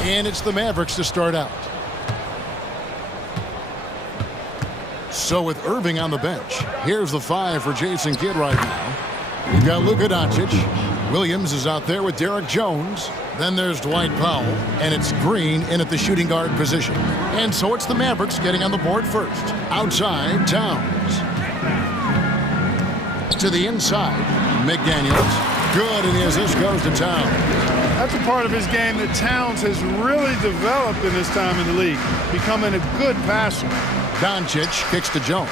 And it's the Mavericks to start out. So with Irving on the bench, here's the 5 for Jason Kidd right now. We've got Luka Doncic. Williams is out there with Derek Jones. Then there's Dwight Powell, and it's Green in at the shooting guard position. And so it's the Mavericks getting on the board first. Outside, Towns. To the inside, McDaniels. Good, and the assist goes to Towns. That's a part of his game that Towns has really developed in his time in the league, becoming a good passer. Doncic kicks to Jones.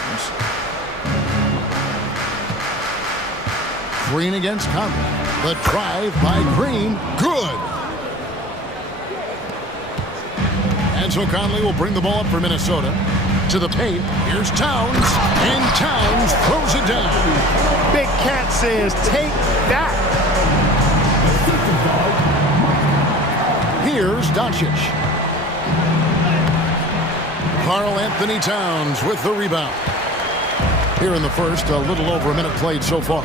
Green against Conley. The drive by Green. Good. And so Conley will bring the ball up for Minnesota. To the paint. Here's Towns. And Towns throws it down. Big Cat says, take that. Here's Doncic. Karl Anthony Towns with the rebound. Here in the first, a little over a minute played so far.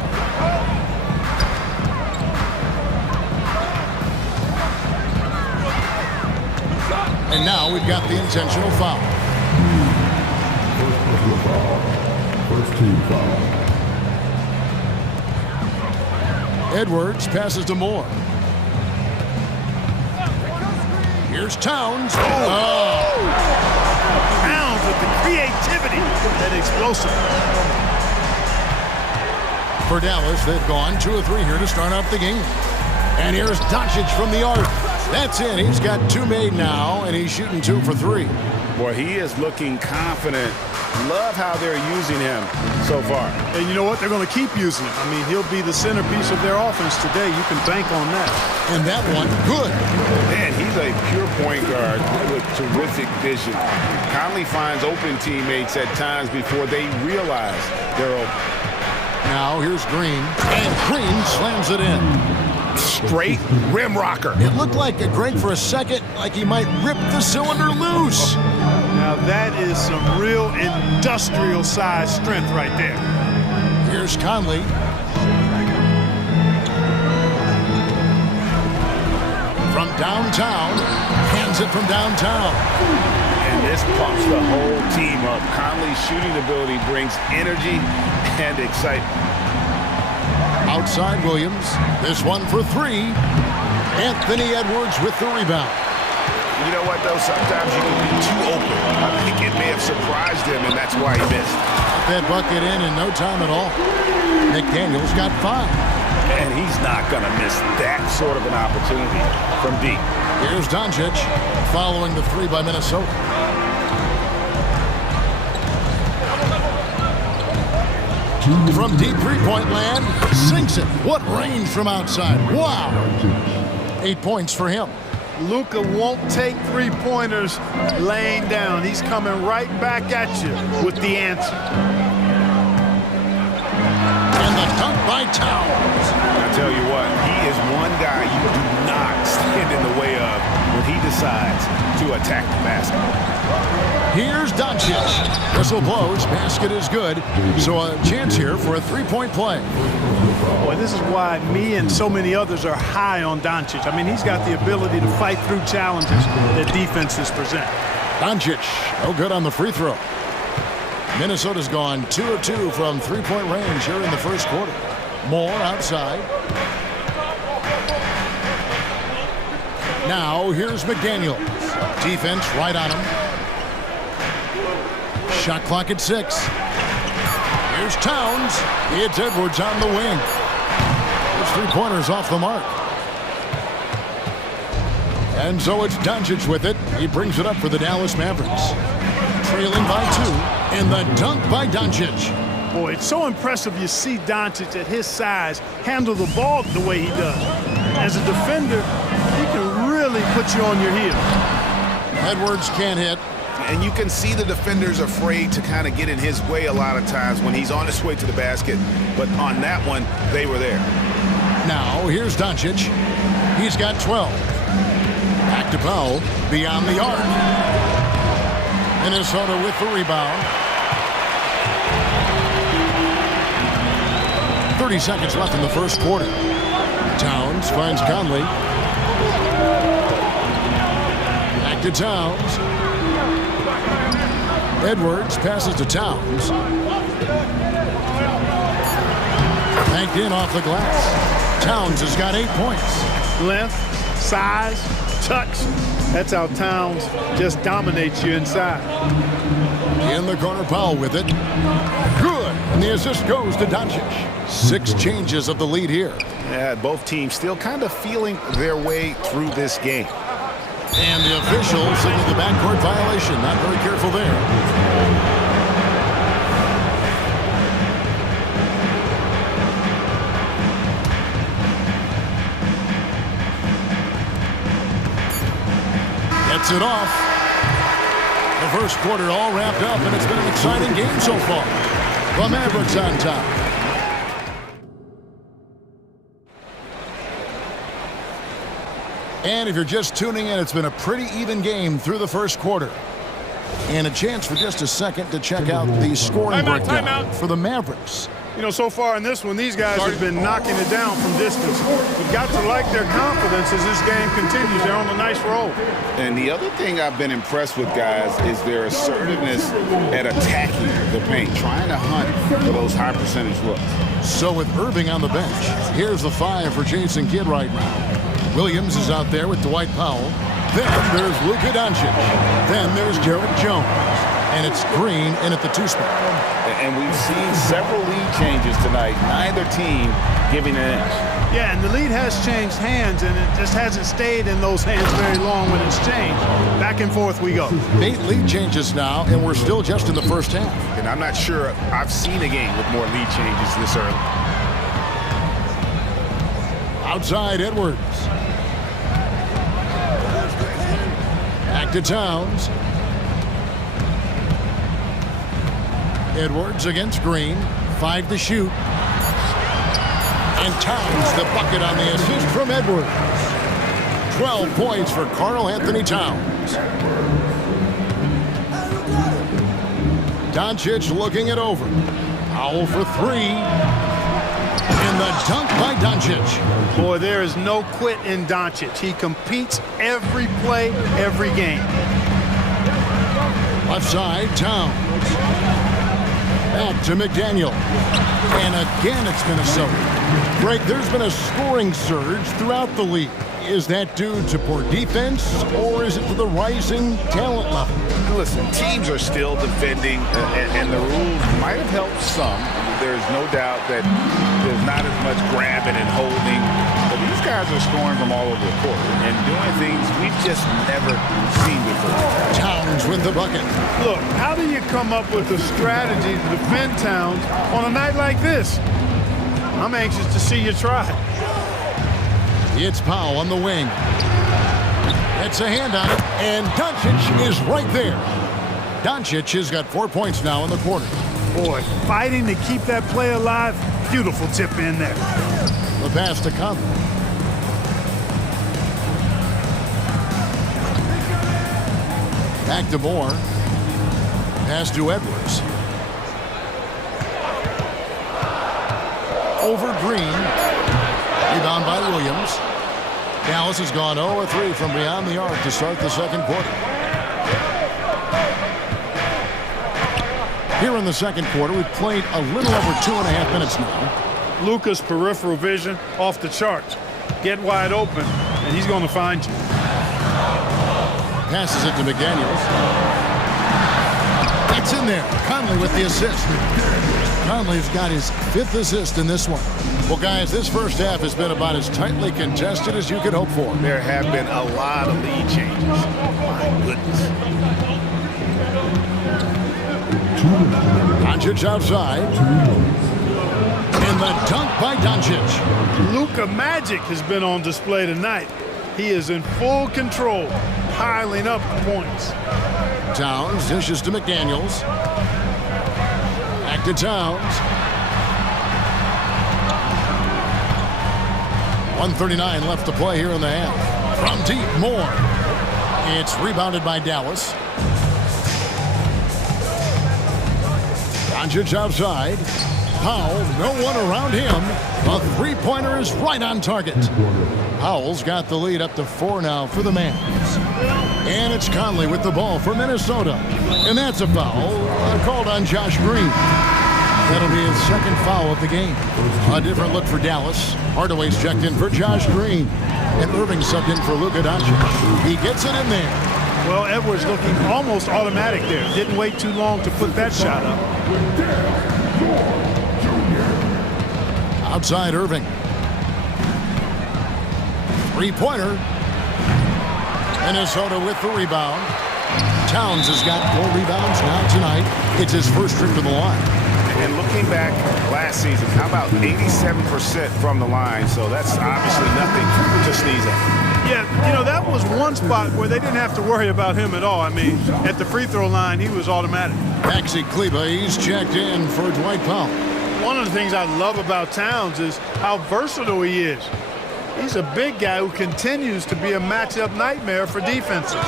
And now we've got the intentional foul. First team foul. Edwards passes to Moore. Here's Towns. Oh! Towns with the creativity and explosive. For Dallas, they've gone 2 of 3 here to start off the game. And here's Doncic from the arc. That's it. He's got 2 made now, and he's shooting 2 for 3. Boy, he is looking confident. Love how they're using him so far. And you know what? They're going to keep using him. I mean, he'll be the centerpiece of their offense today. You can bank on that. And that one, good. Man, he's a pure point guard with terrific vision. Conley finds open teammates at times before they realize they're open. Now here's Green. And Green slams it in. Straight rim rocker. It looked like Greg for a second, like he might rip the cylinder loose. Now that is some real industrial size strength right there. Here's Conley. From downtown, hands it from downtown. And this pumps the whole team up. Conley's shooting ability brings energy and excitement. Outside Williams. This one for 3. Anthony Edwards with the rebound. You know what, though? Sometimes you can be too open. I think it may have surprised him, and that's why he missed. That bucket in no time at all. McDaniels got 5. And he's not going to miss that sort of an opportunity from deep. Here's Doncic following the 3 by Minnesota. From deep three-point land, sinks it. What range from outside. Wow. 8 points for him. Luka won't take three-pointers laying down. He's coming right back at you with the answer. And the dunk by Towns. I tell you what, he is one guy you do not stand in the way of when he decides to attack the basket. Here's Doncic. Whistle blows. Basket is good. So a chance here for a 3-point play. Boy, this is why me and so many others are high on Doncic. I mean, he's got the ability to fight through challenges that defenses present. Doncic, no good on the free throw. Minnesota's gone 2 of 2 from 3-point range here in the first quarter. Moore outside. Now here's McDaniels. Defense right on him. Shot clock at 6. Here's Towns. It's Edwards on the wing. Those 3-pointers off the mark. And so it's Doncic with it. He brings it up for the Dallas Mavericks. Trailing by 2, and the dunk by Doncic. Boy, it's so impressive you see Doncic at his size handle the ball the way he does. As a defender, he can really put you on your heels. Edwards can't hit. And you can see the defenders afraid to kind of get in his way a lot of times when he's on his way to the basket. But on that one, they were there. Now, here's Doncic. He's got 12. Back to Powell, beyond the arc. Minnesota with the rebound. 30 seconds left in the first quarter. Towns finds Conley. Back to Towns. Edwards passes to Towns. Banked in off the glass. Towns has got 8 points. Length, size, touch. That's how Towns just dominates you inside. In the corner, Powell with it. Good. And the assist goes to Doncic. 6 changes of the lead here. Yeah, both teams still kind of feeling their way through this game. And the official signaled the backcourt violation. Not very careful there. Gets it off. The first quarter all wrapped up, and it's been an exciting game so far. The Mavericks on top. And if you're just tuning in, it's been a pretty even game through the first quarter. And a chance for just a second to check out the scoring breakdown for the Mavericks. You know, so far in this one, these guys have been knocking it down from distance. You've got to like their confidence as this game continues. They're on a nice roll. And the other thing I've been impressed with, guys, is their assertiveness at attacking the paint, trying to hunt for those high percentage looks. So with Irving on the bench, here's the 5 for Jason Kidd right now. Williams is out there with Dwight Powell. Then there's Luka Doncic. Then there's Derek Jones. And it's Green in at the 2 spot. And we've seen several lead changes tonight, neither team giving an inch. Yeah, and the lead has changed hands, and it just hasn't stayed in those hands very long when it's changed. Back and forth we go. 8 lead changes now, and we're still just in the first half. And I'm not sure I've seen a game with more lead changes this early. Outside Edwards. Back to Towns. Edwards against Green. 5 to shoot. And Towns the bucket on the assist from Edwards. 12 points for Karl Anthony Towns. Doncic looking it over. Powell for 3. And the dunk by Doncic. Boy, there is no quit in Doncic. He competes every play, every game. Left side, Towns. Back to McDaniel. And again, it's Minnesota. Greg, there's been a scoring surge throughout the league. Is that due to poor defense, or is it to the rising talent level? Listen, teams are still defending, and the rules might have helped some. There's no doubt that there's not as much grabbing and holding. But these guys are scoring from all over the court and doing things we've just never seen before. Towns with the bucket. Look, how do you come up with a strategy to defend Towns on a night like this? I'm anxious to see you try. It's Powell on the wing. Gets a hand on it, and Doncic is right there. Doncic has got 4 points now in the quarter. Boy, fighting to keep that play alive. Beautiful tip in there. The pass to Conley. Back to Moore. Pass to Edwards. Over Green. Rebound by Williams. Dallas has gone 0-3 from beyond the arc to start the second quarter. Here in the second quarter, we've played a little over 2.5 minutes now. Luka's peripheral vision off the charts. Get wide open, and he's going to find you. Passes it to McDaniels. That's in there. Conley with the assist. Conley's got his 5th assist in this one. Well, guys, this first half has been about as tightly contested as you could hope for. There have been a lot of lead changes. My goodness. Doncic outside. And the dunk by Doncic. Luka Magic has been on display tonight. He is in full control, piling up points. Towns dishes to McDaniels. Back to Towns. 1:39 left to play here in the half. From deep, Moore. It's rebounded by Dallas. Doncic outside. Powell, no one around him. A three-pointer is right on target. Powell's got the lead up to 4 now for the Mavs. And it's Conley with the ball for Minnesota. And that's a foul called on Josh Green. That'll be his 2nd foul of the game. A different look for Dallas. Hardaway's checked in for Josh Green. And Irving subbed in for Luka Doncic. He gets it in there. Well, Edwards looking almost automatic there. Didn't wait too long to put that shot up. Outside Irving. Three-pointer. Minnesota with the rebound. Towns has got 4 rebounds now tonight. It's his first trip to the line. And looking back last season, how about 87% from the line? So that's obviously nothing to sneeze at. Yeah, you know, that was one spot where they didn't have to worry about him at all. I mean, at the free throw line, he was automatic. Maxi Kleber, he's checked in for Dwight Powell. One of the things I love about Towns is how versatile he is. He's a big guy who continues to be a matchup nightmare for defenses.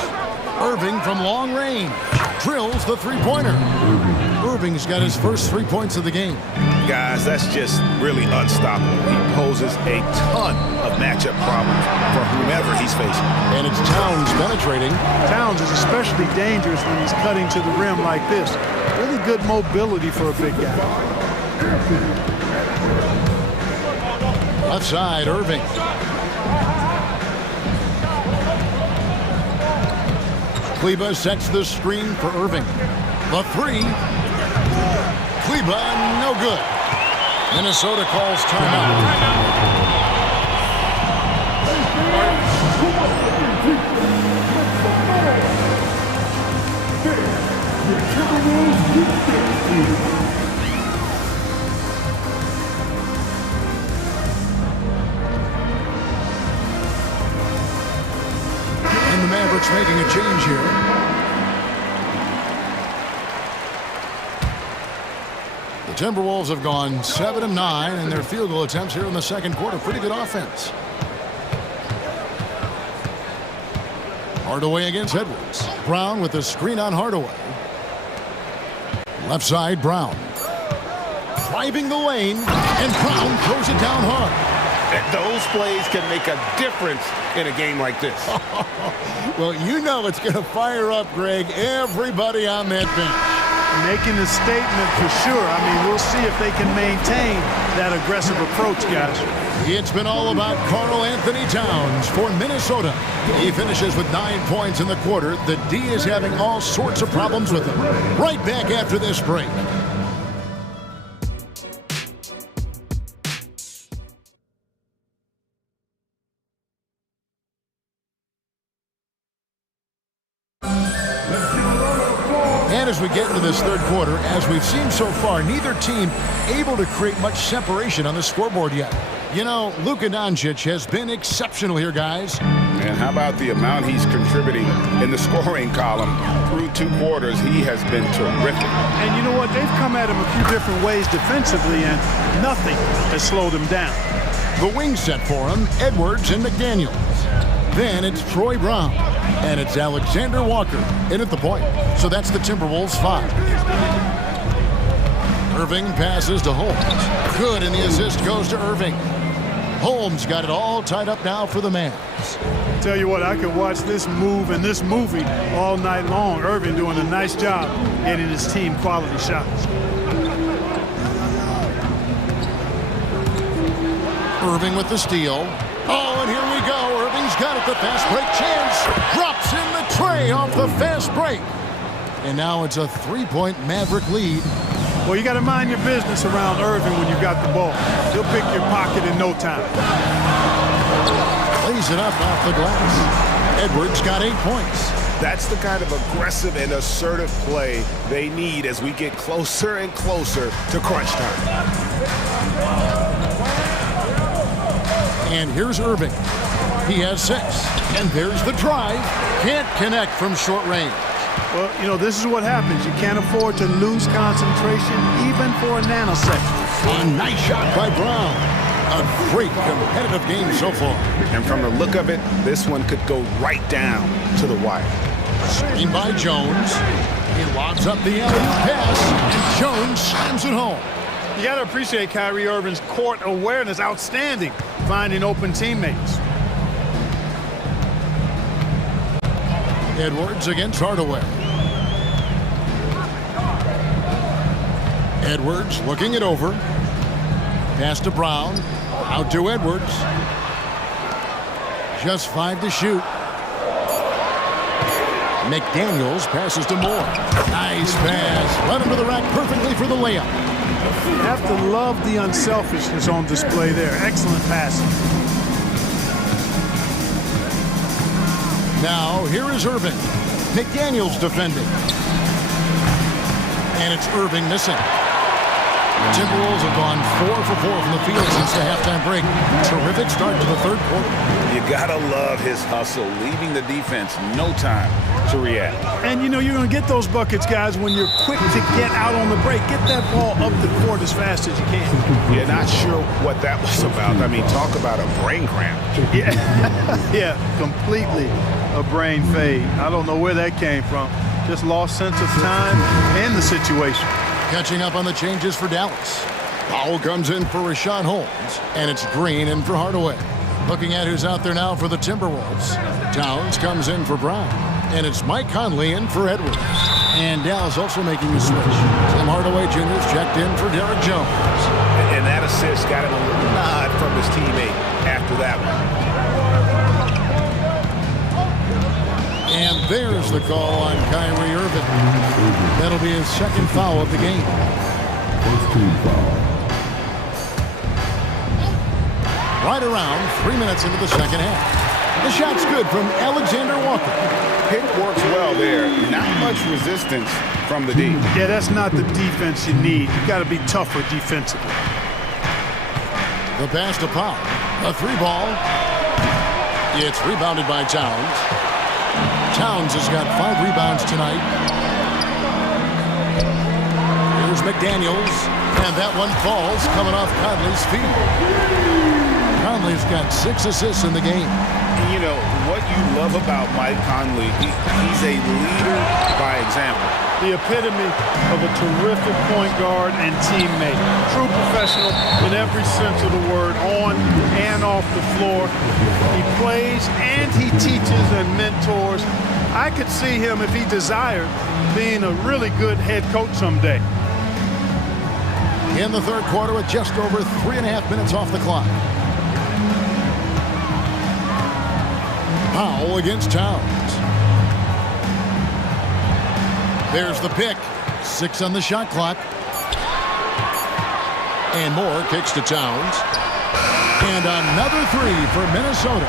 Irving from long range drills the three-pointer. Irving's got his first 3 points of the game. Guys, that's just really unstoppable. He poses a ton of matchup problems for whomever he's facing. And it's Towns penetrating. Towns is especially dangerous when he's cutting to the rim like this. Really good mobility for a big guy. Left side, Irving. Kleber sets the screen for Irving. The three. Kleber, no good. Minnesota calls timeout. And the Mavericks making a change here. The Timberwolves have gone 7 of 9 in their field goal attempts here in the second quarter. Pretty good offense. Hardaway against Edwards. Brown with the screen on Hardaway. Left side, Brown. Driving the lane, and Brown throws it down hard. And those plays can make a difference in a game like this. Well, you know it's going to fire up, Greg, everybody on that bench. Making a statement for sure. I mean, we'll see if they can maintain that aggressive approach, guys. It's been all about Karl Anthony Towns for Minnesota. He finishes with 9 points in the quarter. The D is having all sorts of problems with him. Right back after this break. And as we get into this third quarter, as we've seen so far, neither team able to create much separation on the scoreboard yet. You know, Luka Doncic has been exceptional here, guys. And how about the amount he's contributing in the scoring column? Through 2 quarters, he has been terrific. And you know what? They've come at him a few different ways defensively, and nothing has slowed him down. The wing set for him, Edwards and McDaniels. Then it's Troy Brown. And it's Alexander Walker in at the point. So that's the Timberwolves 5. Irving passes to Holmes. Good, and the assist goes to Irving. Holmes got it all tied up now for the Mavs. Tell you what, I could watch this move and this movie all night long. Irving doing a nice job getting his team quality shots. Irving with the steal. Oh, and here we go. Irving's got it. The fast break chance. Drops in the tray off the fast break. And now it's a 3-point Maverick lead. Well, you got to mind your business around Irving when you got the ball. He'll pick your pocket in no time. Lays it up off the glass. Edwards got 8 points. That's the kind of aggressive and assertive play they need as we get closer and closer to crunch time. And here's Irving. He has 6. And there's the drive. Can't connect from short range. Well, you know, this is what happens. You can't afford to lose concentration even for a nanosecond. A nice shot by Brown. A great competitive game so far. And from the look of it, this one could go right down to the wire. Screen by Jones. He lobs up the alley-oop pass, and Jones slams it home. You got to appreciate Kyrie Irving's court awareness. Outstanding, finding open teammates. Edwards against Hardaway. Edwards looking it over. Pass to Brown. Out to Edwards. Just 5 to shoot. McDaniels passes to Moore. Nice pass. Led him to the rack perfectly for the layup. You have to love the unselfishness on display there. Excellent passing. Now, here is Irving. McDaniels defending. And it's Irving missing. Timberwolves have gone 4 for 4 from the field since the halftime break. Terrific start to the third quarter. You gotta love his hustle, leaving the defense no time to react. And you know you're going to get those buckets, guys, when you're quick to get out on the break. Get that ball up the court as fast as you can. You're not sure what that was about. I mean, talk about a brain cramp. Yeah, yeah, completely a brain fade. I don't know where that came from. Just lost sense of time and the situation. Catching up on the changes for Dallas. Powell comes in for Rashad Holmes, and it's Green in for Hardaway. Looking at who's out there now for the Timberwolves. Towns comes in for Brown, and it's Mike Conley in for Edwards. And Dallas also making the switch. Tim Hardaway Jr.'s checked in for Derek Jones. And that assist got him a little nod from his teammate after that one. And there's the call on Kyrie Irving. That'll be his second foul of the game. First team foul. Right around 3 minutes into the second half. The shot's good from Alexander Walker. Pick works well there. Not much resistance from the D. Yeah, that's not the defense you need. You got to be tougher defensively. The pass to Powell. A 3-ball. It's rebounded by Towns. Towns has got 5 rebounds tonight. Here's McDaniels. And that one falls coming off Conley's feet. Conley's got 6 assists in the game. And you know, what you love about Mike Conley, he's a leader by example. The epitome of a terrific point guard and teammate. True professional in every sense of the word, on and off the floor. He plays and he teaches and mentors. I could see him, if he desired, being a really good head coach someday. In the third quarter with just over 3.5 minutes off the clock. Powell against Towns. There's the pick. 6 on the shot clock. And Moore kicks to Towns. And another 3 for Minnesota.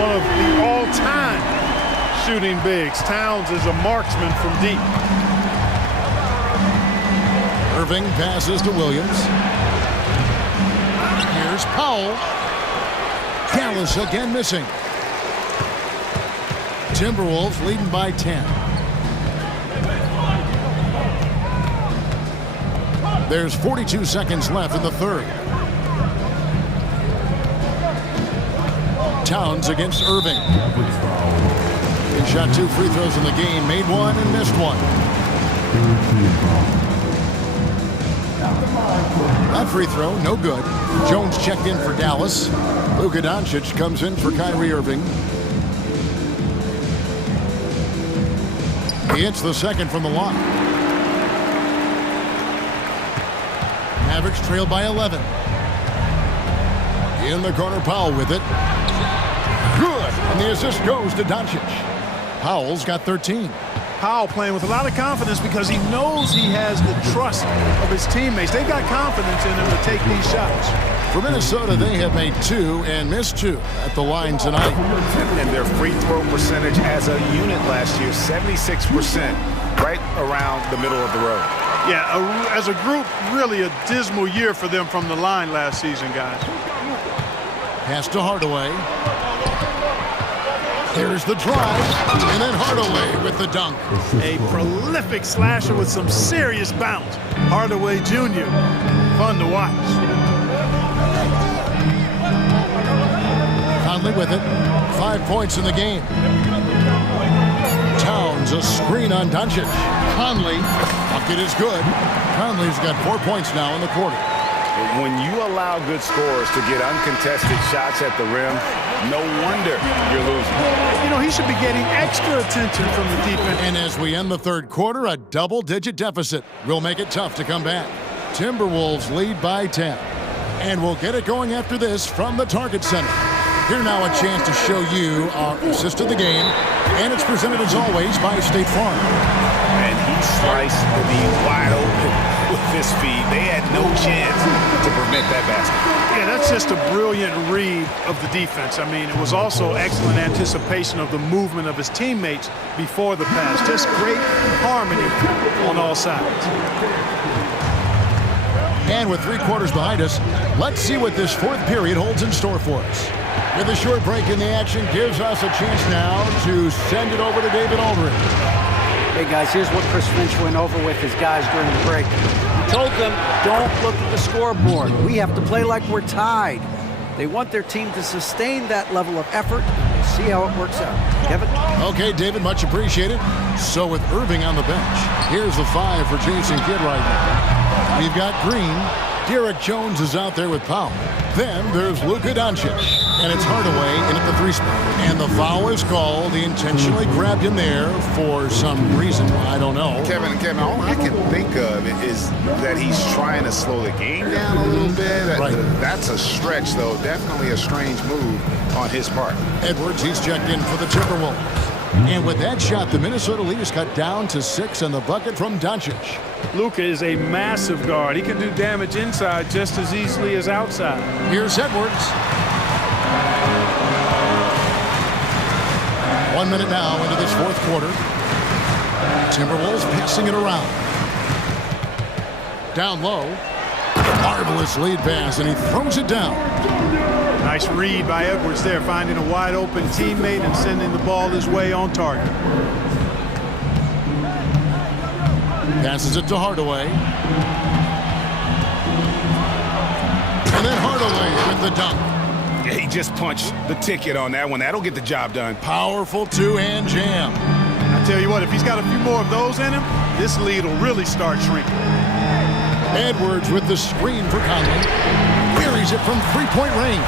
One of the all-time shooting bigs. Towns is a marksman from deep. Irving passes to Williams. Here's Powell. Dallas again missing. Timberwolves leading by 10. There's 42 seconds left in the third. Towns against Irving. He shot 2 free throws in the game, made 1 and missed 1. That free throw, no good. Jones checked in for Dallas. Luka Doncic comes in for Kyrie Irving. He hits the second from the line. Mavericks trail by 11. In the corner, Powell with it. Good, and the assist goes to Doncic. Powell's got 13. Powell playing with a lot of confidence because he knows he has the trust of his teammates. They've got confidence in him to take these shots. For Minnesota, they have made 2 and missed 2 at the line tonight. And their free throw percentage as a unit last year, 76%, right around the middle of the road. Yeah, as a group, really a dismal year for them from the line last season, guys. Pass to Hardaway. Here's the drive, and then Hardaway with the dunk. A prolific slasher with some serious bounce. Hardaway Jr., fun to watch. Conley with it, 5 points in the game. Towns, a screen on Doncic. Conley, bucket is good. Conley's got 4 points now in the quarter. When you allow good scorers to get uncontested shots at the rim, no wonder you're losing. You know, he should be getting extra attention from the defense. And as we end the third quarter, a double-digit deficit will make it tough to come back. Timberwolves lead by 10. And we'll get it going after this from the Target Center. Here now a chance to show you our assist of the game. And it's presented as always by State Farm. And he sliced the wide open with this feed. They had no chance to prevent that basket. Yeah, that's just a brilliant read of the defense. I mean, it was also excellent anticipation of the movement of his teammates before the pass. Just great harmony on all sides. And with 3 quarters behind us, let's see what this fourth period holds in store for us. With a short break in the action gives us a chance now to send it over to David Aldridge. Hey guys, here's what Chris Finch went over with his guys during the break. He told them, don't look at the scoreboard. We have to play like we're tied. They want their team to sustain that level of effort. See how it works out. Kevin? Okay, David, much appreciated. So with Irving on the bench, here's the 5 for Jason Kidd right now. We've got Green. Derek Jones is out there with Powell. Then there's Luka Doncic, and it's Hardaway in at the 3 spot. And the foul is called. He intentionally grabbed him there for some reason. I don't know. Kevin, all I can think of is that he's trying to slow the game down a little bit. Right. That's a stretch, though. Definitely a strange move on his part. Edwards, he's checked in for the Timberwolves. And with that shot, the Minnesota lead is cut down to 6 and the bucket from Doncic. Luka is a massive guard. He can do damage inside just as easily as outside. Here's Edwards. 1 minute now into this fourth quarter. Timberwolves passing it around. Down low. Marvelous lead pass, and he throws it down. Nice read by Edwards there, finding a wide open teammate and sending the ball his way on target. Passes it to Hardaway. And then Hardaway with the dunk. Yeah, he just punched the ticket on that one. That'll get the job done. Powerful two-hand jam. I tell you what, if he's got a few more of those in him, this lead will really start shrinking. Edwards with the screen for Conley. Buries it from three-point range.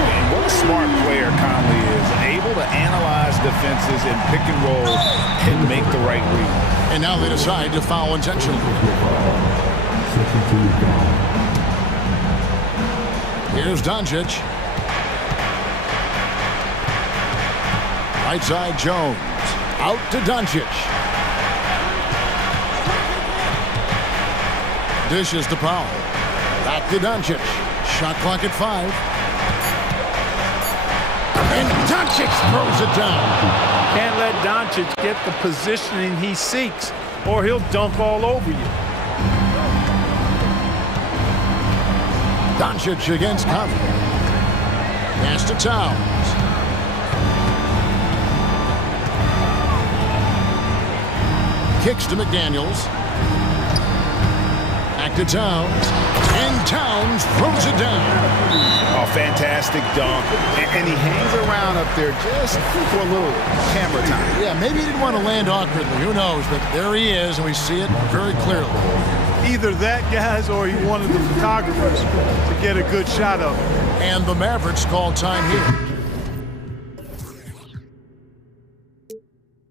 And what a smart player Conley is. Able to analyze defenses and pick and roll and make the right read. And now they decide to foul intentionally. Here's Doncic. Right side Jones. Out to Doncic. Dishes to Powell. Back to Doncic. Shot clock at 5. And Doncic throws it down. Can't let Doncic get the positioning he seeks, or he'll dunk all over you. Doncic against Conley. Pass to Towns. Kicks to McDaniels. Back to Towns. And Towns throws it down. Oh, fantastic dunk. And he hangs around up there just for a little camera time. Yeah, maybe he didn't want to land awkwardly. Who knows? But there he is, and we see it very clearly. Either that, guys, or he wanted the photographers to get a good shot of him. And the Mavericks call time here.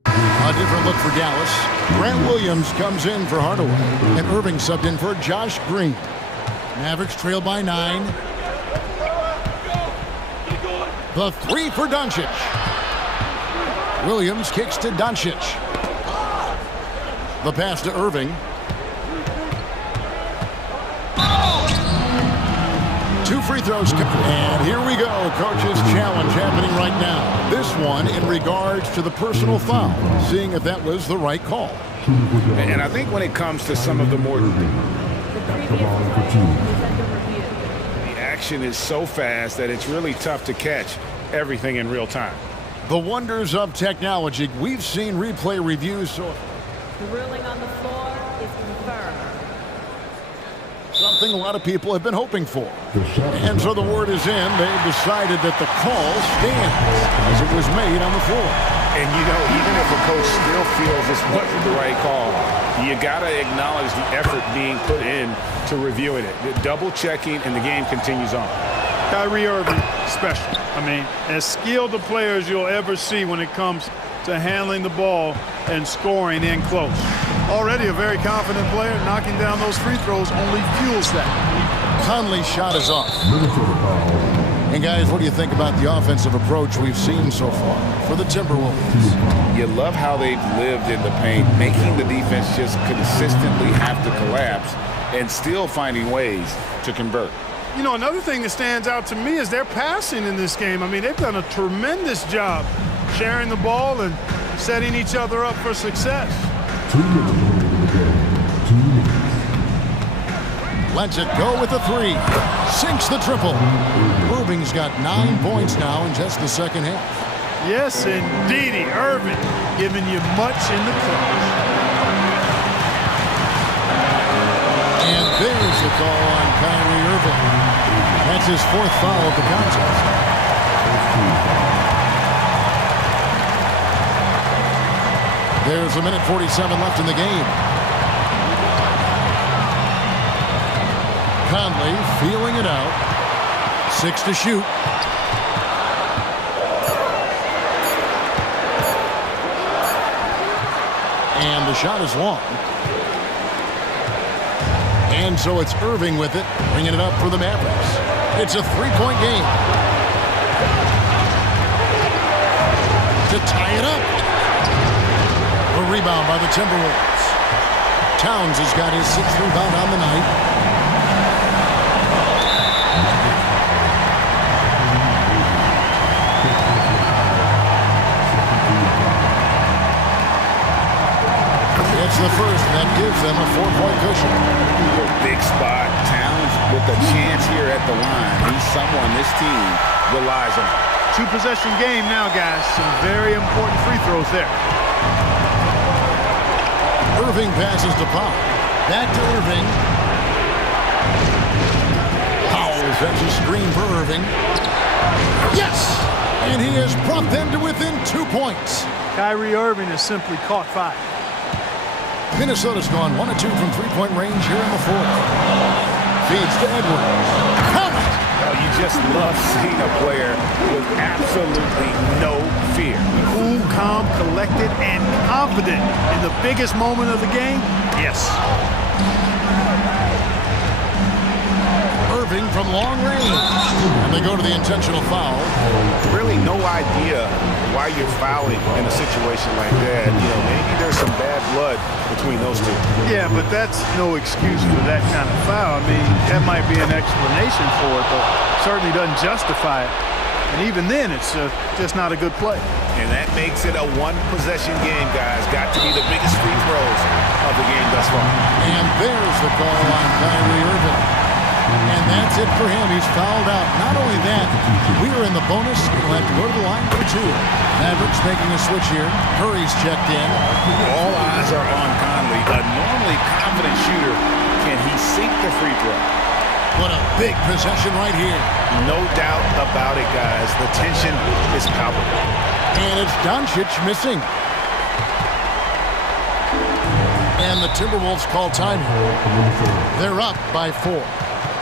A different look for Dallas. Grant Williams comes in for Hardaway. And Irving subbed in for Josh Green. Mavericks trail by 9. The 3 for Doncic. Williams kicks to Doncic. The pass to Irving. Two free throws. And here we go. Coach's challenge happening right now. This one in regards to the personal foul. Seeing if that was the right call. And I think when it comes to some of the more... The action is so fast that it's really tough to catch everything in real time. The wonders of technology. We've seen replay reviews. The ruling on the floor is confirmed. Something a lot of people have been hoping for. And so the word is in. They've decided that the call stands as it was made on the floor. And, you know, even if a coach still feels this wasn't the right call, you got to acknowledge the effort being put in to reviewing it. The double checking, and the game continues on. Kyrie Irving, special. I mean, as skilled a player as you'll ever see when it comes to handling the ball and scoring in close. Already a very confident player. Knocking down those free throws only fuels that. Conley's shot is off. And guys, what do you think about the offensive approach we've seen so far for the Timberwolves? You love how they've lived in the paint, making the defense just consistently have to collapse and still finding ways to convert. You know, another thing that stands out to me is their passing in this game. I mean, they've done a tremendous job sharing the ball and setting each other up for success. Lets it go with the three. Sinks the triple. Irving's got 9 points now in just the second half. Yes, indeedy. Irving giving you much in the clutch. And there's the call on Kyrie Irving. That's his 4th foul of the contest. There's a minute 47 left in the game. Conley feeling it out. 6 to shoot. And the shot is long. And so it's Irving with it, bringing it up for the Mavericks. It's a 3-point game. To tie it up. A rebound by the Timberwolves. Towns has got his 6th rebound on the night. It's the first that gives them a 4-point cushion. Big spot. Towns with a chance here at the line. He's someone this team relies on. 2-possession game now, guys. Some very important free throws there. Irving passes to Powell. Back to Irving. Powell sets a screen for Irving. Yes! And he has brought them to within 2 points. Kyrie Irving has simply caught fire. Minnesota's gone 1 of 2 from 3-point range here in the 4th. Feeds to Edwards. Count it! Oh, you just love seeing a player with absolutely no fear. Cool, calm, collected, and confident in the biggest moment of the game? Yes. Irving from long range. And they go to the intentional foul. Really no idea why you're fouling in a situation like that. You know, maybe there's some bad blood between those two. Yeah, but that's no excuse for that kind of foul. I mean, that might be an explanation for it, but certainly doesn't justify it. And even then, it's just not a good play. And that makes it a 1-possession game, guys. Got to be the biggest free throws of the game thus far. And there's the call on Kyrie Irving. And that's it for him. He's fouled out. Not only that, we are in the bonus. He'll have to go to the line for 2. Mavericks making a switch here. Curry's checked in. All eyes are on Conley. A normally confident shooter. Can he sink the free throw? What a big possession right here. No doubt about it, guys. The tension is palpable. And it's Doncic missing. And the Timberwolves call time. They're up by 4.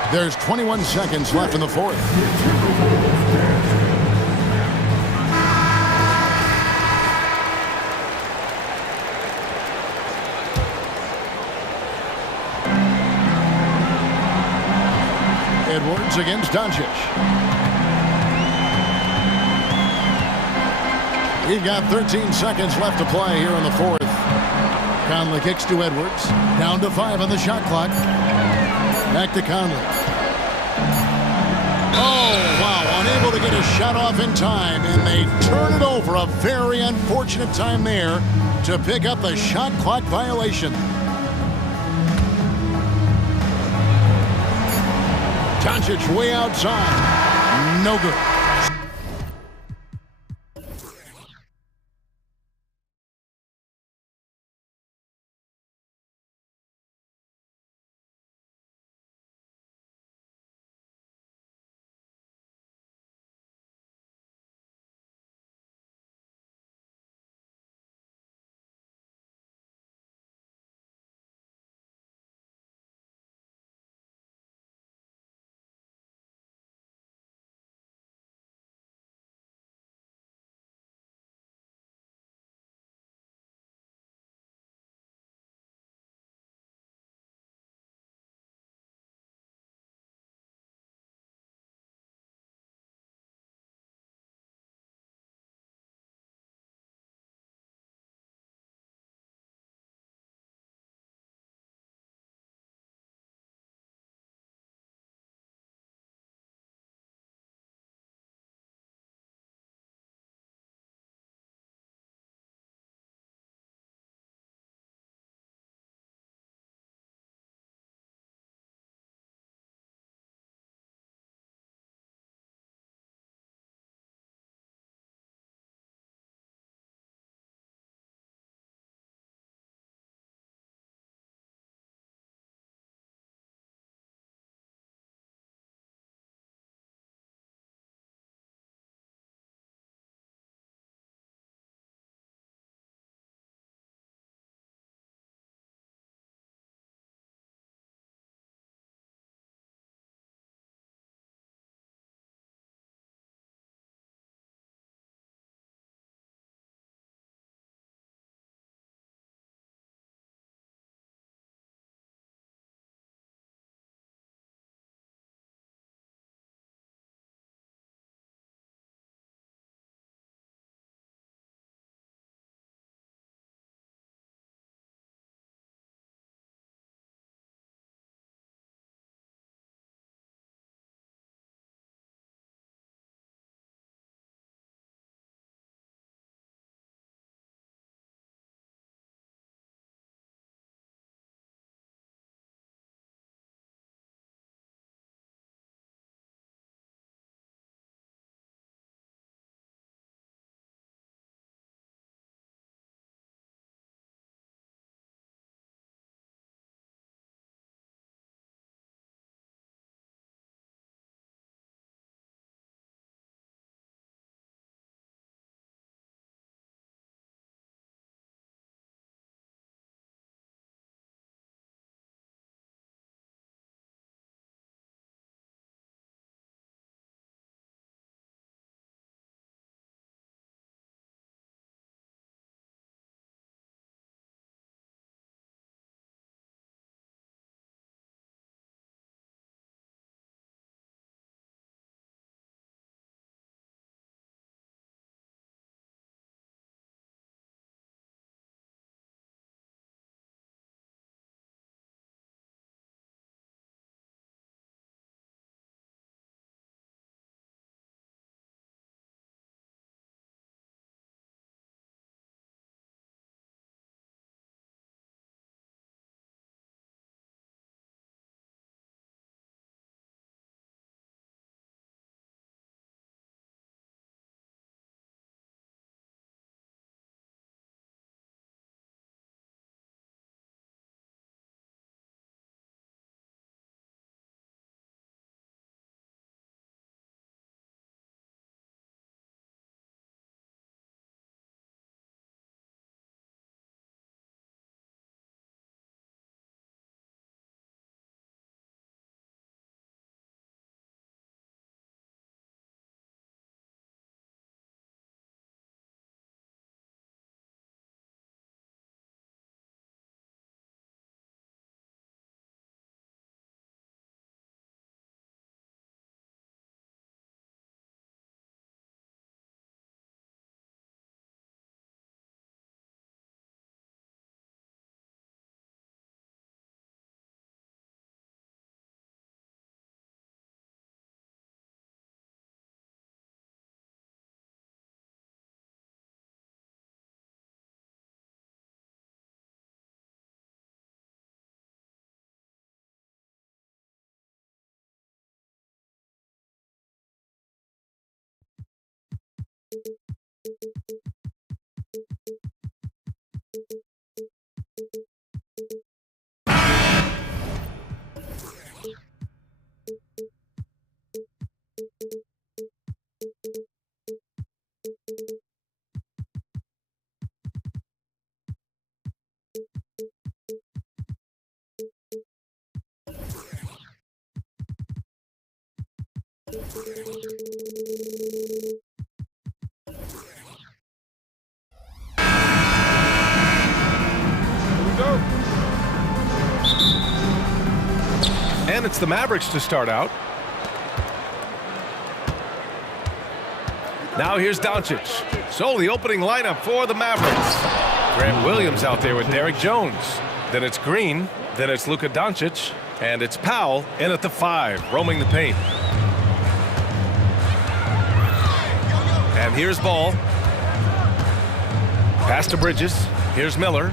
There's 21 seconds left in the 4th. Edwards against Doncic. We've got 13 seconds left to play here in the 4th. Conley kicks to Edwards. Down to 5 on the shot clock. Back to Conley. Oh, wow. Unable to get a shot off in time, and they turn it over. A very unfortunate time there to pick up the shot clock violation. Doncic way outside. No good. And it's the Mavericks to start out. Now here's Doncic. So the opening lineup for the Mavericks. Grant Williams out there with Derek Jones. Then it's Green. Then it's Luka Doncic. And it's Powell in at the 5, roaming the paint. And here's Ball. Pass to Bridges. Here's Miller.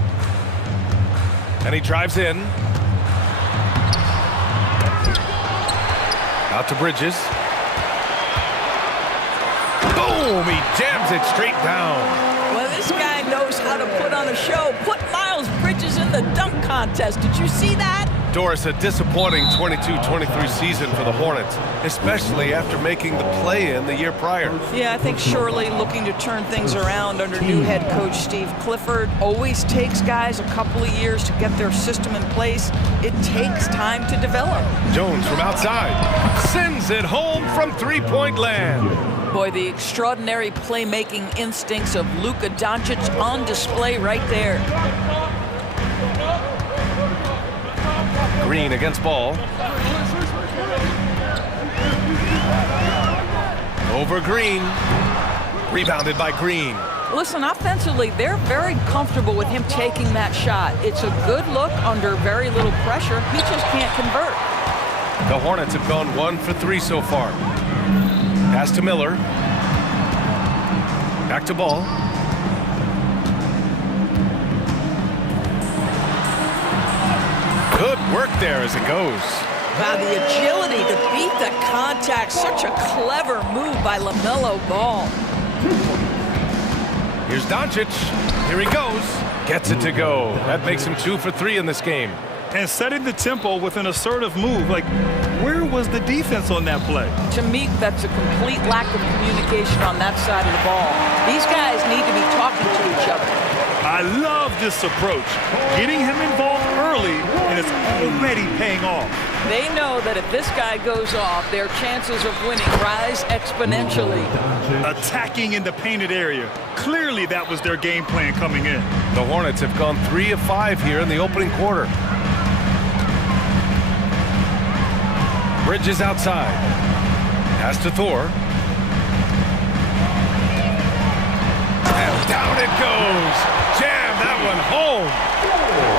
And he drives in. Out to Bridges. Boom! He jams it straight down. Well, this guy knows how to put on a show. Put Miles Bridges in the dunk contest. Did you see that? Doris, a disappointing 22-23 season for the Hornets, especially after making the play-in the year prior. Yeah, I think surely looking to turn things around under new head coach Steve Clifford. Always takes guys a couple of years to get their system in place. It takes time to develop. Jones from outside sends it home from three-point land. Boy, the extraordinary playmaking instincts of Luka Doncic on display right there. Green against Ball. Over Green. Rebounded by Green. Listen, offensively, they're very comfortable with him taking that shot. It's a good look under very little pressure. He just can't convert. The Hornets have gone 1 for 3 so far. Pass to Miller. Back to Ball. Good work there as it goes. Wow, the agility to beat the contact. Such a clever move by LaMelo Ball. Here's Doncic. Here he goes. Gets it to go. That makes him 2 for 3 in this game. And setting the tempo with an assertive move. Like, where was the defense on that play? To me, that's a complete lack of communication on that side of the ball. These guys need to be talking to each other. I love this approach. Getting him involved early, and it's already paying off. They know that if this guy goes off, their chances of winning rise exponentially. Attacking in the painted area. Clearly, that was their game plan coming in. The Hornets have gone 3 of 5 here in the opening quarter. Bridges outside. Pass to Thor. And down it goes. Jam that one home.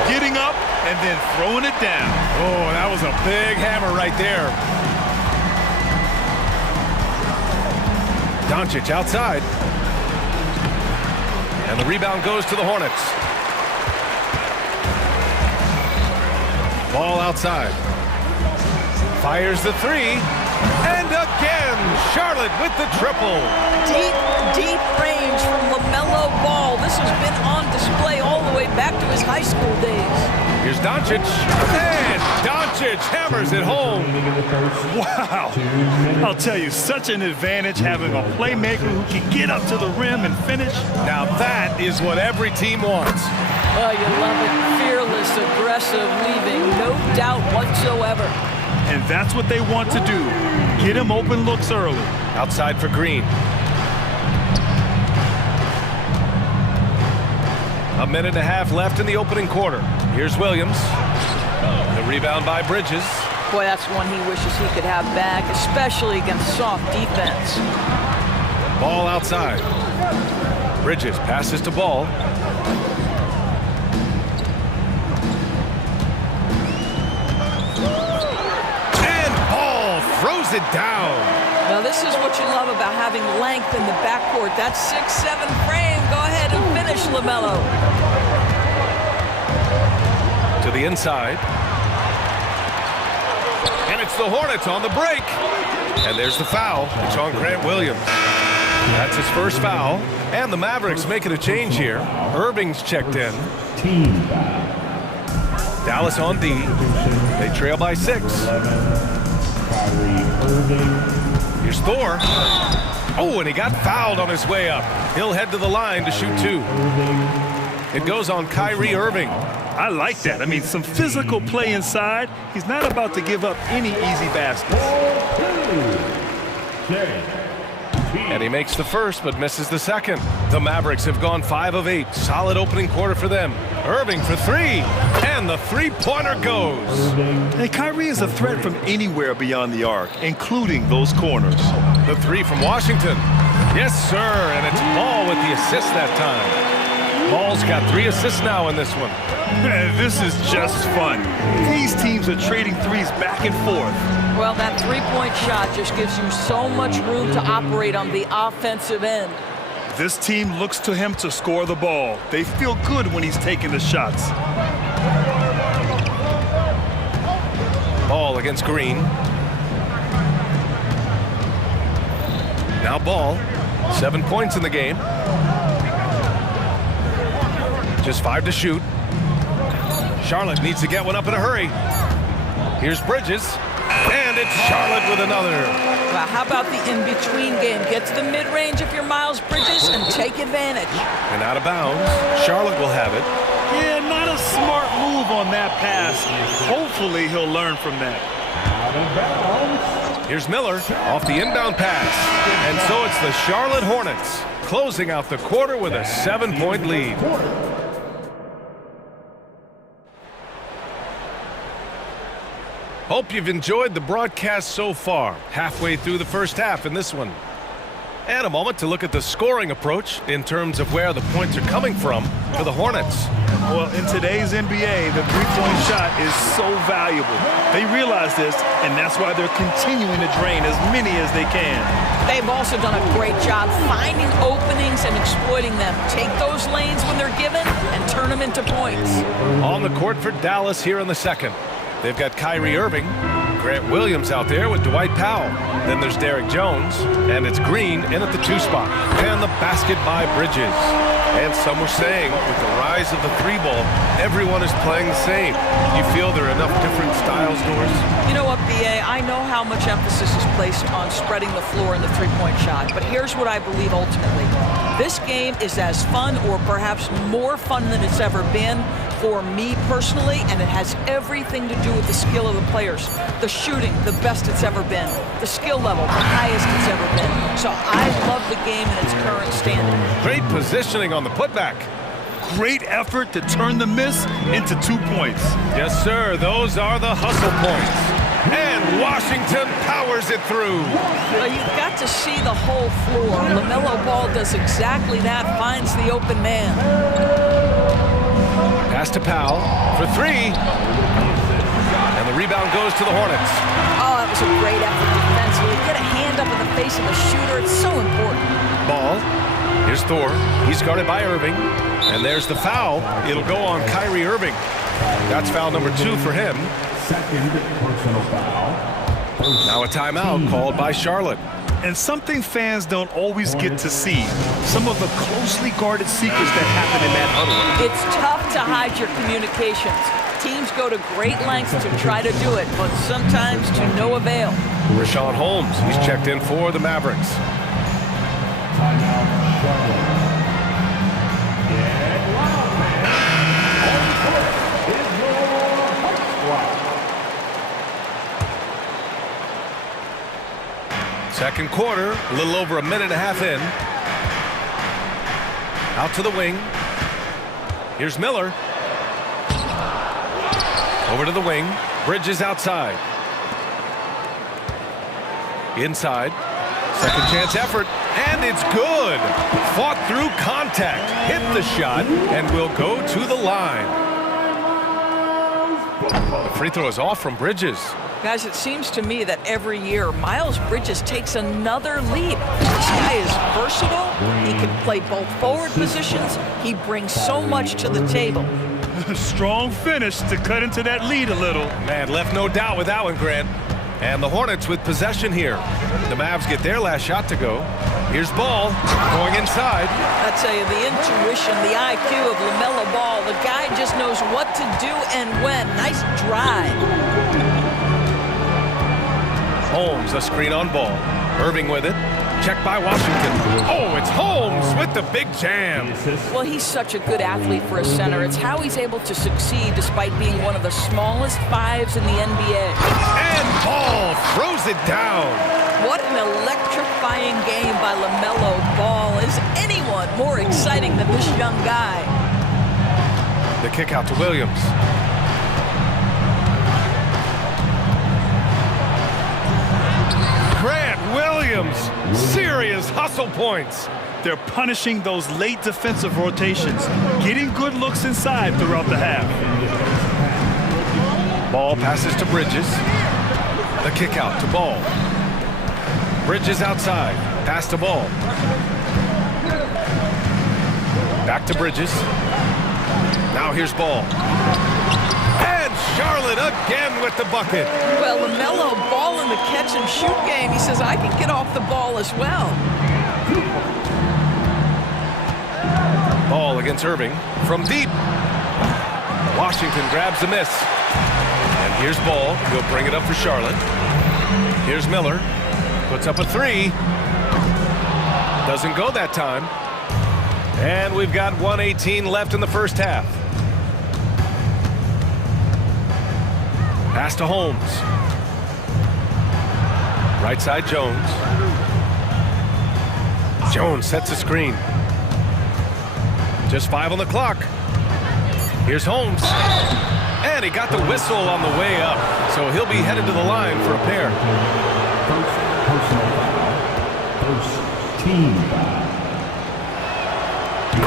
Getting up and then throwing it down. Oh, that was a big hammer right there. Doncic outside. And the rebound goes to the Hornets. Ball outside. Fires the 3. And again, Charlotte with the triple. Deep, deep range from LaMelo Ball. This has been on display all the way back to his high school days. Here's Doncic. And Doncic hammers it home. Wow. I'll tell you, such an advantage having a playmaker who can get up to the rim and finish. Now that is what every team wants. Oh, you love it. Fearless, aggressive, leaving no doubt whatsoever. And that's what they want to do. Get him open looks early. Outside for Green. A minute and a half left in the opening quarter. Here's Williams. The rebound by Bridges. Boy, that's one he wishes he could have back, especially against soft defense. Ball outside. Bridges passes to Ball. Throws it down. Now this is what you love about having length in the backcourt. That 6'7" frame. Go ahead and finish, LaMelo. To the inside. And it's the Hornets on the break. And there's the foul. It's on Grant Williams. That's his first foul. And the Mavericks making a change here. Irving's checked in. Team foul. Dallas on D. They trail by 6. Kyrie Irving. Here's Thor. Oh, and he got fouled on his way up. He'll head to the line to shoot 2. It goes on Kyrie Irving. I like that. I mean, some physical play inside. He's not about to give up any easy baskets. And he makes the first, but misses the second. The Mavericks have gone 5 of 8. Solid opening quarter for them. Irving for 3. And the three-pointer goes. Hey, Kyrie is a threat from anywhere beyond the arc, including those corners. The 3 from Washington. Yes, sir. And it's Ball with the assist that time. Ball's got 3 assists now in this one. This is just fun. These teams are trading threes back and forth. Well, that three-point shot just gives you so much room to operate on the offensive end. This team looks to him to score the ball. They feel good when he's taking the shots. Ball against Green. Now Ball. 7 points in the game. Just 5 to shoot. Charlotte needs to get one up in a hurry. Here's Bridges. And it's Charlotte with another. Well, how about the in-between game? Get to the mid-range if you're Miles Bridges and take advantage. And out of bounds. Charlotte will have it. Yeah, not a smart move on that pass. Hopefully he'll learn from that. Here's Miller off the inbound pass. And so it's the Charlotte Hornets closing out the quarter with a 7-point lead. Hope you've enjoyed the broadcast so far. Halfway through the first half in this one. And a moment to look at the scoring approach in terms of where the points are coming from for the Hornets. Well, in today's NBA, the three-point shot is so valuable. They realize this, and that's why they're continuing to drain as many as they can. They've also done a great job finding openings and exploiting them. Take those lanes when they're given and turn them into points. On the court for Dallas here in the second. They've got Kyrie Irving, Grant Williams out there with Dwight Powell. Then there's Derek Jones, and it's Green in at the 2 spot. And the basket by Bridges. And some were saying, with the rise of the 3-ball, everyone is playing the same. You feel there are enough different styles, Doris? You know what, B.A., I know how much emphasis is placed on spreading the floor in the three-point shot, but here's what I believe ultimately. This game is as fun or perhaps more fun than it's ever been for me personally, and it has everything to do with the skill of the players. The shooting, the best it's ever been. The skill level, the highest it's ever been. So I love the game in its current standing. Great positioning on the putback. Great effort to turn the miss into 2 points. Yes, sir. Those are the hustle points. And Washington powers it through. Well, you've got to see the whole floor. LaMelo Ball does exactly that, finds the open man. Pass to Powell for 3. And the rebound goes to the Hornets. Oh, that was a great effort defensively. Get a hand up in the face of the shooter. It's so important. Ball. Here's Thor. He's guarded by Irving. And there's the foul. It'll go on Kyrie Irving. That's foul number 2 for him. Second personal foul. Now a timeout called by Charlotte. And something fans don't always get to see. Some of the closely guarded secrets that happen in that huddle. It's tough to hide your communications. Teams go to great lengths to try to do it, but sometimes to no avail. Rashawn Holmes, he's checked in for the Mavericks. Timeout, Charlotte. Get loud, man. On court is your squad. Second quarter, a little over a minute and a half in. Out to the wing. Here's Miller. Over to the wing. Bridges outside. Inside. Second chance effort. And it's good. Fought through contact. Hit the shot and will go to the line. The free throw is off from Bridges. Guys, it seems to me that every year, Miles Bridges takes another leap. This guy is versatile. He can play both forward positions. He brings so much to the table. Strong finish to cut into that lead a little. Man, left no doubt with that one, Grant. And the Hornets with possession here. The Mavs get their last shot to go. Here's Ball going inside. I tell you, the intuition, the IQ of LaMelo Ball, the guy just knows what to do and when. Nice drive. Holmes, a screen on Ball. Irving with it. Checked by Washington. Oh, it's Holmes with the big jam. Well, he's such a good athlete for a center. It's how he's able to succeed despite being one of the smallest fives in the NBA. And Ball throws it down. What an electrifying game by LaMelo Ball. Is anyone more exciting than this young guy? The kick out to Williams. Grant Williams, serious hustle points. They're punishing those late defensive rotations, getting good looks inside throughout the half. Ball passes to Bridges. The kick out to Ball. Bridges outside. Pass to Ball. Back to Bridges. Now here's Ball. And Charlotte again with the bucket. Well, LaMelo Ball in the catch-and-shoot game. He says, I can get off the ball as well. Ball against Irving from deep. Washington grabs the miss. And here's Ball. He'll bring it up for Charlotte. Here's Miller. Puts up a three. Doesn't go that time. And we've got 1:18 left in the first half. Pass to Holmes. Right side Jones. Jones sets a screen. Just 5 on the clock. Here's Holmes. And he got the whistle on the way up. So he'll be headed to the line for a pair. First team foul.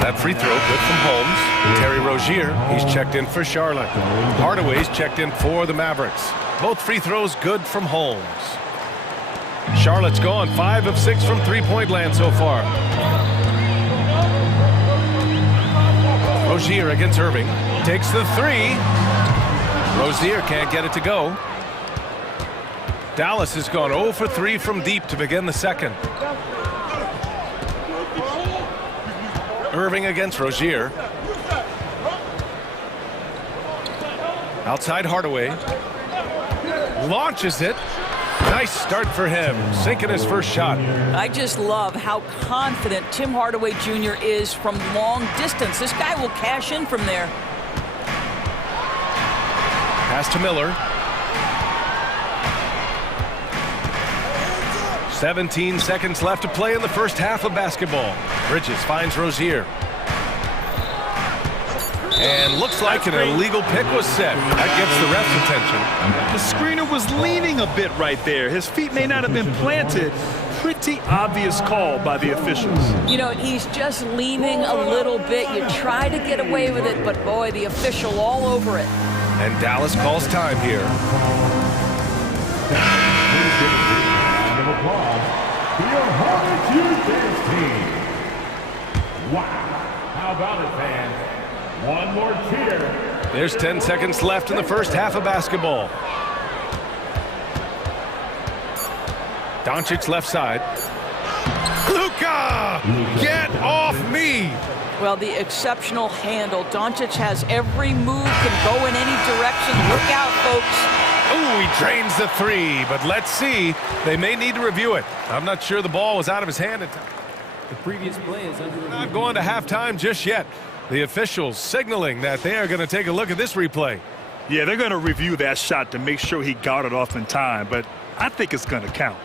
That free throw good from Holmes. Terry Rozier, he's checked in for Charlotte. Hardaway's checked in for the Mavericks. Both free throws good from Holmes. Charlotte's gone 5 of 6 from three-point land so far. Rozier against Irving. Takes the three. Rozier can't get it to go. Dallas has gone 0 for 3 from deep to begin the second. Irving against Rozier. Outside Hardaway. Launches it. Nice start for him. Sinking his first shot. I just love how confident Tim Hardaway Jr. is from long distance. This guy will cash in from there. Pass to Miller. 17 seconds left to play in the first half of basketball. Bridges finds Rozier. And looks like an illegal pick was set. That gets the ref's attention. The screener was leaning a bit right there. His feet may not have been planted. Pretty obvious call by the officials. You know, he's just leaning a little bit. You try to get away with it, but boy, the official all over it. And Dallas calls time here. Round of applause for your Hornets Youth team. Wow. How about it, fans? One more cheer. There's 10 seconds left in the first half of basketball. Doncic left side. Luka! Get off me! Well, the exceptional handle. Doncic has every move, can go in any direction. Look out, folks. Ooh, he drains the three, but let's see. They may need to review it. I'm not sure the ball was out of his hand at time. The previous play is under review. Not going to halftime just yet. The officials signaling that they are going to take a look at this replay. Yeah, they're going to review that shot to make sure he got it off in time, but I think it's going to count.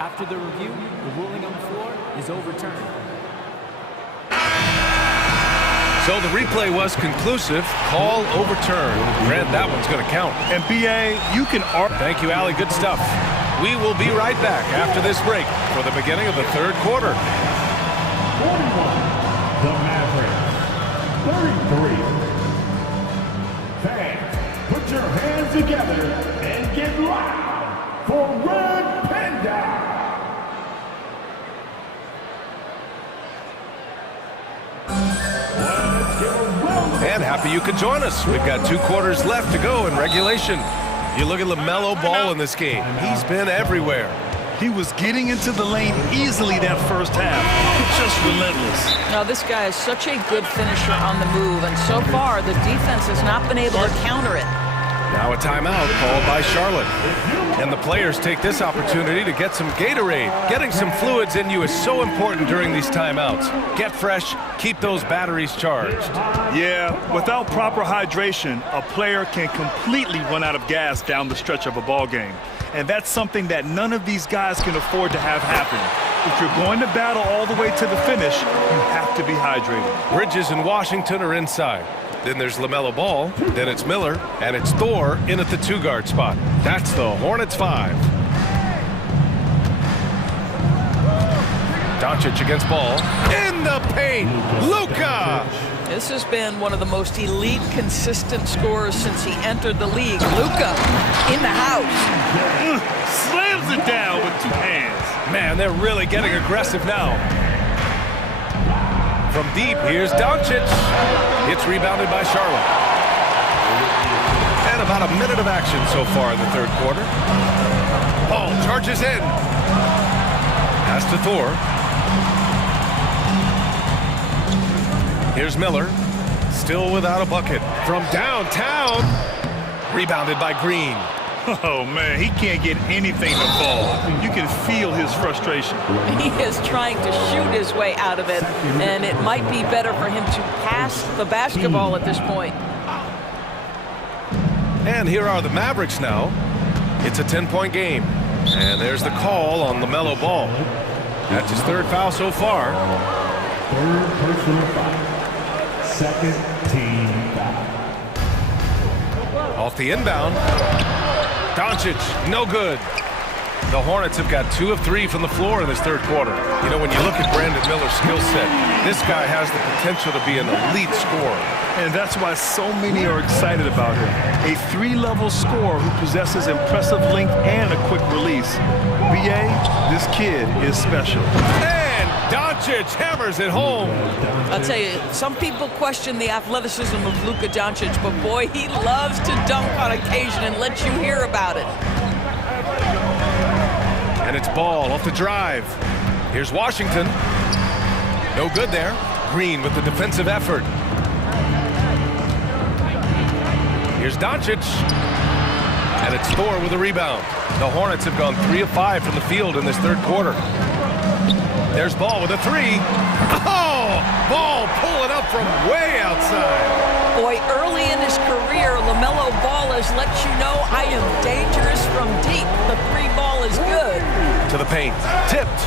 After the review, the ruling on the floor is overturned. So the replay was conclusive. Call overturned. Grant, that one's going to count. And BA, you can... Thank you, Allie. Good stuff. We will be right back after this break for the beginning of the third quarter. 41, the Mavericks. 33. Fans, put your hands together and get loud for Red Panda. And happy you could join us. We've got 2 quarters left to go in regulation. You look at LaMelo Ball in this game. He's been everywhere. He was getting into the lane easily that first half. Just relentless. Now, this guy is such a good finisher on the move, and so far, the defense has not been able to counter it. Now a timeout called by Charlotte. And the players take this opportunity to get some Gatorade. Getting some fluids in you is so important during these timeouts. Get fresh, keep those batteries charged. Yeah, without proper hydration, a player can completely run out of gas down the stretch of a ball game. And that's something that none of these guys can afford to have happen. If you're going to battle all the way to the finish, you have to be hydrated. Bridges and Washington are inside. Then there's LaMelo Ball, then it's Miller, and it's Thor in at the 2-guard spot. That's the Hornets 5. Doncic against Ball. In the paint, Luka! This has been one of the most elite, consistent scorers since he entered the league. Luka in the house. Slams it down with 2 hands. Man, they're really getting aggressive now. From deep, here's Doncic. It's rebounded by Charlotte. And about a minute of action so far in the third quarter. Ball charges in. Pass to Thor. Here's Miller. Still without a bucket. From downtown. Rebounded by Green. Oh, man, he can't get anything to fall. You can feel his frustration. He is trying to shoot his way out of it, and it might be better for him to pass the basketball at this point. And here are the Mavericks now. It's a 10-point game. And there's the call on LaMelo Ball. That's his 3rd foul so far. 3rd personal foul. 2nd team foul. Off the inbound. Doncic, no good. The Hornets have got 2 of 3 from the floor in this third quarter. You know, when you look at Brandon Miller's skill set, this guy has the potential to be an elite scorer. And that's why so many are excited about him. A 3-level scorer who possesses impressive length and a quick release. BA, this kid is special. And Doncic hammers it home. I'll tell you, some people question the athleticism of Luka Doncic, but boy, he loves to dunk on occasion and let you hear about it. And it's Ball off the drive. Here's Washington. No good there. Green with the defensive effort. Here's Doncic. And it's Thor with a rebound. The Hornets have gone 3 of 5 from the field in this third quarter. There's Ball with a 3. Oh! Ball pulling up from way outside. Boy, early in his career, LaMelo Ball has let you know I am dangerous from deep. The 3 ball is good. To the paint. Tipped.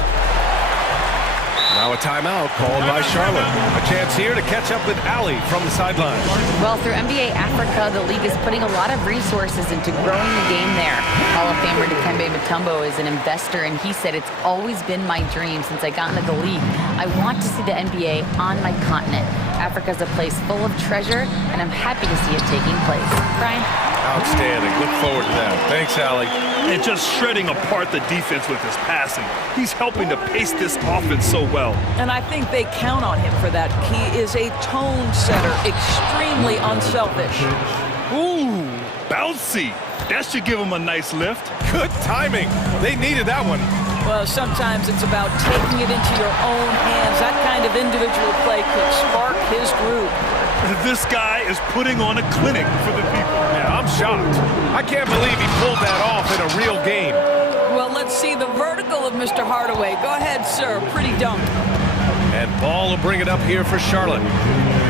Now a timeout called by Charlotte. A chance here to catch up with Ali from the sideline. Well, through NBA Africa, the league is putting a lot of resources into growing the game there. Hall of Famer Dikembe Mutombo is an investor, and he said, "It's always been my dream since I got into the league. I want to see the NBA on my continent. Africa's a place full of treasure, and I'm happy to see it taking place." Brian? Outstanding. Look forward to that. Thanks, Ali. And just shredding apart the defense with his passing. He's helping to pace this offense so well. And I think they count on him for that. He is a tone setter, extremely unselfish. Ooh, bouncy. That should give him a nice lift. Good timing. They needed that one. Well, sometimes it's about taking it into your own hands. That kind of individual play could spark his groove. This guy is putting on a clinic for the people. Yeah, I'm shocked. I can't believe he pulled that off in a real game. Well, let's see the vertical of Mr. Hardaway. Go ahead, sir. Pretty dunk. And Ball will bring it up here for Charlotte.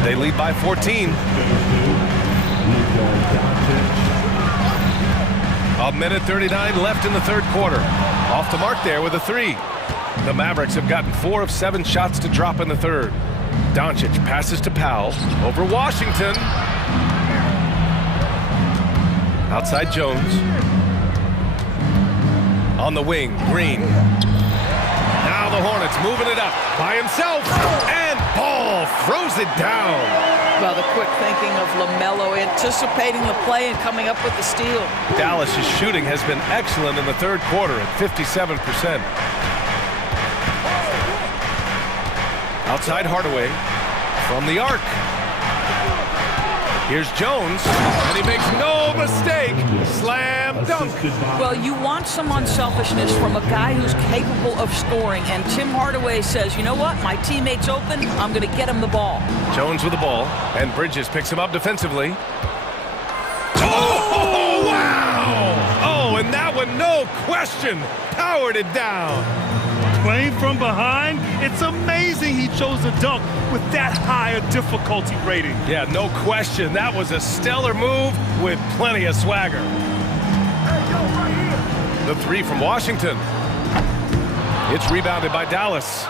They lead by 14. A minute 39 left in the third quarter. Off the mark there with a 3. The Mavericks have gotten 4 of 7 shots to drop in the third. Doncic passes to Powell over Washington. Outside Jones. On the wing, Green. Now the Hornets moving it up by himself. And Ball throws it down. Well, the quick thinking of LaMelo, anticipating the play and coming up with the steal. Dallas's shooting has been excellent in the third quarter at 57%. Outside Hardaway from the arc. Here's Jones, and he makes no mistake. Slam dunk. Well, you want some unselfishness from a guy who's capable of scoring, and Tim Hardaway says, you know what, my teammate's open, I'm going to get him the ball. Jones with the ball, and Bridges picks him up defensively. Oh, wow! Oh, and that one, no question, powered it down. Playing from behind, it's amazing he chose a dunk with that high a difficulty rating. Yeah, no question. That was a stellar move with plenty of swagger. The three from Washington. It's rebounded by Dallas.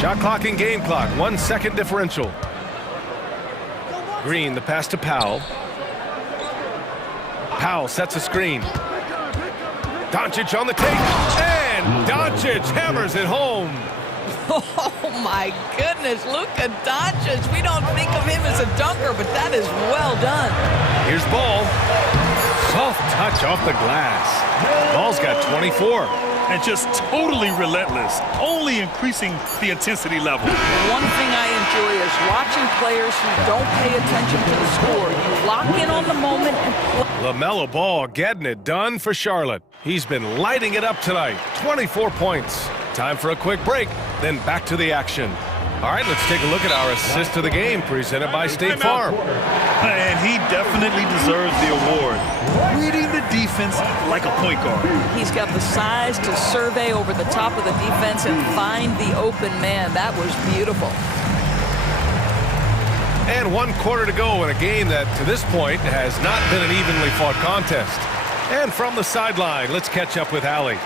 Shot clock and game clock, 1 second differential. Green, the pass to Powell. Powell sets a screen. Doncic on the take, and Doncic hammers it home. Oh my goodness, Luka Doncic. We don't think of him as a dunker, but that is well done. Here's Ball. Soft touch off the glass. Ball's got 24. And just totally relentless, only increasing the intensity level. One thing I enjoy is watching players who don't pay attention to the score. You lock in on the moment and play. LaMelo Ball getting it done for Charlotte. He's been lighting it up tonight. 24 points. Time for a quick break, then back to the action. All right, let's take a look at our assist of the game presented by State Farm. And he definitely deserves the award. Reading the defense like a point guard. He's got the size to survey over the top of the defense and find the open man. That was beautiful. And 1 quarter to go in a game that, to this point, has not been an evenly fought contest. And from the sideline, let's catch up with Allie.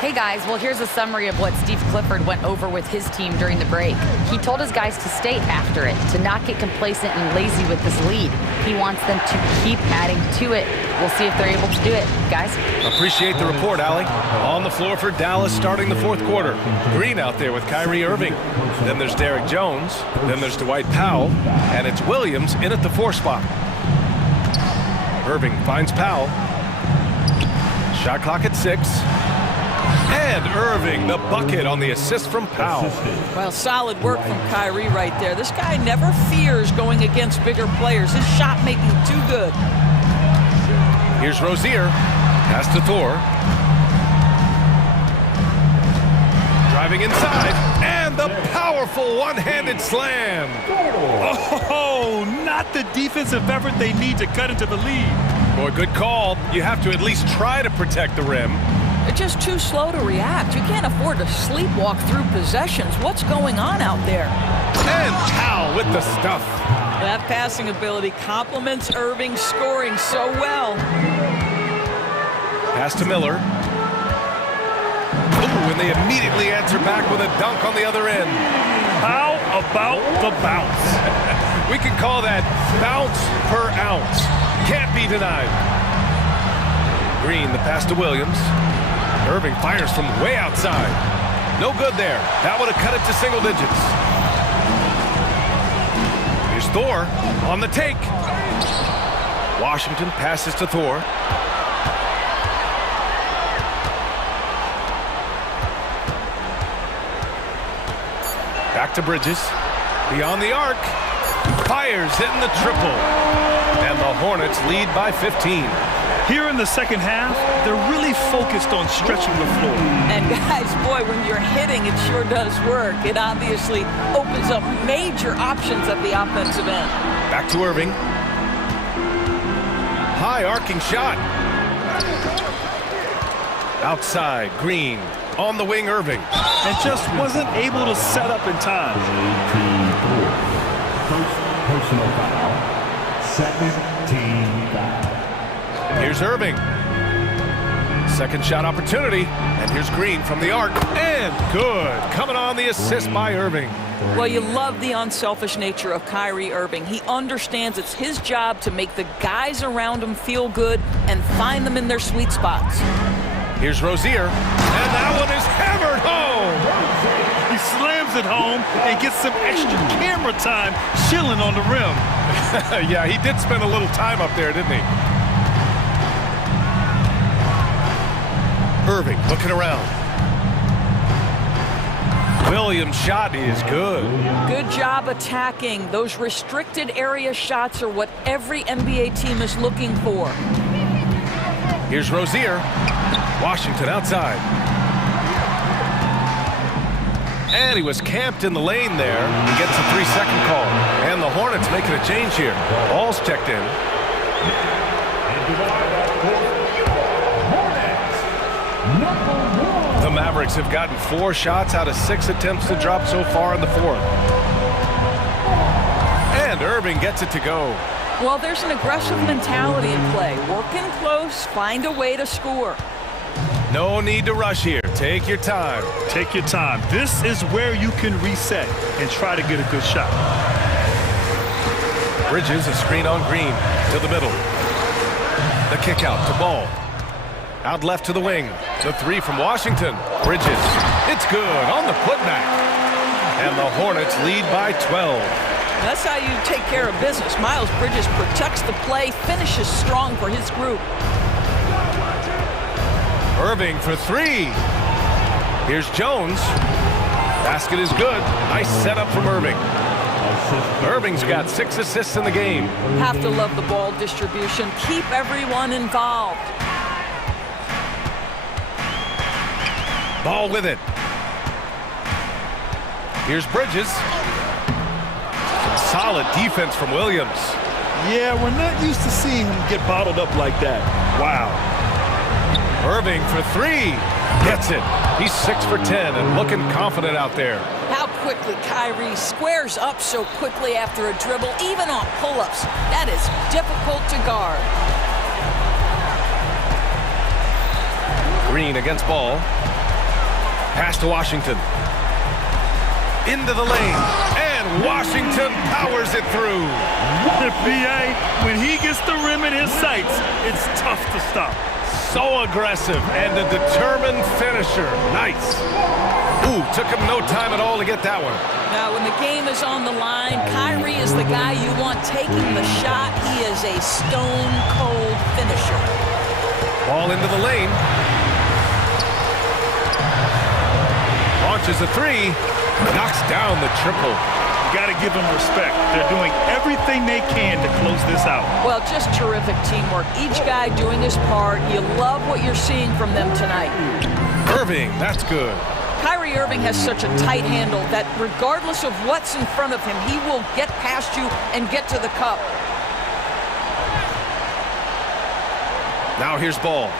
Hey guys, well here's a summary of what Steve Clifford went over with his team during the break. He told his guys to stay after it, to not get complacent and lazy with this lead. He wants them to keep adding to it. We'll see if they're able to do it, guys. Appreciate the report, Allie. On the floor for Dallas starting the 4th quarter. Green out there with Kyrie Irving. Then there's Derek Jones. Then there's Dwight Powell. And it's Williams in at the 4 spot. Irving finds Powell. Shot clock at 6. And Irving, the bucket on the assist from Powell. Well, solid work from Kyrie right there. This guy never fears going against bigger players. His shot making too good. Here's Rozier. Pass to Thor. Driving inside. And the powerful one-handed slam. Oh, not the defensive effort they need to cut into the lead. Boy, good call. You have to at least try to protect the rim. They're just too slow to react. You can't afford to sleepwalk through possessions. What's going on out there? And Powell with the stuff. That passing ability complements Irving scoring so well. Pass to Miller. Ooh, and they immediately answer back with a dunk on the other end. How about the bounce? We can call that bounce per ounce. Can't be denied. Green, the pass to Williams. Irving fires from way outside. No good there. That would have cut it to single digits. Here's Thor on the take. Washington passes to Thor. Back to Bridges. Beyond the arc. Fires, hitting the triple. And the Hornets lead by 15. Here in the second half, they're really focused on stretching the floor. And guys, boy, when you're hitting, it sure does work. It obviously opens up major options at the offensive end. Back to Irving. High arcing shot. Outside, Green. On the wing, Irving. And just wasn't able to set up in time. First personal foul. Second team foul. Here's Irving. Second shot opportunity. And here's Green from the arc. And good. Coming on the assist by Irving. Well, you love the unselfish nature of Kyrie Irving. He understands it's his job to make the guys around him feel good and find them in their sweet spots. Here's Rozier. And that one is hammered home. He slams it home and gets some extra camera time chilling on the rim. Yeah, he did spend a little time up there, didn't he? Irving looking around. Williams' shot is good. Good job attacking. Those restricted area shots are what every NBA team is looking for. Here's Rozier. Washington outside. And he was camped in the lane there. He gets a 3-second call. And the Hornets making a change here. Ball's checked in. The Mavericks have gotten 4 shots out of 6 attempts to drop so far in the fourth. And Irving gets it to go. Well, there's an aggressive mentality in play. Working close, find a way to score. No need to rush here. Take your time. Take your time. This is where you can reset and try to get a good shot. Bridges, a screen on Green to the middle. The kick out to Ball. Out left to the wing. The 3 from Washington. Bridges. It's good on the putback. And the Hornets lead by 12. That's how you take care of business. Miles Bridges protects the play, finishes strong for his group. Irving for 3. Here's Jones. Basket is good. Nice setup from Irving. Irving's got 6 assists in the game. Have to love the ball distribution. Keep everyone involved. Ball with it. Here's Bridges. Some solid defense from Williams. Yeah, we're not used to seeing him get bottled up like that. Wow. Irving for 3. Gets it. He's 6 for 10 and looking confident out there. How quickly Kyrie squares up so quickly after a dribble, even on pull-ups. That is difficult to guard. Green against Ball. Pass to Washington. Into the lane. And Washington powers it through. BA, when he gets the rim in his sights, it's tough to stop. So aggressive and a determined finisher. Nice. Ooh, took him no time at all to get that one. Now, when the game is on the line, Kyrie is the guy you want taking the shot. He is a stone-cold finisher. Ball into the lane. Launches a 3. Knocks down the triple. Got to give them respect. They're doing everything they can to close this out. Well, just terrific teamwork. Each guy doing his part. You love what you're seeing from them tonight. Irving, that's good. Kyrie Irving has such a tight handle that regardless of what's in front of him, he will get past you and get to the cup. Now here's Ball.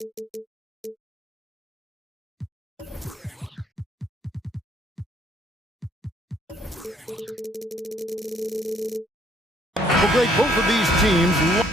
Well, Greg, both of these teams...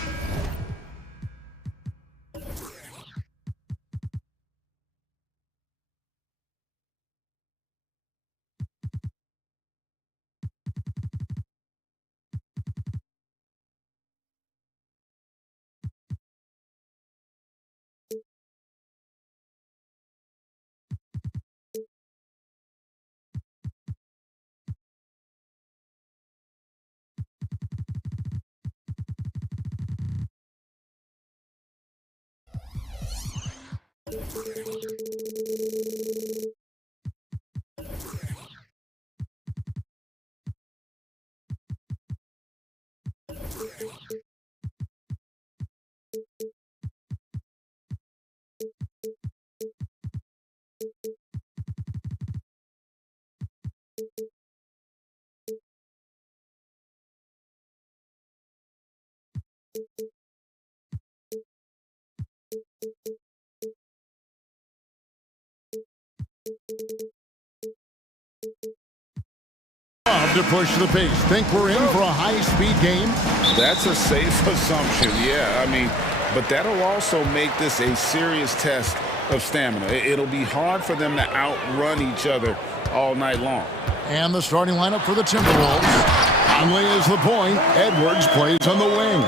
to push the pace. Think we're in for a high-speed game? That's a safe assumption, yeah. I mean, but that'll also make this a serious test of stamina. It'll be hard for them to outrun each other all night long. And the starting lineup for the Timberwolves. Conley is the point. Edwards plays on the wing.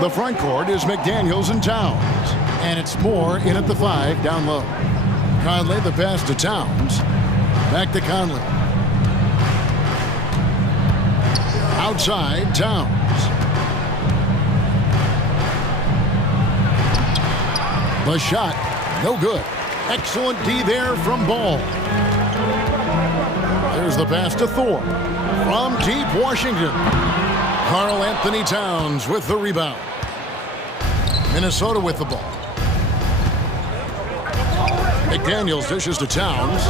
The front court is McDaniels and Towns. And it's Moore in at the 5 down low. Conley the pass to Towns. Back to Conley. Outside, Towns. The shot, no good. Excellent D there from Ball. There's the pass to Thor. From deep Washington. Karl Anthony Towns with the rebound. Minnesota with the ball. McDaniels dishes to Towns.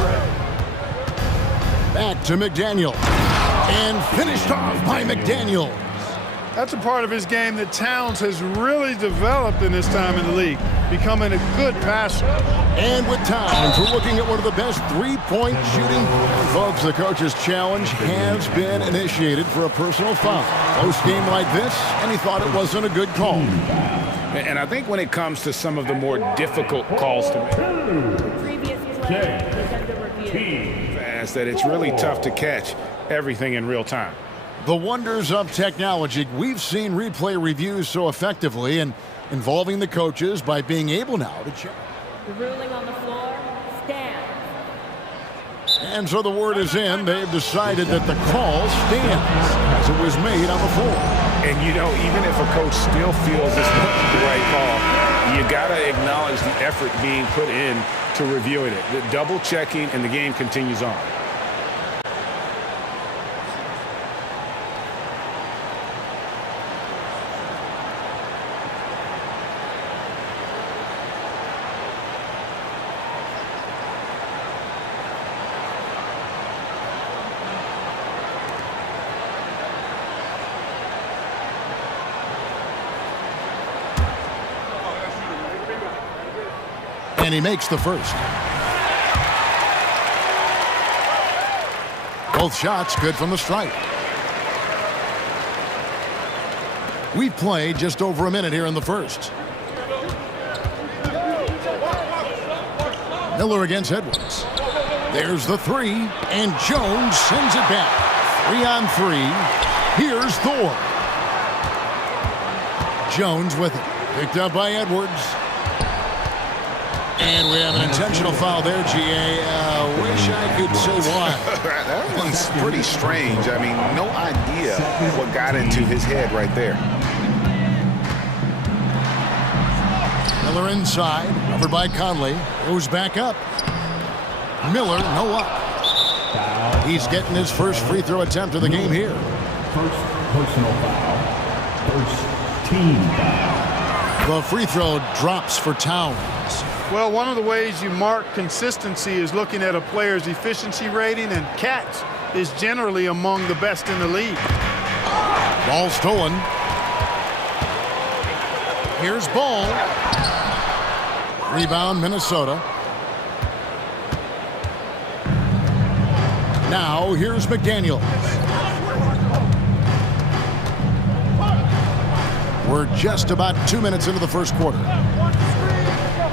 Back to McDaniel. And finished off by McDaniel. That's a part of his game that Towns has really developed in his time in the league, becoming a good passer. And with Towns, we're looking at one of the best three-point shooting. Folks, the coach's challenge has been initiated for a personal foul. Close game like this, and he thought it wasn't a good call. And I think when it comes to some of the more difficult calls to make, fast, that it's really tough to catch everything in real time. The wonders of technology. We've seen replay reviews so effectively and involving the coaches by being able now to check. The ruling on the floor stands. And so the word is in. They've decided that the call stands as it was made on the floor. And, you know, even if a coach still feels this wasn't the right call, you got to acknowledge the effort being put in to reviewing it. The double checking, and the game continues on. And he makes the first. Both shots good from the stripe. We've played just over a minute here in the first. Miller against Edwards. There's the 3, and Jones sends it back. 3 on 3. Here's Thor. Jones with it. Picked up by Edwards. And we have an intentional foul there, GA. Wish I could say why. That one's pretty strange. I mean, no idea what got into his head right there. Miller inside, covered by Conley. Goes back up. Miller, no up. He's getting his first free throw attempt of the game here. First personal foul. First team foul. The free throw drops for Towns. Well, one of the ways you mark consistency is looking at a player's efficiency rating, and catch is generally among the best in the league. Ball stolen. Here's Ball. Rebound, Minnesota. Now, here's McDaniels. We're just about 2 minutes into the first quarter.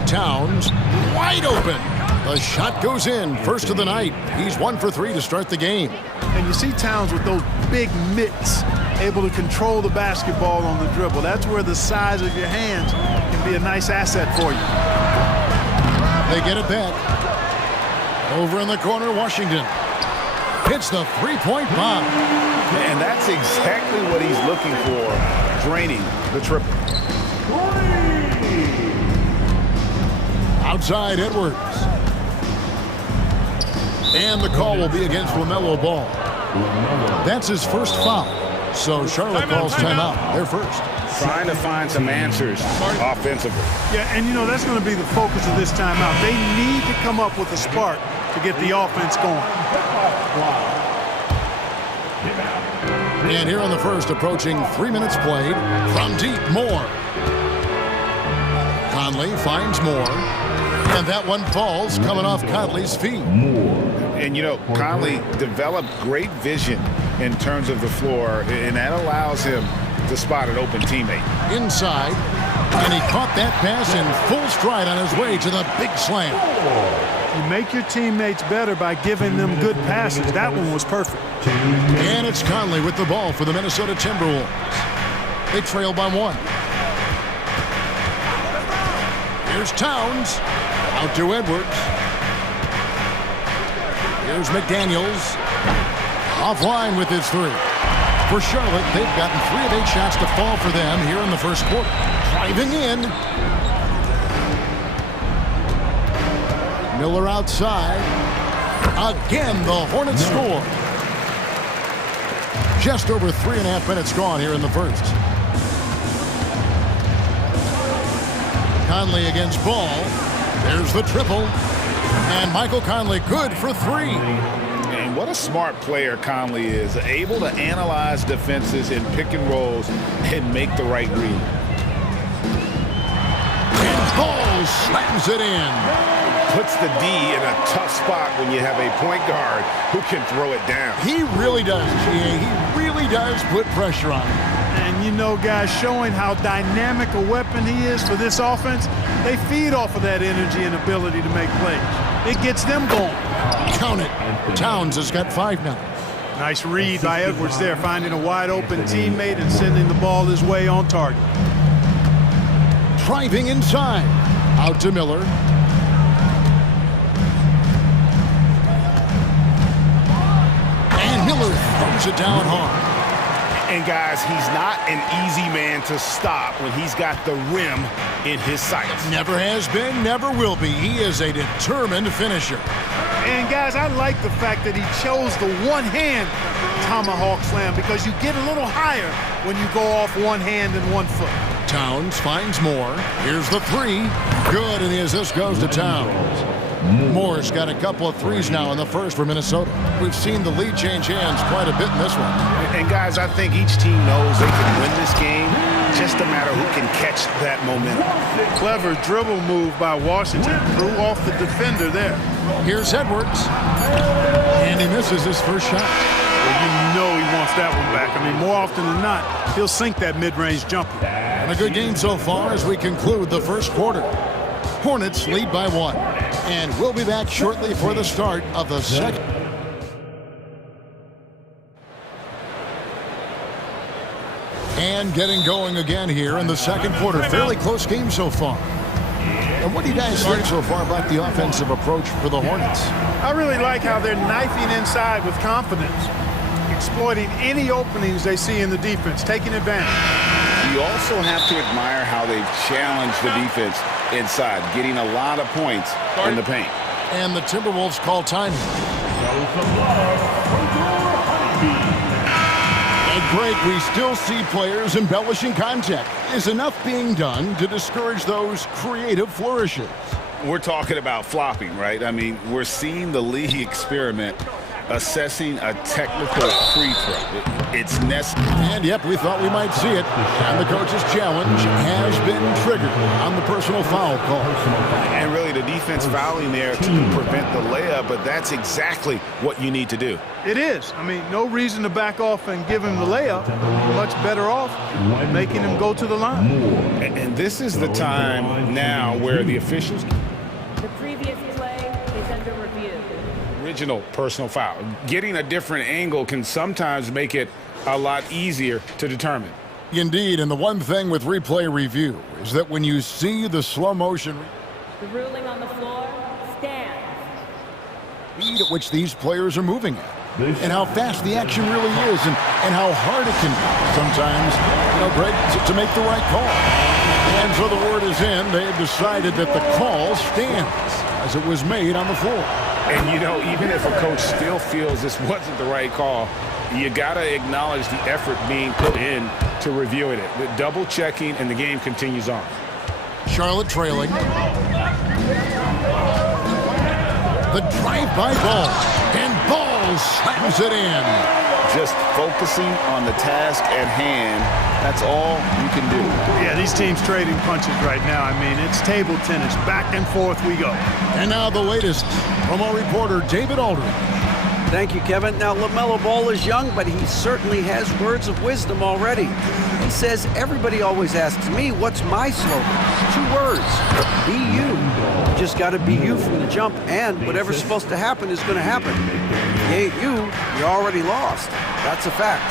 Towns, wide open. The shot goes in, first of the night. He's 1 for 3 to start the game. And you see Towns with those big mitts, able to control the basketball on the dribble. That's where the size of your hands can be a nice asset for you. They get it back. Over in the corner, Washington. Hits the three-point bomb. And that's exactly what he's looking for, draining the triple. Outside, Edwards. And the call will be against LaMelo Ball. That's his first foul. So Charlotte calls timeout. They're first. Trying to find some answers offensively. Yeah, and you know, that's going to be the focus of this timeout. They need to come up with a spark to get the offense going. And here in the first, approaching 3 minutes played, from deep, Moore. Conley finds Moore. And that one falls, coming off Conley's feet. And, you know, Conley developed great vision in terms of the floor, and that allows him to spot an open teammate. Inside, and he caught that pass in full stride on his way to the big slam. You make your teammates better by giving them good passes. That one was perfect. And it's Conley with the ball for the Minnesota Timberwolves. They trail by 1. Here's Towns. Out to Edwards. Here's McDaniels. Offline with his 3. For Charlotte, they've gotten 3 of 8 shots to fall for them here in the first quarter. Driving in. Miller outside. Again, the Hornets score. Just over 3.5 minutes gone here in the first. Conley against Ball. There's the triple. And Michael Conley good for 3. And what a smart player Conley is. Able to analyze defenses in pick and rolls and make the right read. And Ball slams it in. Puts the D in a tough spot when you have a point guard who can throw it down. He really does, G.A. He really does put pressure on him. And you know, guys, showing how dynamic a weapon he is for this offense, they feed off of that energy and ability to make plays. It gets them going. Count it. Towns has got 5 now. Nice read by Edwards there, finding a wide open teammate and sending the ball his way on target. Driving inside. Out to Miller. And Miller throws it down hard. And guys, he's not an easy man to stop when he's got the rim in his sights. Never has been, never will be. He is a determined finisher. And guys, I like the fact that he chose the one-hand tomahawk slam because you get a little higher when you go off one hand and 1 foot. Towns finds Moore. Here's the 3. Good, and the assist goes to Towns. Moore's got a couple of 3s now in the first for Minnesota. We've seen the lead change hands quite a bit in this one. And guys, I think each team knows they can win this game. Just a matter who can catch that momentum. Clever dribble move by Washington. Threw off the defender there. Here's Edwards. And he misses his first shot. Well, you know he wants that one back. I mean, more often than not, he'll sink that mid-range jumper. And a good game so far as we conclude the first quarter. Hornets lead by 1. And we'll be back shortly for the start of the second. And getting going again here in the second quarter. Fairly close game so far. And what do you guys think so far about the offensive approach for the Hornets? I really like how they're knifing inside with confidence, exploiting any openings they see in the defense, taking advantage. You also have to admire how they've challenged the defense inside, getting a lot of points in the paint. And the Timberwolves call time. At break, we still see players embellishing contact. Is enough being done to discourage those creative flourishes? We're talking about flopping, right? I mean, we're seeing the league experiment assessing a technical free throw. It's necessary. And yep, we thought we might see it. And the coach's challenge has been triggered on the personal foul call. And really the defense fouling there to prevent the layup, but that's exactly what you need to do. It is. I mean, no reason to back off and give him the layup. Much better off making him go to the line. And this is the time now where the officials... The previous play is under review. Original personal foul. Getting a different angle can sometimes make it a lot easier to determine. Indeed, and the one thing with replay review is that when you see the slow motion... The ruling on the floor stands. Speed at which these players are moving at. And how fast the action really is, and how hard it can be sometimes, Greg, to make the right call. And so the word is in. They have decided that the call stands as it was made on the floor. And, even if a coach still feels this wasn't the right call, you got to acknowledge the effort being put in to reviewing it. The double checking, and the game continues on. Charlotte trailing. The drive-by ball, and Ball slams it in. Just focusing on the task at hand, that's all you can do. Yeah, these teams trading punches right now. I mean, it's table tennis. Back and forth we go. And now the latest from our reporter, David Aldridge. Thank you, Kevin. Now, LaMelo Ball is young, but he certainly has words of wisdom already. He says, everybody always asks me, what's my slogan? 2 words, be you. You just got to be you from the jump, and whatever's supposed to happen is going to happen. If you ain't you, you're already lost. That's a fact.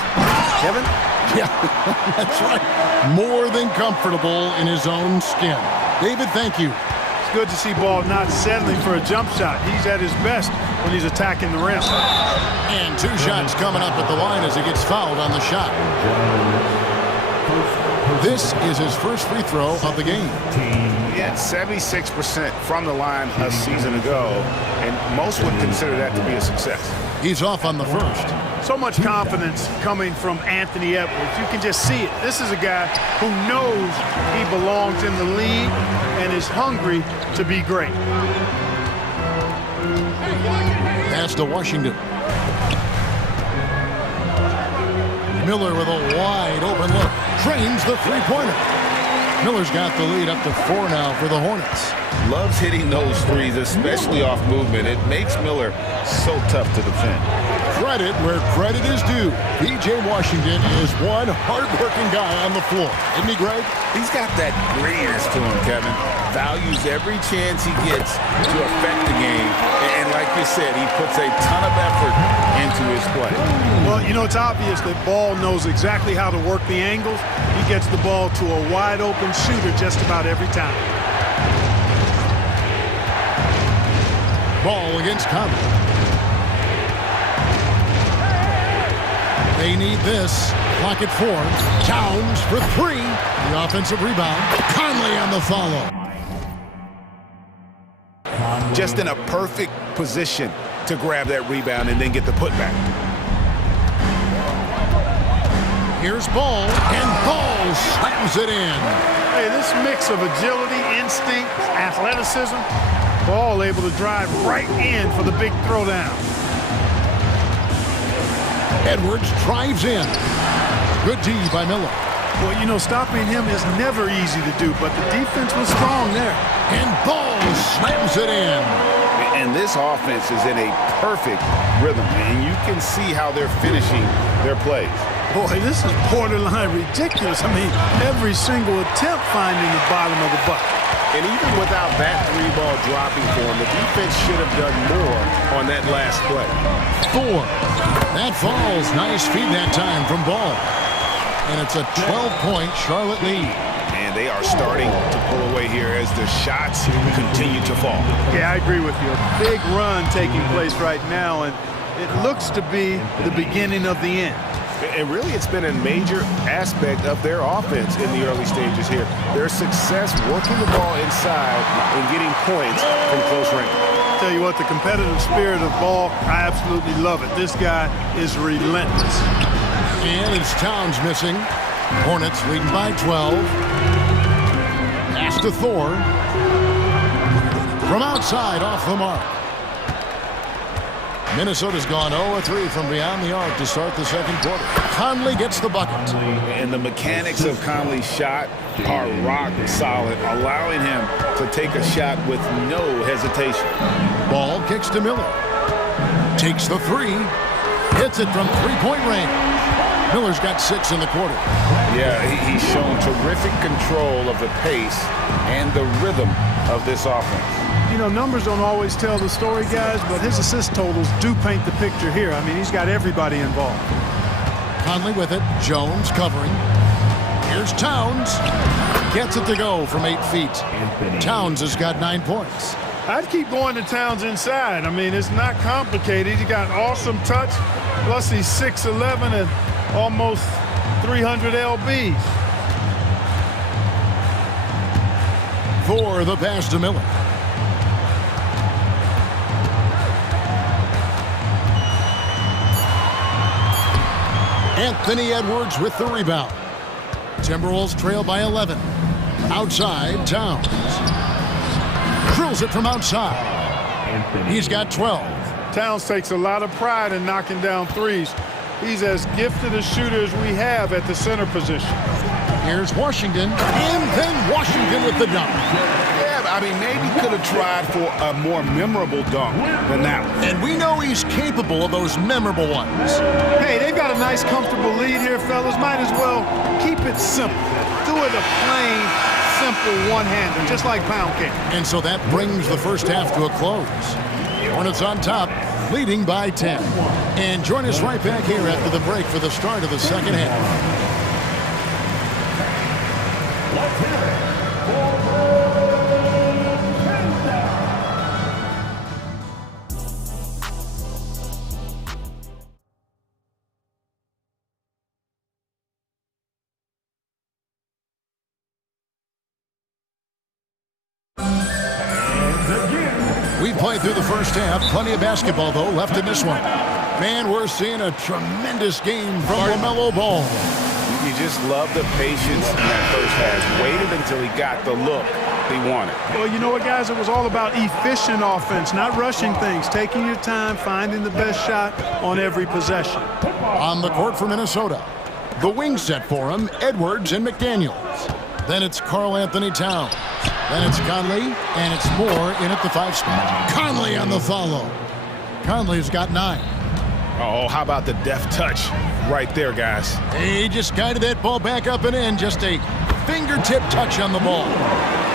Kevin? Yeah, that's right. More than comfortable in his own skin. David, thank you. It's good to see Ball not settling for a jump shot. He's at his best when he's attacking the rim. And 2 shots coming up at the line as he gets fouled on the shot. This is his first free throw of the game. He had 76% from the line a season ago, and most would consider that to be a success. He's off on the first. So much confidence coming from Anthony Edwards. You can just see it. This is a guy who knows he belongs in the league and is hungry to be great. Pass to Washington. Miller with a wide open look. Trains the three-pointer. Miller's got the lead up to 4 now for the Hornets. Loves hitting those threes, especially off movement. It makes Miller so tough to defend. Credit where credit is due. P.J. Washington is one hard-working guy on the floor. Isn't he, Greg? He's got that grittiness to him, Kevin. Values every chance he gets to affect the game. And like you said, he puts a ton of effort into his play. Well, it's obvious that Ball knows exactly how to work the angles. He gets the ball to a wide-open shooter just about every time. Ball against Conley. They need this. Clock at 4. Towns for 3. The offensive rebound. Conley on the follow. Just in a perfect position to grab that rebound and then get the putback. Here's Ball, and Ball slams it in. Hey, this mix of agility, instinct, athleticism, Ball able to drive right in for the big throwdown. Edwards drives in. Good D by Miller. Well, stopping him is never easy to do, but the defense was strong there. And Ball slams it in. And this offense is in a perfect rhythm, and you can see how they're finishing their plays. Boy, this is borderline ridiculous. I mean, every single attempt finding the bottom of the bucket. And even without that 3-ball dropping for him, the defense should have done more on that last play. 4. That falls. Nice feed that time from Ball. And it's a 12-point Charlotte lead. And they are starting to pull away here as the shots continue to fall. Yeah, I agree with you. A big run taking place right now, and it looks to be the beginning of the end. And really, it's been a major aspect of their offense in the early stages here. Their success working the ball inside and getting points from close range. Tell you what, the competitive spirit of Ball, I absolutely love it. This guy is relentless. And it's Towns missing. Hornets leading by 12. Pass to Thor. From outside, off the mark. Minnesota's gone 0-3 from beyond the arc to start the second quarter. Conley gets the bucket. And the mechanics of Conley's shot are rock solid, allowing him to take a shot with no hesitation. Ball kicks to Miller. Takes the three. Hits it from three-point range. Miller's got 6 in the quarter. Yeah, he's shown terrific control of the pace and the rhythm of this offense. You know, numbers don't always tell the story, guys, but his assist totals do paint the picture here. I mean, he's got everybody involved. Conley with it. Jones covering. Here's Towns. Gets it to go from 8 feet. Towns has got 9 points. I'd keep going to Towns inside. I mean, it's not complicated. He got awesome touch, plus he's 6'11" and almost 300 lbs. For the pass to Miller. Anthony Edwards with the rebound. Timberwolves trail by 11. Outside, Towns. Drills it from outside. He's got 12. Towns takes a lot of pride in knocking down threes. He's as gifted a shooter as we have at the center position. Here's Washington, and then Washington with the dunk. Yeah, I mean, maybe could have tried for a more memorable dunk than that one. And we know he's capable of those memorable ones. Hey, they've got a nice, comfortable lead here, fellas. Might as well keep it simple. Do it a plain, simple one-hander, just like pound cake. And so that brings the first half to a close. Hornets on top, leading by 10. And join us right back here after the break for the start of the second half. Let's hear it for We played through the first half. Plenty of basketball, though, left in this one. Man, we're seeing a tremendous game from LaMelo Ball. You just love the patience in that first half. Waited until he got the look he wanted. Well, you know what, guys? It was all about efficient offense, not rushing things, taking your time, finding the best shot on every possession. On the court for Minnesota, the wing set for him, Edwards and McDaniels. Then it's Karl Anthony Towns. Then it's Conley, and it's Moore in at the 5 spot. Conley on the follow. Conley's got 9. Oh, how about the deft touch right there, guys? He just guided that ball back up and in. Just a fingertip touch on the ball.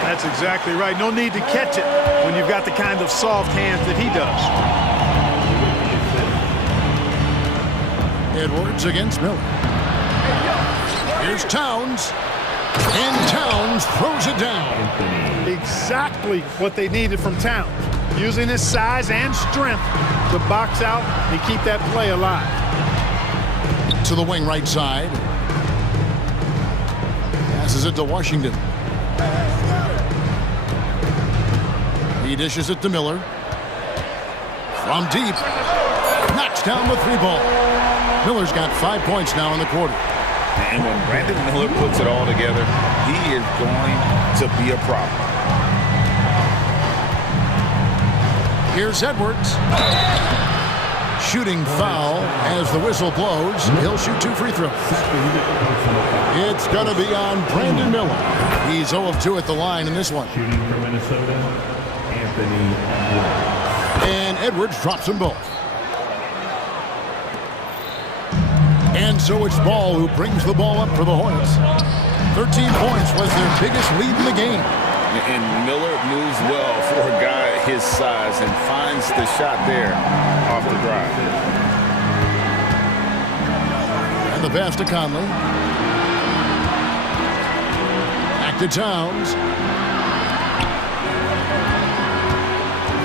That's exactly right. No need to catch it when you've got the kind of soft hands that he does. Edwards against Miller. Here's Towns. And Towns throws it down. Exactly what they needed from Towns. Using his size and strength to box out and keep that play alive. To the wing right side. Passes it to Washington. He dishes it to Miller. From deep. Knocks down the 3 ball. Miller's got 5 points now in the quarter. And when Brandon Miller puts it all together, he is going to be a problem. Here's Edwards. Shooting foul as the whistle blows. He'll shoot 2 free throws. It's going to be on Brandon Miller. He's 0 of 2 at the line in this one. shooting for Minnesota, Anthony Edwards. And Edwards drops them both. And so it's Ball who brings the ball up for the Hornets. 13 points was their biggest lead in the game. And Miller moves well for a guy his size and finds the shot there off the drive. And the pass to Conley. Back to Towns.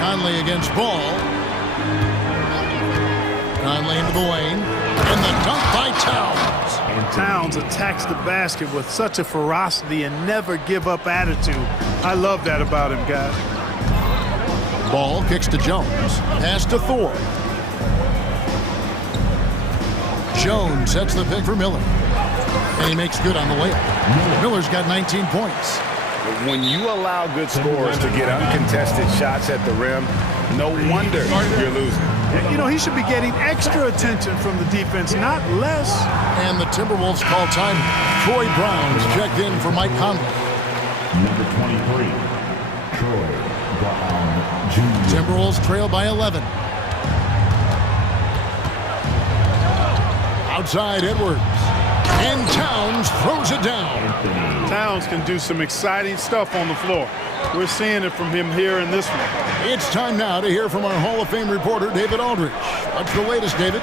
Conley against Ball. Conley into the lane. And the dunk by Towns. And Towns attacks the basket with such a ferocity and never give up attitude. I love that about him, guys. Ball kicks to Jones. Pass to Thor. Jones sets the pick for Miller. And he makes good on the layup. Miller's got 19 points. When you allow good scorers to get uncontested shots at the rim, No wonder you're losing. You know, he should be getting extra attention from the defense, not less. And the Timberwolves call time. Troy Brown's checked in for Mike Conley. Number 23, Troy Brown Jr. Timberwolves trail by 11. Outside Edwards. And Towns throws it down. Towns can do some exciting stuff on the floor. We're seeing it from him here in this one. It's time now to hear from our Hall of Fame reporter, David Aldridge. What's the latest, David?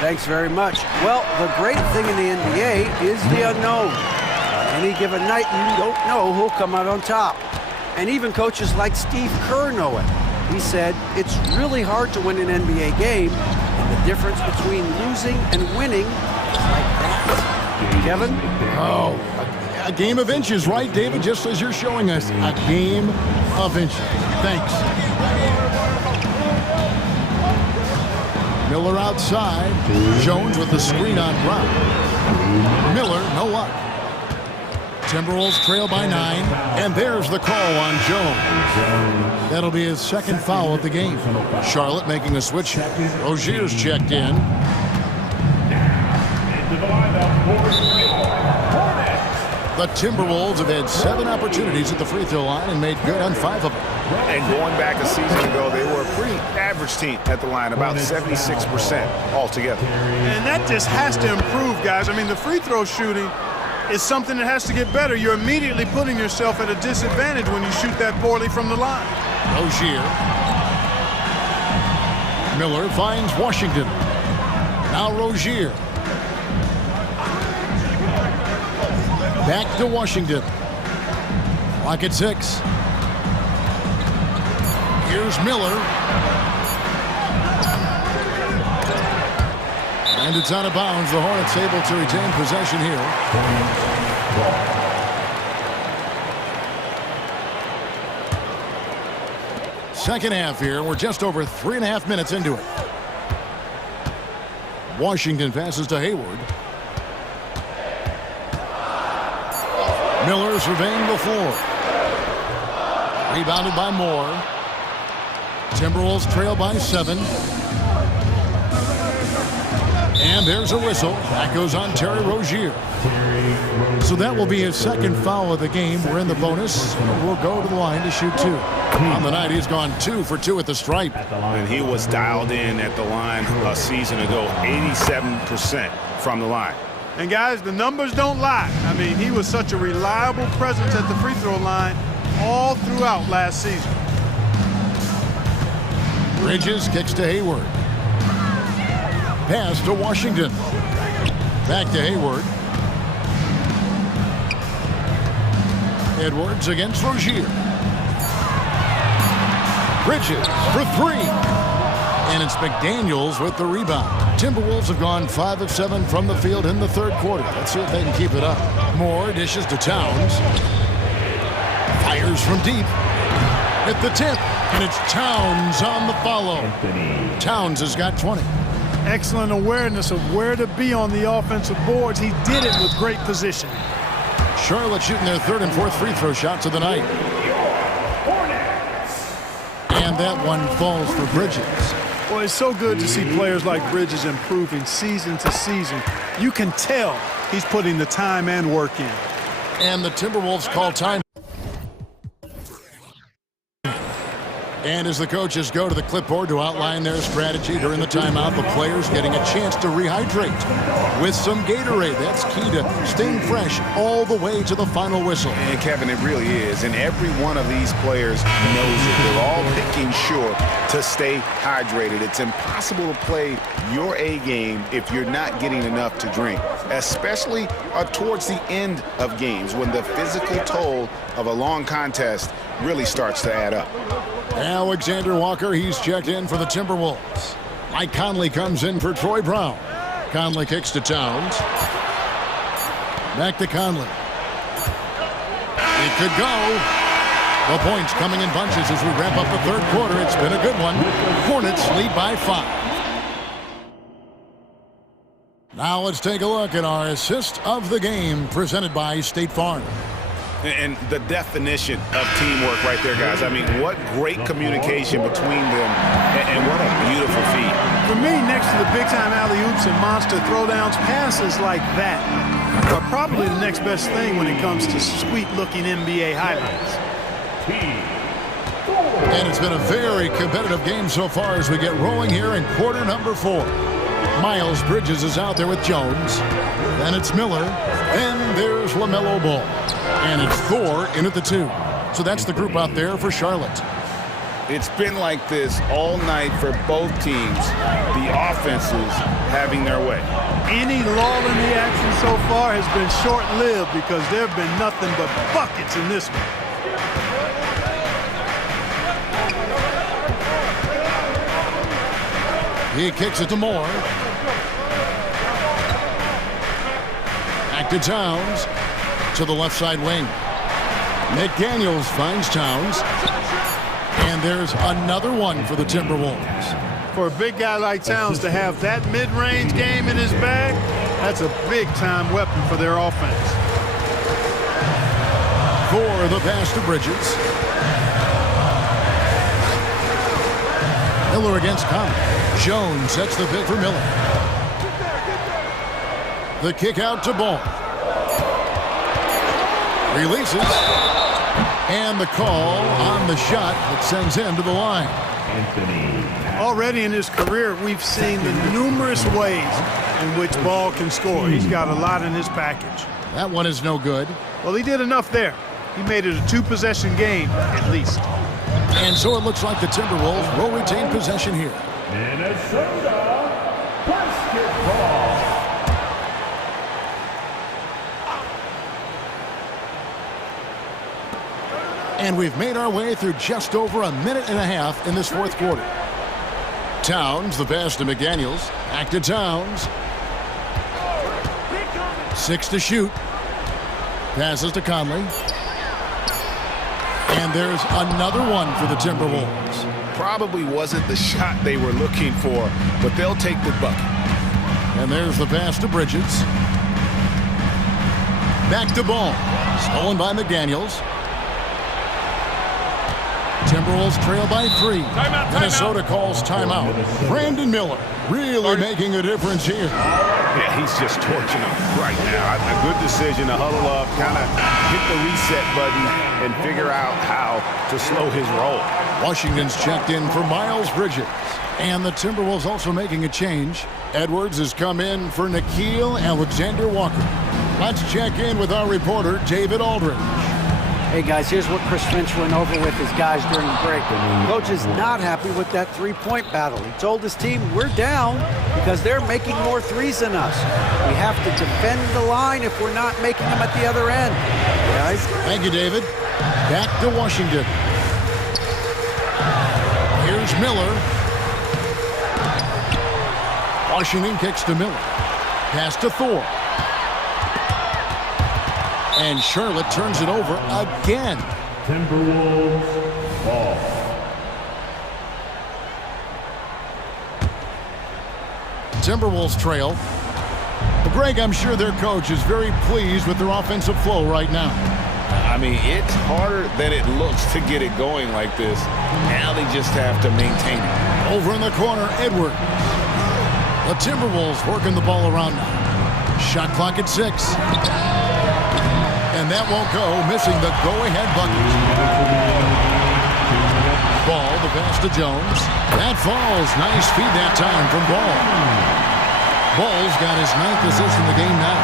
Thanks very much. Well, the great thing in the NBA is the unknown. Any given night, you don't know who'll come out on top. And even coaches like Steve Kerr know it. He said, it's really hard to win an NBA game, and the difference between losing and winning is like that. Kevin? Oh, a game of inches, right, David? Just as you're showing us, a game of inches. Thanks. Miller outside. Jones with the screen on Brown. Miller, no luck. Timberwolves trail by 9, and there's the call on Jones. That'll be his second foul of the game. Charlotte making a switch. Rozier's checked in. The Timberwolves have had 7 opportunities at the free throw line and made good on 5 of them. And going back a season ago, they were a pretty average team at the line, about 76% altogether. And that just has to improve, guys. I mean, the free throw shooting is something that has to get better. You're immediately putting yourself at a disadvantage when you shoot that poorly from the line. Rozier. Miller finds Washington. Now Rozier. Back to Washington. Clock at 6. Here's Miller. And it's out of bounds. The Hornets able to retain possession here. Second half here. We're just over 3.5 minutes into it. Washington passes to Hayward. Miller surveying the floor. Rebounded by Moore. Timberwolves trail by 7. And there's a whistle. That goes on Terry Rozier. So that will be his second foul of the game. We're in the bonus. We'll go to the line to shoot 2. On the night, he's gone 2 for 2 at the stripe. And he was dialed in at the line a season ago, 87% from the line. And guys, the numbers don't lie. I mean, he was such a reliable presence at the free throw line all throughout last season. Bridges kicks to Hayward. Pass to Washington. Back to Hayward. Edwards against Rozier. Bridges for 3. And it's McDaniels with the rebound. Timberwolves have gone 5 of 7 from the field in the third quarter. Let's see if they can keep it up. Moore dishes to Towns. Fires from deep. At the tip. And it's Towns on the follow. Towns has got 20. Excellent awareness of where to be on the offensive boards. He did it with great position. Charlotte shooting their 3rd and 4th free throw shots of the night. And that one falls for Bridges. Well, it's so good to see players like Bridges improving season to season. You can tell he's putting the time and work in. And the Timberwolves call time. And as the coaches go to the clipboard to outline their strategy during the timeout, the players getting a chance to rehydrate with some Gatorade. That's key to staying fresh all the way to the final whistle. And Kevin, it really is. And every one of these players knows it. They're all making sure to stay hydrated. It's impossible to play your A game if you're not getting enough to drink, especially towards the end of games when the physical toll of a long contest really starts to add up. Alexander Walker, he's checked in for the Timberwolves. Mike Conley comes in for Troy Brown. Conley kicks to Towns. Back to Conley. It could go. The points coming in bunches as we wrap up the third quarter. It's been a good one. Hornets lead by 5. Now let's take a look at our assist of the game presented by State Farm. And the definition of teamwork right there, guys. I mean, what great communication between them, and what a beautiful feat. For me, next to the big-time alley-oops and monster throwdowns, passes like that are probably the next best thing when it comes to sweet-looking NBA highlights. And it's been a very competitive game so far as we get rolling here in quarter number 4. Miles Bridges is out there with Jones. Then it's Miller. Then there's LaMelo Ball. And it's Thor in at the 2. So that's the group out there for Charlotte. It's been like this all night for both teams. The offenses having their way. Any lull in the action so far has been short-lived because there have been nothing but buckets in this one. He kicks it to Moore. Back to Towns. To the left side wing. McDaniels finds Towns. And there's another one for the Timberwolves. For a big guy like Towns to have that mid-range game in his bag, that's a big-time weapon for their offense. For the pass to Bridges. Miller against Conley. Jones sets the pick for Miller. The kick out to Ball. Releases. And the call on the shot that sends him to the line. Already in his career, we've seen the numerous ways in which Ball can score. He's got a lot in his package. That one is no good. Well, he did enough there. He made it a 2-possession game, at least. And so it looks like the Timberwolves will retain possession here. Minnesota basketball. And we've made our way through just over a minute and a half in this fourth quarter. Towns, the pass to McDaniels. Back to Towns. 6 to shoot. Passes to Conley. And there's another one for the Timberwolves. Probably wasn't the shot they were looking for, but they'll take the bucket. And there's the pass to Bridges. Back to Ball. Stolen by McDaniels. Timberwolves trail by 3. Minnesota calls timeout. Brandon Miller really making a difference here. Yeah, he's just torching them right now. A good decision to huddle up, kind of hit the reset button, and figure out how to slow his roll. Washington's checked in for Miles Bridges. And the Timberwolves also making a change. Edwards has come in for Nickeil Alexander-Walker. Let's check in with our reporter, David Aldridge. Hey guys, here's what Chris Finch went over with his guys during the break. Coach is not happy with that three-point battle. He told his team, we're down because they're making more threes than us. We have to defend the line if we're not making them at the other end. Guys? Thank you, David. Back to Washington. Here's Miller. Washington kicks to Miller. Pass to Thor. And Charlotte turns it over again. Timberwolves ball. Timberwolves trail. But Greg, I'm sure their coach is very pleased with their offensive flow right now. I mean, it's harder than it looks to get it going like this. Now they just have to maintain it. Over in the corner, Edwards. The Timberwolves working the ball around now. Shot clock at 6. And that won't go, missing the go-ahead bucket. Ball, the pass to Jones. That falls. Nice feed that time from Ball. Ball's got his 9th assist in the game now.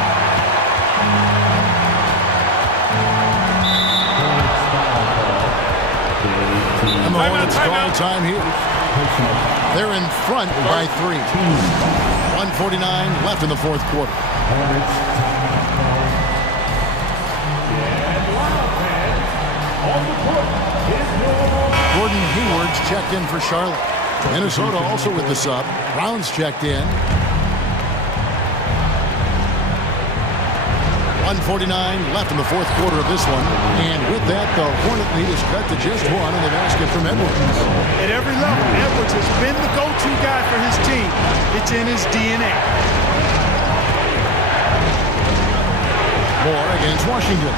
And the Hornets call time here. They're in front by 3. 1:49 left in the fourth quarter. Gordon Hayward's checked in for Charlotte. Minnesota also with the sub. Brown's checked in. 1:49 left in the fourth quarter of this one. And with that, the Hornet lead is cut to just 1 on the basket from Edwards. At every level, Edwards has been the go-to guy for his team. It's in his DNA. Moore against Washington.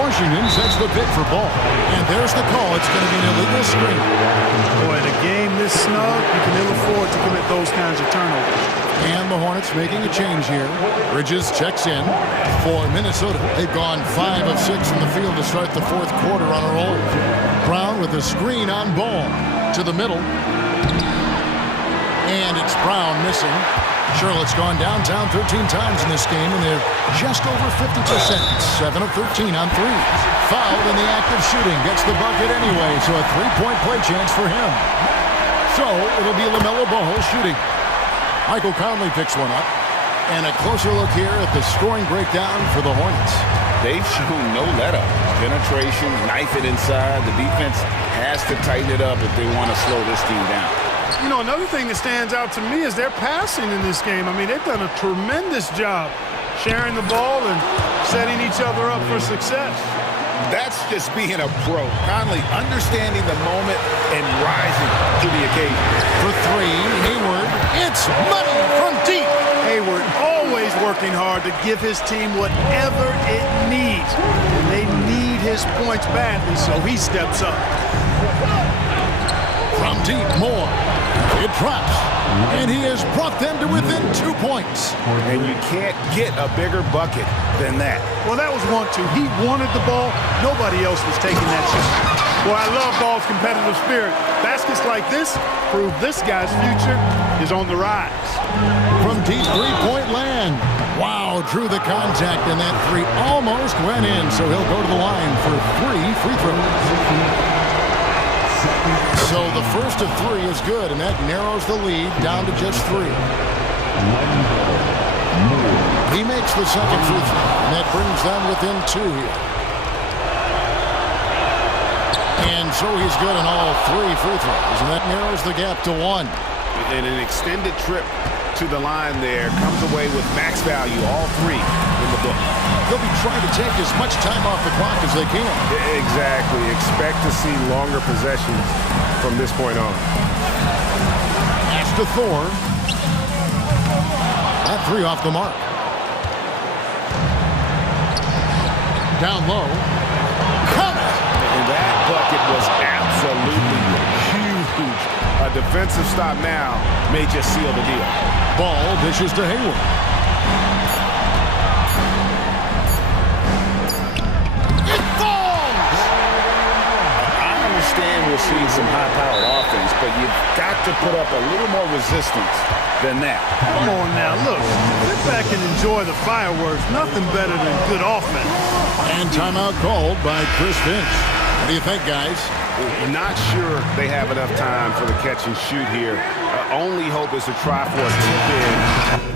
Washington sets the pick for ball. And there's the call. It's going to be an illegal screen. Boy, in a game this snug, you can ill afford to commit those kinds of turnovers. And the Hornets making a change here. Bridges checks in for Minnesota. They've gone 5 of 6 from the field to start the fourth quarter on a roll. Brown with a screen on ball to the middle. And it's Brown missing. Charlotte's gone downtown 13 times in this game, and they're just over 50%. 7 of 13 on threes. Fouled in the act of shooting. Gets the bucket anyway, so a three-point play chance for him. So it'll be LaMelo Ball shooting. Michael Conley picks one up. And a closer look here at the scoring breakdown for the Hornets. They've shown no let-up. Penetration, knife it inside. The defense has to tighten it up if they want to slow this team down. You know, another thing that stands out to me is their passing in this game. I mean, they've done a tremendous job sharing the ball and setting each other up for success. That's just being a pro. Conley understanding the moment and rising to the occasion. For three, Hayward. It's money from deep. Hayward always working hard to give his team whatever it needs. And they need his points badly, so he steps up. From deep, Moore. It drops. And he has brought them to within 2 points. And you can't get a bigger bucket than that. Well, that was 1-2. He wanted the ball. Nobody else was taking that shot. Well, I love Ball's competitive spirit. Baskets like this prove this guy's future is on the rise. From deep three-point land. Wow, drew the contact, and that three almost went in, so he'll go to the line for 3 free throws. So the first of 3 is good, and that narrows the lead down to just 3. He makes the second free throw, and that brings them within 2 here. And so he's good on all 3 free throws, and that narrows the gap to 1. And an extended trip to the line there comes away with max value, all 3 in the book. They'll be trying to take as much time off the clock as they can. Exactly. Expect to see longer possessions from this point on. Pass to Thor. That 3 off the mark. Down low. Count it! And that bucket was absolutely huge. A defensive stop now may just seal the deal. Ball dishes to Hayward. It falls! I understand we're seeing some high-powered offense, but you've got to put up a little more resistance than that. Come on now, look. Sit back and enjoy the fireworks. Nothing better than good offense. And timeout called by Chris Finch. What do you think, guys? Not sure they have enough time for the catch and shoot here. Only hope is to try for a tip-in.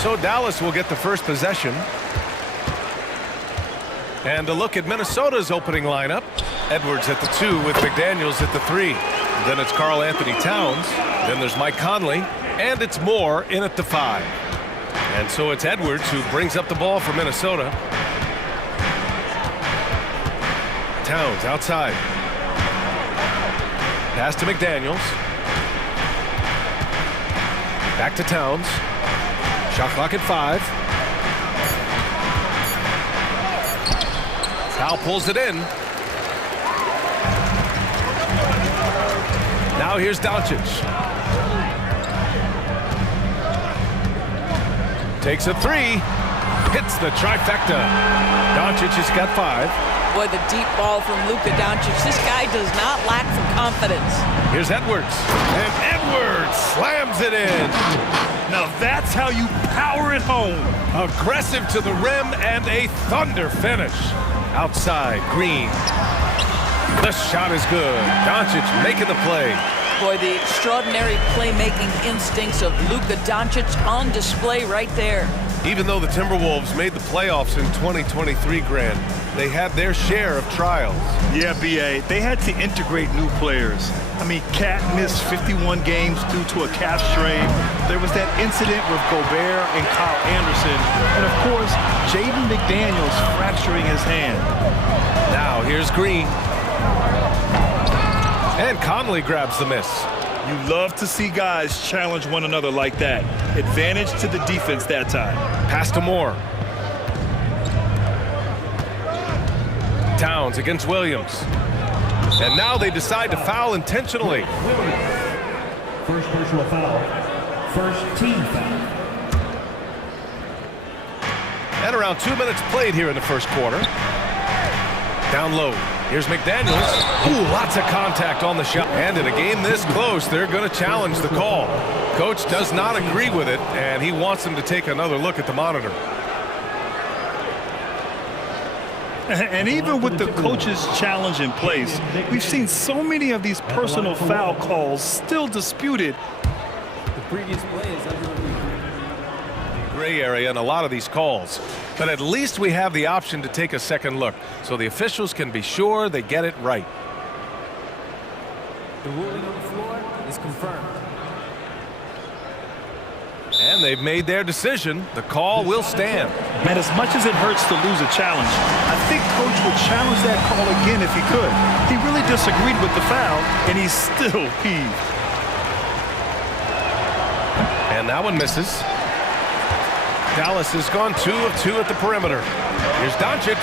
So Dallas will get the first possession. And a look at Minnesota's opening lineup. Edwards at the 2 with McDaniels at the 3. Then it's Karl Anthony Towns. Then there's Mike Conley. And it's Moore in at the 5. And so it's Edwards who brings up the ball for Minnesota. Towns outside. Pass to McDaniels. Back to Towns. Shot clock at 5. Powell pulls it in. Now here's Doncic. Takes a 3. Hits the trifecta. Doncic has got 5. Boy, the deep ball from Luka Doncic. This guy does not lack for confidence. Here's Edwards. And Edwards slams it in. Now that's how you power it home. Aggressive to the rim and a thunder finish. Outside, Green. The shot is good. Doncic making the play. Boy, the extraordinary playmaking instincts of Luka Doncic on display right there. Even though the Timberwolves made the playoffs in 2023, Grant, they had their share of trials. Yeah, B.A., they had to integrate new players. I mean, Cat missed 51 games due to a calf strain. There was that incident with Gobert and Kyle Anderson. And, of course, Jaden McDaniels fracturing his hand. Now here's Green. And Conley grabs the miss. You love to see guys challenge one another like that. Advantage to the defense that time. Pass to Moore. Towns against Williams. And now they decide to foul intentionally. First personal foul. First team foul. And around 2 minutes played here in the first quarter. Down low. Here's McDaniels. Ooh, lots of contact on the shot. And in a game this close, they're going to challenge the call. Coach does not agree with it, and he wants them to take another look at the monitor. And even with the coach's challenge in place, we've seen so many of these personal foul calls still disputed. The previous play is under review. Gray area in a lot of these calls. But at least we have the option to take a second look, so the officials can be sure they get it right. The ruling on the floor is confirmed. And they've made their decision. The call will stand. And as much as it hurts to lose a challenge, I think Coach would challenge that call again if he could. He really disagreed with the foul, and he's still peeved. And that one misses. Dallas has gone 2 of 2 at the perimeter. Here's Doncic.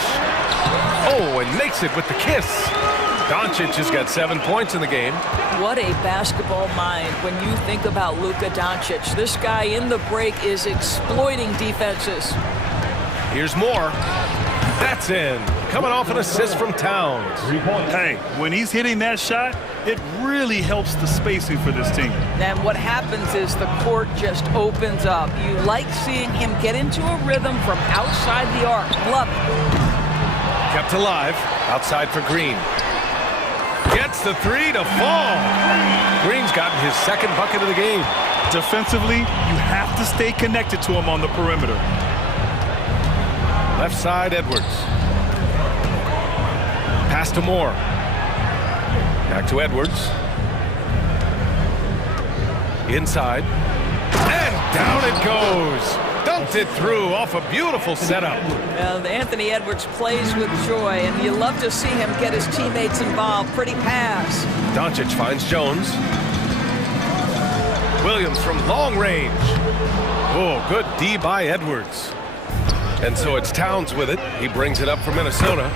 Oh, and makes it with the kiss. Doncic has got 7 points in the game. What a basketball mind when you think about Luka Doncic. This guy in the break is exploiting defenses. Here's Moore. That's in. Coming off an assist from Towns. Hey, when he's hitting that shot, it really helps the spacing for this team. And what happens is the court just opens up. You like seeing him get into a rhythm from outside the arc. Love it. Kept alive. Outside for Green. Gets the 3 to fall. Green's gotten his second bucket of the game. Defensively, you have to stay connected to him on the perimeter. Left side, Edwards. Pass to Moore. Back to Edwards. Inside. And Down it goes. Dunked it through off a beautiful setup. Well, Anthony Edwards plays with joy, and you love to see him get his teammates involved. Pretty pass. Doncic finds Jones. Williams from long range. Oh, good D by Edwards. And so it's Towns with it. He brings it up for Minnesota.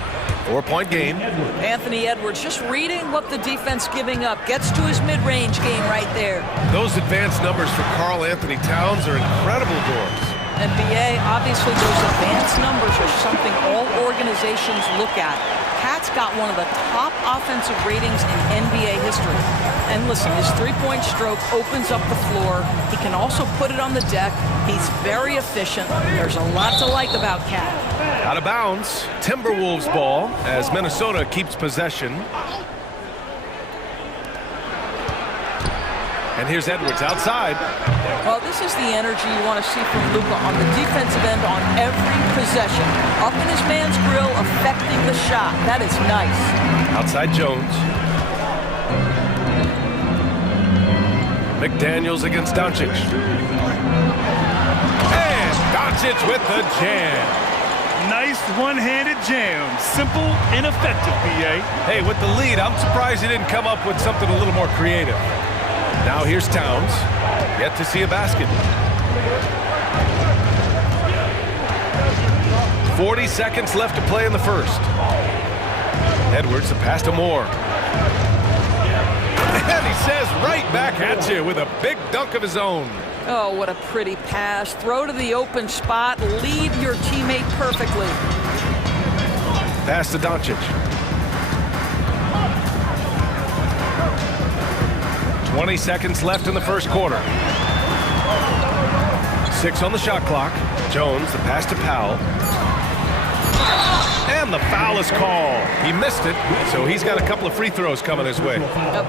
4-point game. Anthony Edwards just reading what the defense giving up. Gets to his mid-range game right there. Those advanced numbers for Karl Anthony Towns are incredible doors. And BA, obviously those advanced numbers are something all organizations look at. Cat's got one of the top offensive ratings in NBA history. And listen, his three-point stroke opens up the floor. He can also put it on the deck. He's very efficient. There's a lot to like about Cat. Out of bounds, Timberwolves ball as Minnesota keeps possession. And here's Edwards outside. Well, this is the energy you want to see from Luka on the defensive end on every possession. Up in his man's grill, affecting the shot. That is nice. Outside Jones. McDaniels against Doncic. And Doncic with the jam. Nice one-handed jam. Simple and effective, BA. Hey, with the lead, I'm surprised he didn't come up with something a little more creative. Now here's Towns. Yet to see a basket. 40 seconds left to play in the first. Edwards, the pass to Moore. And he says right back at you with a big dunk of his own. Oh, what a pretty pass. Throw to the open spot. Lead your teammate perfectly. Pass to Doncic. 20 seconds left in the first quarter. 6 on the shot clock. Jones, the pass to Powell. And the foul is called. He missed it, so he's got a couple of free throws coming his way.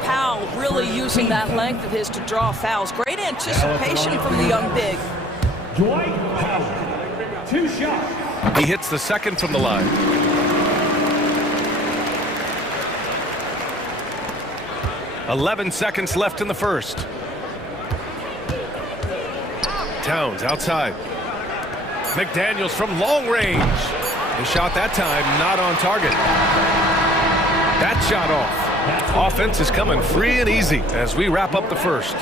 Powell really using that length of his to draw fouls. Great anticipation from the young big. Dwight Powell, 2 shots. He hits the second from the line. .11 seconds left in the first. Towns outside. McDaniels from long range. The shot that time not on target. That shot off. Offense is coming free and easy as we wrap up the first.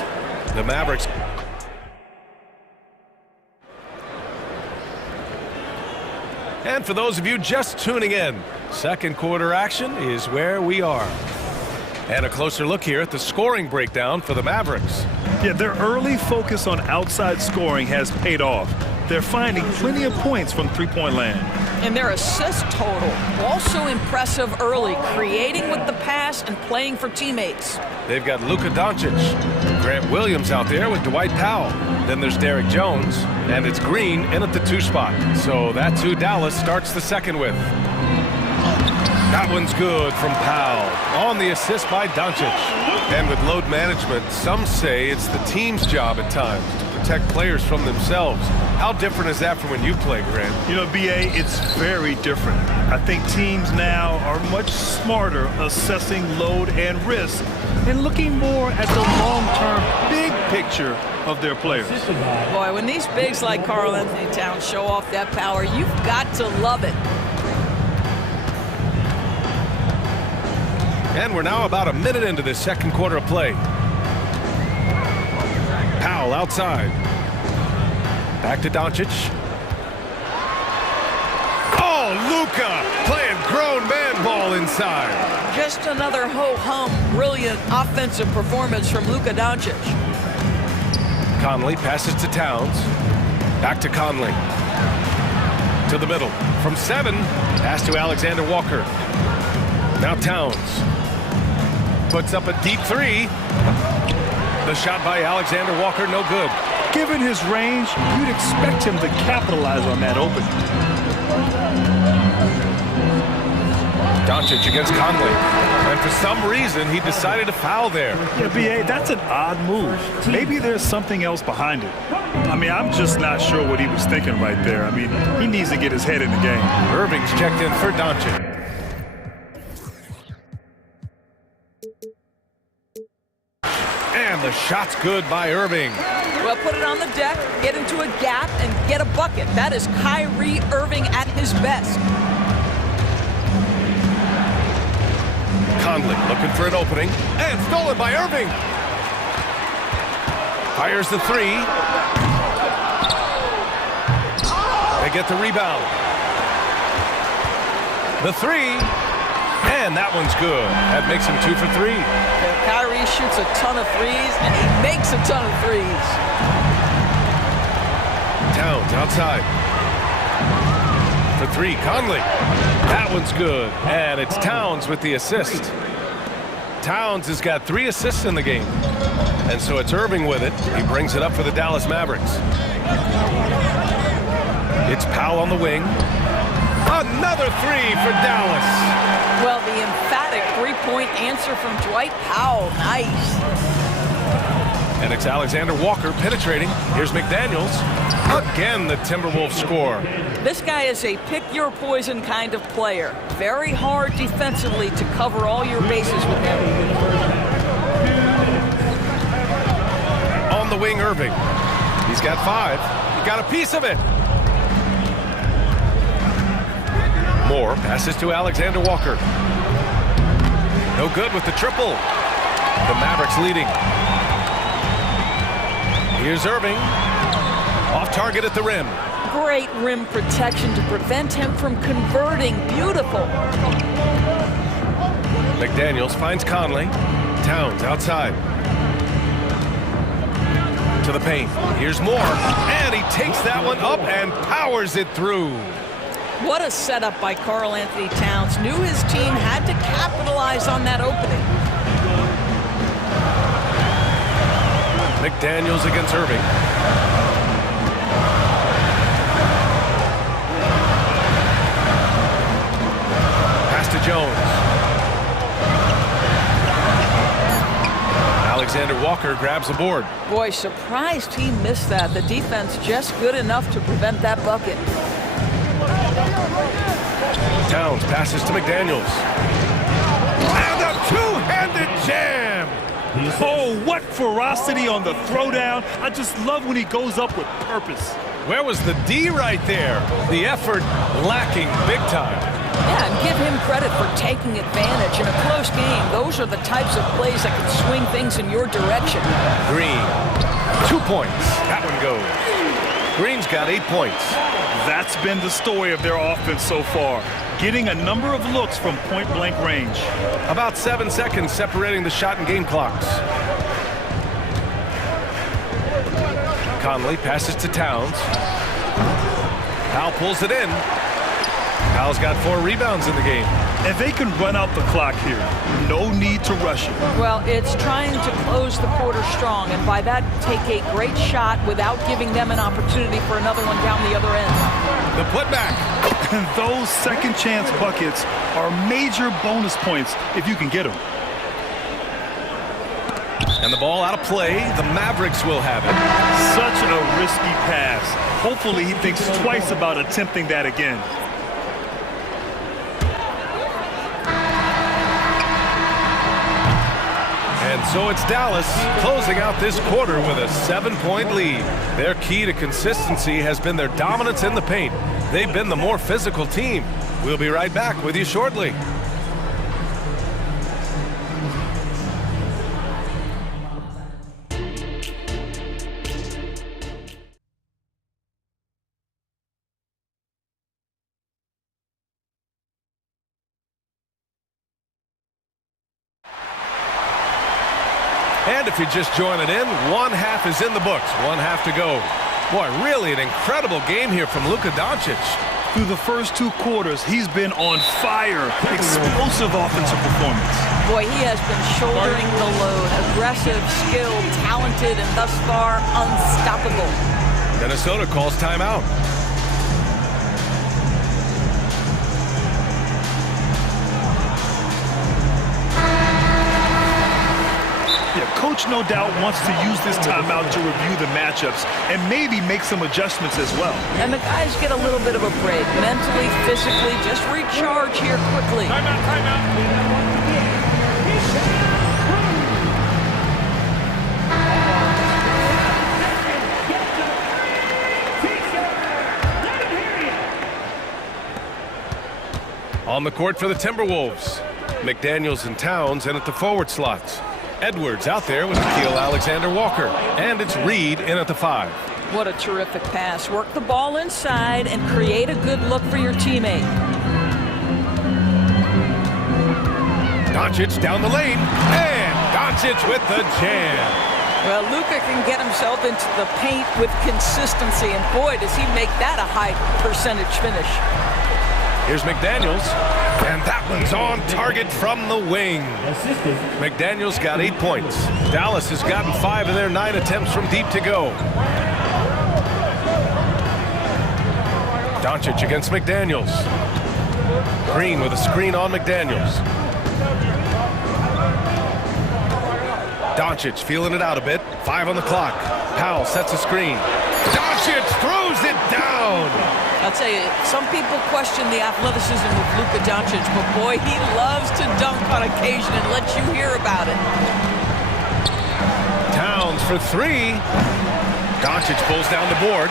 The Mavericks. And for those of you just tuning in, second quarter action is where we are. And a closer look here at the scoring breakdown for the Mavericks. Yeah, their early focus on outside scoring has paid off. They're finding plenty of points from three-point land. And their assist total, also impressive early, creating with the pass and playing for teammates. They've got Luka Doncic, Grant Williams out there with Dwight Powell. Then there's Derek Jones, and it's Green in at the 2 spot. So that's who Dallas starts the second with. That one's good from Powell on the assist by Doncic. And with load management, some say it's the team's job at times to protect players from themselves. How different is that from when you play, Grant? You know, BA, it's very different. I think teams now are much smarter assessing load and risk and looking more at the long-term big picture of their players. Boy, when these bigs like Karl Anthony Towns show off that power, you've got to love it. And we're now about a minute into this second quarter of play. Powell outside. Back to Doncic. Oh, Luka playing grown man ball inside. Just another ho-hum, brilliant offensive performance from Luka Doncic. Conley passes to Towns. Back to Conley. To the middle. From 7, pass to Alexander Walker. Now Towns. Puts up a deep 3. The shot by Alexander Walker, no good. Given his range, you'd expect him to capitalize on that opening. Doncic against Conley. And for some reason, he decided to foul there. Yeah, BA, that's an odd move. Maybe there's something else behind it. I mean, I'm just not sure what he was thinking right there. I mean, he needs to get his head in the game. Irving's checked in for Doncic. And the shot's good by Irving. Well, put it on the deck, get into a gap, and get a bucket. That is Kyrie Irving at his best. Conley looking for an opening, and stolen by Irving. Fires the three. They get the rebound. The three, and that one's good. That makes him 2 for 3. Yeah, Kyrie shoots a ton of threes, and he makes a ton of threes. Towns outside. For 3, Conley. That one's good, and it's Towns with the assist. Towns has got 3 assists in the game, and so it's Irving with it. He brings it up for the Dallas Mavericks. It's Powell on the wing. Another 3 for Dallas. Well, the emphatic three-point answer from Dwight Powell. Nice. And it's Alexander Walker penetrating. Here's McDaniels. Again, the Timberwolves score. This guy is a pick-your-poison kind of player. Very hard defensively to cover all your bases with him. On the wing, Irving. He's got 5. He got a piece of it. Moore passes to Alexander Walker. No good with the triple. The Mavericks leading. Here's Irving. Off target at the rim. Great rim protection to prevent him from converting. Beautiful. McDaniels finds Conley. Towns outside. To the paint. Here's Moore. And he takes that one up and powers it through. What a setup by Karl Anthony Towns. Knew his team had to capitalize on that opening. McDaniels against Irving. Pass to Jones. Alexander Walker grabs the board. Boy, surprised he missed that. The defense just good enough to prevent that bucket. Towns passes to McDaniels. And a two-handed jam! Oh, what ferocity on the throwdown. I just love when he goes up with purpose. Where was the D right there? The effort lacking big time. Yeah, and give him credit for taking advantage in a close game. Those are the types of plays that can swing things in your direction. Green, 2 points. That one goes. Green's got 8 points. That's been the story of their offense so far. Getting a number of looks from point-blank range. About 7 seconds separating the shot and game clocks. Conley passes to Towns. Powell pulls it in. Powell's got 4 rebounds in the game. And they can run out the clock here. No need to rush it. Well, it's trying to close the quarter strong, and by that, take a great shot without giving them an opportunity for another one down the other end. The putback. And those second chance buckets are major bonus points if you can get them. And the ball out of play. The Mavericks will have it. Such a risky pass. Hopefully he thinks twice about attempting that again. And so it's Dallas closing out this quarter with a 7-point lead. Their key to consistency has been their dominance in the paint. They've been the more physical team. We'll be right back with you shortly. And if you're just joining in, 1/2 is in the books, 1/2 to go. Boy, really an incredible game here from Luka Doncic. Through the first 2 quarters, he's been on fire. Explosive offensive performance. Boy, he has been shouldering the load. Aggressive, skilled, talented, and thus far unstoppable. Minnesota calls timeout. Yeah, coach no doubt wants to use this timeout to review the matchups and maybe make some adjustments as well. And the guys get a little bit of a break. Mentally, physically, just recharge here quickly. Timeout, timeout. On the court for the Timberwolves. McDaniels and Towns in at the forward slots. Edwards out there with Nikhil Alexander-Walker. And it's Reed in at the 5. What a terrific pass. Work the ball inside and create a good look for your teammate. Doncic down the lane. And Doncic with the jam. Well, Luka can get himself into the paint with consistency, and boy, does he make that a high percentage finish. Here's McDaniels, and that one's on target from the wing. McDaniels got 8 points. Dallas has gotten 5 of their 9 attempts from deep to go. Doncic against McDaniels. Green with a screen on McDaniels. Doncic feeling it out a bit. 5 on the clock. Powell sets a screen. Doncic throws it down. I'll tell you, some people question the athleticism of Luka Doncic, but boy, he loves to dunk on occasion and let you hear about it. Towns for 3. Doncic pulls down the board.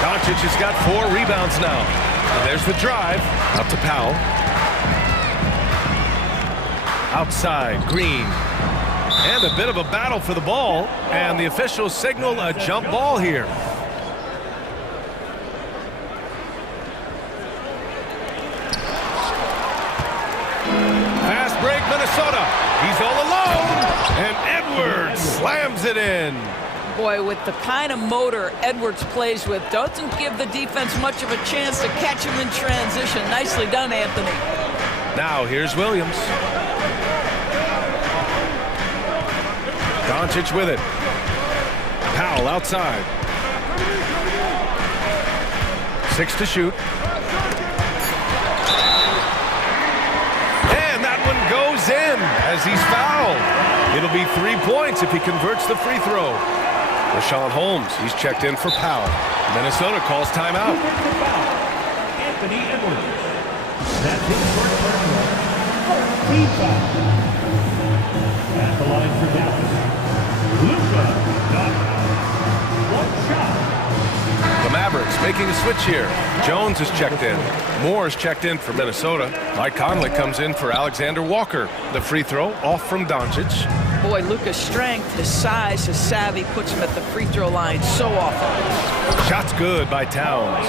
Doncic has got 4 rebounds now. And there's the drive. Up to Powell. Outside, Green. And a bit of a battle for the ball. And the officials signal a jump ball here. Fast break, Minnesota. He's all alone. And Edwards slams it in. Boy, with the kind of motor Edwards plays with, doesn't give the defense much of a chance to catch him in transition. Nicely done, Anthony. Now here's Williams. Doncic with it. Powell outside. 6 to shoot. And that one goes in as he's fouled. It'll be 3 points if he converts the free throw. Rashawn Holmes, he's checked in for Powell. Minnesota calls timeout. Anthony Edwards. That's his first personal. Team foul. At the line for Dallas, Luka Doncic. 1 shot. The Mavericks making a switch here. Jones is checked in. Moore is checked in for Minnesota. Mike Conley comes in for Alexander Walker. The free throw off from Doncic. Boy, Luka's strength, his size, his savvy puts him at the free throw line so often. Shot's good by Towns.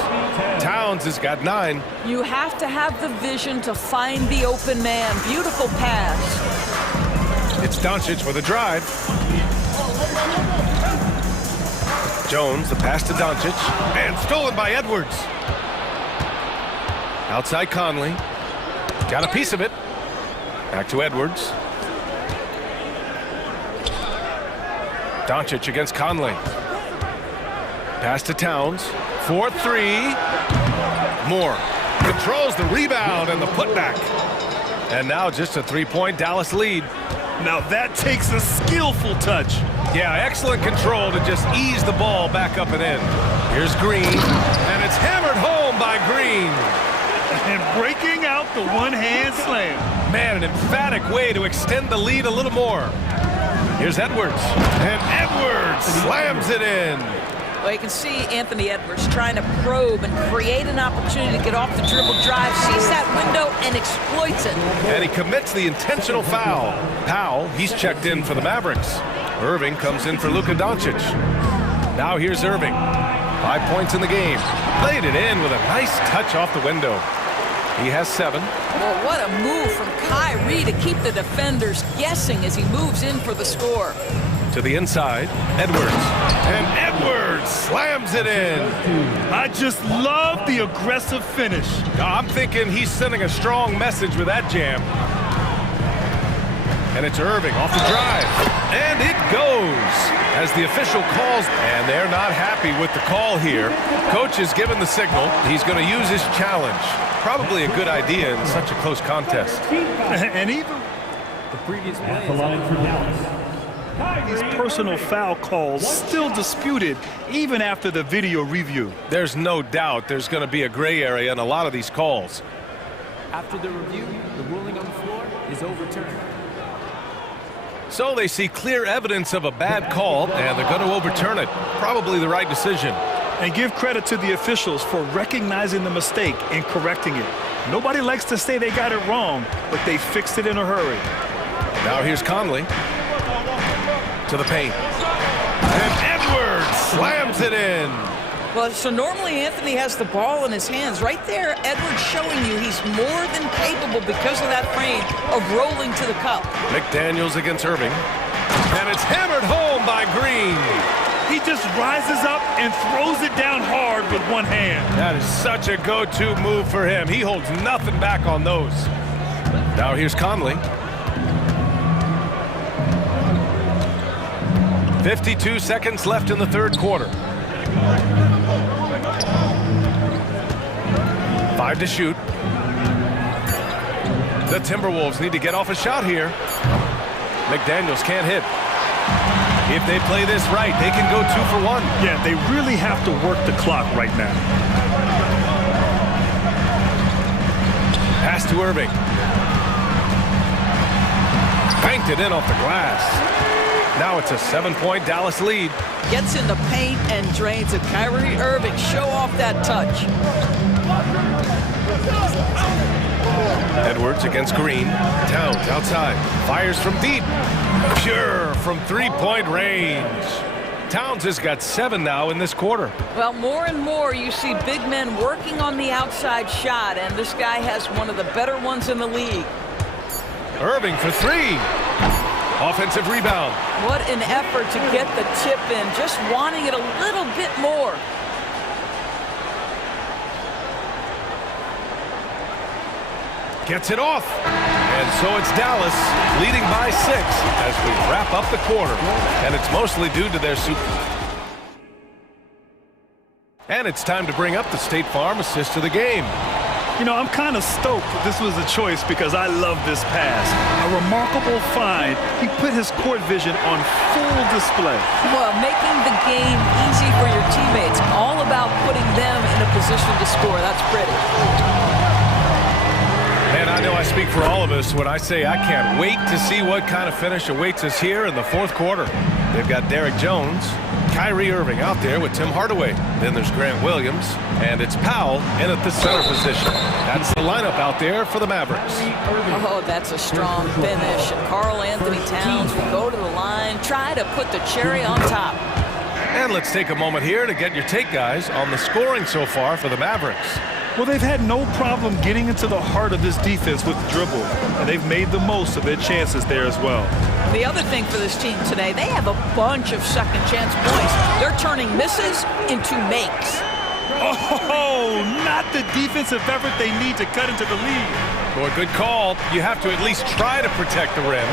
Towns has got 9. You have to have the vision to find the open man. Beautiful pass. It's Doncic with a drive. Jones, the pass to Doncic, and stolen by Edwards. Outside Conley. Got a piece of it. Back to Edwards. Doncic against Conley. Pass to Towns. 4-3. Moore controls the rebound and the putback. And now just a 3-point Dallas lead. Now that takes a skillful touch. Yeah, excellent control to just ease the ball back up and in. Here's Green, and it's hammered home by Green. And breaking out the one-hand slam. Man, an emphatic way to extend the lead a little more. Here's Edwards, and Edwards slams it in. Well, you can see Anthony Edwards trying to probe and create an opportunity to get off the dribble drive, sees that window and exploits it. And he commits the intentional foul. Powell, he's checked in for the Mavericks. Irving comes in for Luka Doncic. Now here's Irving. 5 points in the game. Played it in with a nice touch off the window. He has 7. Well, what a move from Kyrie to keep the defenders guessing as he moves in for the score. To the inside, Edwards. And Edwards slams it in. I just love the aggressive finish. I'm thinking he's sending a strong message with that jam. And it's Irving off the drive. And it goes as the official calls. And they're not happy with the call here. Coach has given the signal. He's going to use his challenge. Probably a good idea in such a close contest. And even The previous play At the line for Dallas, these personal foul calls still disputed even after the video review. There's no doubt there's going to be a gray area in a lot of these calls. After the review, the ruling on the floor is overturned. So they see clear evidence of a bad call, and they're going to overturn it. Probably the right decision. And give credit to the officials for recognizing the mistake and correcting it. Nobody likes to say they got it wrong, but they fixed it in a hurry. Now here's Conley to the paint. And Edwards slams it in. Well, so normally Anthony has the ball in his hands. Right there, Edwards showing you he's more than capable because of that frame of rolling to the cup. McDaniels against Irving. And it's hammered home by Green. He just rises up and throws it down hard with one hand. That is such a go-to move for him. He holds nothing back on those. Now here's Conley. 52 seconds left in the third quarter. 5 to shoot. The Timberwolves need to get off a shot here. McDaniels can't hit. If they play this right, they can go 2 for 1. Yeah, they really have to work the clock right now. Pass to Irving. Banked it in off the glass. Now it's a 7-point Dallas lead. Gets in the paint and drains it. Kyrie Irving, show off that touch. Edwards against Green. Towns outside. Fires from deep. Pure from three-point range. Towns has got 7 now in this quarter. Well, more and more you see big men working on the outside shot, and this guy has one of the better ones in the league. Irving for 3. Offensive rebound. What an effort to get the tip in, just wanting it a little bit more. Gets it off. And so it's Dallas leading by 6 as we wrap up the quarter. And it's mostly due to their super. And it's time to bring up the State Farm assist of the game. You know, I'm kind of stoked that this was a choice because I love this pass. A remarkable find. He put his court vision on full display. Well, making the game easy for your teammates. All about putting them in a position to score. That's pretty. And I know I speak for all of us when I say I can't wait to see what kind of finish awaits us here in the fourth quarter. They've got Derek Jones, Kyrie Irving out there with Tim Hardaway. Then there's Grant Williams, and it's Powell in at the center position. That's the lineup out there for the Mavericks. Oh, that's a strong finish. Karl Anthony Towns will go to the line, try to put the cherry on top. And let's take a moment here to get your take, guys, on the scoring so far for the Mavericks. Well, they've had no problem getting into the heart of this defense with the dribble, and they've made the most of their chances there as well. The other thing for this team today, they have a bunch of second chance points. They're turning misses into makes. Oh, not the defensive effort they need to cut into the lead. Boy, good call. You have to at least try to protect the rim.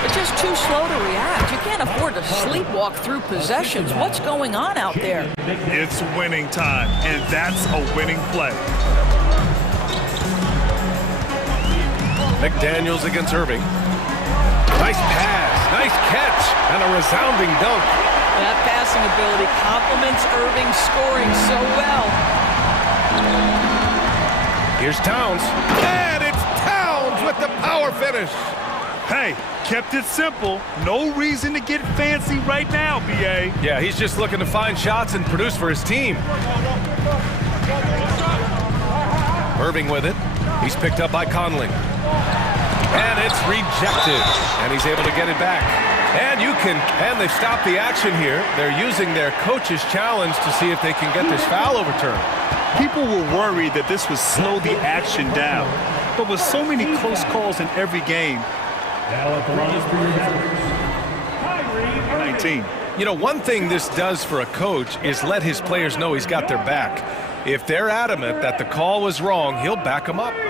But just too slow to react. You can't afford to sleepwalk through possessions. What's going on out there? It's winning time, and that's a winning play. McDaniels against Irving. Nice pass, nice catch, and a resounding dunk. That passing ability complements Irving's scoring so well. Here's Towns. And it's Towns with the power finish. Hey, kept it simple. No reason to get fancy right now, B.A. Yeah, he's just looking to find shots and produce for his team. Irving with it. He's picked up by Conley. And it's rejected. And he's able to get it back. And they've stopped the action here. They're using their coach's challenge to see if they can get this foul overturned. People were worried that this would slow the action down. But with so many close calls in every game, 19. You know, one thing this does for a coach is let his players know he's got their back. If they're adamant that the call was wrong, he'll back them up. The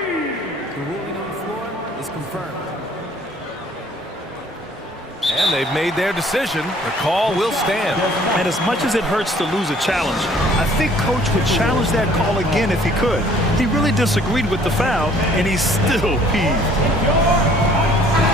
ruling on the floor is confirmed. And they've made their decision. The call will stand. And as much as it hurts to lose a challenge, I think Coach would challenge that call again if he could. He really disagreed with the foul, and he's still peeved.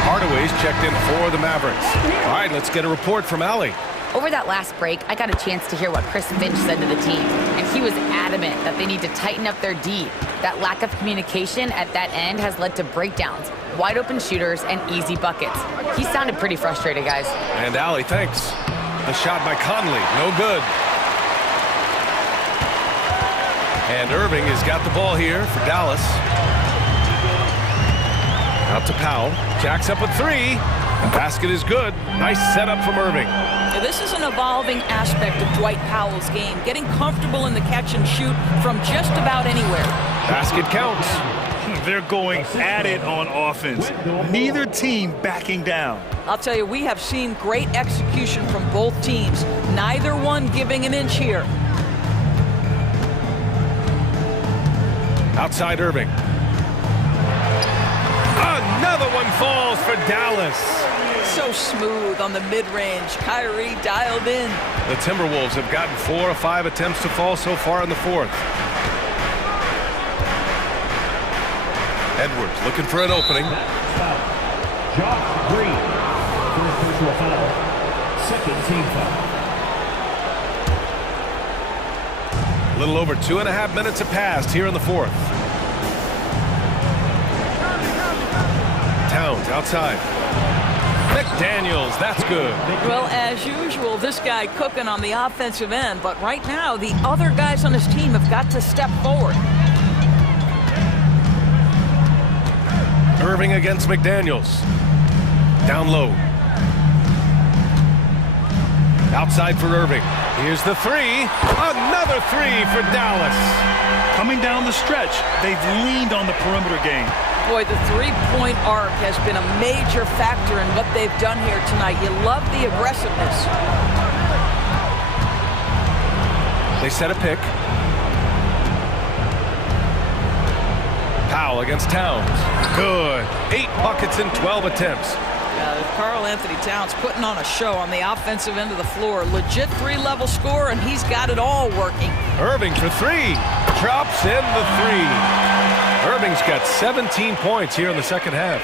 Hardaway's checked in for the Mavericks. All right, let's get a report from Allie. Over that last break, I got a chance to hear what Chris Finch said to the team, and he was adamant that they need to tighten up their D. That lack of communication at that end has led to breakdowns, wide open shooters, and easy buckets. He sounded pretty frustrated, guys. And Allie, thanks. The shot by Conley, no good. And Irving has got the ball here for Dallas. Out to Powell. Jacks up a three. The basket is good. Nice setup from Irving. This is an evolving aspect of Dwight Powell's game, getting comfortable in the catch and shoot from just about anywhere. Basket counts. They're going at it on offense. Neither team backing down. I'll tell you, we have seen great execution from both teams. Neither one giving an inch here. Outside Irving. Another one falls for Dallas. So smooth on the mid-range. Kyrie dialed in. The Timberwolves have gotten 4 or 5 attempts to fall so far in the fourth. Edwards looking for an opening. Josh Green, first personal foul, second team foul. A little over 2.5 minutes have passed here in the fourth. Towns outside. McDaniels, that's good. Well, as usual, this guy cooking on the offensive end, but right now, the other guys on his team have got to step forward. Irving against McDaniels. Down low. Outside for Irving. Here's the three. Another three for Dallas. Coming down the stretch, they've leaned on the perimeter game. Boy, the three-point arc has been a major factor in what they've done here tonight. You love the aggressiveness. They set a pick. Powell against Towns. Good. 8 buckets in 12 attempts. Karl Anthony Towns putting on a show on the offensive end of the floor. Legit three-level score, and he's got it all working. Irving for three. Drops in the three. Irving's got 17 points here in the second half.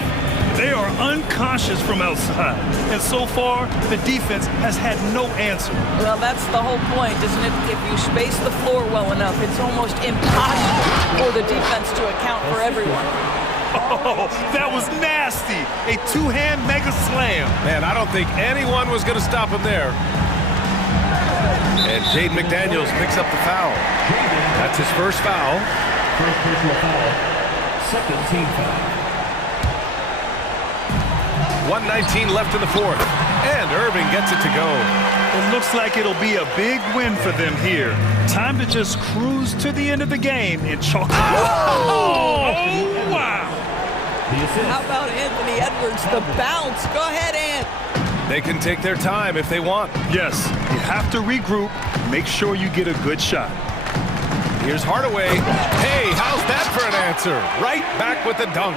They are unconscious from outside, and so far, the defense has had no answer. Well, that's the whole point, isn't it? If you space the floor well enough, it's almost impossible for the defense to account for everyone. Oh, that was nasty. A two-hand mega slam. Man, I don't think anyone was going to stop him there. And Jaden McDaniels picks up the foul. That's his first foul. First personal foul, second team foul. 1:19 left in the fourth. And Irving gets it to go. It looks like it'll be a big win for them here. Time to just cruise to the end of the game and chalk it up. Oh, wow. How about Anthony Edwards, the bounce? Go ahead, Ant. They can take their time if they want. Yes, you have to regroup. Make sure you get a good shot. Here's Hardaway. Hey, how's that for an answer? Right back with the dunk.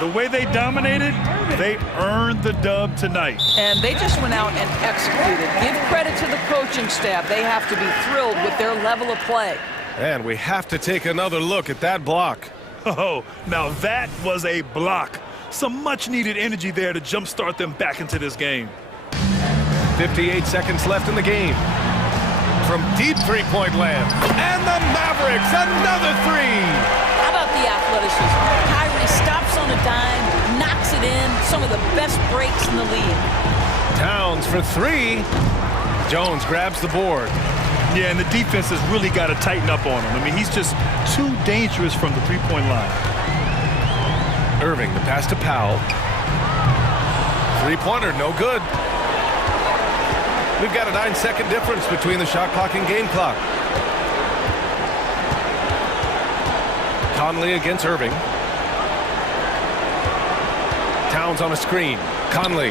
The way they dominated, they earned the dub tonight. And they just went out and executed. Give credit to the coaching staff. They have to be thrilled with their level of play. And we have to take another look at that block. Oh, now that was a block. Some much-needed energy there to jumpstart them back into this game. 58 seconds left in the game. From deep three-point land. And the Mavericks, another three. How about the athleticism? Kyrie stops on a dime, knocks it in. Some of the best breaks in the league. Towns for three. Jones grabs the board. Yeah, and the defense has really got to tighten up on him. I mean, he's just too dangerous from the three-point line. Irving, the pass to Powell. Three-pointer, no good. We've got a 9-second difference between the shot clock and game clock. Conley against Irving. Towns on a screen. Conley.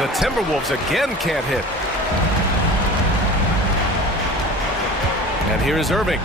The Timberwolves again can't hit. And here is Irving.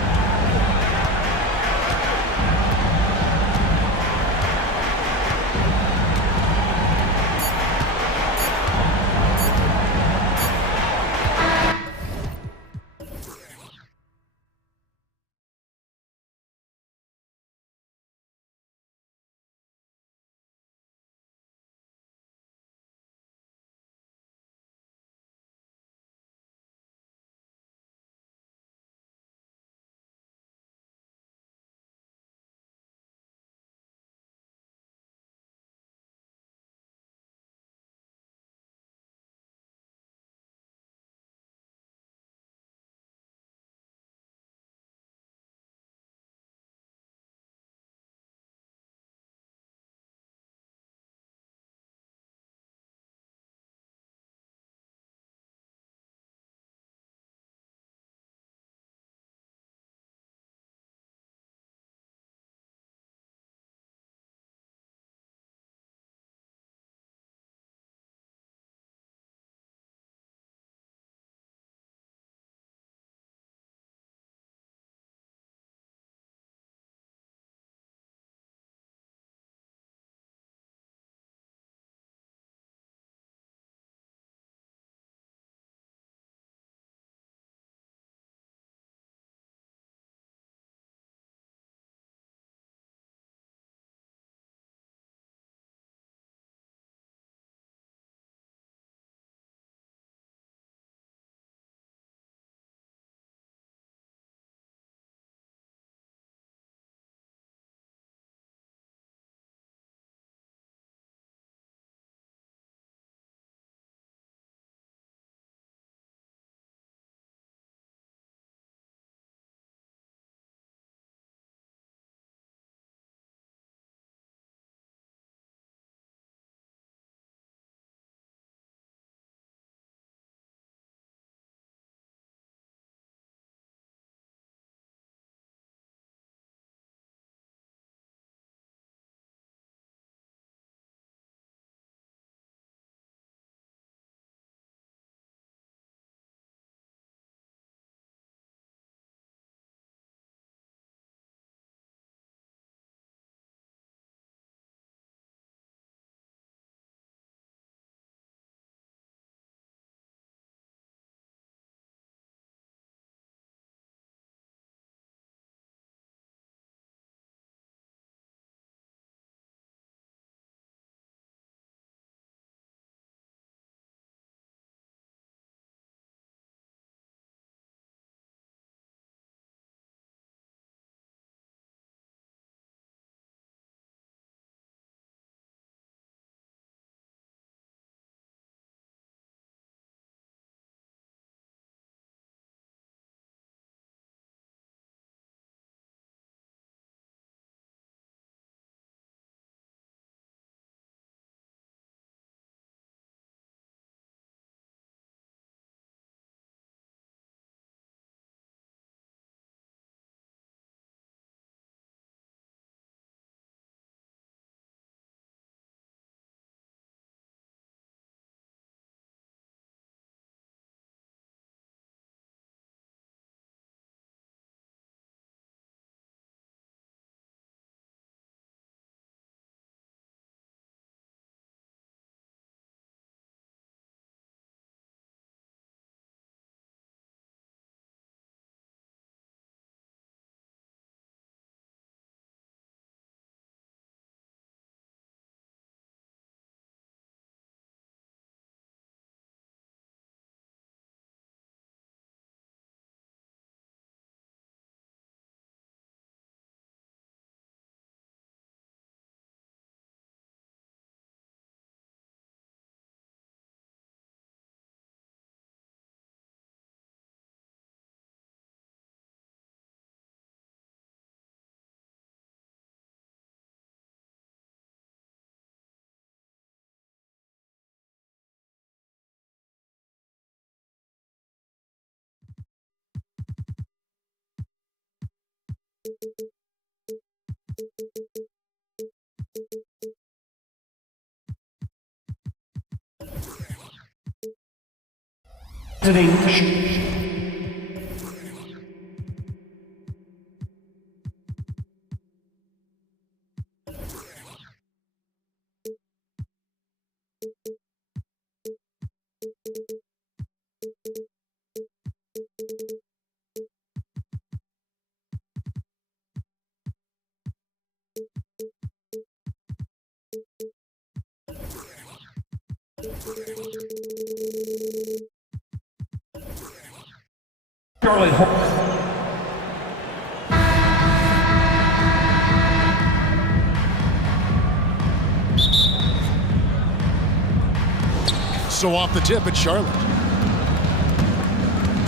So off the tip, it's Charlotte.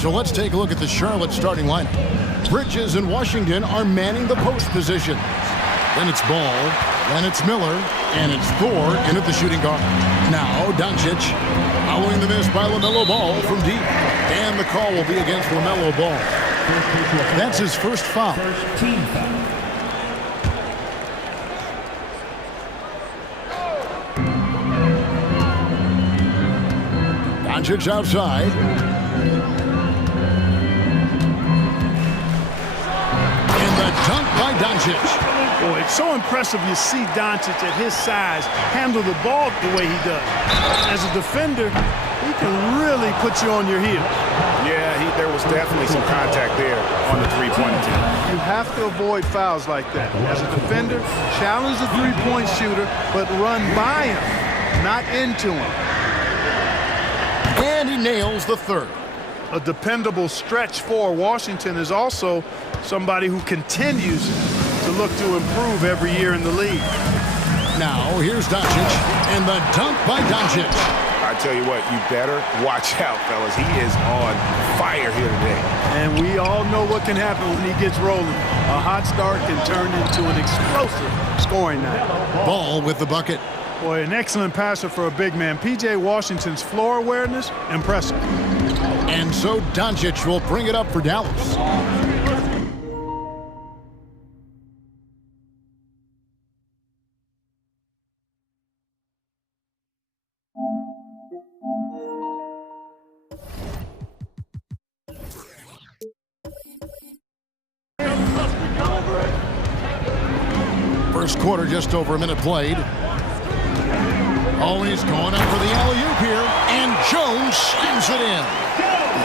So let's take a look at the Charlotte starting lineup. Bridges and Washington are manning the post positions. Then it's Ball, then it's Miller, and it's Thor in at the shooting guard. Now Doncic, following the miss by LaMelo Ball from deep. And the call will be against LaMelo Ball. That's his first foul. First team foul. Doncic outside. And the dunk by Doncic. Boy, it's so impressive you see Doncic at his size handle the ball the way he does. As a defender, he can really put you on your heels. Yeah, there was definitely some contact there on the three-point attempt. You have to avoid fouls like that. As a defender, challenge the three-point shooter, but run by him, not into him. And he nails the third. A dependable stretch for Washington is also somebody who continues to look to improve every year in the league. Now, here's Doncic, and the dunk by Doncic. I tell you what, you better watch out, fellas. He is on fire here today. And we all know what can happen when he gets rolling. A hot start can turn into an explosive scoring night. Ball with the bucket. Boy, an excellent passer for a big man. P.J. Washington's floor awareness, impressive. And so Doncic will bring it up for Dallas. First quarter, just over a minute played. Oh, he's going up for the alley-oop here, and Jones slams it in.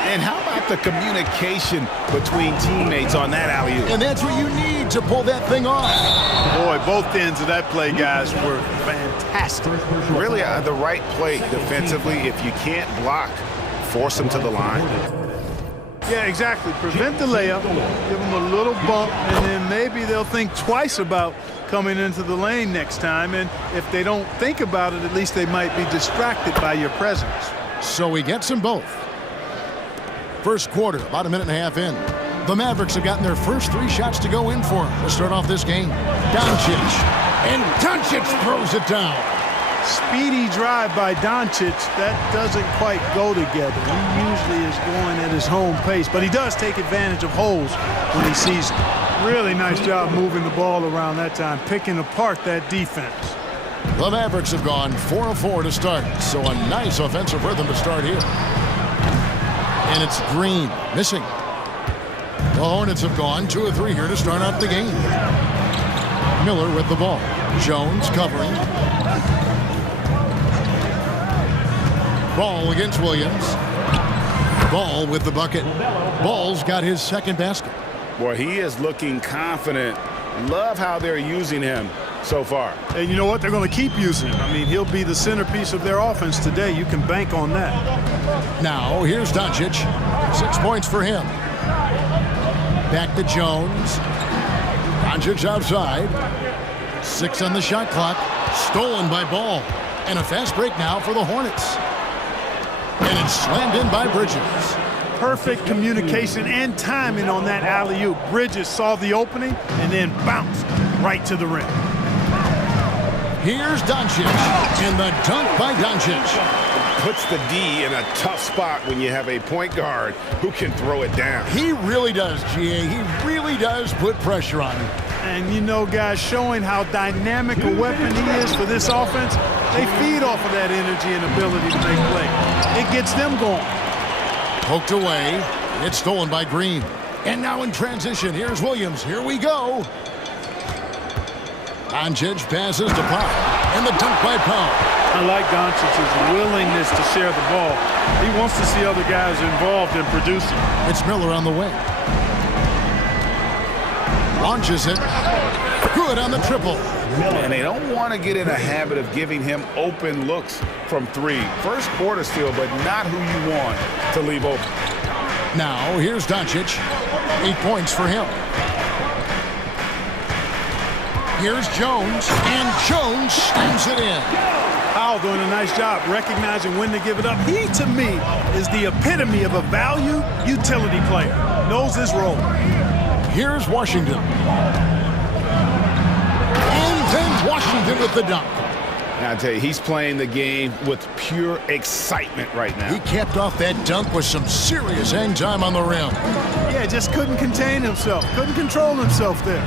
And how about the communication between teammates on that alley-oop? And that's what you need to pull that thing off. Boy, both ends of that play, guys, were fantastic. Really, the right play defensively. If you can't block, force them to the line. Yeah, exactly. Prevent the layup, give them a little bump, and then maybe they'll think twice about coming into the lane next time. And if they don't think about it, at least they might be distracted by your presence. So he gets them both. First quarter, about a minute and a half in. The Mavericks have gotten their first three shots to go in for him to start off this game. Doncic, and Doncic throws it down. Speedy drive by Doncic. That doesn't quite go together. He usually is going at his home pace, but he does take advantage of holes when he sees them. Really nice job moving the ball around that time, picking apart that defense. The Mavericks have gone 4 of 4 to start, so a nice offensive rhythm to start here. And it's Green missing. The Hornets have gone 2 of 3 here to start out the game. Miller with the ball. Jones covering. Ball against Williams. Ball with the bucket. Ball's got his second basket. Boy, he is looking confident. Love how they're using him so far. And you know what? They're going to keep using him. I mean, he'll be the centerpiece of their offense today. You can bank on that. Now, here's Doncic. 6 points for him. Back to Jones. Doncic outside. 6 on the shot clock. Stolen by Ball. And a fast break now for the Hornets. And it's slammed in by Bridges. Perfect communication and timing on that alley-oop. Bridges saw the opening and then bounced right to the rim. Here's Doncic, and the dunk by Doncic. puts the D in a tough spot when you have a point guard who can throw it down. He really does, GA. He really does put pressure on him. And you know, guys, showing how dynamic a weapon he is for this offense, they feed off of that energy and ability to make play. It gets them going. Poked away. It's stolen by Green. And now in transition, here's Williams. Here we go. Doncic passes to Powell. And the dunk by Powell. I like Doncic's willingness to share the ball. He wants to see other guys involved in producing. It's Miller on the wing. Launches it. Good on the triple. And they don't want to get in a habit of giving him open looks from three. First quarter still, but not who you want to leave open. Now, here's Doncic. 8 points for him. Here's Jones, and Jones slams it in. Powell doing a nice job recognizing when to give it up. He, to me, is the epitome of a value utility player. Knows his role. Here's Washington. And then Washington with the dunk. Now, I tell you, he's playing the game with pure excitement right now. He capped off that dunk with some serious hang time on the rim. Yeah, just couldn't contain himself. Couldn't control himself there.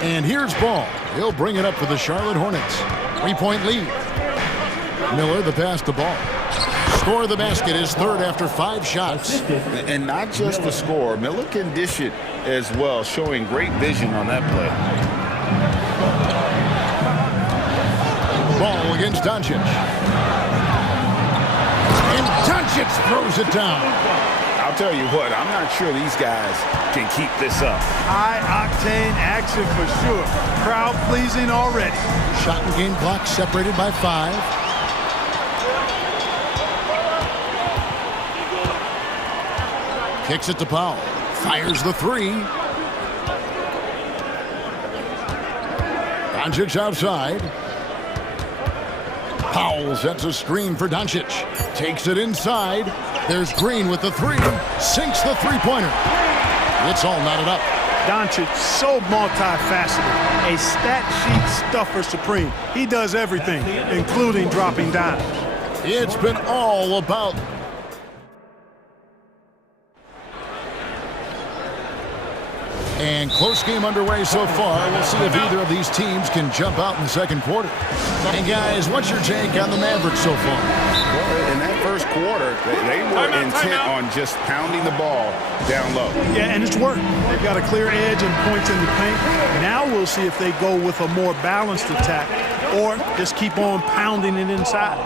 And here's Ball. He'll bring it up for the Charlotte Hornets. 3-point lead. Miller, the pass to Ball. Score of the basket is third after 5 shots. And not just the score. Miller can dish it as well, showing great vision on that play. Ball against Doncic. And Doncic throws it down. I'll tell you what, I'm not sure these guys can keep this up. High-octane action for sure. Crowd-pleasing already. Shot and game clock separated by 5. Kicks it to Powell. Fires the 3. Doncic outside. Powell sets a screen for Doncic. Takes it inside. There's Green with the 3. Sinks the three-pointer. It's all knotted up. Doncic, so multifaceted. A stat sheet stuffer supreme. He does everything, including dropping dimes. It's been all about... And close game underway so far. We'll see if either of these teams can jump out in the second quarter. And guys, what's your take on the Mavericks so far? Well, in that first quarter, they were intent on just pounding the ball down low. Yeah, and it's worked. They've got a clear edge and points in the paint. Now we'll see if they go with a more balanced attack or just keep on pounding it inside.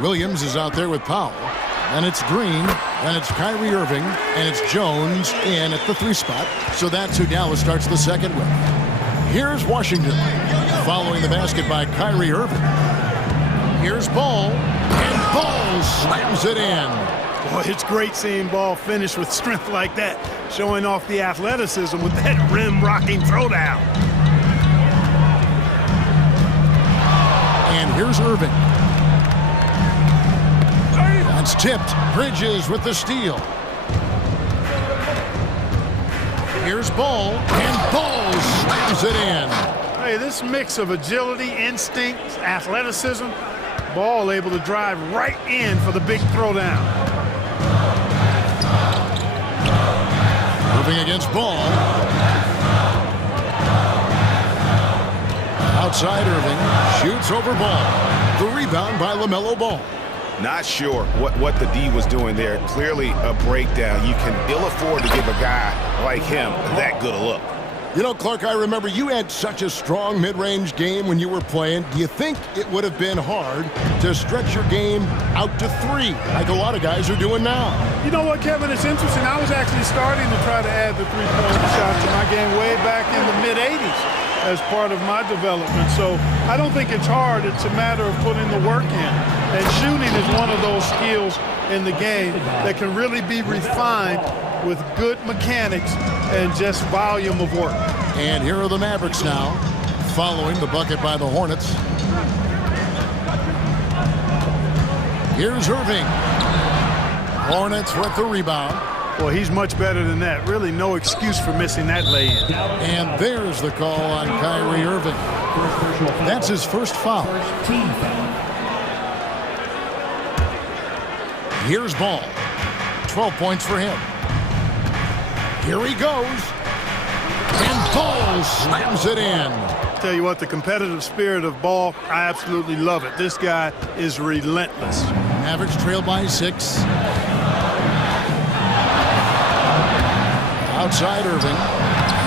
Williams is out there with Powell. And it's Green, and it's Kyrie Irving, and it's Jones in at the 3 spot. So that's who Dallas starts the second with. Here's Washington, following the basket by Kyrie Irving. Here's Ball, and Ball slams it in. Boy, it's great seeing Ball finish with strength like that, showing off the athleticism with that rim-rocking throwdown. And here's Irving. It's tipped. Bridges with the steal. Here's Ball, and Ball slams it in. Hey, this mix of agility, instinct, athleticism, Ball able to drive right in for the big throwdown. Moving against Ball. Outside Irving, shoots over Ball. The rebound by LaMelo Ball. Not sure what the D was doing there. Clearly a breakdown. You can ill afford to give a guy like him that good a look. You know, Clark, I remember you had such a strong mid-range game when you were playing. Do you think it would have been hard to stretch your game out to 3, like a lot of guys are doing now? You know what, Kevin? It's interesting. I was actually starting to try to add the three-point shot to my game way back in the mid-'80s as part of my development. So I don't think it's hard. It's a matter of putting the work in. And shooting is one of those skills in the game that can really be refined with good mechanics and just volume of work. And here are the Mavericks now, following the bucket by the Hornets. Here's Irving. Hornets with the rebound. Well, he's much better than that. Really no excuse for missing that lay-in. And there's the call on Kyrie Irving. That's his first foul. Here's Ball. 12 points for him. Here he goes. And Ball slams it in. Tell you what, the competitive spirit of Ball, I absolutely love it. This guy is relentless. Mavericks trail by 6. Outside Irving.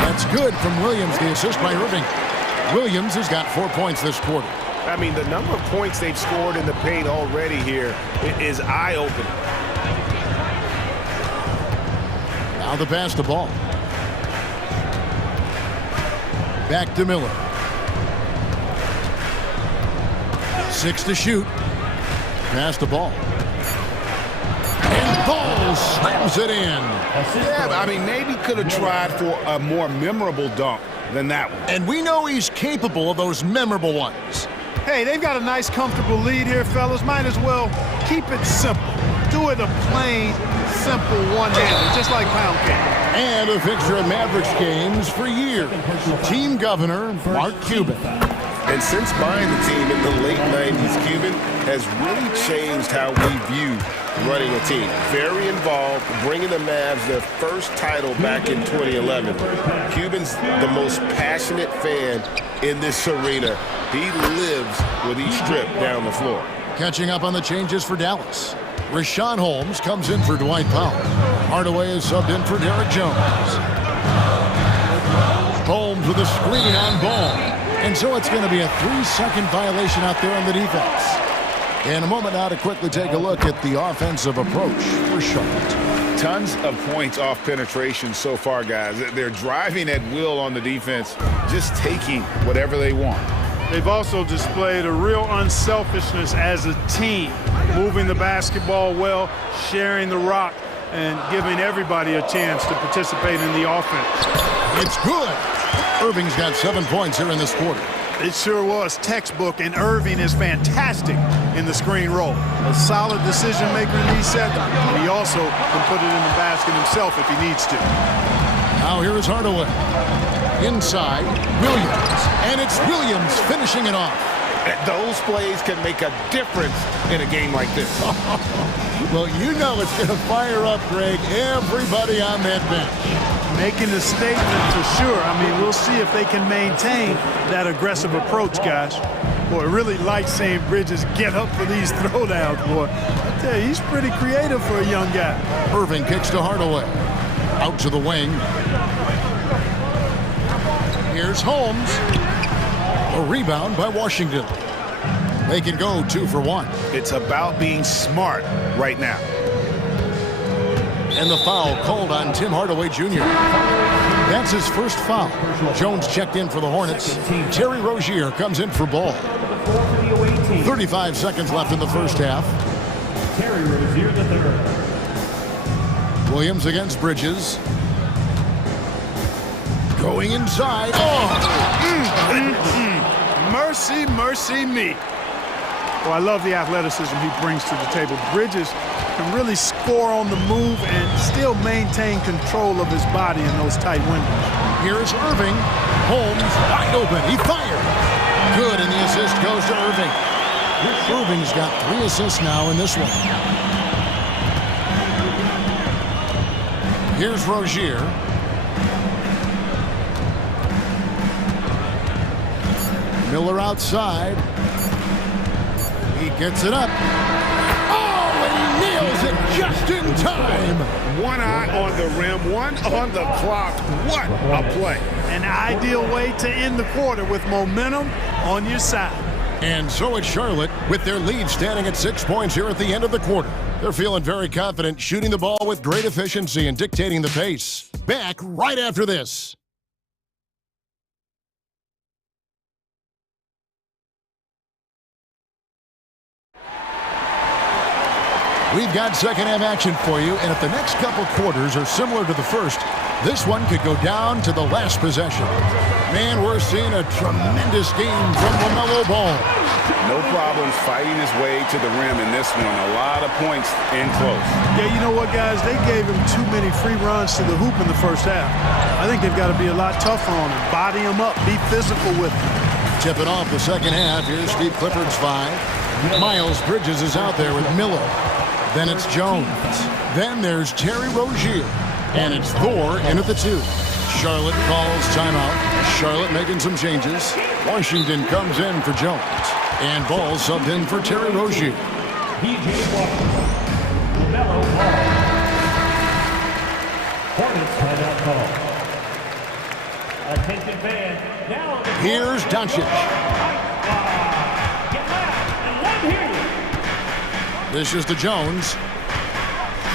That's good from Williams, the assist by Irving. Williams has got 4 points this quarter. I mean, the number of points they've scored in the paint already here is eye-opening. Now the pass to Ball. Back to Miller. 6 to shoot. Pass to Ball. And Ball slams it in. Yeah, I mean, maybe could have tried for a more memorable dunk than that one. And we know he's capable of those memorable ones. Hey, they've got a nice, comfortable lead here, fellas. Might as well keep it simple. Do it a plain, simple one-hander, just like pound cake. And a fixture of Mavericks games for years. Team governor, Mark Cuban. And since buying the team in the late 90s, Cuban has really changed how we view running a team. Very involved, bringing the Mavs their first title back in 2011. Cuban's the most passionate fan in this arena. He lives with each trip down the floor. Catching up on the changes for Dallas. Rashawn Holmes comes in for Dwight Powell. Hardaway is subbed in for Derek Jones. Holmes with a screen on Ball. And so it's going to be a 3-second violation out there on the defense. In a moment now to quickly take a look at the offensive approach for Charlotte. Tons of points off penetration so far, guys. They're driving at will on the defense, just taking whatever they want. They've also displayed a real unselfishness as a team, moving the basketball well, sharing the rock, and giving everybody a chance to participate in the offense. It's good. Irving's got 7 points here in this quarter. It sure was textbook, and Irving is fantastic in the screen roll. A solid decision maker in these sets, and he also can put it in the basket himself if he needs to. Now here is Hardaway. Inside, Williams. And it's Williams finishing it off. Those plays can make a difference in a game like this. Well, you know it's going to fire up, Greg, everybody on that bench. Making a statement for sure. I mean, we'll see if they can maintain that aggressive approach, guys. Boy, I really like seeing Bridges get up for these throwdowns, boy. I tell you, he's pretty creative for a young guy. Irving kicks to Hardaway. Out to the wing. Here's Holmes. A rebound by Washington. They can go 2 for 1. It's about being smart right now. And the foul called on Tim Hardaway Jr. That's his first foul. Jones checked in for the Hornets. Terry Rozier comes in for Ball. 35 seconds left in the first half. Terry Rozier III. Williams against Bridges. Going inside. Oh! Mercy, mercy me. Well, I love the athleticism he brings to the table. Bridges can really score on the move and still maintain control of his body in those tight windows. Here's Irving. Holmes wide open. He fired. Good, and the assist goes to Irving. Irving's got 3 assists now in this one. Here's Rozier. Miller outside. He gets it up. Oh, and he nails it just in time. One eye on the rim, one on the clock. What a play. An ideal way to end the quarter with momentum on your side. And so it's Charlotte with their lead standing at 6 points here at the end of the quarter. They're feeling very confident, shooting the ball with great efficiency and dictating the pace. Back right after this. We've got second half action for you, and if the next couple quarters are similar to the first, this one could go down to the last possession. Man, we're seeing a tremendous game from LaMelo Ball. No problems fighting his way to the rim in this one. A lot of points in close. Yeah, you know what, guys? They gave him too many free runs to the hoop in the first half. I think they've got to be a lot tougher on him. Body him up. Be physical with him. Tipping off the second half. Here's Steve Clifford's 5. Miles Bridges is out there with Miller. Then it's Jones. Then there's Terry Rozier. And it's Thor in at the 2. Charlotte calls timeout. Charlotte making some changes. Washington comes in for Jones. And Ball subbed in for Terry Rozier. PJ Washington. LaMelo Ball. Hornets timeout call. Attention fans. Now here's Doncic. This is to Jones.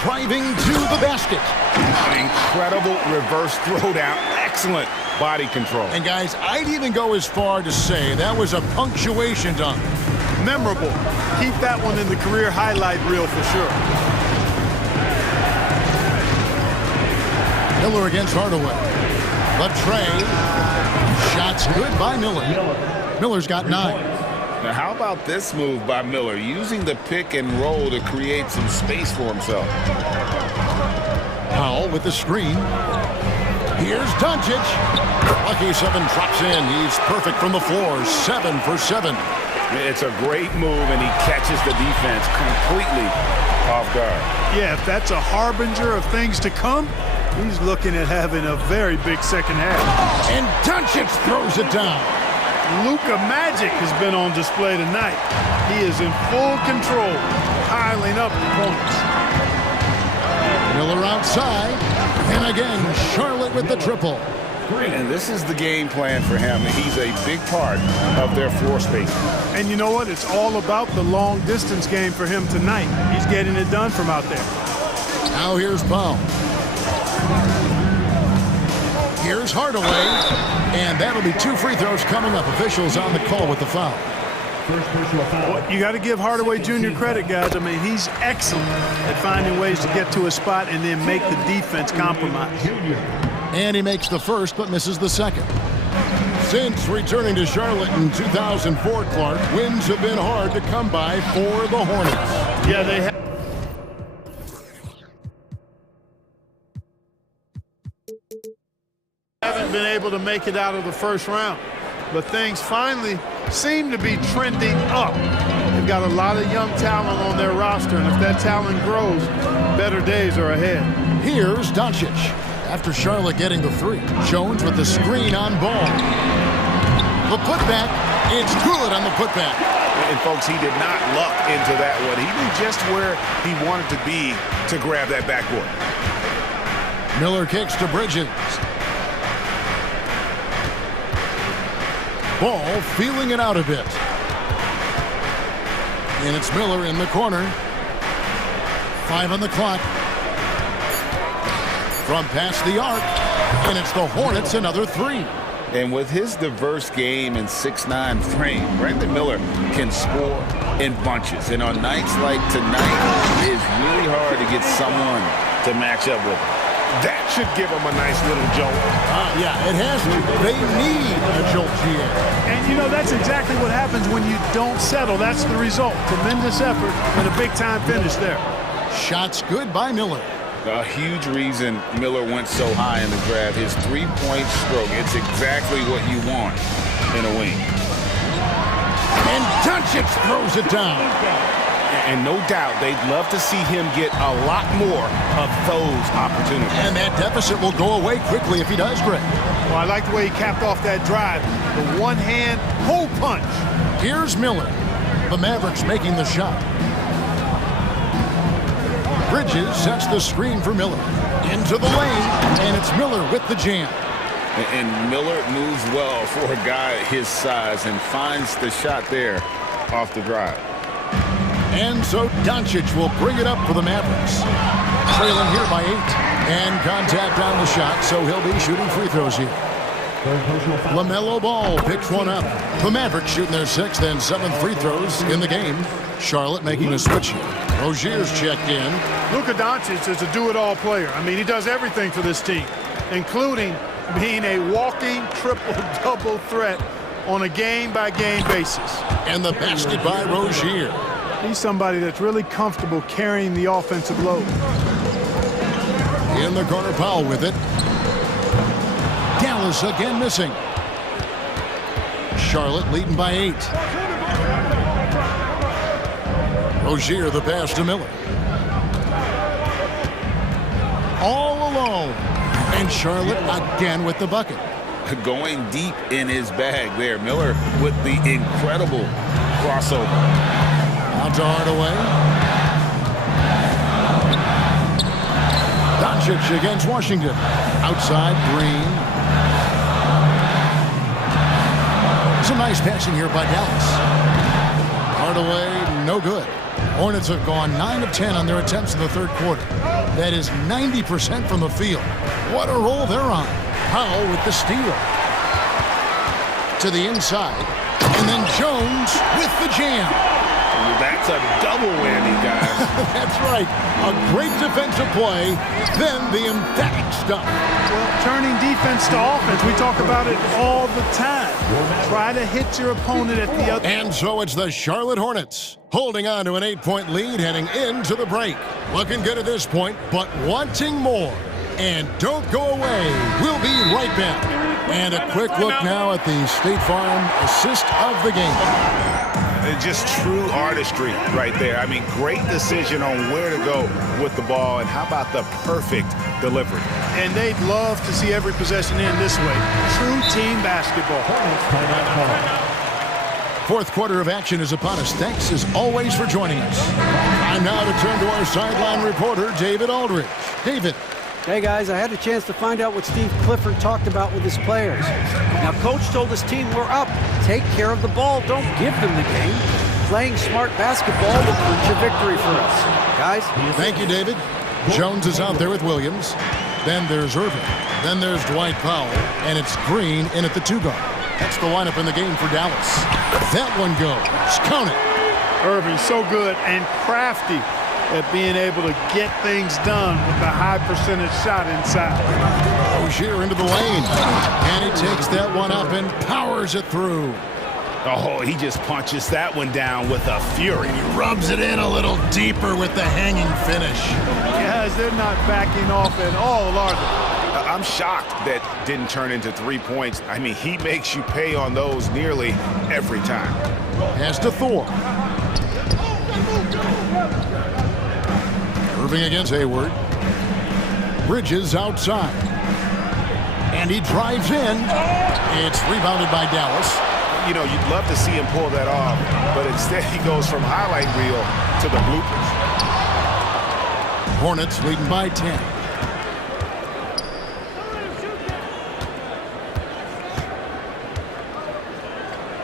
Driving to the basket. An incredible reverse throwdown. Excellent body control. And guys, I'd even go as far to say that was a punctuation dunk. Memorable. Keep that one in the career highlight reel for sure. Miller against Hardaway. But Trey. Shots good by Miller. Miller's got 9. Now, how about this move by Miller, using the pick and roll to create some space for himself? Powell with the screen. Here's Doncic. Lucky 7 drops in. He's perfect from the floor. 7 for 7. It's a great move, and he catches the defense completely off guard. Yeah, if that's a harbinger of things to come, he's looking at having a very big second half. And Doncic throws it down. Luka Magic has been on display tonight. He is in full control, piling up the points. Miller outside. And again, Charlotte with the triple. And this is the game plan for him. He's a big part of their floor space. And you know what? It's all about the long distance game for him tonight. He's getting it done from out there. Now here's Powell. Here's Hardaway. And that'll be 2 free throws coming up. Officials on the call with the foul. Well, you got to give Hardaway Jr. credit, guys. I mean, he's excellent at finding ways to get to a spot and then make the defense compromise. And he makes the first but misses the second. Since returning to Charlotte in 2004, Clark, wins have been hard to come by for the Hornets. Yeah, they have. Haven't been able to make it out of the first round, but things finally seem to be trending up. They've got a lot of young talent on their roster, and if that talent grows, better days are ahead. Here's Doncic. After Charlotte getting the 3, Jones with the screen on Ball. The putback, it's good on the putback. And folks, he did not luck into that one. He knew just where he wanted to be to grab that backboard. Miller kicks to Bridges. Ball feeling it out a bit. And it's Miller in the corner. 5 on the clock. From past the arc. And it's the Hornets another 3. And with his diverse game and 6'9" frame, Brandon Miller can score in bunches. And on nights like tonight, it is really hard to get someone to match up with him. That should give them a nice little jolt. Yeah, it has to. They need a jolt here. And, you know, that's exactly what happens when you don't settle. That's the result. Tremendous effort and a big-time finish there. Shots good by Miller. A huge reason Miller went so high in the draft. His three-point stroke. It's exactly what you want in a wing. And Doncic throws it down. And no doubt they'd love to see him get a lot more of those opportunities. And that deficit will go away quickly if he does, Greg. Well, I like the way he capped off that drive. The one-hand hole punch. Here's Miller. The Mavericks making the shot. Bridges sets the screen for Miller. Into the lane, and it's Miller with the jam. And Miller moves well for a guy his size and finds the shot there off the drive. And so Doncic will bring it up for the Mavericks. Trailing here by 8. And contact on the shot, so he'll be shooting free throws here. LaMelo Ball picks one up. The Mavericks shooting their 6th and 7th free throws in the game. Charlotte making a switch here. Rozier's checked in. Luka Doncic is a do-it-all player. I mean, he does everything for this team, including being a walking triple-double threat on a game-by-game basis. And the basket by Rozier. He's somebody that's really comfortable carrying the offensive load. In the corner, Powell with it. Dallas again missing. Charlotte leading by 8. Rozier the pass to Miller. All alone. And Charlotte again with the bucket. Going deep in his bag there. Miller with the incredible crossover. Out to Hardaway. Doncic against Washington. Outside, Green. It's a nice passing here by Dallas. Hardaway, no good. Hornets have gone 9 of 10 on their attempts in the third quarter. That is 90% from the field. What a roll they're on. Powell with the steal. To the inside. And then Jones with the jam. That's a double whammy, guys. That's right. A great defensive play, then the emphatic stuff. Well, turning defense to offense, we talk about it all the time. Try to hit your opponent at the other. And so it's the Charlotte Hornets holding on to an 8-point lead heading into the break. Looking good at this point, but wanting more. And don't go away. We'll be right back. And a quick look now at the State Farm assist of the game. Just true artistry right there. I mean, great decision on where to go with the ball, and how about the perfect delivery? And they'd love to see every possession end this way. True team basketball. Fourth quarter of action is upon us. Thanks, as always, for joining us. Time now to turn to our sideline reporter, David Aldridge. David. Hey, guys, I had a chance to find out what Steve Clifford talked about with his players. Now, Coach told his team, we're up. Take care of the ball. Don't give them the game. Playing smart basketball will clinch a victory for us. Guys? Thank you, David. Jones is out there with Williams. Then there's Irving. Then there's Dwight Powell. And it's Green in at the 2-guard. That's the lineup in the game for Dallas. That one goes. Count it. Irving, so good and crafty at being able to get things done with the high percentage shot inside. Rozier into the lane. And he takes that one up and powers it through. Oh, he just punches that one down with a fury. He rubs it in a little deeper with the hanging finish. Guys, they're not backing off at all, are they? I'm shocked that didn't turn into 3 points. I mean, he makes you pay on those nearly every time. Pass to Thor. Irving against Hayward. Bridges outside. And he drives in. It's rebounded by Dallas. You know, you'd love to see him pull that off, but instead he goes from highlight reel to the bloopers. Hornets leading by 10.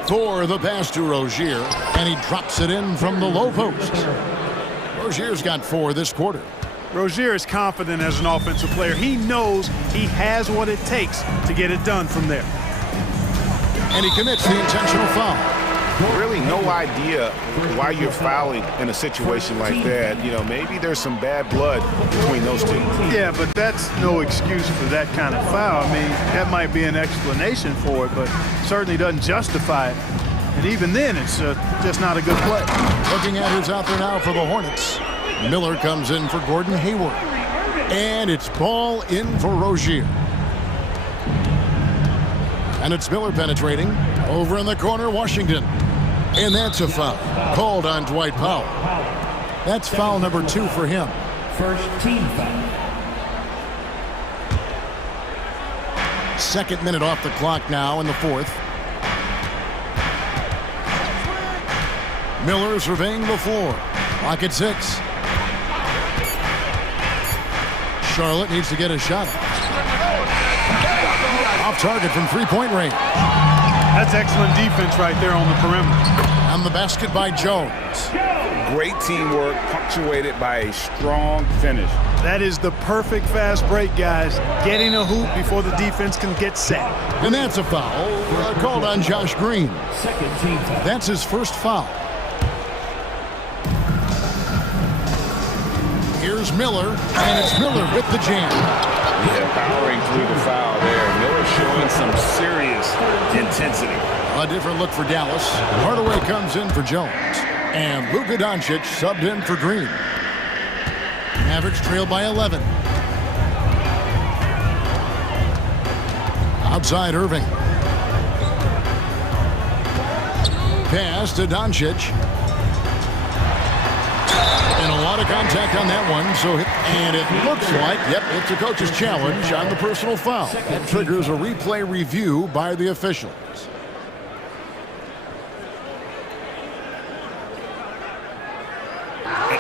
Thor the pass to Rozier, and he drops it in from the low post. Rozier's got 4 this quarter. Rozier is confident as an offensive player. He knows he has what it takes to get it done from there. And he commits the intentional foul. Really no idea why you're fouling in a situation like that. You know, maybe there's some bad blood between those two. Yeah, but that's no excuse for that kind of foul. I mean, that might be an explanation for it, but certainly doesn't justify it. And even then, it's just not a good play. Looking at who's out there now for the Hornets. Miller comes in for Gordon Hayward. And it's ball in for Rozier. And it's Miller penetrating. Over in the corner, Washington. And that's a foul. Called on Dwight Powell. That's foul number 2 for him. First team foul. Second minute off the clock now in the fourth. Miller surveying the floor. Clock at 6. Charlotte needs to get a shot. Off target from three-point range. That's excellent defense right there on the perimeter. And the basket by Jones. Great teamwork punctuated by a strong finish. That is the perfect fast break, guys. Getting a hoop before the defense can get set. And that's a foul called on Josh Green. That's his first foul. Here's Miller, and it's Miller with the jam. Yeah, powering through the foul there. Miller showing some serious intensity. A different look for Dallas. Hardaway comes in for Jones. And Luka Doncic subbed in for Green. Mavericks trail by 11. Outside Irving. Pass to Doncic. And a lot of contact on that one. And it looks like, yep, it's a coach's challenge on the personal foul. That triggers a replay review by the officials.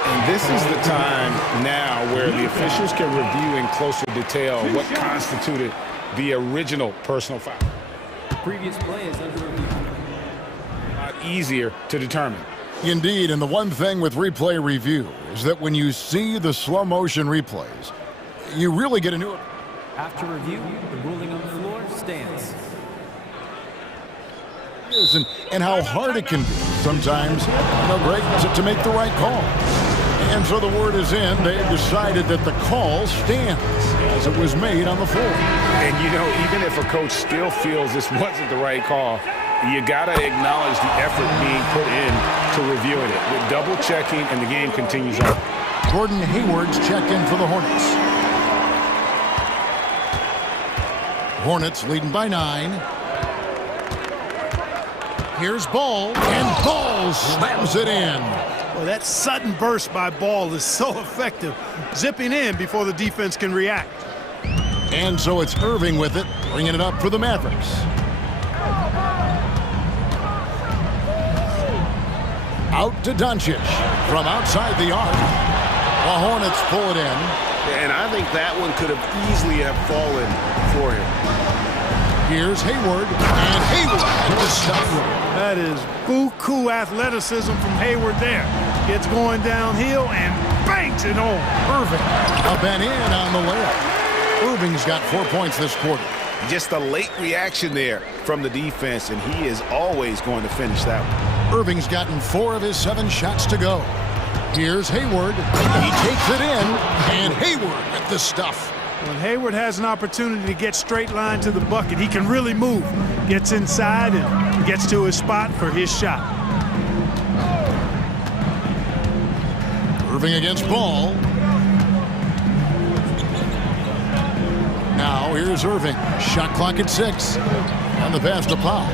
And this is the time now where the officials can review in closer detail what constituted the original personal foul. The previous play is under review. A lot easier to determine. Indeed, and the one thing with replay review is that when you see the slow motion replays, you really get a new... After review, the ruling on the floor stands. And how hard it can be sometimes, Greg, to make the right call. And so the word is in. They've decided that the call stands as it was made on the floor. And, even if a coach still feels this wasn't the right call, you got to acknowledge the effort being put in to reviewing it. With double checking, and the game continues on. Gordon Hayward's checked in for the Hornets. Hornets leading by 9. Here's Ball, and Ball slams it in. Well, that sudden burst by Ball is so effective, zipping in before the defense can react. And so it's Irving with it, bringing it up for the Mavericks. Out to Doncic from outside the arc. The Hornets pull it in. And I think that one could have easily have fallen for him. Here's Hayward, and Hayward with the stuff. That is buku athleticism from Hayward there. Gets going downhill and banks it on. Irving up and in on the layup. Irving's got 4 points this quarter. Just a late reaction there from the defense, and he is always going to finish that one. Irving's gotten 4 of his 7 shots to go. Here's Hayward. He takes it in, and Hayward with the stuff. When Hayward has an opportunity to get straight line to the bucket, he can really move. Gets inside and gets to his spot for his shot. Irving against Ball. Now here's Irving. Shot clock at 6. And the pass to Powell.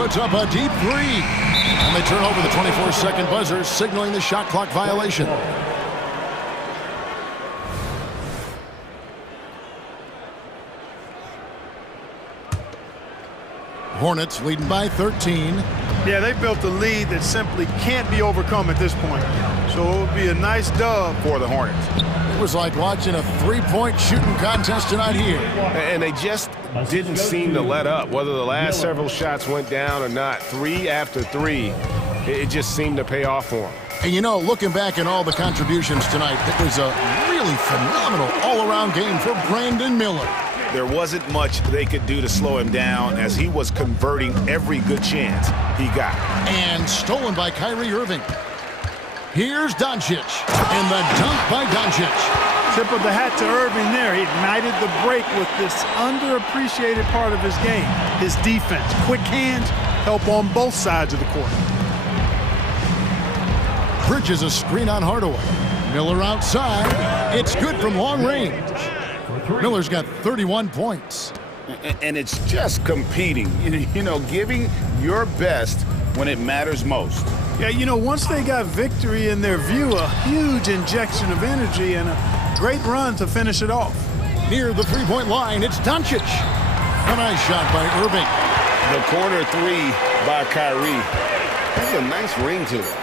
Puts up a deep 3. And they turn over the 24-second buzzer, signaling the shot clock violation. Hornets leading by 13. Yeah, they built a lead that simply can't be overcome at this point. So it would be a nice dub for the Hornets. It was like watching a three-point shooting contest tonight here. And they just didn't seem to let up, whether the last several shots went down or not. 3 after 3, it just seemed to pay off for them. And looking back at all the contributions tonight, it was a really phenomenal all-around game for Brandon Miller. There wasn't much they could do to slow him down as he was converting every good chance he got. And stolen by Kyrie Irving. Here's Doncic, and the dunk by Doncic. Tip of the hat to Irving there. He ignited the break with this underappreciated part of his game. His defense, quick hands, help on both sides of the court. Bridges a screen on Hardaway. Miller outside. It's good from long range. Miller's got 31 points. And it's just competing, giving your best when it matters most. Yeah, once they got victory in their view, a huge injection of energy and a great run to finish it off. Near the three-point line, it's Doncic. A nice shot by Irving. The corner 3 by Kyrie has a nice ring to it.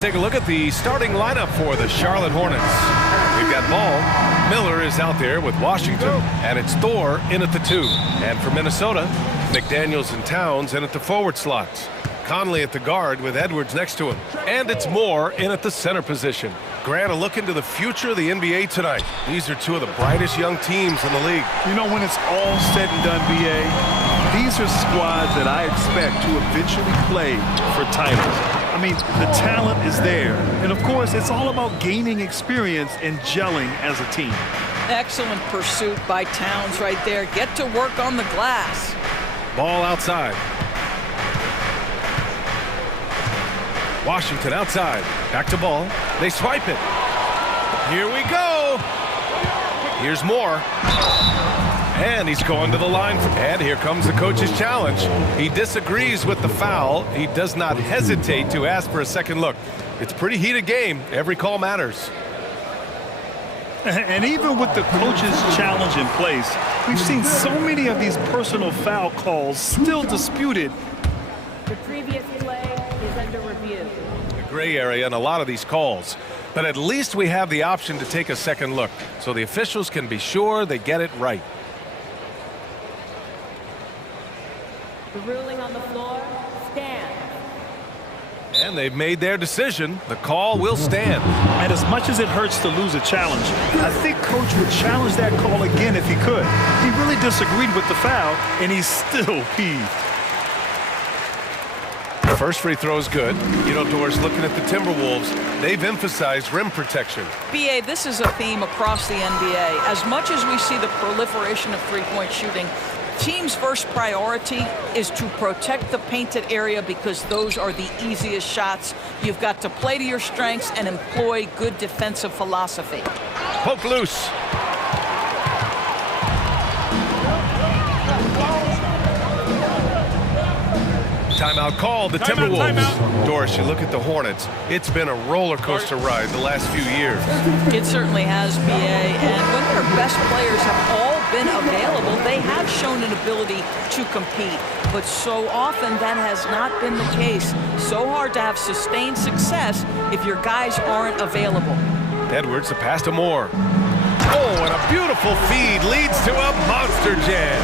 Take a look at the starting lineup for the Charlotte Hornets. We've got Ball. Miller is out there with Washington, and it's Thor in at the 2. And for Minnesota, McDaniels and Towns in at the forward slots. Conley at the guard with Edwards next to him. And it's Moore in at the center position. Grant, a look into the future of the NBA tonight. These are two of the brightest young teams in the league. You know, when it's all said and done, BA, these are squads that I expect to eventually play for titles. I mean, the talent is there. And, of course, it's all about gaining experience and gelling as a team. Excellent pursuit by Towns right there. Get to work on the glass. Ball outside. Washington outside. Back to Ball. They swipe it. Here we go. Here's Moore. And he's going to the line. And here comes the coach's challenge. He disagrees with the foul. He does not hesitate to ask for a second look. It's a pretty heated game. Every call matters. And even with the coach's challenge in place, we've seen so many of these personal foul calls still disputed. The previous play is under review. The gray area in a lot of these calls. But at least we have the option to take a second look, so the officials can be sure they get it right. The ruling on the floor stands. And they've made their decision. The call will stand. And as much as it hurts to lose a challenge, I think Coach would challenge that call again if he could. He really disagreed with the foul, and he's still peeved. The first free throw is good. You know, Doris, looking at the Timberwolves, they've emphasized rim protection. BA, this is a theme across the NBA. As much as we see the proliferation of three-point shooting, teams' first priority is to protect the painted area because those are the easiest shots. You've got to play to your strengths and employ good defensive philosophy. Poke loose. Timeout called, the Timberwolves. Timeout. Doris, you look at the Hornets. It's been a roller coaster ride the last few years. It certainly has, BA. And when their best players have all been available, they have shown an ability to compete. But so often that has not been the case. So hard to have sustained success if your guys aren't available. Edwards, the pass to Moore. Oh, and a beautiful feed leads to a monster jam.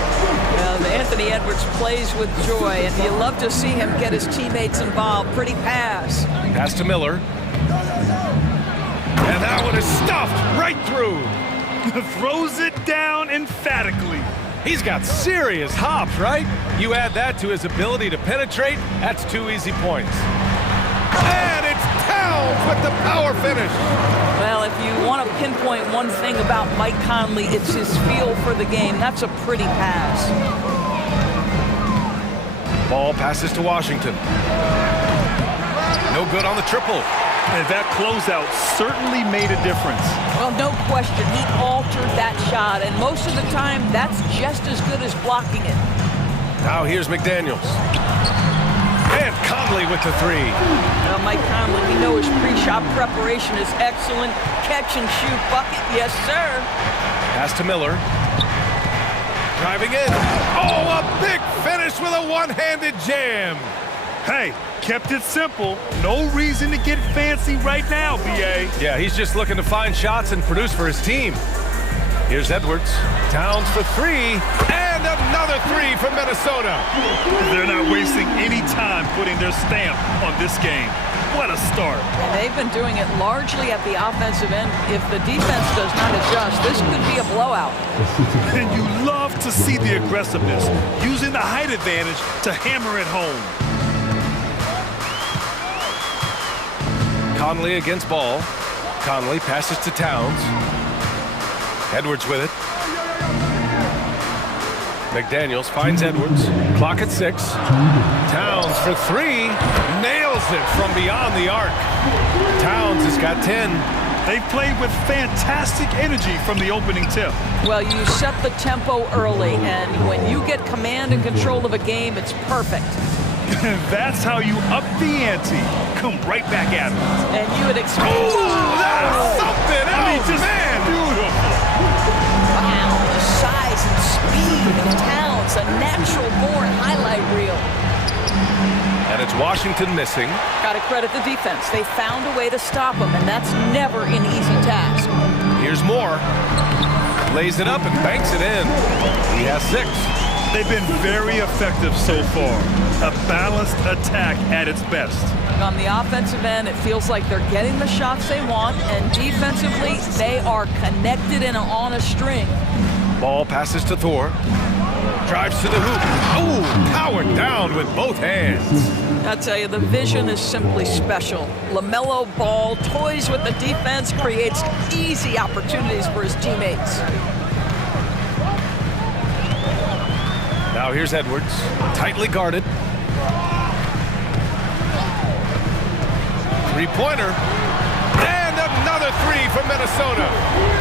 Well, Anthony Edwards plays with joy, and you love to see him get his teammates involved. Pretty pass. Pass to Miller. And that one is stuffed right through. Throws it down emphatically. He's got serious hops, right? You add that to his ability to penetrate, that's 2 easy points. And it's Towns with the power finish. Well, if you want to pinpoint one thing about Mike Conley, it's his feel for the game. That's a pretty pass. Ball passes to Washington. No good on the triple. And that closeout certainly made a difference. Well, no question. He altered that shot, and most of the time, that's just as good as blocking it. Now here's McDaniels. And Conley with the 3. Well, Mike Conley, we know his pre-shot preparation is excellent. Catch and shoot bucket, yes, sir. Pass to Miller. Driving in. Oh, a big finish with a one-handed jam. Hey, kept it simple. No reason to get fancy right now, BA. Yeah, he's just looking to find shots and produce for his team. Here's Edwards. Towns for 3. And another 3 from Minnesota. They're not wasting any time putting their stamp on this game. What a start. And they've been doing it largely at the offensive end. If the defense does not adjust, this could be a blowout. And you love to see the aggressiveness, using the height advantage to hammer it home. Conley against Ball. Conley passes to Towns. Edwards with it. McDaniels finds Edwards. Clock at 6. Towns for 3. Nails it from beyond the arc. Towns has got 10. They played with fantastic energy from the opening tip. Well, you set the tempo early, and when you get command and control of a game, it's perfect. That's how you up the ante. Come right back at it. And you would expect... Oh, that's something else, man! Beautiful. Wow, the size and speed of Towns, a natural-born highlight reel. And it's Washington missing. Got to credit the defense. They found a way to stop him, and that's never an easy task. Here's Moore. Lays it up and banks it in. He has 6. They've been very effective so far. A balanced attack at its best. On the offensive end, it feels like they're getting the shots they want, and defensively, they are connected and on a string. Ball passes to Thor. Drives to the hoop. Oh, powered down with both hands. I tell you, the vision is simply special. LaMelo Ball toys with the defense, creates easy opportunities for his teammates. Now here's Edwards, tightly guarded. Three-pointer. And another 3 from Minnesota.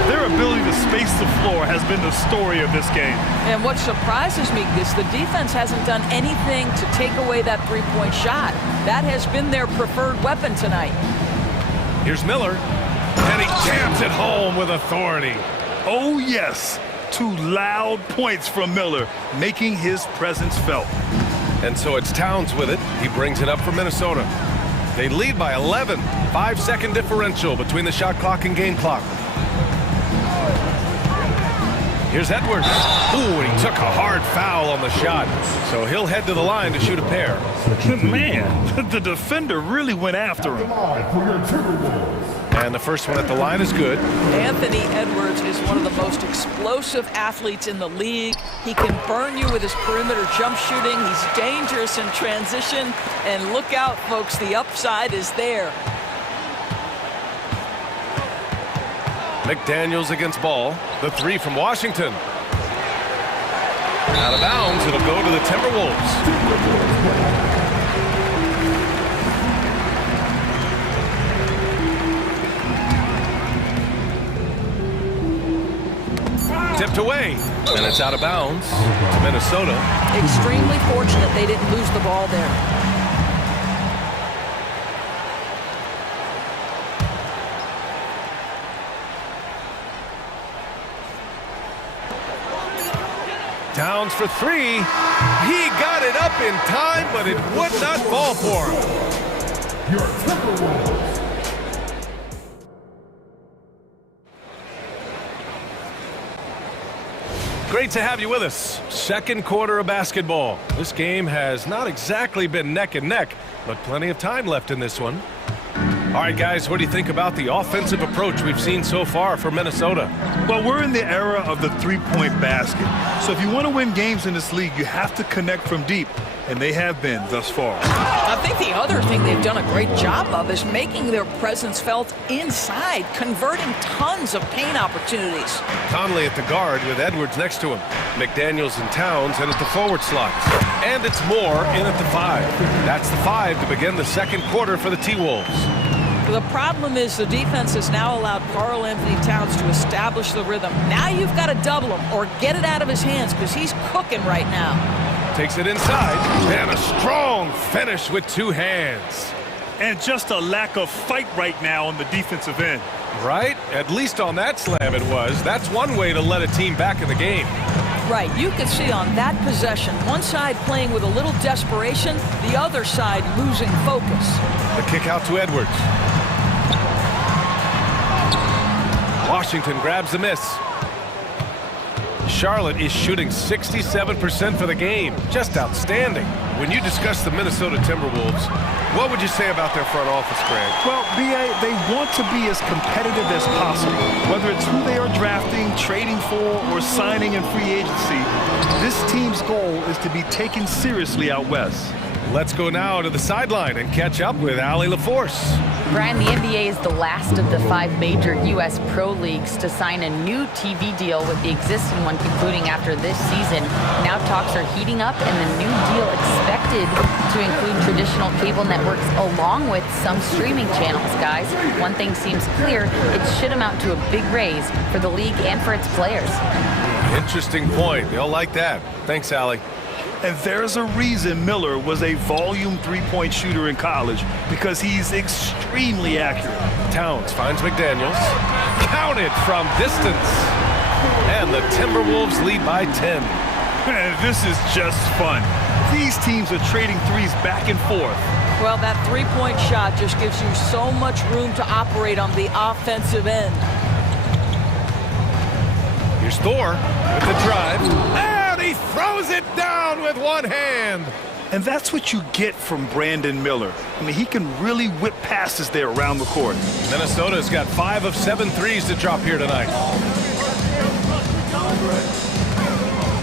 Their ability to space the floor has been the story of this game. And what surprises me is the defense hasn't done anything to take away that three-point shot. That has been their preferred weapon tonight. Here's Miller, and he jams it home with authority. Oh, yes. 2 loud points from Miller, making his presence felt. And so it's Towns with it. He brings it up for Minnesota. They lead by 11. 5-second differential between the shot clock and game clock. Here's Edwards. Ooh, and he took a hard foul on the shot. So he'll head to the line to shoot a pair. Man, the defender really went after him. And the first one at the line is good. Anthony Edwards is one of the most explosive athletes in the league. He can burn you with his perimeter jump shooting. He's dangerous in transition. And look out, folks, the upside is there. McDaniels against Ball. The 3 from Washington. Out of bounds, it'll go to the Timberwolves. Tipped away, and it's out of bounds to Minnesota. Extremely fortunate they didn't lose the ball there. Towns for 3. He got it up in time, but it would not fall for him. Your Timberwolves. Great to have you with us. Second quarter of basketball. This game has not exactly been neck and neck, but plenty of time left in this one. All right, guys, what do you think about the offensive approach we've seen so far for Minnesota? Well, we're in the era of the three-point basket. So if you want to win games in this league, you have to connect from deep, and they have been thus far. I think the other thing they've done a great job of is making their presence felt inside, converting tons of paint opportunities. Conley at the guard with Edwards next to him. McDaniels and Towns in at the forward slots. And it's Moore in at the 5. That's the 5 to begin the second quarter for the T-Wolves. The problem is the defense has now allowed Karl Anthony Towns to establish the rhythm. Now you've got to double him or get it out of his hands because he's cooking right now. Takes it inside, and a strong finish with 2 hands. And just a lack of fight right now on the defensive end. Right? At least on that slam it was. That's one way to let a team back in the game. Right, you can see on that possession, one side playing with a little desperation, the other side losing focus. The kick out to Edwards. Washington grabs the miss. Charlotte is shooting 67% for the game. Just outstanding. When you discuss the Minnesota Timberwolves, what would you say about their front office, Greg? Well, B.A., they want to be as competitive as possible. Whether it's who they are drafting, trading for, or signing in free agency, this team's goal is to be taken seriously out west. Let's go now to the sideline and catch up with Allie LaForce. Brian, the NBA is the last of the 5 major U.S. pro leagues to sign a new TV deal, with the existing one concluding after this season. Now talks are heating up, and the new deal expected to include traditional cable networks along with some streaming channels, guys. One thing seems clear, it should amount to a big raise for the league and for its players. Interesting point. You'll like that. Thanks, Allie. And there's a reason Miller was a volume three-point shooter in college, because he's extremely accurate. Towns finds McDaniels. Counted from distance. And the Timberwolves lead by 10. And this is just fun. These teams are trading threes back and forth. Well, that three-point shot just gives you so much room to operate on the offensive end. Here's Thor with the drive, and he throws it down with one hand. And that's what you get from Brandon Miller. I mean, he can really whip passes there around the court. Minnesota's got 5 of 7 threes to drop here tonight.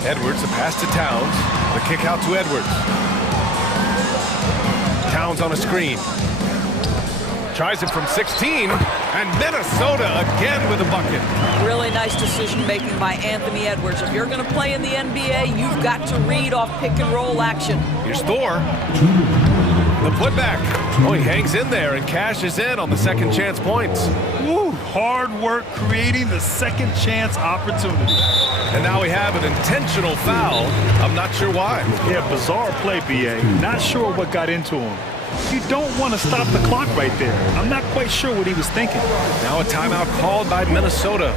Edwards, the pass to Towns. The kick out to Edwards. Towns on a screen. Tries it from 16, and Minnesota again with a bucket. Really nice decision-making by Anthony Edwards. If you're going to play in the NBA, you've got to read off pick-and-roll action. Here's Thor. The putback. Oh, he hangs in there and cashes in on the second chance points. Woo, hard work creating the second chance opportunity. And now we have an intentional foul. I'm not sure why. Yeah, bizarre play, B.A. Not sure what got into him. You don't want to stop the clock right there. I'm not quite sure what he was thinking. Now a timeout called by Minnesota.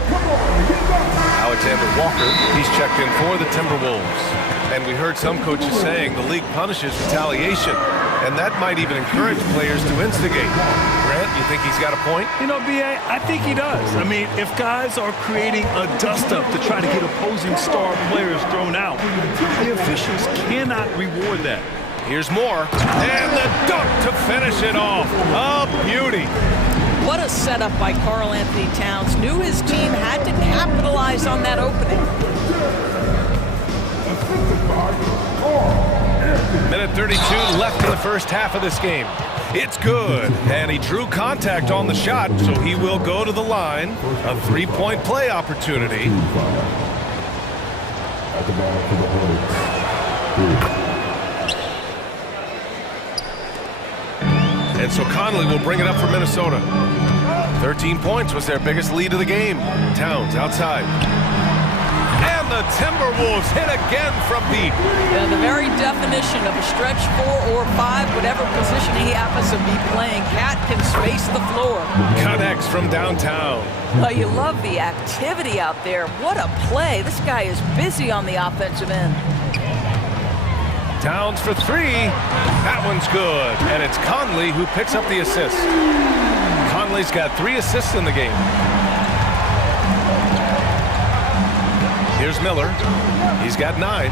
Alexander Walker, he's checked in for the Timberwolves. And we heard some coaches saying the league punishes retaliation. And that might even encourage players to instigate. Grant, you think he's got a point? You know, B.A., I think he does. I mean, if guys are creating a dust-up to try to get opposing star players thrown out, the officials cannot reward that. Here's more, and the dunk to finish it off. A beauty. What a setup by Karl Anthony Towns. Knew his team had to capitalize on that opening. Minute 32 left in the first half of this game. It's good, and he drew contact on the shot, so he will go to the line. A three-point play opportunity. And so Conley will bring it up for Minnesota. 13 points was their biggest lead of the game. Towns outside. And the Timberwolves hit again from deep. Yeah, the very definition of a stretch 4 or 5, whatever position he happens to be playing, Cat can space the floor. Connects from downtown. Well, you love the activity out there. What a play. This guy is busy on the offensive end. Towns for 3. That one's good. And it's Conley who picks up the assist. Conley's got 3 assists in the game. Here's Miller. He's got 9.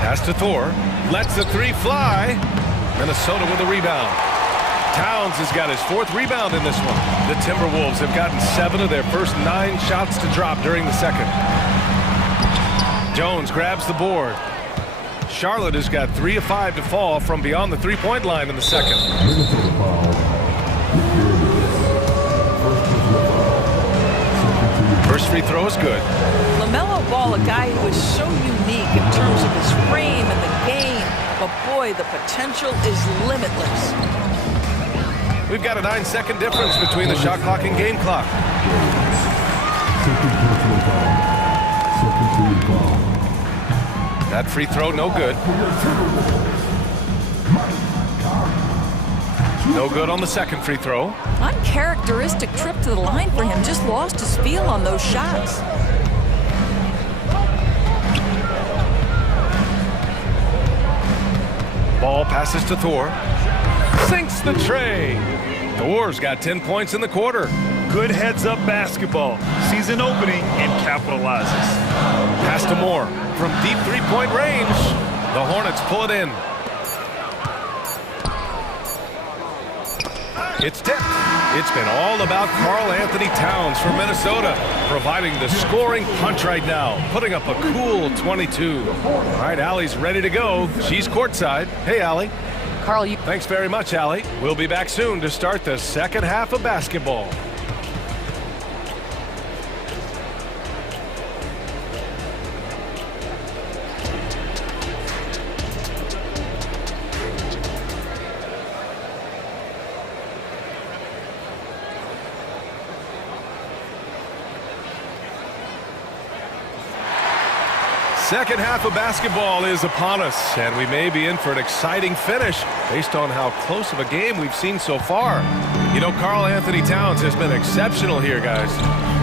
Pass to Thor. Lets the 3 fly. Minnesota with a rebound. Towns has got his 4th rebound in this one. The Timberwolves have gotten 7 of their first 9 shots to drop during the second. Jones grabs the board. Charlotte has got 3 of 5 to fall from beyond the three-point line in the second. First free throw is good. LaMelo Ball, a guy who is so unique in terms of his frame and the game, but boy, the potential is limitless. We've got a 9-second difference between the shot clock and game clock. That free throw, no good. No good on the second free throw. Uncharacteristic trip to the line for him. Just lost his feel on those shots. Ball passes to Thor. Sinks the tray. Thor's got 10 points in the quarter. Good heads-up basketball. Sees an opening and capitalizes. Pass to Moore. From deep three-point range, the Hornets pull it in. It's tipped. It's been all about Karl Anthony Towns for Minnesota, providing the scoring punch right now, putting up a cool 22. All right, Allie's ready to go. She's courtside. Hey, Allie. Karl, Thanks very much, Allie. We'll be back soon to start the second half of basketball. Second half of basketball is upon us, and we may be in for an exciting finish based on how close of a game we've seen so far. You know, Karl Anthony Towns has been exceptional here, guys.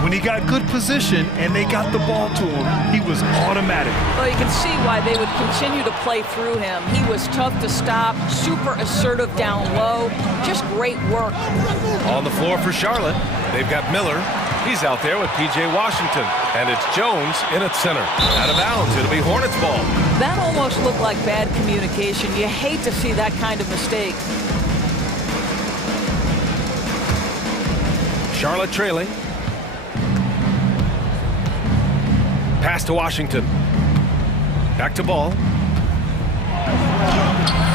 When he got good position and they got the ball to him, he was automatic. Well, you can see why they would continue to play through him. He was tough to stop, super assertive down low, just great work. On the floor for Charlotte, they've got Miller. He's out there with P.J. Washington, and it's Jones in at center. Out of bounds, it'll be Hornets ball. That almost looked like bad communication. You hate to see that kind of mistake. Charlotte trailing. Pass to Washington. Back to Ball.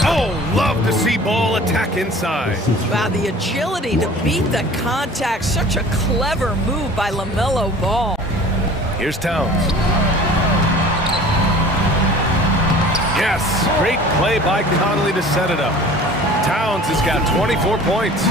Oh, love to see Ball attack inside. Wow, the agility to beat the contact. Such a clever move by LaMelo Ball. Here's Towns. Yes, great play by Conley to set it up. Towns has got 24 points.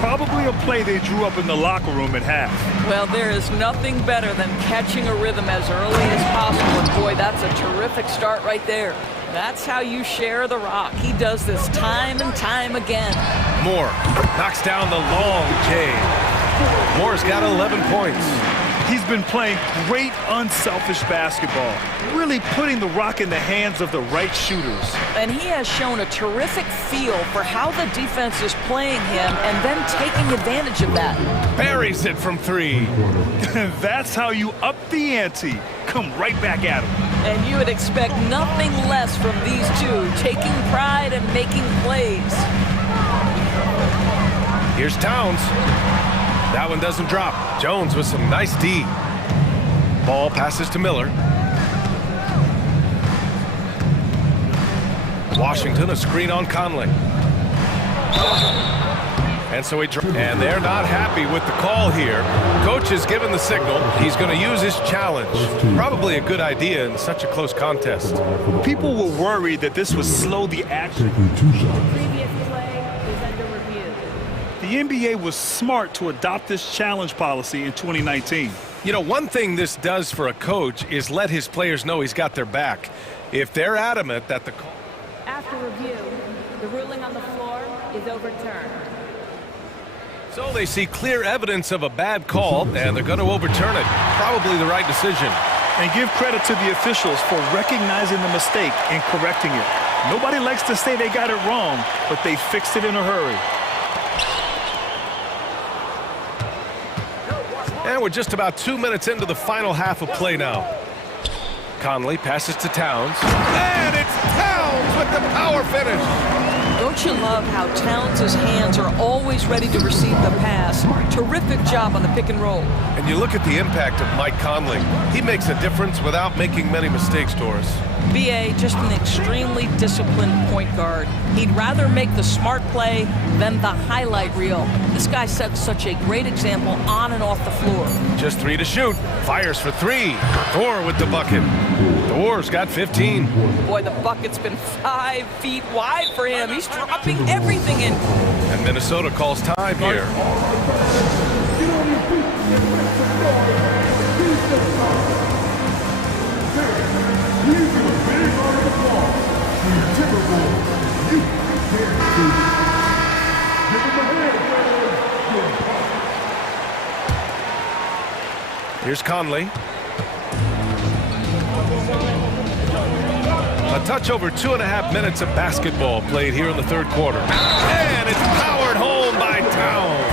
Probably a play they drew up in the locker room at half. Well, there is nothing better than catching a rhythm as early as possible. And boy, that's a terrific start right there. That's how you share the rock. He does this time and time again. Moore knocks down the long J. Moore's got 11 points. He's been playing great unselfish basketball, really putting the rock in the hands of the right shooters. And he has shown a terrific feel for how the defense is playing him and then taking advantage of that. Buries it from three. That's how you up the ante. Come right back at him. And you would expect nothing less from these two, taking pride and making plays. Here's Towns. That one doesn't drop. Jones with some nice D. Ball passes to Miller. Washington, a screen on Conley. And so and they're not happy with the call here. Coach has given the signal. He's going to use his challenge. Probably a good idea in such a close contest. People were worried that this would slow the action. Previous play is under review. The NBA was smart to adopt this challenge policy in 2019. You know, one thing this does for a coach is let his players know he's got their back. If they're adamant that the call... After review, the ruling on the floor is overturned. So they see clear evidence of a bad call, and they're going to overturn it. Probably the right decision. And give credit to the officials for recognizing the mistake and correcting it. Nobody likes to say they got it wrong, but they fixed it in a hurry. And we're just about 2 minutes into the final half of play now. Conley passes to Towns. And it's Towns with the power finish. Don't you love how Towns' hands are always ready to receive the pass? Terrific job on the pick and roll. And you look at the impact of Mike Conley. He makes a difference without making many mistakes, Doris. B.A. just an extremely disciplined point guard. He'd rather make the smart play than the highlight reel. This guy sets such a great example on and off the floor. Just 3 to shoot. Fires for 3. Thor with the bucket. Thor's got 15. Boy, the bucket's been 5 feet wide for him. He's dropping everything in. And Minnesota calls time here. Here's Conley. A touch over 2.5 minutes of basketball played here in the third quarter. And it's powered home by Towns.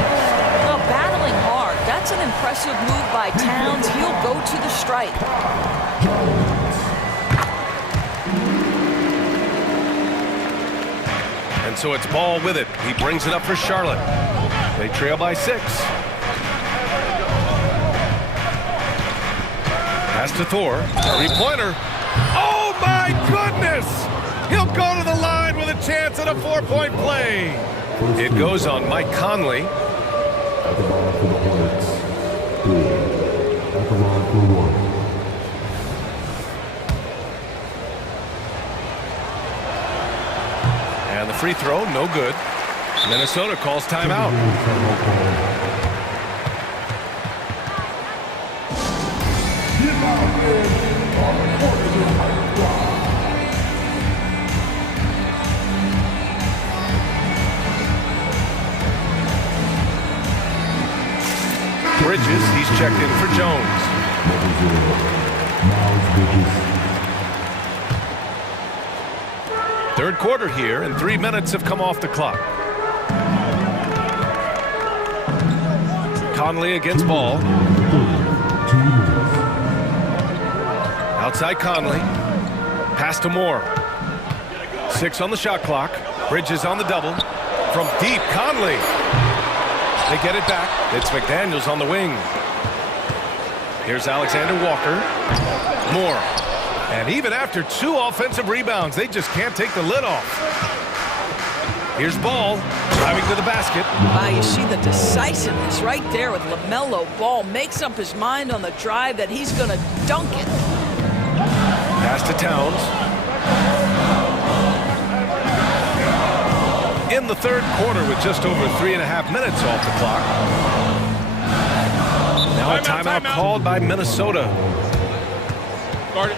Well, battling hard. That's an impressive move by Towns. He'll go to the stripe. And so it's Ball with it. He brings it up for Charlotte. They trail by 6. Pass to Thor. 3-pointer. Oh, my goodness! He'll go to the line with a chance at a 4-point play. It goes on Mike Conley. At the ball for the Hornets. 3. At the line for 1. And the free throw, no good. Minnesota calls timeout. Give out on the Hornets. Bridges, he's checked in for Jones. Third quarter here, and 3 minutes have come off the clock. Conley against ball. Outside Conley. Pass to Moore. 6 on the shot clock. Bridges on the double. From deep, Conley. They get it back. It's McDaniels on the wing. Here's Alexander Walker. Moore. And even after 2 offensive rebounds, they just can't take the lid off. Here's Ball, driving to the basket. Wow, you see the decisiveness right there with LaMelo Ball. Makes up his mind on the drive that he's going to dunk it. Pass to Towns. In the third quarter with just over 3.5 minutes off the clock. Now a timeout called by Minnesota. Guard it.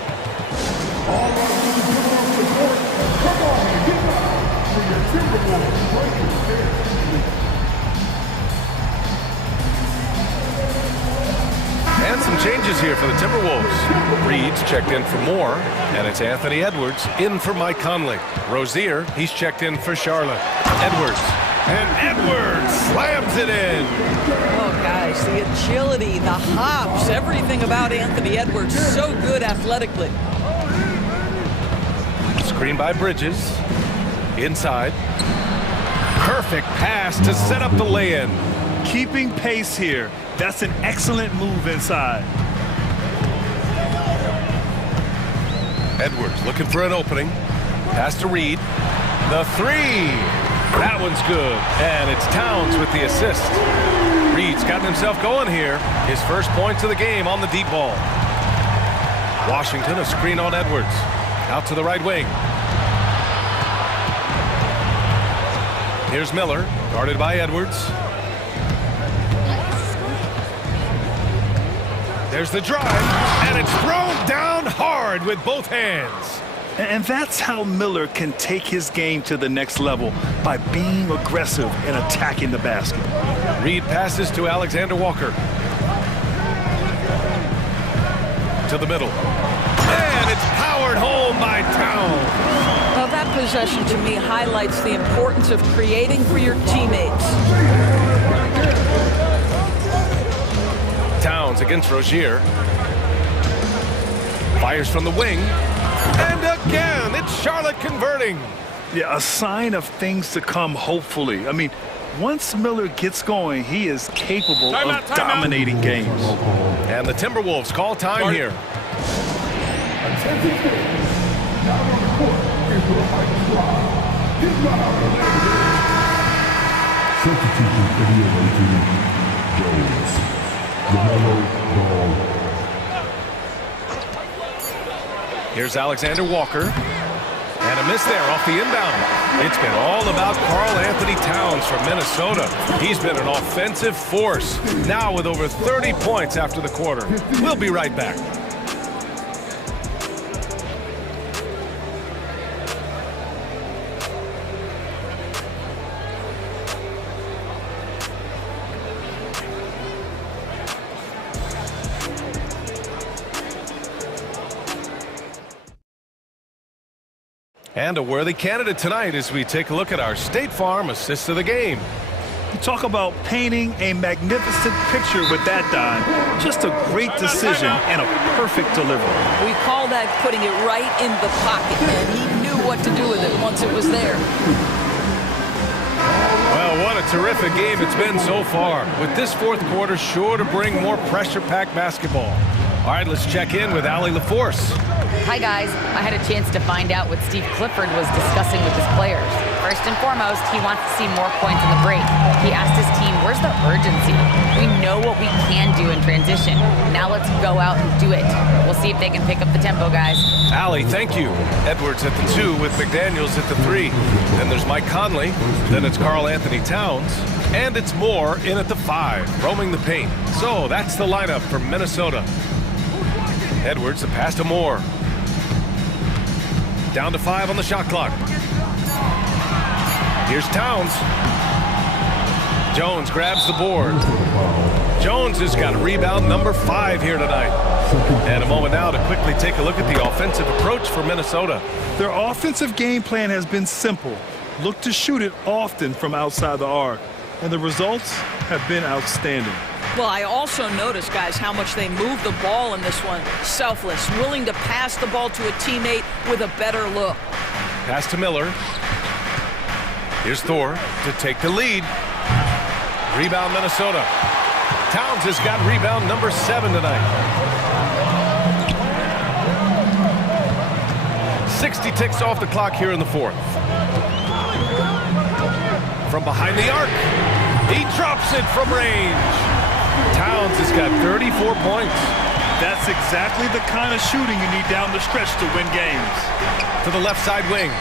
And some changes here for the Timberwolves. Reed's checked in for Moore, and it's Anthony Edwards in for Mike Conley. Rozier, he's checked in for Charlotte. Edwards, and Edwards slams it in. Oh, guys, the agility, the hops, everything about Anthony Edwards, so good athletically. Screen by Bridges. Inside. Perfect pass to set up the lay-in. Keeping pace here. That's an excellent move inside. Edwards looking for an opening. Pass to Reed. The 3. That one's good. And it's Towns with the assist. Reed's gotten himself going here. His first points of the game on the deep ball. Washington, a screen on Edwards. Out to the right wing. Here's Miller, guarded by Edwards. There's the drive, and it's thrown down hard with both hands. And that's how Miller can take his game to the next level, by being aggressive and attacking the basket. Reed passes to Alexander Walker. To the middle. And it's powered home by Towns. Well, that possession to me highlights the importance of creating for your teammates. Towns against Rozier. Fires from the wing. And again, it's Charlotte converting. Yeah, a sign of things to come, hopefully. I mean, once Miller gets going, he is capable of dominating games. And the Timberwolves call time here. Here's Alexander Walker. And a miss there off the inbound. It's been all about Karl Anthony Towns from Minnesota. He's been an offensive force, now with over 30 points after the quarter. We'll be right back. And a worthy candidate tonight as we take a look at our State Farm assist of the game. You talk about painting a magnificent picture with that dime. Just a great decision and a perfect delivery. We call that putting it right in the pocket, and he knew what to do with it once it was there. Well, what a terrific game it's been so far, with this fourth quarter sure to bring more pressure-packed basketball. All right, let's check in with Allie LaForce. Hi, guys. I had a chance to find out what Steve Clifford was discussing with his players. First and foremost, he wants to see more points in the break. He asked his team, where's the urgency? We know what we can do in transition. Now let's go out and do it. We'll see if they can pick up the tempo, guys. Allie, thank you. Edwards at the 2 with McDaniels at the 3. Then there's Mike Conley. Then it's Karl Anthony Towns. And it's Moore in at the 5, roaming the paint. So that's the lineup for Minnesota. Edwards, the pass to Moore. Down to 5 on the shot clock. Here's Towns. Jones grabs the board. Jones has got rebound number 5 here tonight. And a moment now to quickly take a look at the offensive approach for Minnesota. Their offensive game plan has been simple. Look to shoot it often from outside the arc. And the results have been outstanding. Well, I also noticed, guys, how much they move the ball in this one. Selfless, willing to pass the ball to a teammate with a better look. Pass to Miller. Here's Thor to take the lead. Rebound Minnesota. Towns has got rebound number 7 tonight. 60 ticks off the clock here in the 4th. From behind the arc, he drops it from range. Towns has got 34 points. That's exactly the kind of shooting you need down the stretch to win games. To the left side wing.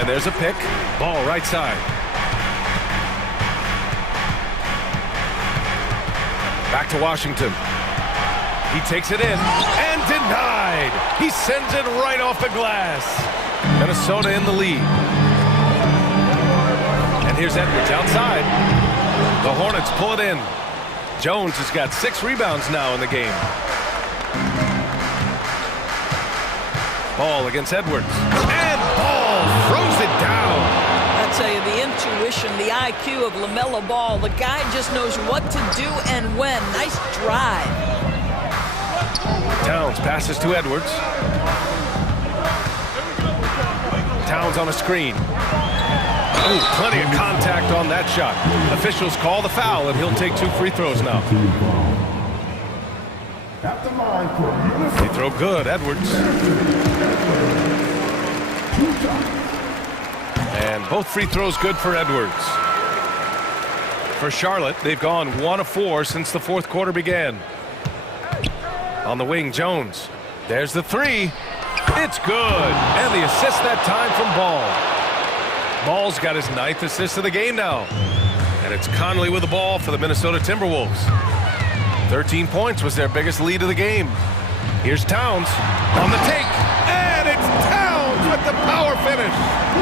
And there's a pick. Ball right side. Back to Washington. He takes it in and denied. He sends it right off the glass. Minnesota in the lead. And here's Edwards outside. The Hornets pull it in. Jones has got 6 rebounds now in the game. Ball against Edwards. And Ball throws it down. I tell you, the intuition, the IQ of LaMelo Ball, the guy just knows what to do and when. Nice drive. Towns passes to Edwards. Towns on a screen. Oh, plenty of contact on that shot. Officials call the foul, and he'll take 2 free throws now. Free throw good, Edwards. And both free throws good for Edwards. For Charlotte, they've gone 1 of 4 since the 4th quarter began. On the wing, Jones. There's the 3. It's good. And the assist that time from Ball. Ball's got his 9th assist of the game now. And it's Conley with the ball for the Minnesota Timberwolves. 13 points was their biggest lead of the game. Here's Towns on the take. And it's Towns with the power finish.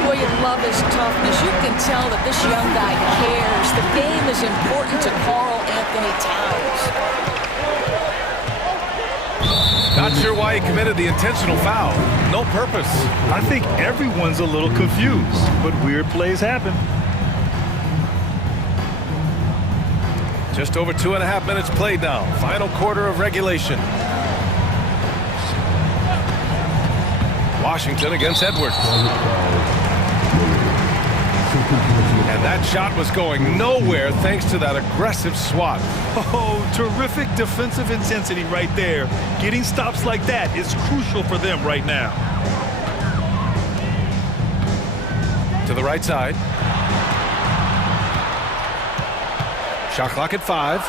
Boy, you love his toughness. You can tell that this young guy cares. The game is important to Karl Anthony Towns. Not sure why he committed the intentional foul. No purpose. I think everyone's a little confused, but weird plays happen. Just over 2.5 minutes played now. Final quarter of regulation. Washington against Edwards. And that shot was going nowhere thanks to that aggressive swat. Oh, terrific defensive intensity right there. Getting stops like that is crucial for them right now. To the right side. Shot clock at 5.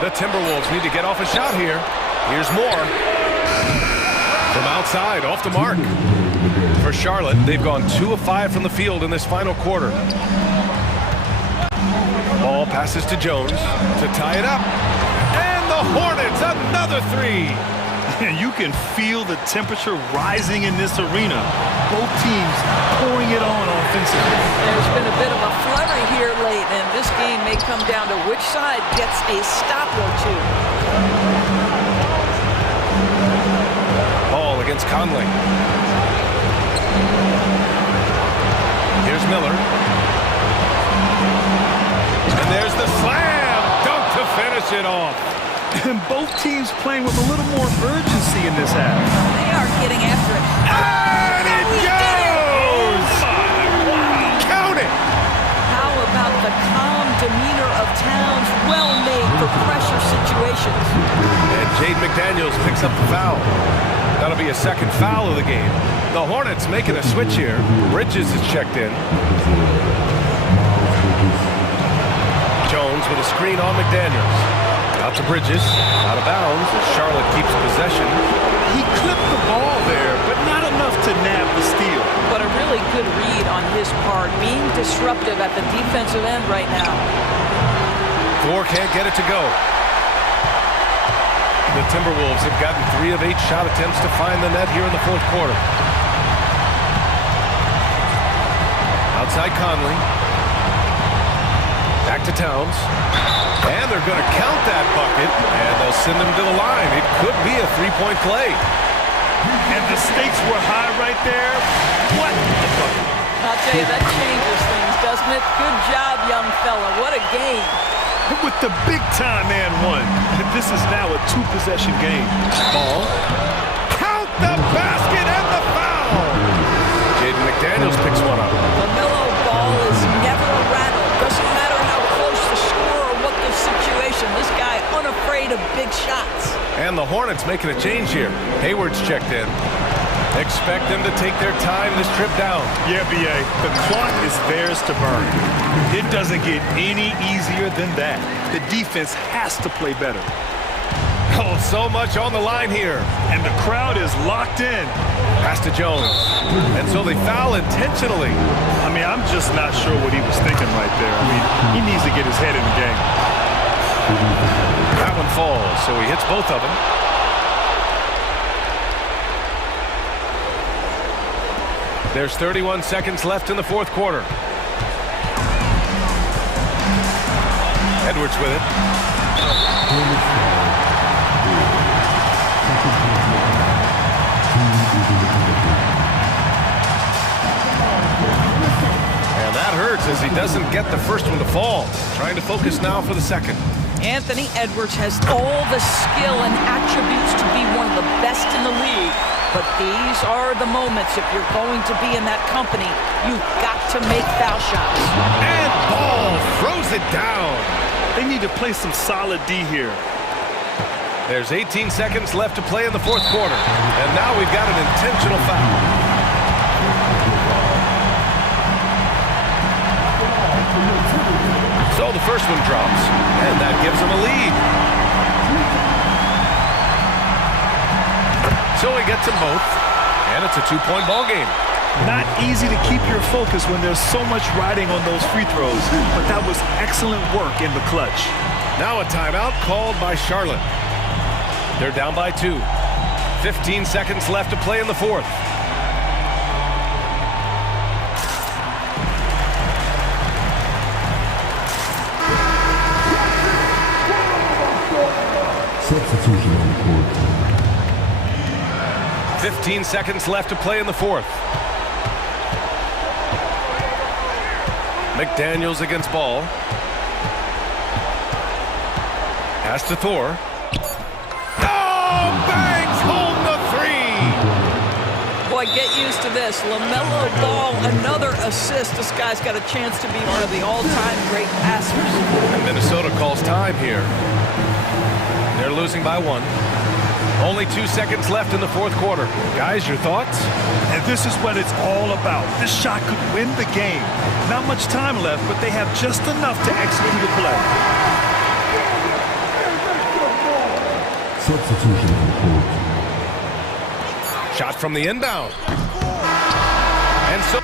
The Timberwolves need to get off a shot here. Here's more. From outside, off the mark. For Charlotte, they've gone 2 of 5 from the field in this final quarter. Ball passes to Jones to tie it up. And the Hornets, another 3. And you can feel the temperature rising in this arena. Both teams pouring it on offensively. There's been a bit of a flurry here late, and this game may come down to which side gets a stop or 2. Ball against Conley. Here's Miller. And there's the slam dunk to finish it off. And both teams playing with a little more urgency in this half. They are getting after it. And it goes! Count it! How about the calm demeanor of Towns, well made for pressure situations? And Jaden McDaniels picks up the foul. That'll be a 2nd foul of the game. The Hornets making a switch here. Bridges is checked in. Jones with a screen on McDaniels. Out to Bridges, out of bounds as Charlotte keeps possession. He clipped the ball there, but not enough to nab the steal. But a really good read on his part, being disruptive at the defensive end right now. Thor can't get it to go. The Timberwolves have gotten 3 of 8 shot attempts to find the net here in the 4th quarter. Outside Conley. Back back to Towns. And they're going to count that bucket, and they'll send him to the line. It could be a three-point play. And the stakes were high right there. What the bucket? I'll tell you, that changes things, doesn't it? Good job, young fella. What a game. With the big-time and one. This is now a two-possession game. Ball. Count the basket and the foul. Jaden McDaniels picks one up. LaMelo Ball is never a rattle. Doesn't matter how close the score or what the situation. This guy unafraid of big shots. And the Hornets making a change here. Hayward's checked in. Expect them to take their time this trip down. Yeah, B.A., the clock is theirs to burn. It doesn't get any easier than that. The defense has to play better. Oh, so much on the line here. And the crowd is locked in. Pass to Jones. And so they foul intentionally. I mean, I'm just not sure what he was thinking right there. I mean, he needs to get his head in the game. That one falls, so he hits both of them. There's 31 seconds left in the fourth quarter. Edwards with it. And that hurts as he doesn't get the first one to fall. Trying to focus now for the second. Anthony Edwards has all the skill and attributes to be one of the best in the league. But these are the moments, if you're going to be in that company, you've got to make foul shots. And Ball throws it down. They need to play some solid D here. There's 18 seconds left to play in the fourth quarter. And now we've got an intentional foul. So the first one drops, and that gives them a lead. So he gets them both, and it's a two-point ball game. Not easy to keep your focus when there's so much riding on those free throws, but that was excellent work in the clutch. Now a timeout called by Charlotte. They're down by 2. 15 seconds left to play in the fourth. Substitution on the court. 15 seconds left to play in the fourth. McDaniels against Ball. Pass to Thor. Oh, bangs home the three! Boy, get used to this. LaMelo Ball, another assist. This guy's got a chance to be one of the all-time great passers. And Minnesota calls time here. They're losing by 1. Only 2 seconds left in the fourth quarter. Guys, your thoughts? And this is what it's all about. This shot could win the game. Not much time left, but they have just enough to execute a play. Substitution on the court. Shot from the inbound. And so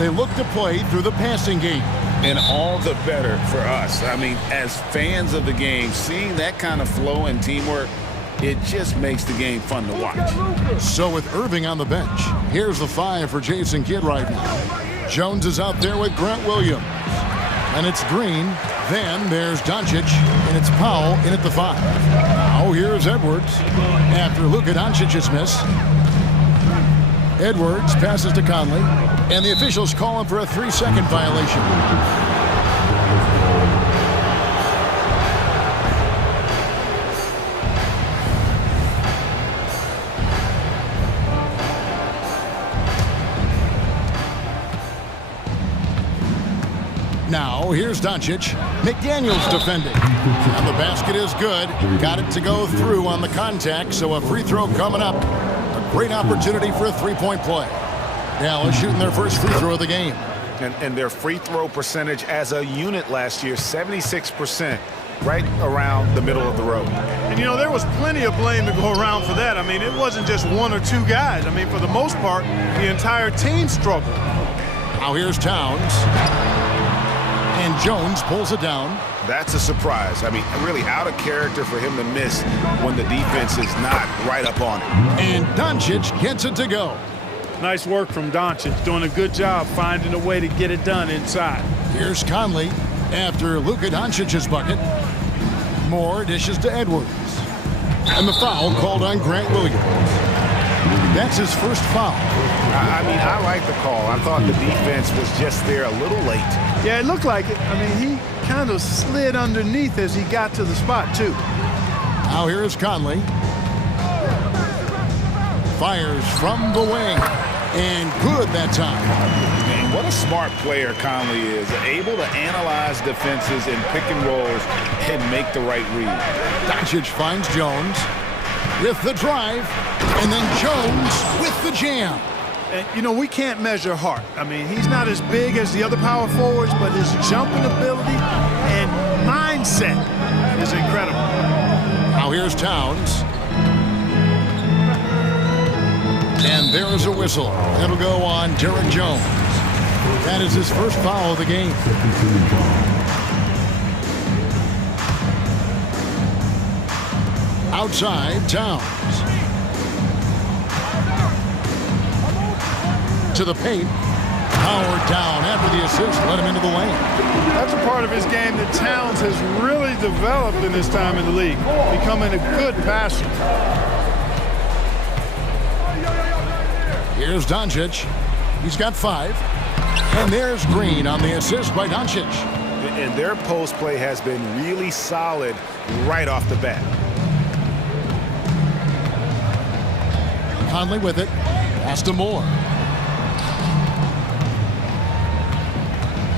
they look to play through the passing game. And all the better for us. I mean, as fans of the game, seeing that kind of flow and teamwork, it just makes the game fun to watch. So with Irving on the bench, here's the 5 for Jason Kidd right now. Jones is out there with Grant Williams. And it's Green. Then there's Doncic, and it's Powell in at the 5. Now here's Edwards after Luka Doncic's miss. Edwards passes to Conley, and the officials call him for a 3-second violation. Now, here's Doncic. McDaniels defending. And the basket is good. Got it to go through on the contact, so a free throw coming up. A great opportunity for a three-point play. Dallas shooting their first free throw of the game. And their free throw percentage as a unit last year, 76%, right around the middle of the road. And, you know, there was plenty of blame to go around for that. I mean, it wasn't just 1 or 2 guys. I mean, for the most part, the entire team struggled. Now here's Towns. And Jones pulls it down. That's a surprise. I mean, really out of character for him to miss when the defense is not right up on him. And Doncic gets it to go. Nice work from Doncic, doing a good job finding a way to get it done inside. Here's Conley after Luka Doncic's bucket. Moore dishes to Edwards. And the foul called on Grant Williams. That's his first foul. I mean, I like the call. I thought the defense was just there a little late. Yeah, it looked like it. I mean, he kind of slid underneath as he got to the spot, too. Now here's Conley. Fires from the wing. And good that time. Man, what a smart player Conley is. Able to analyze defenses and pick and rolls and make the right read. Doncic finds Jones with the drive. And then Jones with the jam. And, you know, we can't measure heart. I mean, he's not as big as the other power forwards, but his jumping ability and mindset is incredible. Now here's Towns. And there is a whistle. That'll go on Derek Jones. That is his first foul of the game. Outside, Towns. To the paint. Howard down after the assist. Let him into the lane. That's a part of his game that Towns has really developed in his time in the league, becoming a good passer. Here's Doncic. He's got 5. And there's Green on the assist by Doncic. And their post play has been really solid right off the bat. Conley with it. Pass to Moore.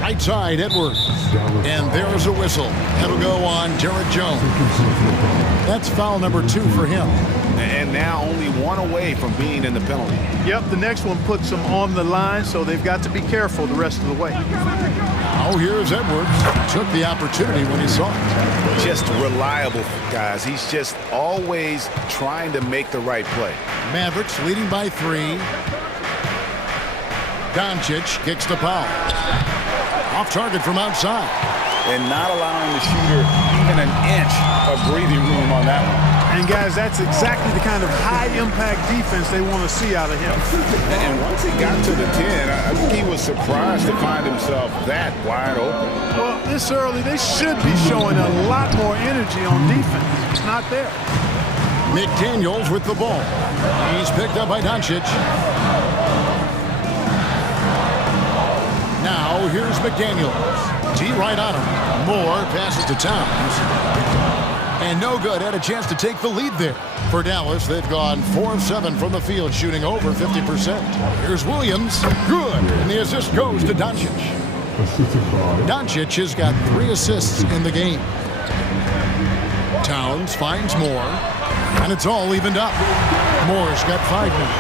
Right side, Edwards. And there's a whistle. That'll go on Derek Jones. That's foul number 2 for him. And now only 1 away from being in the penalty. Yep, the next one puts them on the line, so they've got to be careful the rest of the way. Now here's Edwards. Took the opportunity when he saw it. Just reliable, guys. He's just always trying to make the right play. Mavericks leading by 3. Doncic kicks the Powell. Off target from outside. And not allowing the shooter even an inch of breathing room on that one. And, guys, that's exactly the kind of high-impact defense they want to see out of him. And once he got to the 10, I think he was surprised to find himself that wide open. Well, this early, they should be showing a lot more energy on defense. It's not there. McDaniels with the ball. He's picked up by Doncic. Now, here's McDaniels. D right on him. Moore passes to Towns. And no good. Had a chance to take the lead there. For Dallas, they've gone 4 of 7 from the field, shooting over 50%. Here's Williams. Good. And the assist goes to Doncic. Doncic has got 3 assists in the game. Towns finds Moore. And it's all evened up. Moore's got 5 now.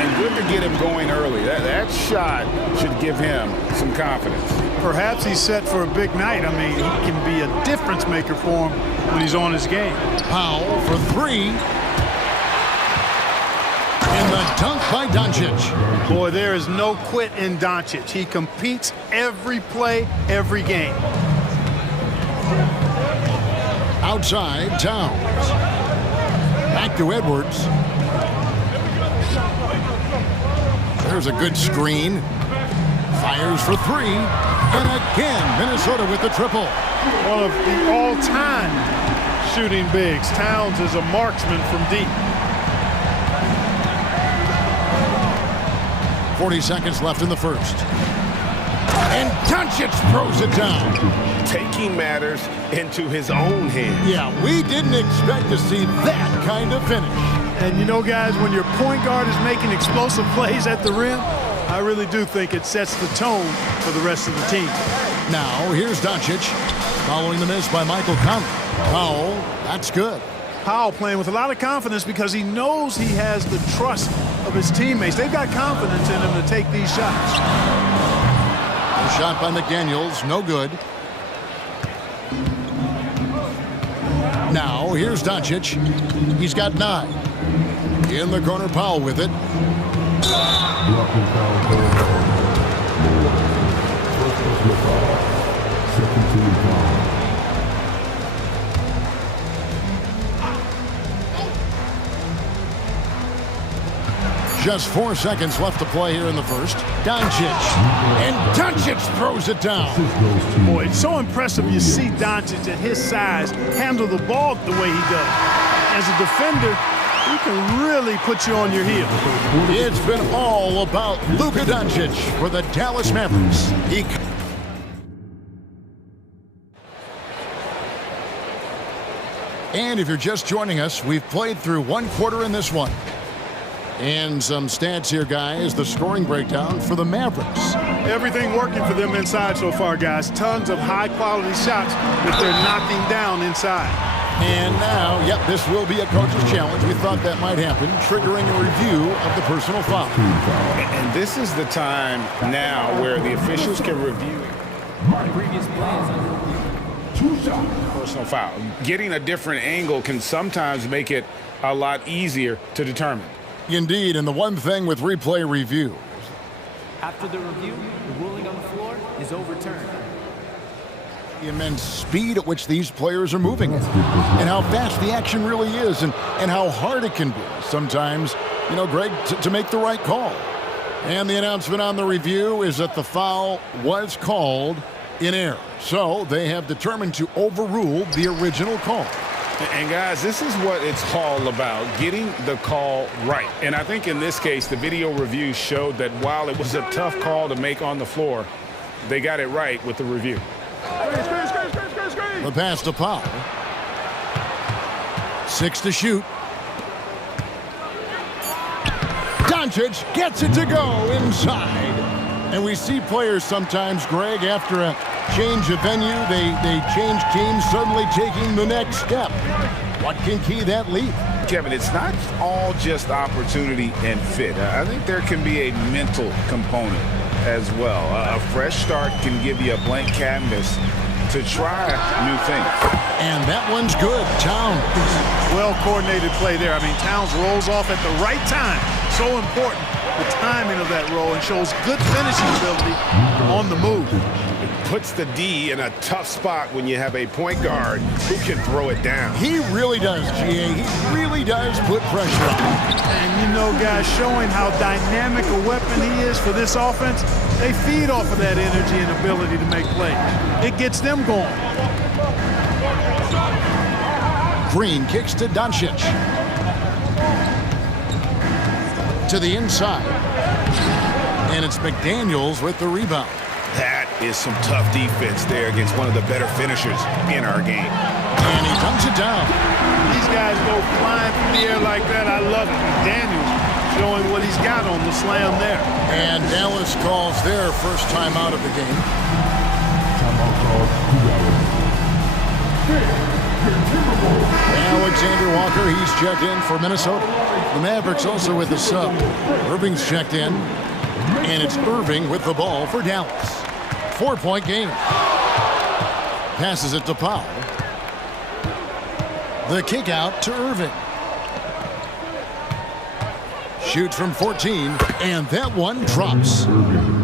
And good to get him going early. That shot should give him some confidence. Perhaps he's set for a big night. I mean, he can be a difference maker for him when he's on his game. Powell for 3. And The dunk by Doncic. Boy, there is no quit in Doncic. He competes every play, every game. Outside, Towns. Back to Edwards. There's a good screen. Fires for three. And again, Minnesota with the triple. One of the all-time shooting bigs. Towns is a marksman from deep. 40 seconds left in the first. And Doncic throws it down. Taking matters into his own hands. Yeah, we didn't expect to see that kind of finish. And you know, guys, when your point guard is making explosive plays at the rim, I really do think it sets the tone for the rest of the team. Now, here's Doncic, following the miss by Michael Conley. Powell, that's good. Powell playing with a lot of confidence because he knows he has the trust of his teammates. They've got confidence in him to take these shots. The shot by McDaniels, no good. Now, here's Doncic. He's got 9. In the corner, Powell with it. Just 4 seconds left to play here in the first. Doncic. And Doncic throws it down. Boy, it's so impressive you see Doncic at his size handle the ball the way he does. As a defender, he can really put you on your heel. It's been all about Luka Doncic for the Dallas Mavericks. And if you're just joining us, we've played through 1 quarter in this one. And some stats here, guys. The scoring breakdown for the Mavericks. Everything working for them inside so far, guys. Tons of high-quality shots that they're knocking down inside. And now, yep, this will be a coach's challenge. We thought that might happen, triggering a review of the personal foul. And this is the time now where the officials can review Previous plays on 2 shots. personal foul. Getting a different angle can sometimes make it a lot easier to determine. Indeed, and the one thing with replay review. After the review, the ruling on the floor is overturned. The immense speed at which these players are moving and how fast the action really is and how hard it can be sometimes, you know, Greg, to make the right call. And the announcement on the review is that the foul was called in error. So they have determined to overrule the original call. And guys, this is what it's all about, getting the call right. And I think in this case, the video review showed that while it was a tough call to make on the floor, they got it right with the review. The pass to Powell. 6 to shoot. Doncic gets it to go inside. And we see players sometimes, Greg, after a change of venue, they change teams, suddenly taking the next step. What can key that leap? Kevin, it's not all just opportunity and fit. I think there can be a mental component as well. A fresh start can give you a blank canvas to try new things. And that one's good. Towns. Well-coordinated play there. I mean, Towns rolls off at the right time. So important, the timing of that roll, and shows good finishing ability on the move. Puts the D in a tough spot when you have a point guard who can throw it down. He really does, GA. He really does put pressure on. And you know, guys, showing how dynamic a weapon he is for this offense, they feed off of that energy and ability to make plays. It gets them going. Green kicks to Doncic. To the inside. And it's McDaniels with the rebound. That is some tough defense there against one of the better finishers in our game. And he dunks it down. These guys go flying through the air like that. I love it. Daniels showing what he's got on the slam there. And Dallas calls their first time out of the game. Alexander Walker, he's checked in for Minnesota. The Mavericks also with the sub. Irving's checked in. And it's Irving with the ball for Dallas. 4-point game. Passes it to Powell. The kick out to Irving. Shoots from 14, and that one drops.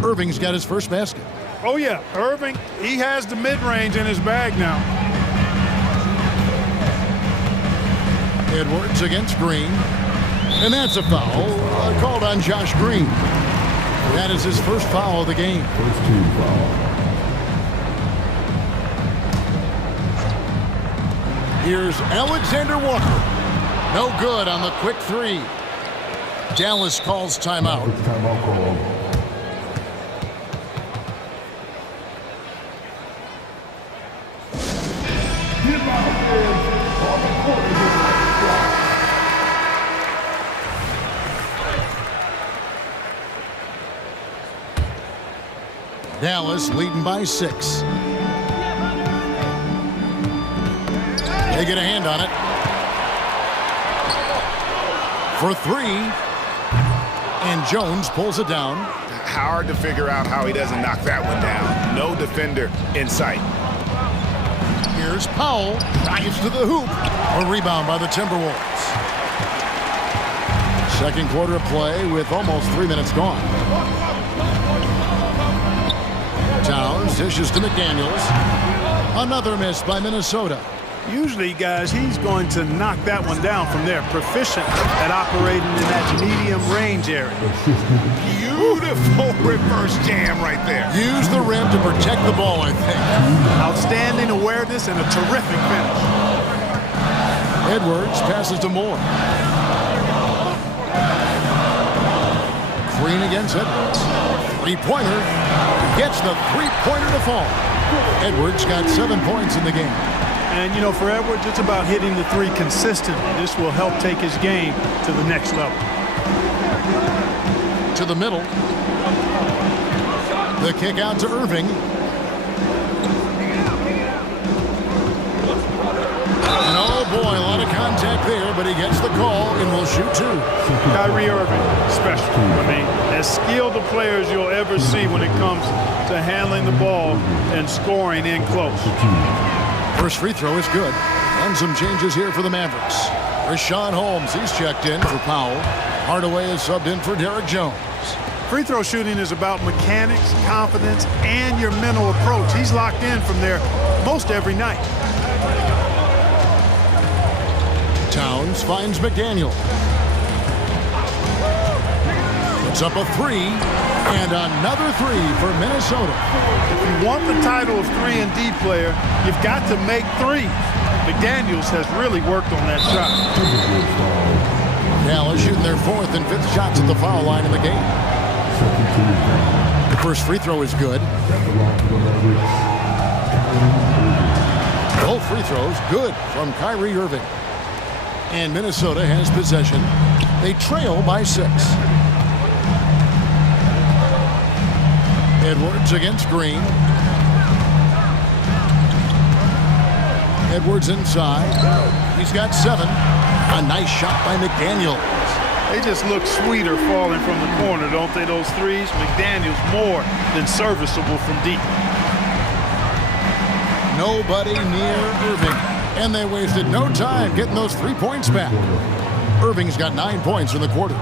Irving's got his first basket. Oh, yeah, Irving, he has the mid-range in his bag now. Edwards against Green. And that's a foul called on Josh Green. That is his first foul of the game. First team foul. Here's Alexander Walker. No good on the quick three. Dallas calls timeout. Timeout call. Dallas leading by 6. They get a hand on it. For 3. And Jones pulls it down. Hard to figure out how he doesn't knock that one down. No defender in sight. Here's Powell. Drives to the hoop. A rebound by the Timberwolves. Second quarter of play with almost 3 minutes gone. Towns dishes to McDaniels. Another miss by Minnesota. Usually, guys, he's going to knock that one down from there. Proficient at operating in that medium range area. Beautiful reverse jam right there. Use the rim to protect the ball, I think. Outstanding awareness and a terrific finish. Edwards passes to Moore. Green against Edwards. Three-pointer. Gets the three-pointer to fall. Edwards got 7 points in the game. And, you know, for Edwards, it's about hitting the three consistently. This will help take his game to the next level. To the middle. The kick out to Irving. And oh boy, a lot of contact there, but he gets the call and will shoot 2. Kyrie Irving, special. I mean, as skilled a player as you'll ever see when it comes to handling the ball and scoring in close. First free throw is good. And some changes here for the Mavericks. Rashawn Holmes, he's checked in for Powell. Hardaway is subbed in for Derek Jones. Free throw shooting is about mechanics, confidence, and your mental approach. He's locked in from there most every night. Towns finds McDaniel. Puts up a 3, and another 3 for Minnesota. If you want the title of 3-and-D player, you've got to make threes. McDaniels has really worked on that shot. Dallas shooting their 4th and 5th shots at the foul line in the game. The first free throw is good. Both free throws good from Kyrie Irving. And Minnesota has possession. They trail by 6. Edwards against Green. Edwards inside. He's got 7. A nice shot by McDaniels. They just look sweeter falling from the corner, don't they, those threes? McDaniels more than serviceable from deep. Nobody near Irving. And they wasted no time getting those 3 points back. Irving's got 9 points in the quarter.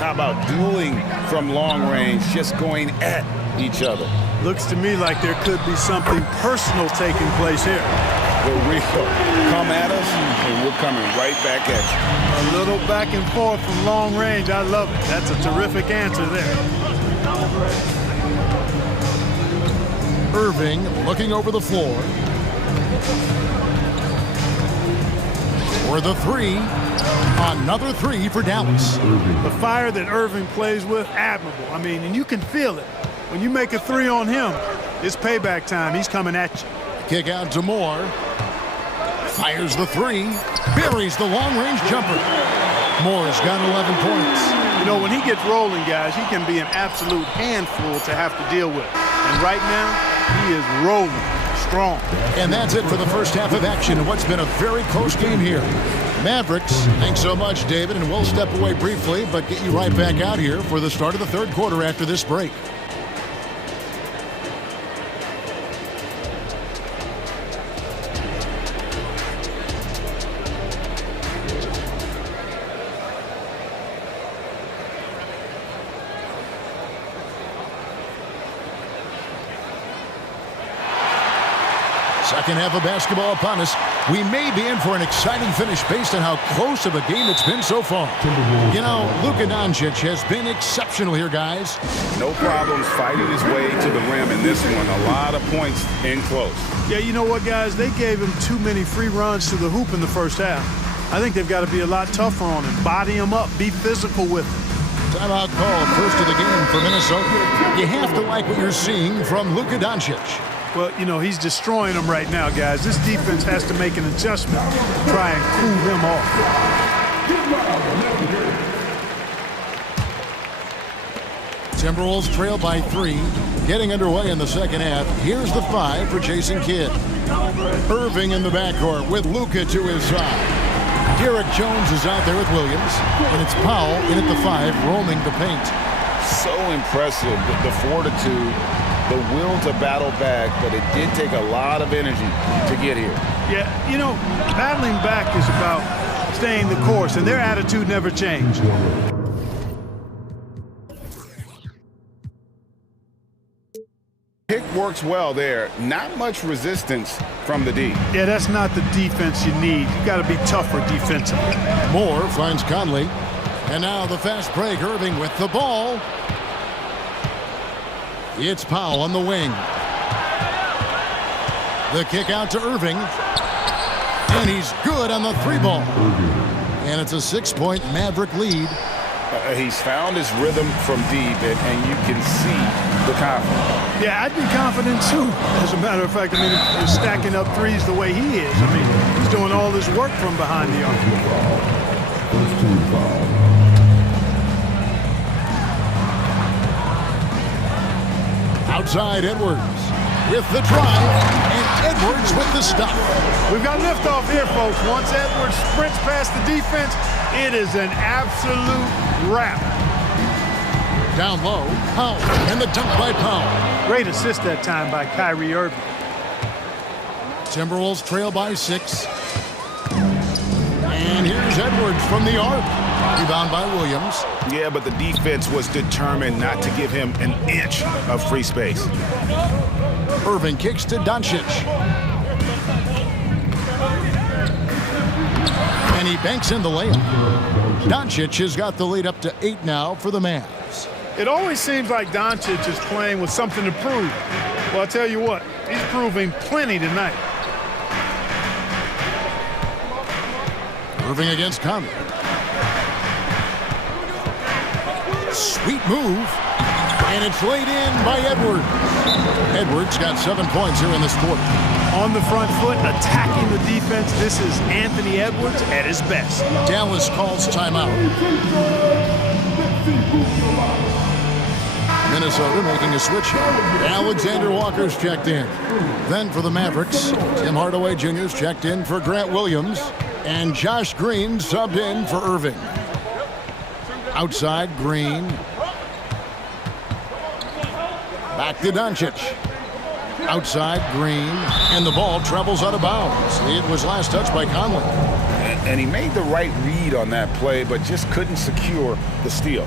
How about dueling from long range, just going at each other? Looks to me like there could be something personal taking place here. For real. Come at us, and we're coming right back at you. A little back and forth from long range. I love it. That's a terrific answer there. Irving looking over the floor. For the 3. Another 3 for Dallas. The fire that Irving plays with, admirable. I mean, and you can feel it. When you make a 3 on him, it's payback time. He's coming at you. Kick out to Moore. Fires the 3. Buries the long-range jumper. Moore's got 11 points. You know, when he gets rolling, guys, he can be an absolute handful to have to deal with. And right now, he is rolling strong. And that's it for the first half of action in what's been a very close game here. Mavericks, thanks so much, David, and we'll step away briefly, but get you right back out here for the start of the third quarter after this break. Second half of basketball upon us. We may be in for an exciting finish based on how close of a game it's been so far. You know, Luka Doncic has been exceptional here, guys. No problems fighting his way to the rim in this one. A lot of points in close. Yeah, you know what, guys? They gave him too many free runs to the hoop in the first half. I think they've got to be a lot tougher on him. Body him up. Be physical with him. Timeout call, first of the game for Minnesota. You have to like what you're seeing from Luka Doncic. Well, you know, he's destroying them right now, guys. This defense has to make an adjustment to try and cool him off. Timberwolves trail by 3, getting underway in the second half. Here's the 5 for Jason Kidd. Irving in the backcourt with Luka to his side. Derek Jones is out there with Williams, and it's Powell in at the 5, roaming the paint. So impressive, the fortitude, the will to battle back, but it did take a lot of energy to get here. Yeah, you know, battling back is about staying the course, and their attitude never changed. Pick works well there. Not much resistance from the D. Yeah, that's not the defense you need. You got to be tougher defensively. Moore finds Conley. And now the fast break. Irving with the ball. It's Powell on the wing. The kick out to Irving. And he's good on the 3-ball. And it's a 6-point Maverick lead. He's found his rhythm from deep, and you can see the confidence. Yeah, I'd be confident too. As a matter of fact, I mean, he's stacking up threes the way he is. I mean, he's doing all this work from behind the arc. Outside Edwards with the drive, and Edwards with the stop. We've got liftoff here, folks. Once Edwards sprints past the defense, it is an absolute wrap. Down low, Powell, and the dunk by Powell. Great assist that time by Kyrie Irving. Timberwolves trail by 6. And here's Edwards from the arc. Rebound by Williams. Yeah, but the defense was determined not to give him an inch of free space. Irving kicks to Doncic. And he banks in the layup. Doncic has got the lead up to 8 now for the Mavs. It always seems like Doncic is playing with something to prove. Well, I'll tell you what, he's proving plenty tonight. Irving against Conley. Sweet move. And it's laid in by Edwards. Edwards got 7 points here in this quarter. On the front foot, attacking the defense. This is Anthony Edwards at his best. Dallas calls timeout. Minnesota making a switch here. Alexander Walker's checked in. Then for the Mavericks, Tim Hardaway Jr.'s checked in for Grant Williams. And Josh Green subbed in for Irving. Outside, Green. Back to Doncic. Outside, Green. And the ball travels out of bounds. It was last touched by Conley. And he made the right read on that play, but just couldn't secure the steal.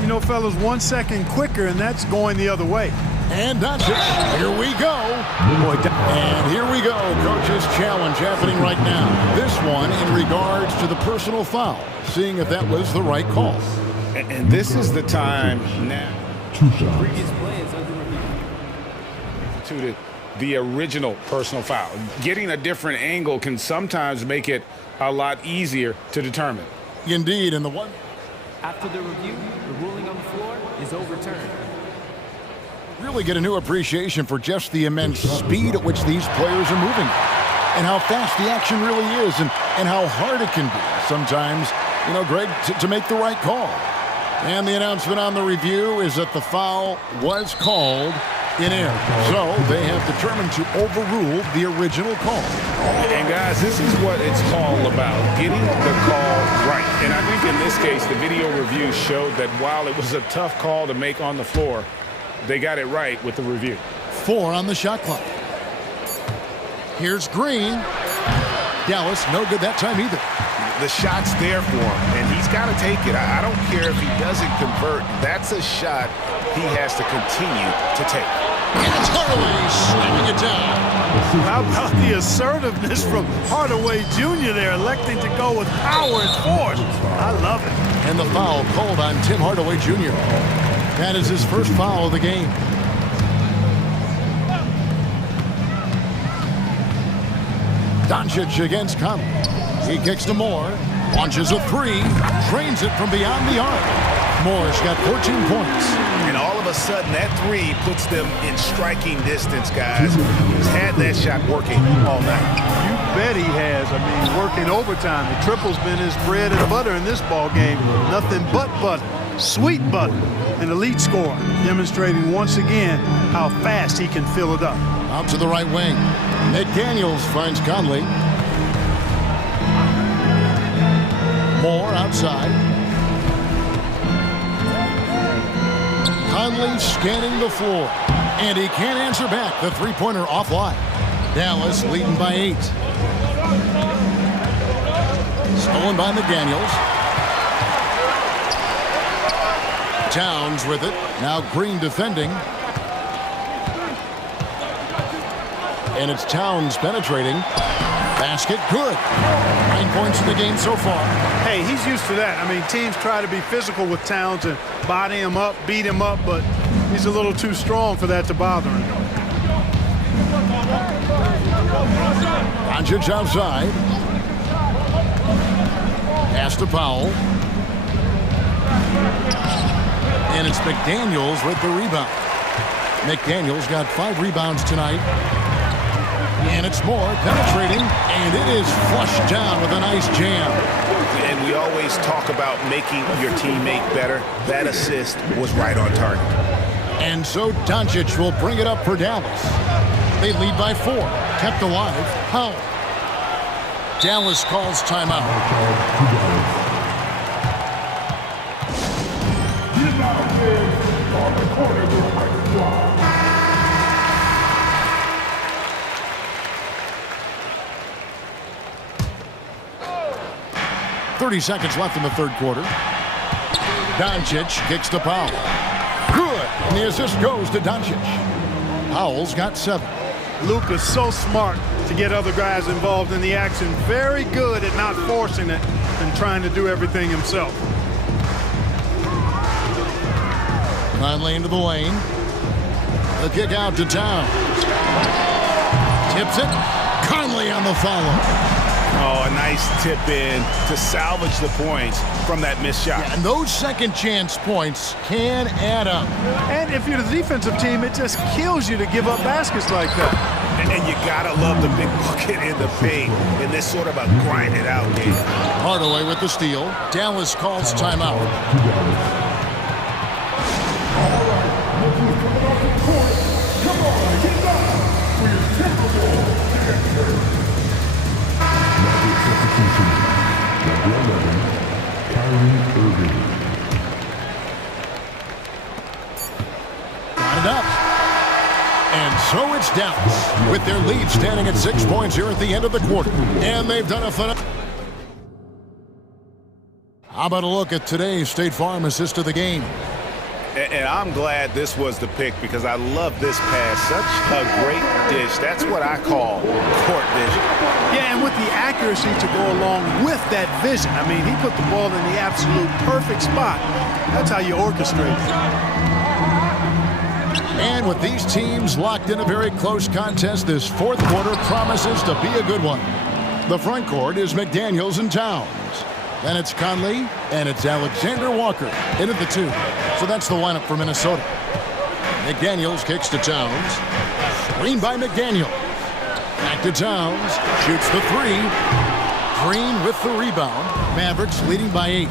You know, fellas, 1 second quicker, and that's going the other way. And Doncic, here we go. And here we go, coach's challenge happening right now. This one in regards to the personal foul, seeing if that was the right call. And this is the time now. Previous play is under review. To the original personal foul. Getting a different angle can sometimes make it a lot easier to determine. Indeed, and the one. After the review, the ruling on the floor is overturned. Really get a new appreciation for just the immense speed at which these players are moving and how fast the action really is and how hard it can be sometimes, you know, Greg, to make the right call. And the announcement on the review is that the foul was called in air. So they have determined to overrule the original call. And guys, this is what it's all about, getting the call right. And I think in this case, the video review showed that while it was a tough call to make on the floor, they got it right with the review. 4 on the shot clock. Here's Green. Dallas, no good that time either. The shot's there for him, and he's got to take it. I don't care if he doesn't convert. That's a shot he has to continue to take. And it's Hardaway slamming it down. How about the assertiveness from Hardaway Jr. there, electing to go with power and force? I love it. And the foul called on Tim Hardaway Jr. That is his first foul of the game. Doncic against Conley. He kicks to Moore. Launches a three. Drains it from beyond the arc. Moore's got 14 points. And all of a sudden, that three puts them in striking distance, guys. He's had that shot working all night. You bet he has. I mean, working overtime. The triple's been his bread and butter in this ball game. Nothing but butter. Sweet butter. An elite scorer, demonstrating once again how fast he can fill it up. Out to the right wing. McDaniels finds Conley. Moore outside. Conley scanning the floor. And he can't answer back. The three-pointer offline. Dallas leading by 8. Stolen by McDaniels. Towns with it. Now Green defending. And it's Towns penetrating. Basket good. 9 points in the game so far. Hey, he's used to that. I mean, teams try to be physical with Towns and body him up, beat him up, but he's a little too strong for that to bother him. Doncic outside. Pass to Powell. And it's McDaniels with the rebound. McDaniels got 5 rebounds tonight. And it's Moore penetrating, and it is flushed down with a nice jam. And we always talk about making your teammate better. That assist was right on target. And so Doncic will bring it up for Dallas. They lead by 4. Kept alive. Powell. Dallas calls timeout. 30 seconds left in the third quarter. Doncic kicks to Powell. Good. And the assist goes to Doncic. Powell's got 7. Luka's so smart to get other guys involved in the action. Very good at not forcing it and trying to do everything himself. Conley into the lane. The kick out to Towns. Tips it. Conley on the follow. Oh, a nice tip in to salvage the points from that missed shot. Yeah, and those second chance points can add up. And if you're the defensive team, it just kills you to give up baskets like that. And you gotta love the big bucket in the paint in this sort of a grind it out game. Hardaway with the steal. Dallas calls timeout. Got it up. And so it's Dallas with their lead standing at 6 points here at the end of the quarter. And they've done a phenomenal. How about a look at today's State Farm assist of the game? And I'm glad this was the pick because I love this pass. Such a great dish. That's what I call court vision. Yeah, and with the accuracy to go along with that vision. I mean, he put the ball in the absolute perfect spot. That's how you orchestrate it. And with these teams locked in a very close contest, this fourth quarter promises to be a good one. The front court is McDaniels and Towns. Then it's Conley, and it's Alexander Walker in at the 2. So that's the lineup for Minnesota. McDaniels kicks to Towns. Screen by McDaniels. Back to Towns. Shoots the 3. Green with the rebound. Mavericks leading by 8.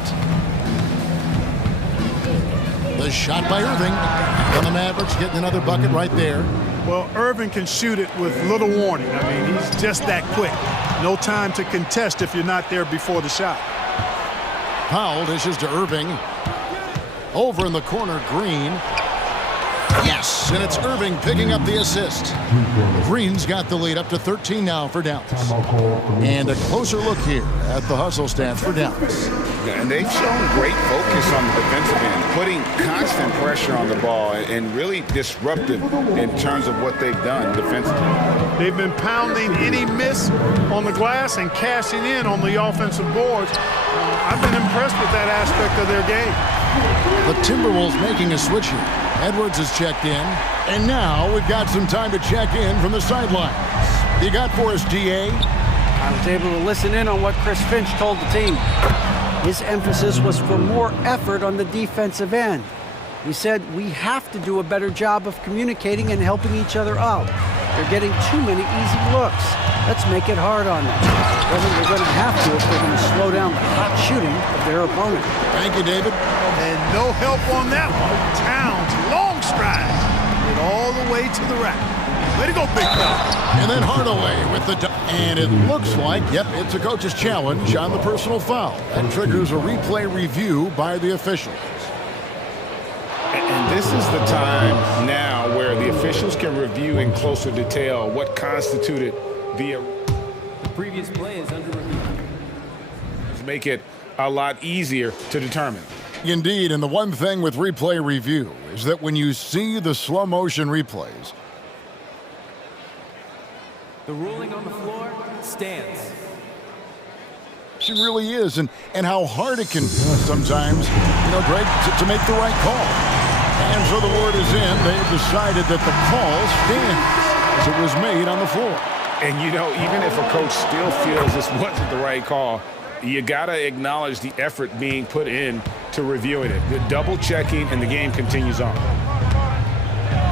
The shot by Irving. And the Mavericks getting another bucket right there. Well, Irving can shoot it with little warning. I mean, he's just that quick. No time to contest if you're not there before the shot. Powell dishes to Irving. Over in the corner, Green. Yes, and it's Irving picking up the assist. Green's got the lead up to 13 now for Dallas. And a closer look here at the hustle stats for Dallas. And they've shown great focus on the defensive end, putting constant pressure on the ball and really disruptive in terms of what they've done defensively. They've been pounding any miss on the glass and cashing in on the offensive boards. I've been impressed with that aspect of their game. The Timberwolves making a switch here. Edwards has checked in. And now we've got some time to check in from the sidelines. You got for us, DA? I was able to listen in on what Chris Finch told the team. His emphasis was for more effort on the defensive end. He said, we have to do a better job of communicating and helping each other out. They're getting too many easy looks. Let's make it hard on them. They're going to have to if they're going to slow down the hot shooting of their opponent. Thank you, David. And no help on that one. Towns, long stride. Get all the way to the rack. Way to go, big fella. And then Hardaway with the... And it looks like, yep, it's a coach's challenge on the personal foul. That triggers a replay review by the officials. And this is the time now where the officials can review in closer detail what constituted the previous play is under review. Make it a lot easier to determine. Indeed, and the one thing with replay review is that when you see the slow motion replays, the ruling on the floor stands. It really is, and how hard it can be sometimes, Greg, to make the right call. And so the word is in. They've decided that the call stands as it was made on the floor. And, even if a coach still feels this wasn't the right call, you got to acknowledge the effort being put in to reviewing it. The double checking, and the game continues on.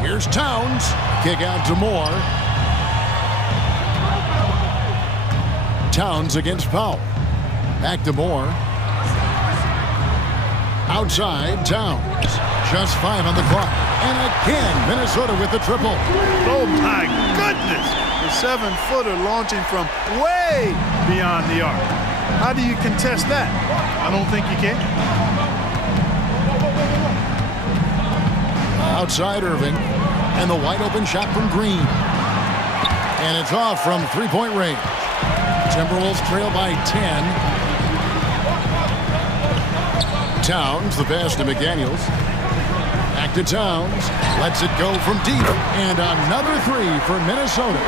Here's Towns. Kick out to Moore. Towns against Powell. Back to Moore. Outside, Towns. Just 5 on the clock. And again, Minnesota with the triple. Oh, my goodness. The 7-footer launching from way beyond the arc. How do you contest that? I don't think you can. Outside Irving. And the wide open shot from Green. And it's off from three-point range. Timberwolves trail by 10. Towns, the pass to McDaniels. Back to Towns. Lets it go from deep. And another three for Minnesota.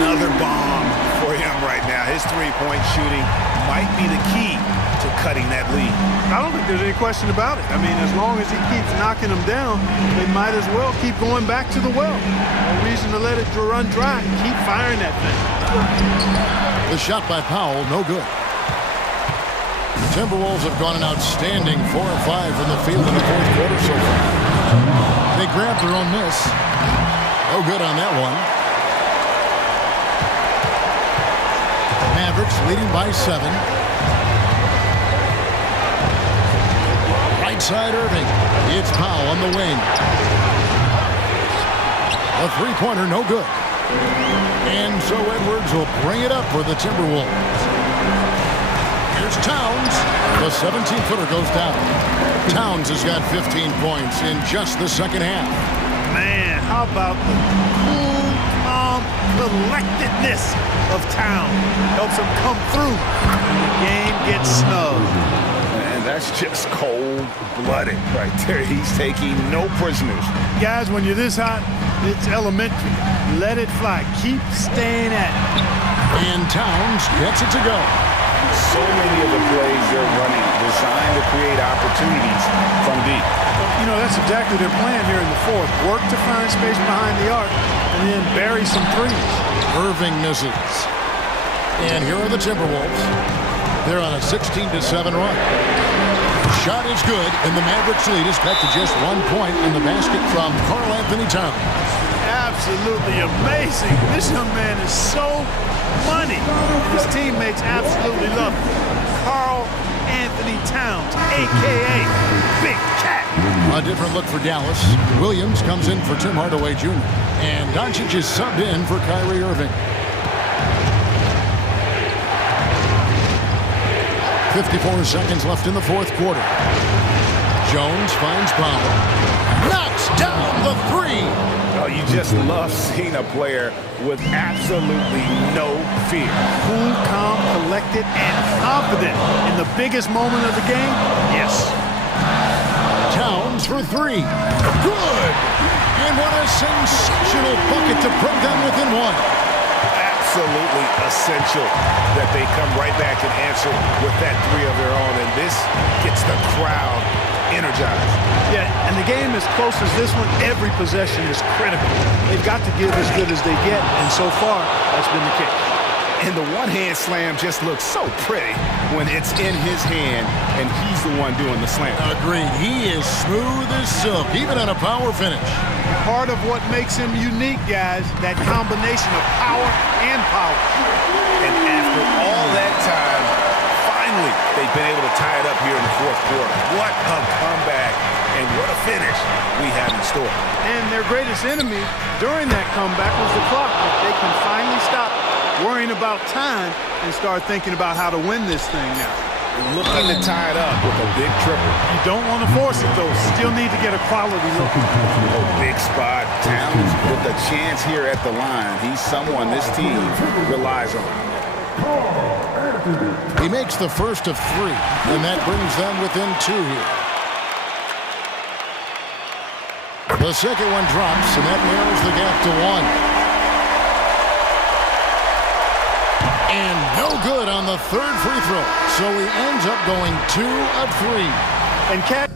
Another bomb for him right now. His three-point shooting might be the key to cutting that lead. I don't think there's any question about it. I mean, as long as he keeps knocking them down, they might as well keep going back to the well. No reason to let it run dry. Keep firing that thing. The shot by Powell, no good. The Timberwolves have gone an outstanding 4 of 5 from the field in the fourth quarter so far. They grabbed their own miss. No good on that one. Mavericks leading by 7. Right side Irving. It's Powell on the wing. A three-pointer, no good. And so Edwards will bring it up for the Timberwolves. Here's Towns. The 17-footer goes down. Towns has got 15 points in just the second half. Man, how about the cool, calm collectedness of Towns? Helps him come through when the game gets snug. And that's just cold-blooded right there. He's taking no prisoners. Guys, when you're this hot, it's elementary. Let it fly. Keep staying at it. And Towns gets it to go. So many of the plays they're running designed to create opportunities from deep. That's exactly their plan here in the fourth. Work to find space behind the arc and then bury some threes. Irving misses. And here are the Timberwolves. They're on a 16-7 run. Shot is good, and the Mavericks lead is cut to just 1 point in the basket from Karl Anthony Towns. Absolutely amazing. This young man is so money. His teammates absolutely love him. Karl Anthony Towns, a.k.a. Big Cat. A different look for Dallas. Williams comes in for Tim Hardaway Jr. And Doncic is subbed in for Kyrie Irving. 54 seconds left in the fourth quarter. Jones finds Powell. Knocks down the three. Oh, you just love seeing a player with absolutely no fear. Cool, calm, collected, and confident in the biggest moment of the game? Yes. Towns for three. Good! And what a sensational bucket to bring them within one. Absolutely essential that they come right back and answer with that three of their own, and this gets the crowd energized. Yeah, and the game as close as this one, every possession is critical. They've got to give as good as they get, and so far, that's been the case. And the one-hand slam just looks so pretty when it's in his hand and he's the one doing the slam. Agreed. He is smooth as silk, even on a power finish. Part of what makes him unique, guys, that combination of power and power. And after all that time, finally, they've been able to tie it up here in the fourth quarter. What a comeback and what a finish we have in store. And their greatest enemy during that comeback was the clock. But they can finally stop worrying about time and start thinking about how to win this thing now. Looking to tie it up with a big triple. You don't want to force it, though. Still need to get a quality look. Big spot. Towns with a chance here at the line. He's someone this team relies on. He makes the first of three, and that brings them within two here. The second one drops, and that narrows the gap to one. And no good on the third free throw. So he ends up going 2 of 3. And Cat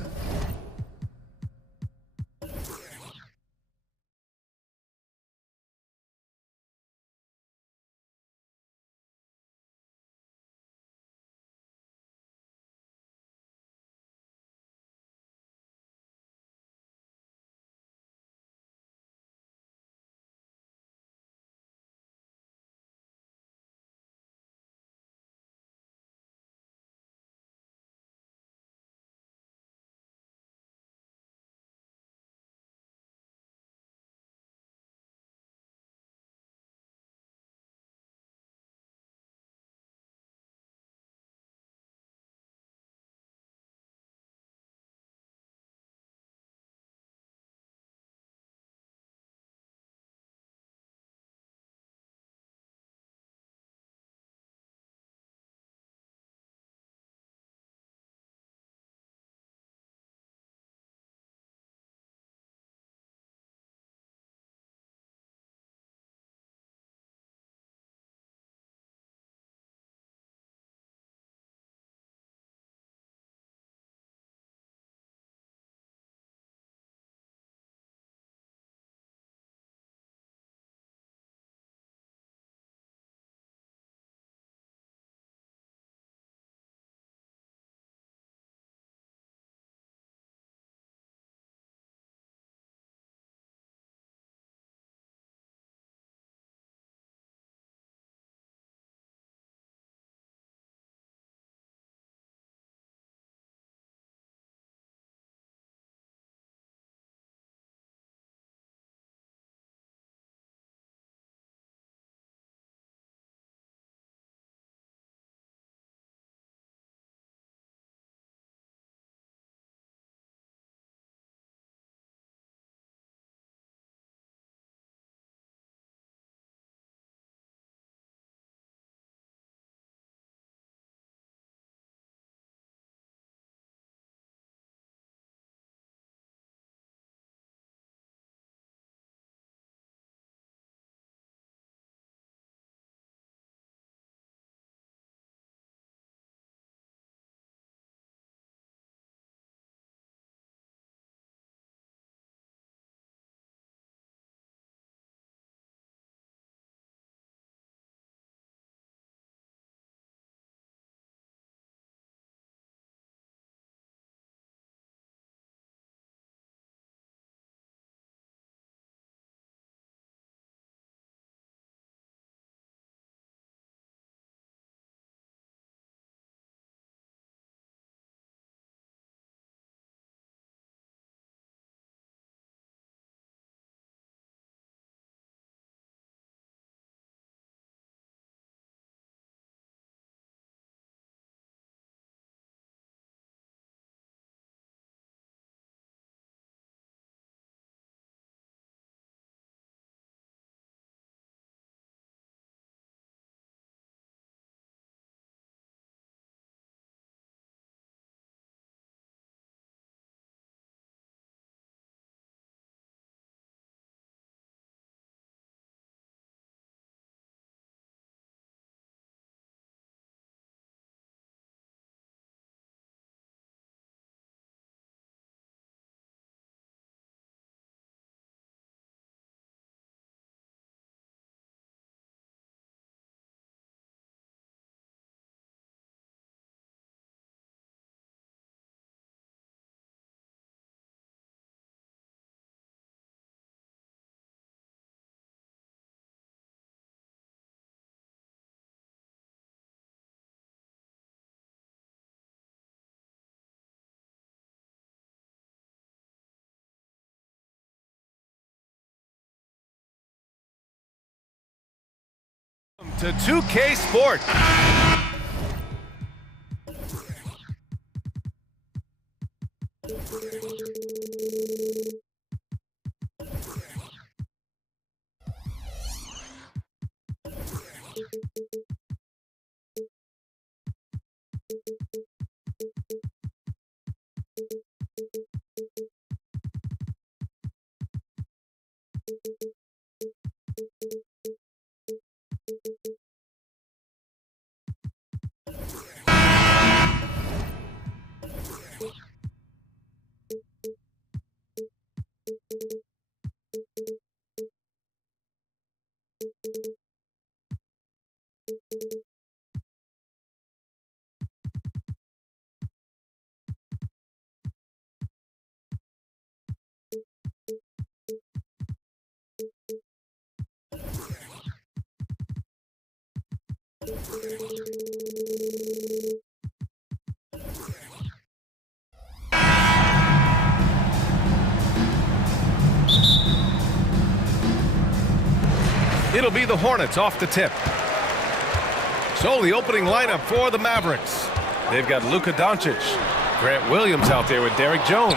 to 2K Sport. It'll be the Hornets off the tip. So the opening lineup for the Mavericks. They've got Luka Doncic, Grant Williams out there with Derek Jones.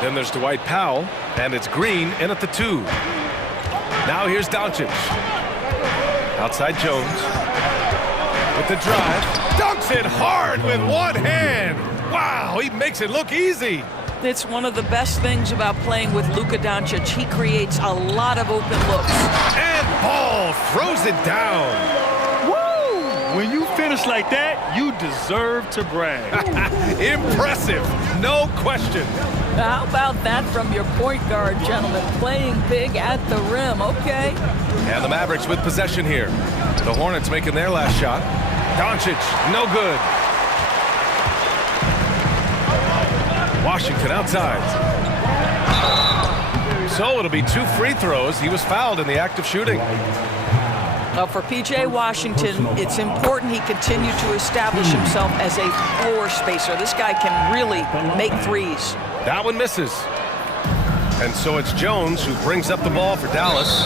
Then there's Dwight Powell, and it's Green in at the 2. Now here's Doncic. Outside Jones. With the drive. Dunks it hard with one hand. Wow, he makes it look easy. It's one of the best things about playing with Luka Doncic. He creates a lot of open looks. And Ball throws it down. Woo! When you finish like that, you deserve to brag. Impressive, no question. How about that from your point guard, gentlemen? Playing big at the rim, okay. And the Mavericks with possession here. The Hornets making their last shot. Doncic, no good. Washington outside. So it'll be 2 free throws. He was fouled in the act of shooting. Well, for P.J. Washington, it's important he continue to establish himself as a floor spacer. This guy can really make threes. That one misses. And so it's Jones who brings up the ball for Dallas.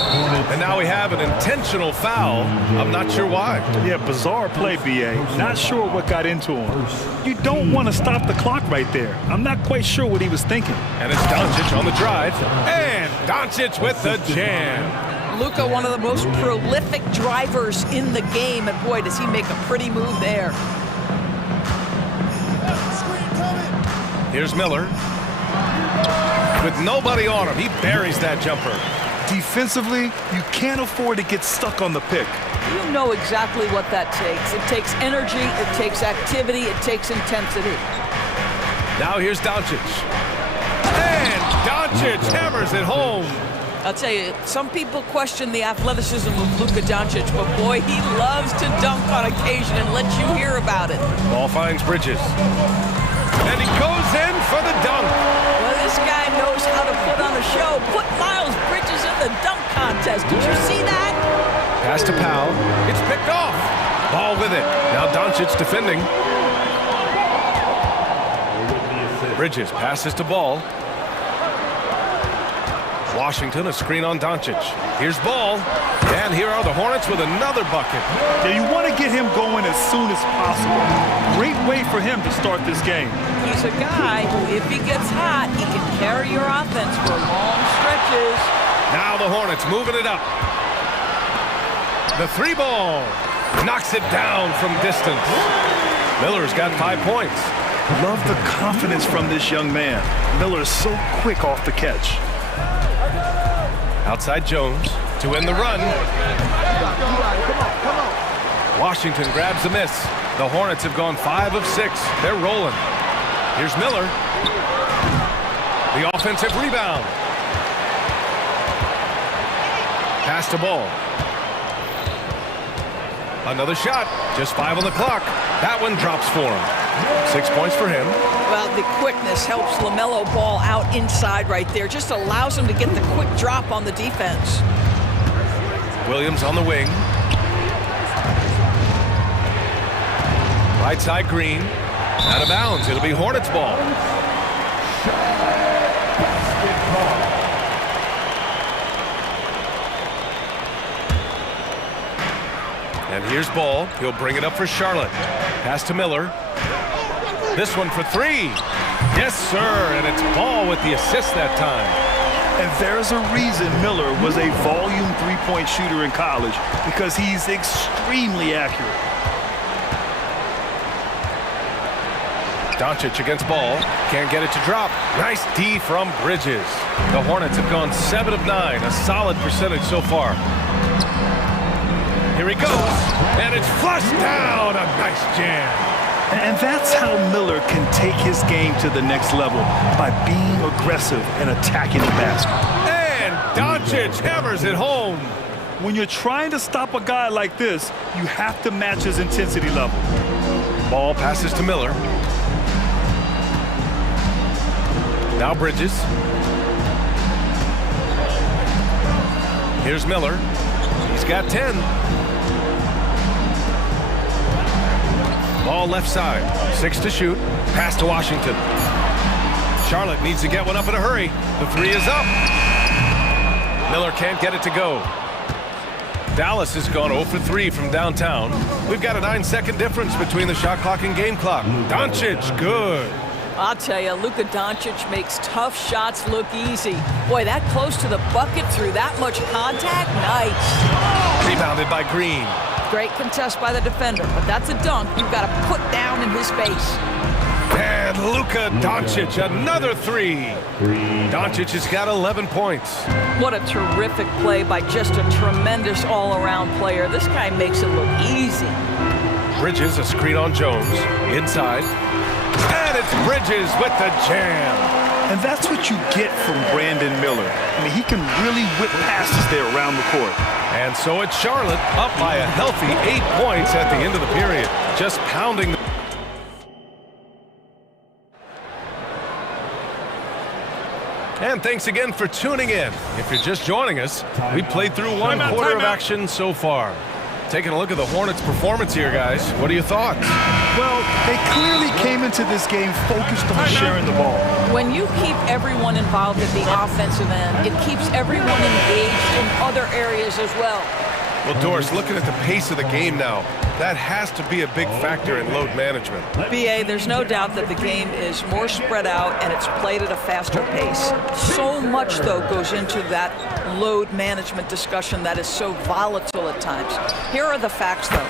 And now we have an intentional foul. I'm not sure why. Yeah, bizarre play, B.A. Not sure what got into him. You don't want to stop the clock right there. I'm not quite sure what he was thinking. And it's Doncic on the drive. And Doncic with the jam. Luka, one of the most prolific drivers in the game. And boy, does he make a pretty move there. Here's Miller. With nobody on him, he buries that jumper. Defensively, you can't afford to get stuck on the pick. You know exactly what that takes. It takes energy, it takes activity, it takes intensity. Now here's Doncic. And Doncic hammers it home. I'll tell you, some people question the athleticism of Luka Doncic, but boy, he loves to dunk on occasion and let you hear about it. Ball finds Bridges. And he goes in for the dunk. Well, this guy knows how to put on a show. Put Miles Bridges in the dunk contest. Did you see that? Pass to Powell. It's picked off. Ball with it. Now Doncic defending. Bridges passes to Ball. Washington, a screen on Doncic. Here's Ball. And here are the Hornets with another bucket. Yeah, you want to get him going as soon as possible. Great way for him to start this game. He's a guy who, if he gets hot, he can carry your offense for long stretches. Now the Hornets moving it up. The 3 ball. Knocks it down from distance. Miller's got 5 points. Love the confidence from this young man. Miller is so quick off the catch. Outside Jones to win the run. Washington grabs the miss. The Hornets have gone 5 of 6. They're rolling. Here's Miller. The offensive rebound. Pass to Ball. Another shot. Just 5 on the clock. That one drops for him. 6 points for him. Well, the quickness helps LaMelo Ball out inside right there. Just allows him to get the quick drop on the defense. Williams on the wing. Right side Green. Out of bounds. It'll be Hornets ball. And here's Ball. He'll bring it up for Charlotte. Pass to Miller. This one for three. Yes, sir. And it's Ball with the assist that time. And there's a reason Miller was a volume three-point shooter in college, because he's extremely accurate. Doncic against Ball. Can't get it to drop. Nice D from Bridges. The Hornets have gone 7 of 9. A solid percentage so far. Here he goes. And it's flushed down. A nice jam. And that's how Miller can take his game to the next level, by being aggressive and attacking the basket. And Doncic hammers it home. When you're trying to stop a guy like this, you have to match his intensity level. Ball passes to Miller. Now Bridges. Here's Miller. He's got 10. Ball left side. 6 to shoot. Pass to Washington. Charlotte needs to get one up in a hurry. The three is up. Miller can't get it to go. Dallas has gone 0 for 3 from downtown. We've got a 9-second difference between the shot clock and game clock. Doncic, good. I'll tell you, Luka Doncic makes tough shots look easy. Boy, that close to the bucket through that much contact, nice. Rebounded by Green. Great contest by the defender, but that's a dunk you've got to put down in his face. And Luka Doncic, another three. Doncic has got 11 points. What a terrific play by just a tremendous all-around player. This guy makes it look easy. Bridges, a screen on Jones. Inside. And it's Bridges with the jam. And that's what you get from Brandon Miller. I mean, he can really whip passes there around the court. And so it's Charlotte up by a healthy 8 points at the end of the period. Just pounding the... And thanks again for tuning in. If you're just joining us, we played through one quarter of action so far. Taking a look at the Hornets' performance here, guys. What are your thoughts? Well, they clearly came into this game focused on sharing the ball. When you keep everyone involved at the offensive end, it keeps everyone engaged in other areas as well. Well, Doris, looking at the pace of the game now, that has to be a big factor in load management. B.A., there's no doubt that the game is more spread out and it's played at a faster pace. So much, though, goes into that load management discussion that is so volatile at times. Here are the facts, though.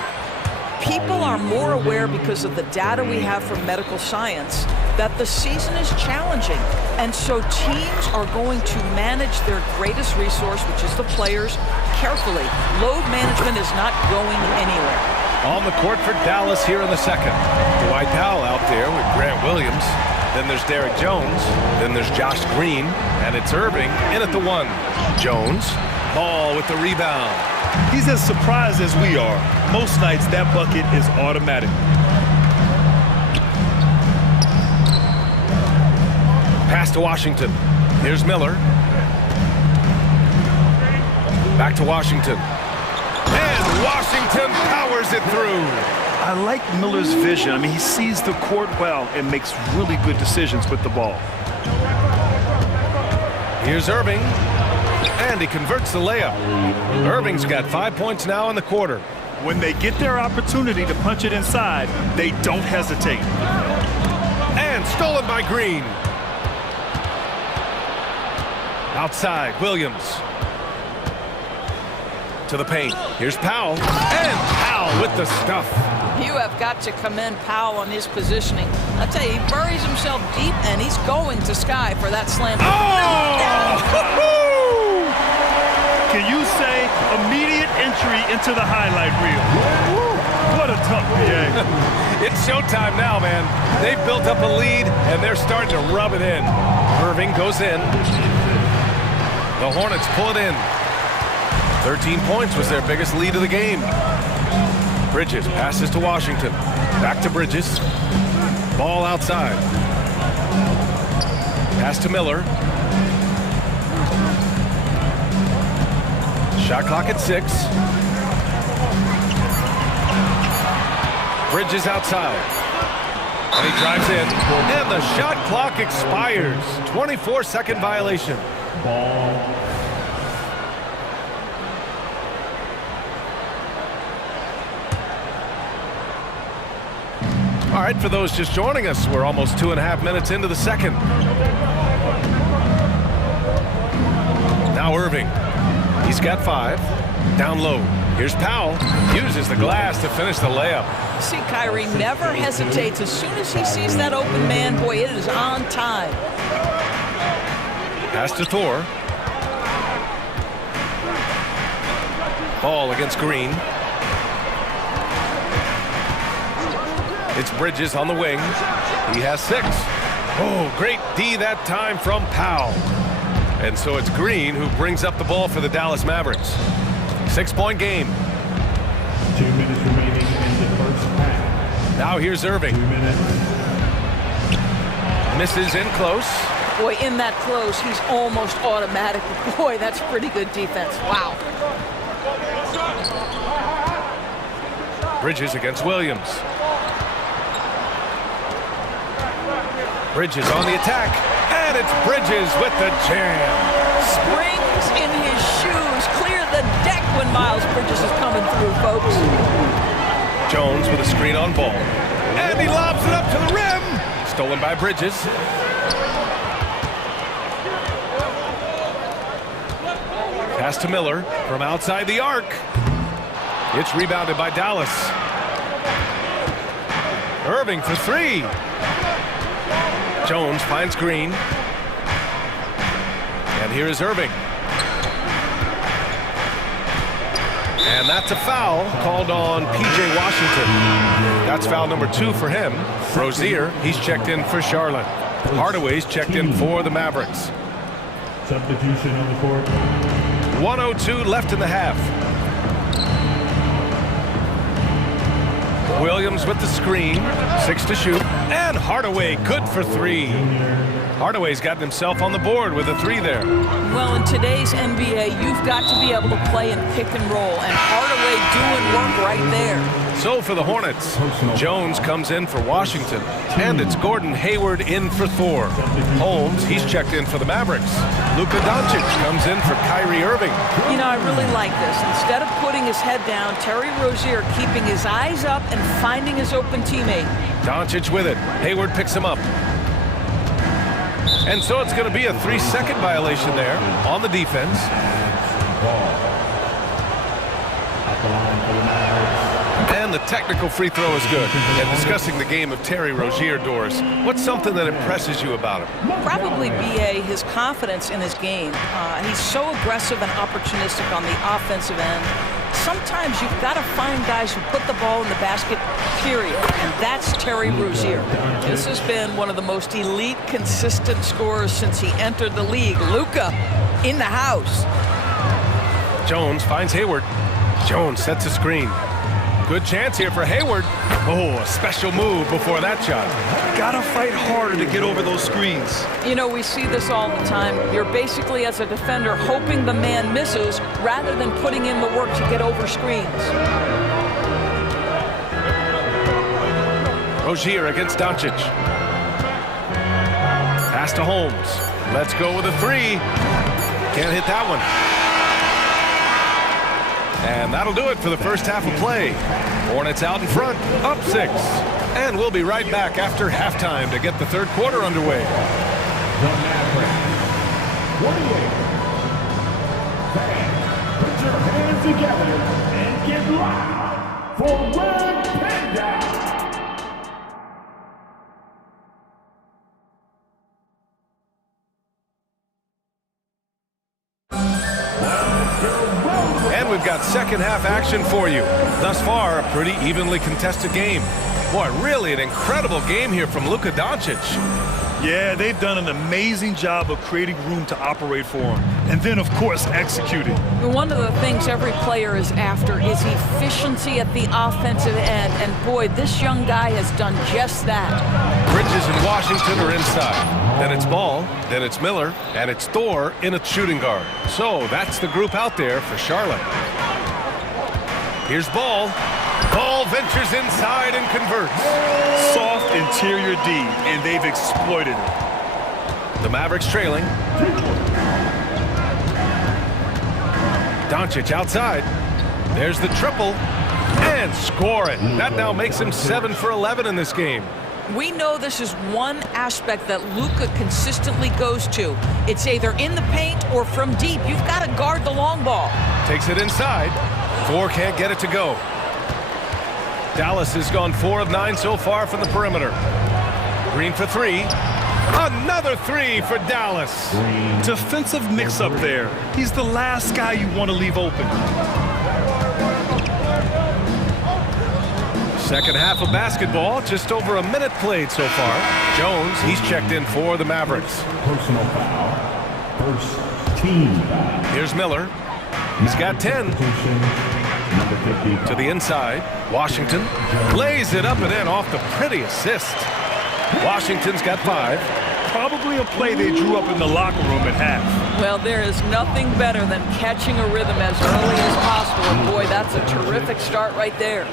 People are more aware, because of the data we have from medical science, that the season is challenging. And so teams are going to manage their greatest resource, which is the players, carefully. Load management is not going anywhere. On the court for Dallas here in the second. Dwight Powell out there with Grant Williams. Then there's Derek Jones. Then there's Josh Green. And it's Irving in at the 1. Jones. Ball with the rebound. He's as surprised as we are. Most nights, that bucket is automatic. Pass to Washington. Here's Miller. Back to Washington. And Washington powers it through. I like Miller's vision. I mean, he sees the court well and makes really good decisions with the ball. Here's Irving. And he converts the layup. Irving's got 5 points now in the quarter. When they get their opportunity to punch it inside, they don't hesitate. And stolen by Green. Outside, Williams. To the paint. Here's Powell. And Powell with the stuff. You have got to commend Powell on his positioning. I tell you, he buries himself deep, and he's going to sky for that slam. Oh! Can you say immediate entry into the highlight reel? What a tough game. It's showtime now, man. They've built up a lead, and they're starting to rub it in. Irving goes in. The Hornets pull it in. 13 points was their biggest lead of the game. Bridges passes to Washington. Back to Bridges. Ball outside. Pass to Miller. Shot clock at 6. Bridges outside. And he drives in. And the shot clock expires. 24-second violation. All right, for those just joining us, we're almost 2.5 minutes into the second. Now Irving. He's got 5. Down low. Here's Powell. Uses the glass to finish the layup. See, Kyrie never hesitates. As soon as he sees that open man, boy, it is on time. Pass to Thor. Ball against Green. It's Bridges on the wing. He has 6. Oh, great D that time from Powell. And so it's Green who brings up the ball for the Dallas Mavericks. 6-point game. 2 minutes remaining in the first half. Now here's Irving. 2 minutes. Misses in close. Boy, in that close, he's almost automatic. Boy, that's pretty good defense. Wow. Bridges against Williams. Bridges on the attack. And it's Bridges with the jam. Springs in his shoes. Clear the deck when Miles Bridges is coming through, folks. Jones with a screen on ball. And he lobs it up to the rim. Stolen by Bridges. Pass to Miller from outside the arc. It's rebounded by Dallas. Irving for 3. Jones finds Green. And here is Irving. And that's a foul called on P.J. Washington. That's foul number 2 for him. Rozier, he's checked in for Charlotte. Hardaway's checked in for the Mavericks. Substitution on the court. 1:02 left in the half. Williams with the screen. 6 to shoot. And Hardaway good for 3. Hardaway's gotten himself on the board with a 3 there. Well, in today's NBA, you've got to be able to play in pick and roll, and Hardaway doing work right there. So for the Hornets, Jones comes in for Washington, and it's Gordon Hayward in for Thor. Holmes, he's checked in for the Mavericks. Luka Doncic comes in for Kyrie Irving. You know, I really like this. Instead of putting his head down, Terry Rozier keeping his eyes up and finding his open teammate. Doncic with it. Hayward picks him up. And so it's going to be a 3-second violation there on the defense. And the technical free throw is good. And discussing the game of Terry Rozier, Doris, what's something that impresses you about him? Probably, B.A., his confidence in his game. He's so aggressive and opportunistic on the offensive end. Sometimes you've got to find guys who put the ball in the basket, period. And that's Terry Rozier. This has been one of the most elite, consistent scorers since he entered the league. Luka in the house. Jones finds Hayward. Jones sets a screen. Good chance here for Hayward. Oh, a special move before that shot. Gotta fight harder to get over those screens. You know, we see this all the time. You're basically, as a defender, hoping the man misses rather than putting in the work to get over screens. Rozier against Doncic. Pass to Holmes. Let's go with a 3. Can't hit that one. And that'll do it for the first half of play. Hornets out in front, up 6. And we'll be right back after halftime to get the third quarter underway. The Mavericks. 48. Fans, put your hands together and get loud for Red Panda. We've got second half action for you. Thus far, a pretty evenly contested game. Boy, really an incredible game here from Luka Doncic. Yeah, they've done an amazing job of creating room to operate for him. And then, of course, executing. One of the things every player is after is efficiency at the offensive end. And boy, this young guy has done just that. Bridges and Washington are inside. Then it's Ball, then it's Miller, and it's Thor in a shooting guard. So that's the group out there for Charlotte. Here's Ball. Ball ventures inside and converts. Soft interior D, and they've exploited it. The Mavericks trailing. Doncic outside. There's the triple. and score it. That now makes him 7 for 11 in this game. We know this is one aspect that Luka consistently goes to. It's either in the paint or from deep. You've got to guard the long ball. Takes it inside. 4 can't get it to go. Dallas has gone 4 of 9 so far from the perimeter. Green for 3. Another 3 for Dallas. Defensive mix-up there. He's the last guy you want to leave open. Second half of basketball, just over a minute played so far. Jones, he's checked in for the Mavericks. Personal foul. First team foul. Here's Miller. He's got 10. Number 55. To the inside. Washington lays it up and in off the pretty assist. Washington's got 5. Probably a play they drew up in the locker room at half. Well, there is nothing better than catching a rhythm as early as possible. And boy, that's a terrific start right there.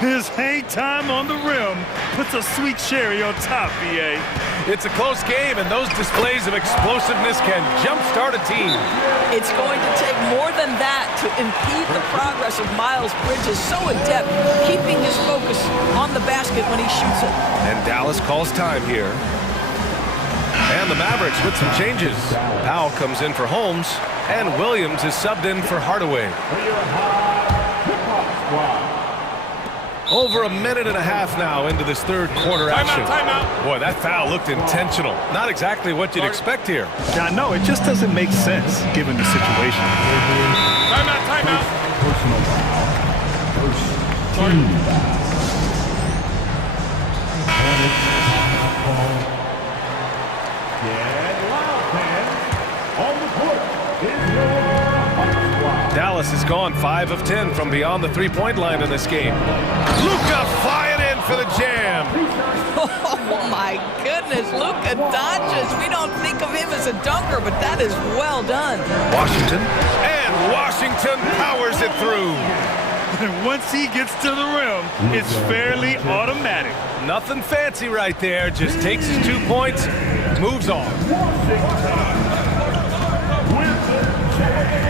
His hang time on the rim puts a sweet cherry on top, BA. It's a close game, and those displays of explosiveness can jumpstart a team. It's going to take more than that to impede the progress of Miles Bridges, so adept, keeping his focus on the basket when he shoots it. And Dallas calls time here. And the Mavericks with some changes. Powell comes in for Holmes, and Williams is subbed in for Hardaway. Over a minute and a half now into this third quarter action. Timeout. Boy, that foul looked intentional. Not exactly what you'd expect here. I know, it just doesn't make sense given the situation. Timeout. Personal foul. First team foul. On the court is your Dallas has gone 5 of 10 from beyond the three-point line in this game. Luka flying in for the jam. Oh my goodness, Luka Doncic. We don't think of him as a dunker, but that is well done. Washington, and Washington powers it through. Once he gets to the rim, it's fairly automatic. Nothing fancy right there, just takes his 2 points, moves on.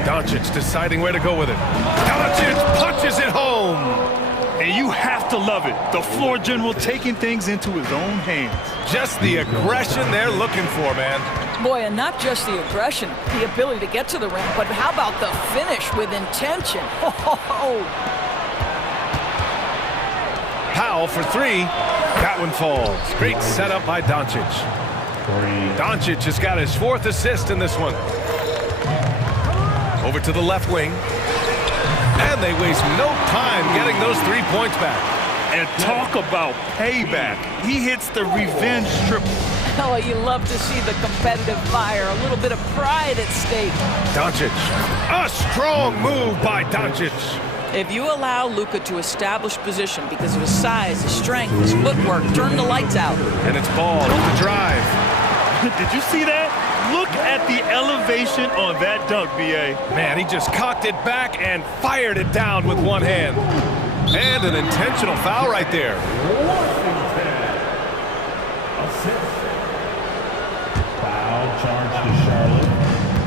Doncic deciding where to go with it. Doncic punches it home. And you have to love it. The floor general taking things into his own hands. Just the aggression they're looking for, man. Boy, and not just the aggression, the ability to get to the rim, but how about the finish with intention? Powell for 3. That one falls. Great setup by Doncic. Doncic has got his 4th assist in this one. Over to the left wing. And they waste no time getting those 3 points back. And talk about payback. He hits the revenge triple. Oh, you love to see the competitive fire. A little bit of pride at stake. Doncic. A strong move by Doncic. If you allow Luka to establish position because of his size, his strength, his footwork, turn the lights out. And it's ball off the drive. Did you see that? Look at the elevation on that dunk, B.A. Man, he just cocked it back and fired it down with one hand. And an intentional foul right there. foul charge to Charlotte.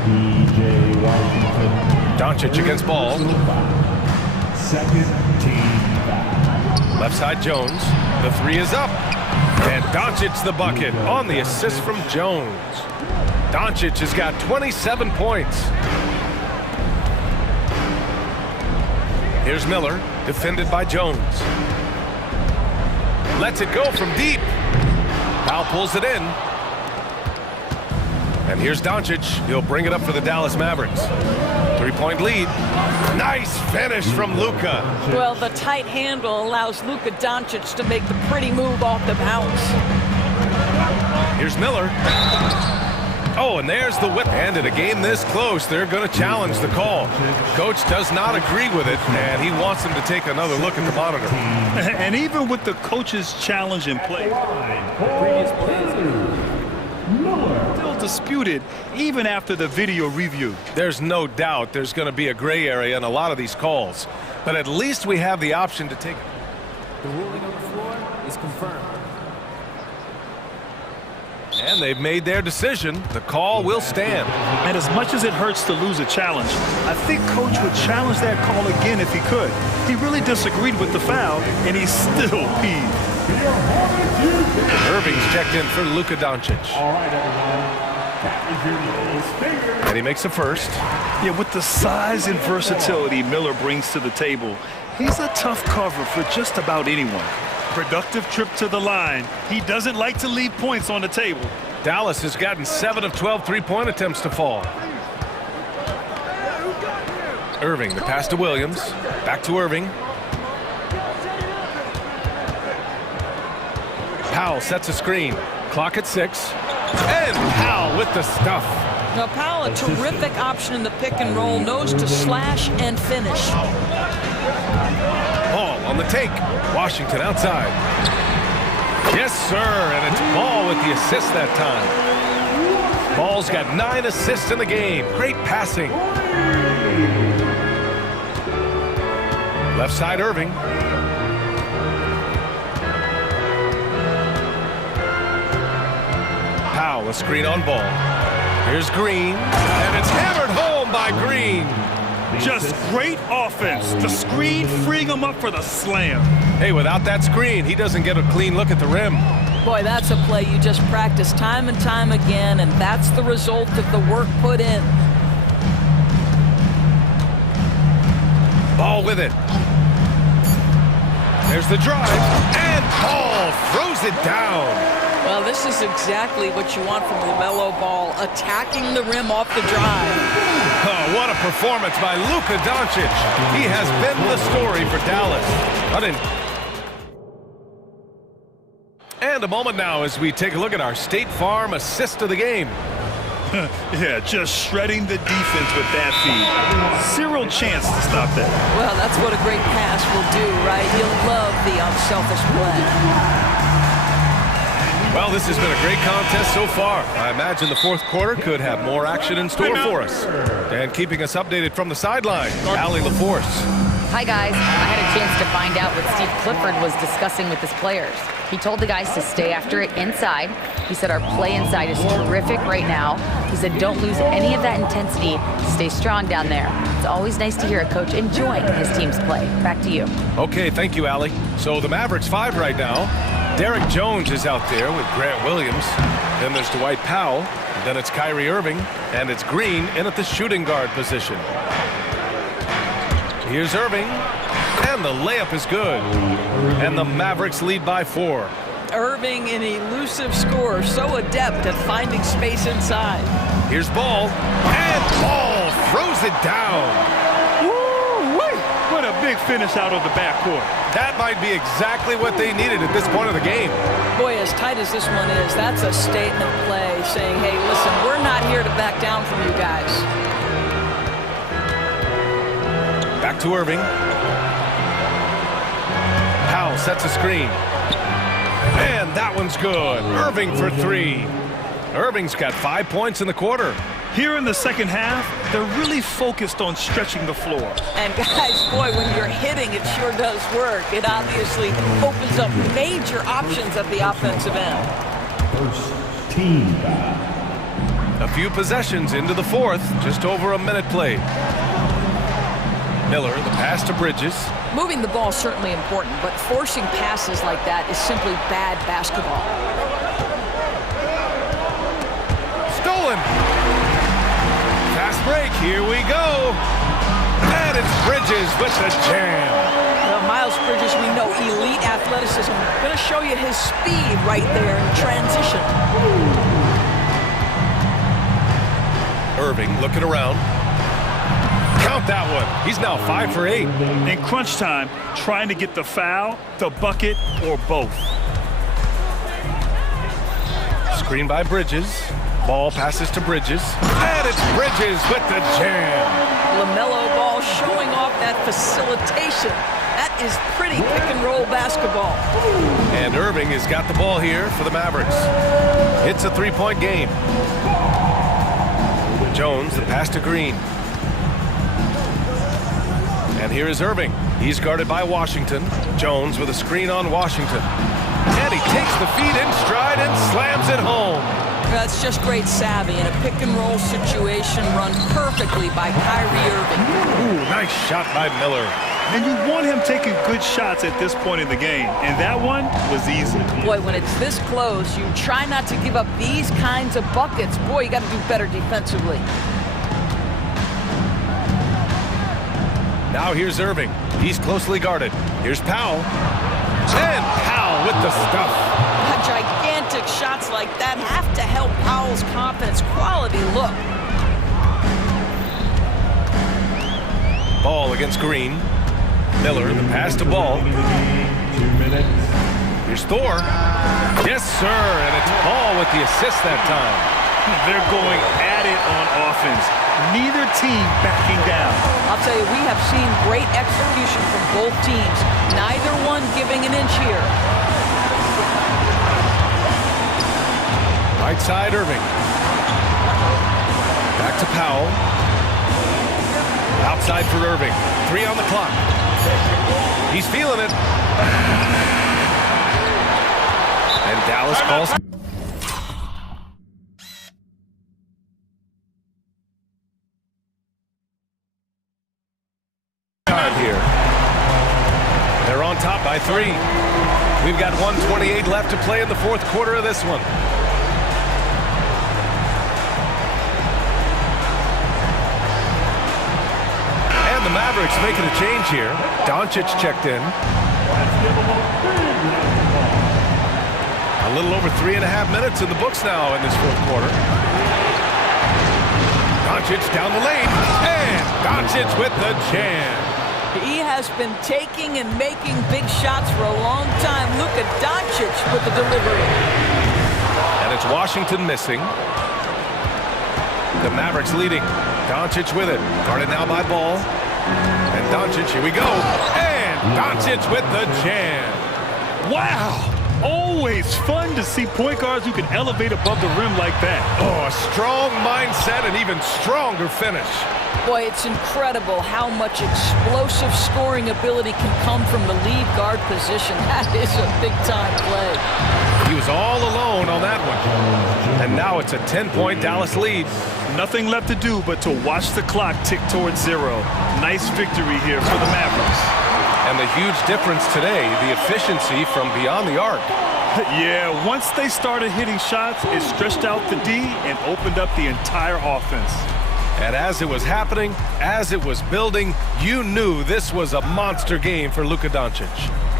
P.J. Washington. Doncic against ball. Second team foul. Left side Jones. The 3 is up. And Doncic's the bucket on the assist from Jones. Doncic has got 27 points. Here's Miller, defended by Jones. Lets it go from deep. Powell pulls it in. And here's Doncic. He'll bring it up for the Dallas Mavericks. 3-point lead. Nice finish from Luka. Well, the tight handle allows Luka Doncic to make the pretty move off the bounce. Here's Miller. Oh, and there's the whip. And in a game this close, they're going to challenge the call. Coach does not agree with it, and he wants them to take another look at the monitor. And even with the coach's challenge in play, still disputed even after the video review. There's no doubt there's going to be a gray area in a lot of these calls, but at least we have the option to take it. The ruling on the floor is confirmed. And they've made their decision. The call will stand. And as much as it hurts to lose a challenge, I think Coach would challenge that call again if he could. He really disagreed with the foul, and he's still peeved. Irving's checked in for Luka Doncic. All right, everyone. That is your nose finger. And he makes a first. Yeah, with the size and versatility Miller brings to the table, he's a tough cover for just about anyone. Productive trip to the line. He doesn't like to leave points on the table. Dallas has gotten 7 of 12 three-point attempts to fall. Irving, the pass to Williams. Back to Irving. Powell sets a screen. Clock at 6. And Powell with the stuff. Now, Powell, a terrific option in the pick and roll, knows to slash and finish. Ball on the take. Washington outside. Yes, sir, and it's Ball with the assist that time. Ball's got 9 assists in the game. Great passing. Left side, Irving. Powell, a screen on Ball. Here's Green, and it's hammered home by Green. Just great offense. The screen freeing him up for the slam. Hey, without that screen, he doesn't get a clean look at the rim. Boy, that's a play you just practice time and time again, and that's the result of the work put in. Ball with it. There's the drive, and Ball throws it down. Well, this is exactly what you want from LaMelo Ball, attacking the rim off the drive. Oh, what a performance by Luka Doncic. He has been the story for Dallas. And a moment now as we take a look at our State Farm assist of the game. Yeah, just shredding the defense with that feed. Zero chance to stop that. Well, that's what a great pass will do, right? You'll love the unselfish play. Well, this has been a great contest so far. I imagine the fourth quarter could have more action in store for us. And keeping us updated from the sideline, Allie LaForce. Hi, guys. I had a chance to find out what Steve Clifford was discussing with his players. He told the guys to stay after it inside. He said our play inside is terrific right now. He said don't lose any of that intensity. Stay strong down there. It's always nice to hear a coach enjoying his team's play. Back to you. Okay, thank you, Allie. So the Mavericks 5 right now. Derek Jones is out there with Grant Williams. Then there's Dwight Powell. Then it's Kyrie Irving. And it's Green in at the shooting guard position. Here's Irving. And the layup is good. And the Mavericks lead by 4. Irving, an elusive scorer, so adept at finding space inside. Here's Ball. And Ball throws it down. Woo-wee! What a big finish out of the backcourt. That might be exactly what they needed at this point of the game. Boy, as tight as this one is, that's a statement play saying, hey, listen, we're not here to back down from you guys. Back to Irving. Powell sets a screen. And that one's good. Irving for 3. Irving's got 5 points in the quarter. Here in the second half, they're really focused on stretching the floor. And guys, boy, when you're hitting, it sure does work. It obviously opens up major options at the offensive end. First team foul. A few possessions into the fourth, just over a minute played. Miller, the pass to Bridges. Moving the ball is certainly important, but forcing passes like that is simply bad basketball. Stolen. Fast break, here we go. And it's Bridges with the jam. Well, Miles Bridges, we know, elite athleticism. Going to show you his speed right there in transition. Irving looking around. Count that one. He's now 5 for 8. In crunch time, trying to get the foul, the bucket, or both. Screen by Bridges. Ball passes to Bridges. And it's Bridges with the jam. LaMelo Ball showing off that facilitation. That is pretty pick-and-roll basketball. And Irving has got the ball here for the Mavericks. It's a 3-point game. Jones, the pass to Green. And here is Irving. He's guarded by Washington. Jones with a screen on Washington. And he takes the feed in stride and slams it home. it's just great savvy in a pick-and-roll situation run perfectly by Kyrie Irving. Ooh, nice shot by Miller. And you want him taking good shots at this point in the game, and that one was easy. Boy, when it's this close, you try not to give up these kinds of buckets. Boy, you got to do better defensively. Now here's Irving. He's closely guarded. Here's Powell. And Powell with the stuff. Gigantic shots like that have to help Powell's confidence. Quality look. Ball against Green. Miller, the pass to Ball. 2 minutes. Here's Thor. Yes, sir, and it's Ball with the assist that time. They're going at it on offense. Neither team backing down. I'll tell you, we have seen great execution from both teams. Neither one giving an inch here. Right side, Irving. Back to Powell. Outside for Irving. 3 on the clock. He's feeling it. And Dallas calls. Here. They're on top by 3. We've got 1:28 left to play in the fourth quarter of this one. The Mavericks making a change here. Doncic checked in. A little over 3.5 minutes in the books now in this fourth quarter. Doncic down the lane. And Doncic with the jam. He has been taking and making big shots for a long time. Luka Doncic with the delivery. And it's Washington missing. The Mavericks leading. Doncic with it. Guarded now by Ball. And Doncic, here we go. And Doncic with the jam. Wow! Always fun to see point guards who can elevate above the rim like that. Oh, a strong mindset and even stronger finish. Boy, it's incredible how much explosive scoring ability can come from the lead guard position. That is a big-time play. He was all alone on that one. And now it's a 10-point Dallas lead. Nothing left to do but to watch the clock tick towards 0. Nice victory here for the Mavericks. And the huge difference today, the efficiency from beyond the arc. Yeah, once they started hitting shots, it stretched out the D and opened up the entire offense. And as it was happening, as it was building, you knew this was a monster game for Luka Doncic.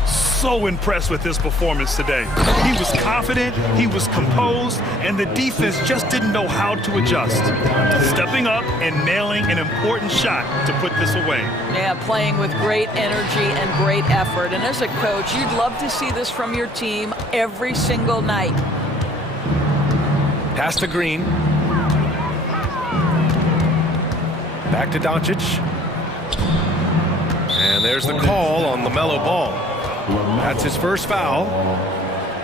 So impressed with his performance today. He was confident, he was composed, and the defense just didn't know how to adjust. Stepping up and nailing an important shot to put this away. Yeah, playing with great energy and great effort. And as a coach, you'd love to see this from your team every single night. Pass to Green. Back to Doncic. And there's the call on LaMelo Ball. That's his first foul.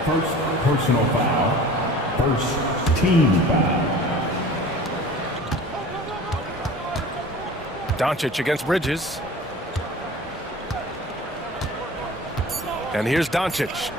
First personal foul. First team foul. Doncic against Bridges. And here's Doncic.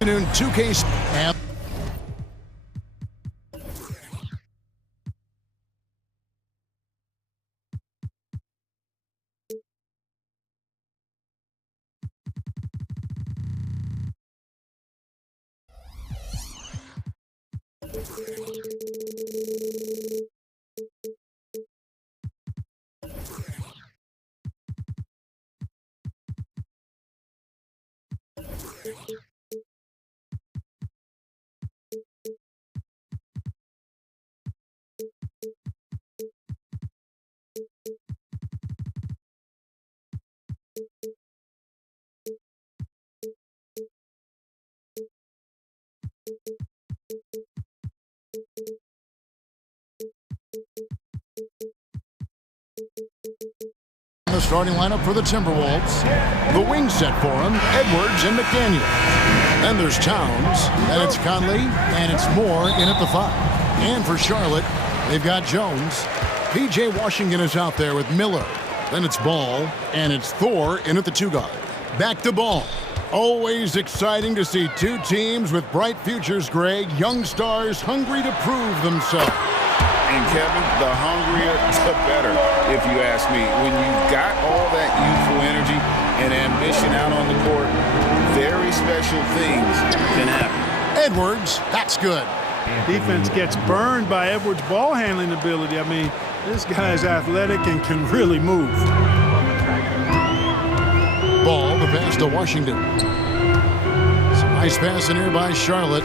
Afternoon 2K app. The starting lineup for the Timberwolves. The wing set for them, Edwards and McDaniel. Then there's Towns, and it's Conley, and it's Moore in at the 5. And for Charlotte, they've got Jones. P.J. Washington is out there with Miller. Then it's Ball, and it's Thor in at the 2 guard. Back to Ball. Always exciting to see two teams with bright futures, Greg. Young stars hungry to prove themselves. And Kevin, the hungrier, the better, if you ask me. When you've got all that youthful energy and ambition out on the court, very special things can happen. Edwards, that's good. Defense gets burned by Edwards' ball handling ability. I mean, this guy's athletic and can really move. Ball, the pass to Washington. Some nice pass in here by Charlotte.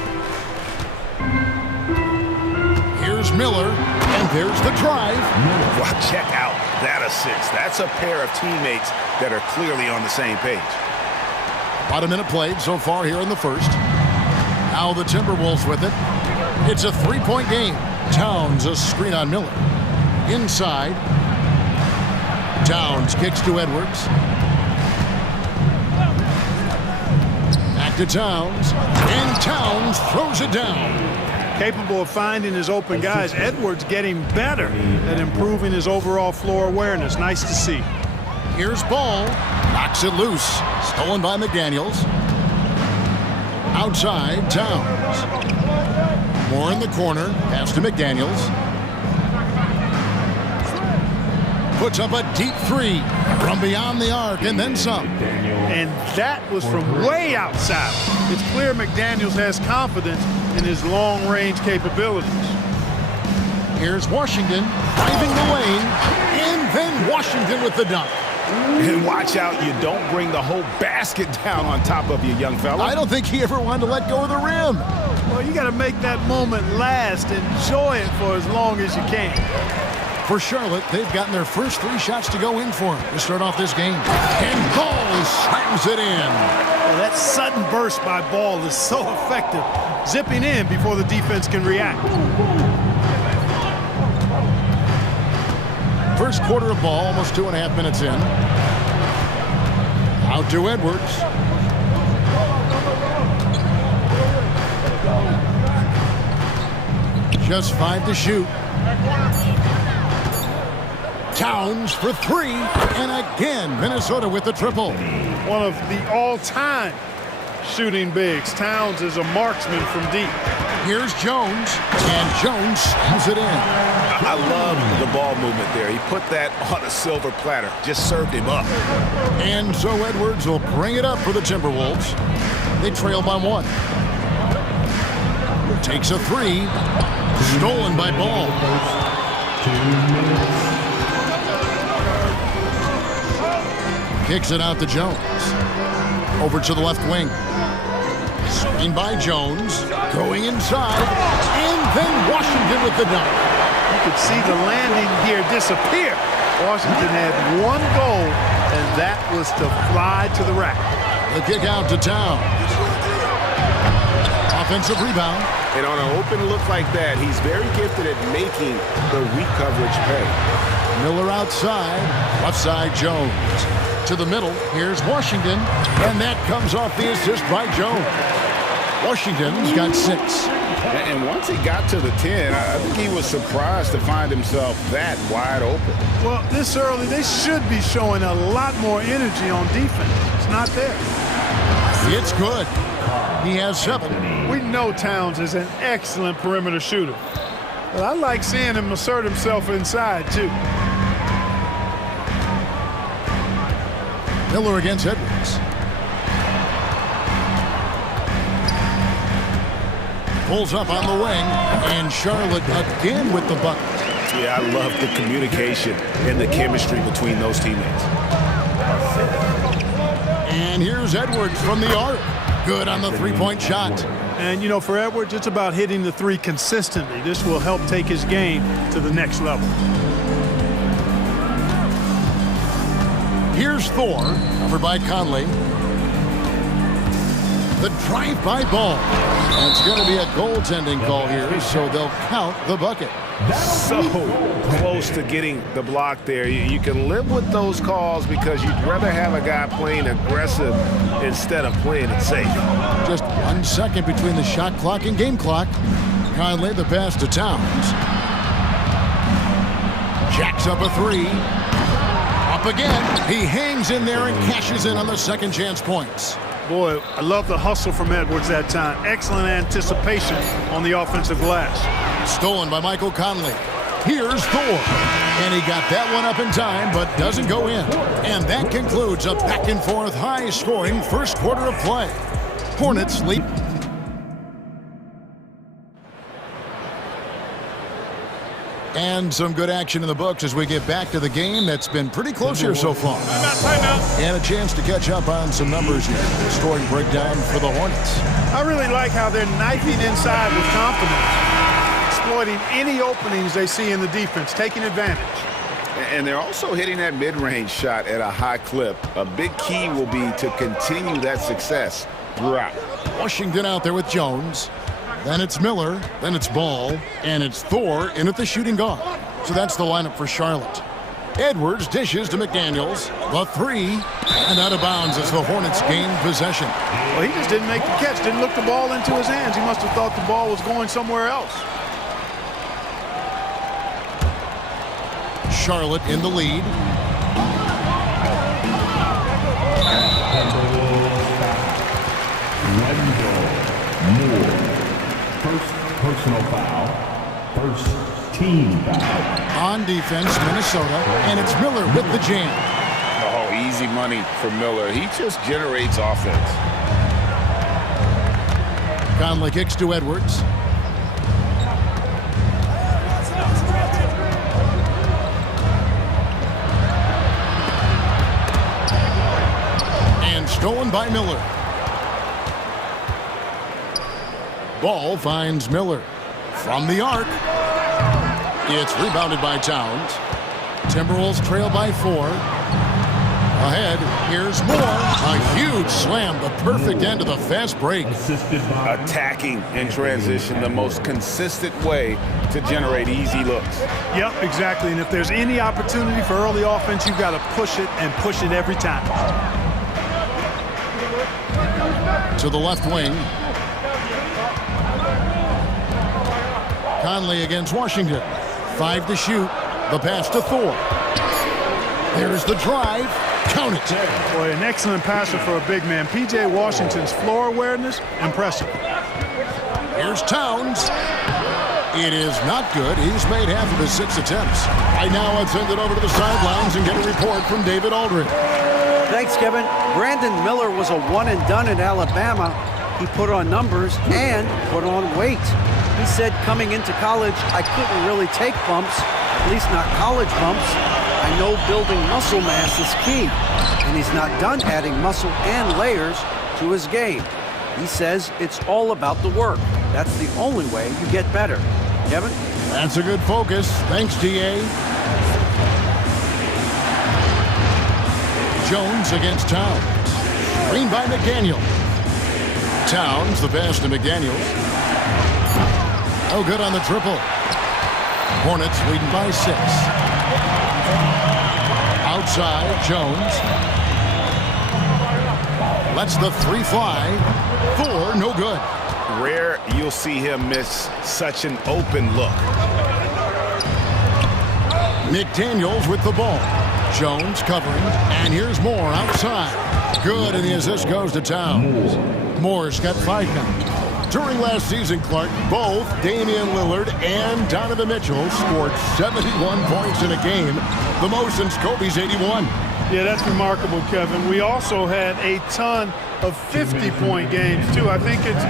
Here's Miller, and there's the drive. Well, check out that assist. That's a pair of teammates that are clearly on the same page. About a minute played so far here in the first. Now the Timberwolves with it. It's a 3-point game. Towns a screen on Miller. Inside. Towns kicks to Edwards. Back to Towns. And Towns throws it down. Capable of finding his open guys. Edwards getting better at improving his overall floor awareness. Nice to see. Here's Ball. Knocks it loose. Stolen by McDaniels. Outside, Towns. Moore in the corner. Pass to McDaniels. Puts up a deep 3 from beyond the arc and then some. And that was from way outside. It's clear McDaniels has confidence in his long-range capabilities. Here's Washington driving the lane, and then Washington with the dunk. And watch out, you don't bring the whole basket down on top of you, young fella. I don't think he ever wanted to let go of the rim. Well, you got to make that moment last. Enjoy it for as long as you can. For Charlotte, they've gotten their first 3 shots to go in for him to start off this game. And Ball slams it in. Well, that sudden burst by Ball is so effective, zipping in before the defense can react. First quarter of ball, almost 2.5 minutes in. Out to Edwards. Just 5 to shoot. Towns for 3, and again, Minnesota with the triple. One of the all-time shooting bigs. Towns is a marksman from deep. Here's Jones, and Jones slams it in. I love the ball movement there. He put that on a silver platter, just served him up. And so Edwards will bring it up for the Timberwolves. They trail by 1. Takes a 3, stolen by Ball. 2 minutes. Kicks it out to Jones. Over to the left wing. Swinging by Jones. Going inside. And then Washington with the dunk. You could see the landing gear disappear. Washington had 1 goal, and that was to fly to the rack. The kick out to Towns. Offensive rebound. And on an open look like that, he's very gifted at making the weak coverage pay. Miller outside. Left side, Jones. To the middle, here's Washington, and that comes off the assist by Jones. Washington's got 6. And once he got to the 10, I think he was surprised to find himself that wide open. Well, this early, they should be showing a lot more energy on defense. It's not there. It's good. He has 7. We know Towns is an excellent perimeter shooter, but I like seeing him assert himself inside, too. Miller against Edwards. Pulls up on the wing, and Charlotte again with the bucket. Yeah, I love the communication and the chemistry between those teammates. And here's Edwards from the arc. Good on the three-point shot. And, you know, for Edwards, it's about hitting the 3 consistently. This will help take his game to the next level. Here's Thor, covered by Conley. The drive-by ball. And it's going to be a goaltending call here, so they'll count the bucket. So close to getting the block there. You can live with those calls because you'd rather have a guy playing aggressive instead of playing it safe. Just 1 second between the shot clock and game clock. Conley the pass to Towns. Jacks up a 3. Up again. He hangs in there and cashes in on the second chance points. Boy, I love the hustle from Edwards that time. Excellent anticipation on the offensive glass. Stolen by Michael Conley. Here's Thor. And he got that one up in time, but doesn't go in. And that concludes a back-and-forth, high-scoring first quarter of play. Hornets lead. And some good action in the books as we get back to the game that's been pretty close here so far. And a chance to catch up on some numbers here. Scoring breakdown for the Hornets. I really like how they're knifing inside with confidence, exploiting any openings they see in the defense, taking advantage. And they're also hitting that mid-range shot at a high clip. A big key will be to continue that success throughout. Washington out there with Jones. Then it's Miller, then it's Ball, and it's Thor in at the shooting guard. So that's the lineup for Charlotte. Edwards dishes to McDaniels, the 3, and out of bounds as the Hornets gain possession. Well, he just didn't make the catch, didn't look the ball into his hands. He must have thought the ball was going somewhere else. Charlotte in the lead. First personal foul. First team foul. On defense, Minnesota, and it's Miller with the jam. Oh, easy money for Miller. He just generates offense. Conley kicks to Edwards. And stolen by Miller. Ball finds Miller from the arc. It's rebounded by Towns. Timberwolves trail by 4. Ahead, here's more. A huge slam, the perfect end of the fast break. Attacking in transition, the most consistent way to generate easy looks. Yep, exactly. And if there's any opportunity for early offense, you've got to push it and push it every time. To the left wing. Conley against Washington. 5 to shoot. The pass to Thor. There's the drive. Count it. Boy, an excellent passer for a big man. P.J. Washington's floor awareness, impressive. Here's Towns. It is not good. He's made half of his 6 attempts. Right now, let's send it over to the sidelines and get a report from David Aldridge. Thanks, Kevin. Brandon Miller was a one-and-done at Alabama. He put on numbers and put on weight. He said coming into college, I couldn't really take bumps, at least not college bumps. I know building muscle mass is key, and he's not done adding muscle and layers to his game. He says it's all about the work. That's the only way you get better. Kevin? That's a good focus. Thanks, D.A. Jones against Towns. Screen by McDaniel. Towns, the pass to McDaniels. Oh, good on the triple. Hornets leading by 6. Outside, Jones. Lets the 3 fly. 4, no good. rare you'll see him miss such an open look. McDaniels with the ball. Jones covering, and here's Moore outside. Good, and the assist goes to Towns. Moore's got 5 now. During last season, Clark, both Damian Lillard and Donovan Mitchell scored 71 points in a game, the most since Kobe's 81. Yeah, that's remarkable, Kevin. We also had a ton of 50-point games, too. I think it's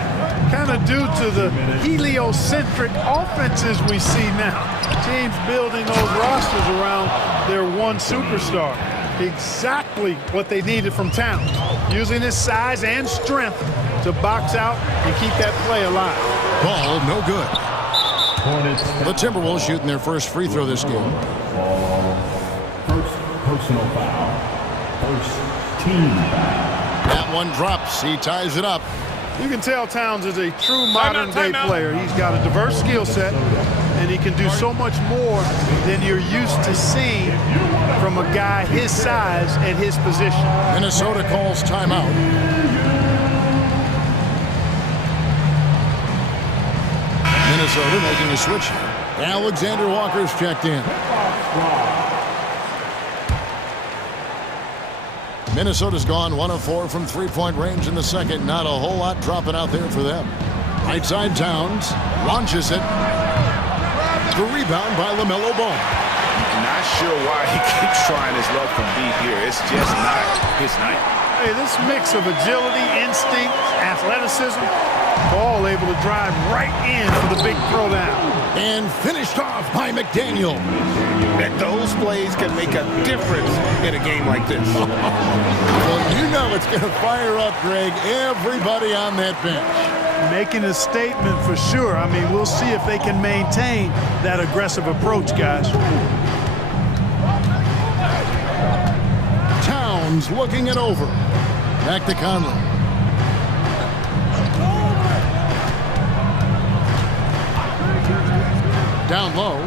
kind of due to the heliocentric offenses we see now. Teams building those rosters around their one superstar. Exactly what they needed from Towns. Using his size and strength to box out and keep that play alive. Ball no good. The Timberwolves shooting their first free throw this game. First personal foul. First team foul. That one drops. He ties it up. You can tell Towns is a true modern-day player. He's got a diverse skill set, and he can do so much more than you're used to seeing from a guy his size at his position. Minnesota calls timeout. Minnesota making a switch. Alexander Walker's checked in. Minnesota's gone 1 of 4 from three-point range in the second. Not a whole lot dropping out there for them. Right side Towns launches it. The rebound by LaMelo Ball. Not sure why he keeps trying his luck from deep here. It's just not his night. Hey, this mix of agility, instinct, athleticism, Ball able to drive right in for the big throwdown. And finished off by McDaniel. That those plays can make a difference in a game like this. Well, you know it's going to fire up, Greg, everybody on that bench. Making a statement for sure. I mean, we'll see if they can maintain that aggressive approach, guys. Towns looking it over. Back to Conley. Down low.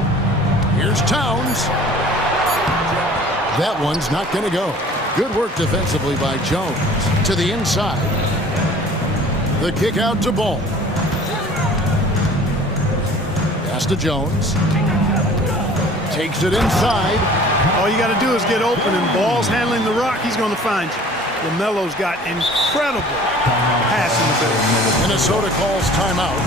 Here's Towns. That one's not going to go. Good work defensively by Jones. To the inside. The kick out to Ball. Pass to Jones. Takes it inside. All you got to do is get open, and Ball's handling the rock. He's going to find you. LaMelo's got incredible passing ability. Minnesota calls timeout.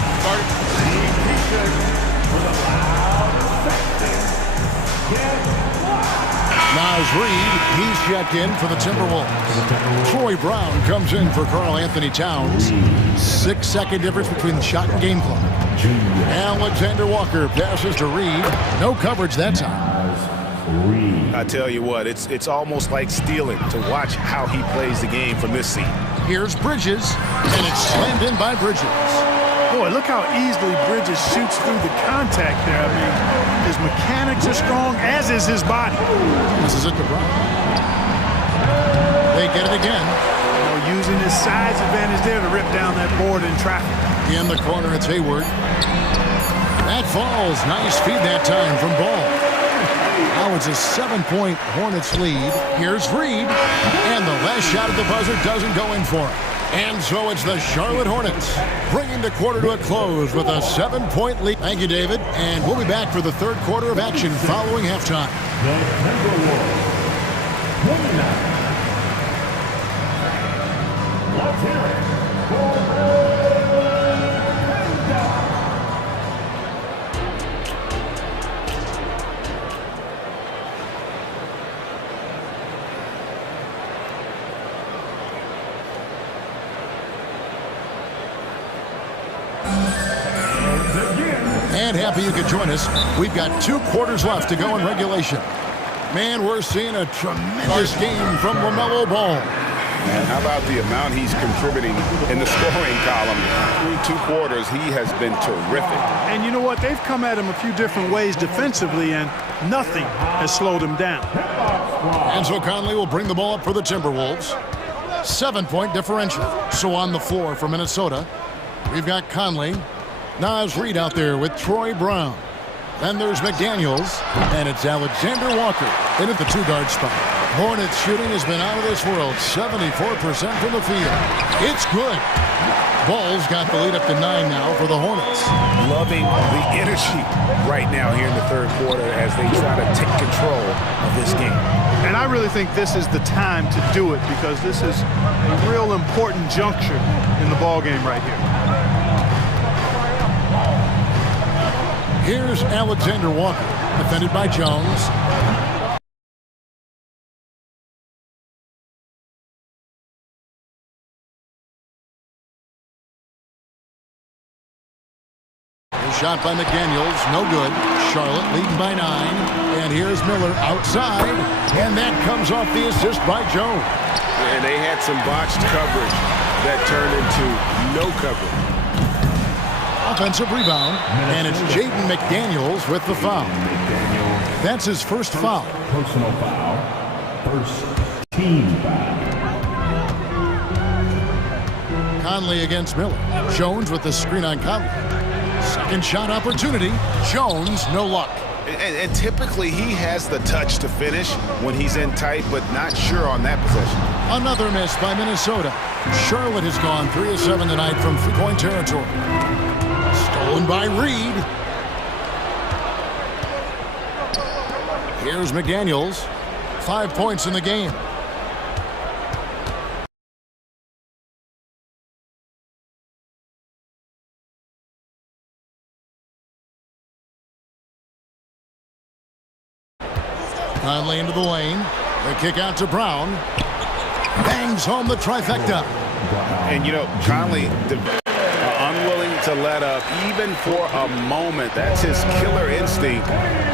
Naz Reid, he's checked in for the Timberwolves. Troy Brown comes in for Karl Anthony Towns. 6-second difference between the shot and game clock. Alexander Walker passes to Reid. No coverage that time. I tell you what, it's almost like stealing to watch how he plays the game from this seat. Here's Bridges, and it's slammed in by Bridges. Boy, look how easily Bridges shoots through the contact there. I mean, his mechanics are strong, as is his body. This is it to Brown. They get it again. You know, using his size advantage there to rip down that board in traffic. In the corner, it's Hayward. That falls. Nice feed that time from Ball. Now it's a 7-point Hornets lead. Here's Reid. And the last shot at the buzzer doesn't go in for it. And so it's the Charlotte Hornets bringing the quarter to a close with a 7-point lead. Thank you, David. And we'll be back for the third quarter of action following halftime. Let's hear it. And happy you could join us. We've got 2 quarters left to go in regulation. Man, we're seeing a tremendous game from LaMelo Ball. And how about the amount he's contributing in the scoring column? Through 2 quarters, he has been terrific. And you know what? They've come at him a few different ways defensively, and nothing has slowed him down. And so Conley will bring the ball up for the Timberwolves. 7-point differential. So on the floor for Minnesota, we've got Conley. Naz Reid out there with Troy Brown. Then there's McDaniels, and it's Alexander Walker in at the 2-guard spot. Hornets shooting has been out of this world. 74% from the field. It's good. Bulls got the lead up to 9 now for the Hornets. Loving the energy right now here in the third quarter as they try to take control of this game. And I really think this is the time to do it because this is a real important juncture in the ball game right here. Here's Alexander Walker, defended by Jones. Shot by McDaniels, no good. Charlotte leading by 9. And here's Miller outside. And that comes off the assist by Jones. And they had some botched coverage that turned into no coverage. Offensive rebound. And it's Jaden McDaniels with the foul. That's his first foul. Personal foul. First team foul. Conley against Miller. Jones with the screen on Conley. Second shot opportunity. Jones, no luck. And typically he has the touch to finish when he's in tight, but not sure on that possession. Another miss by Minnesota. Charlotte has gone 3 of 7 tonight from three-point territory. Stolen by Reed. Here's McDaniels. 5 points in the game. Conley into the lane. The kick out to Brown. Bangs home the trifecta. And, you know, Conley unwilling to let up even for a moment. That's his killer instinct,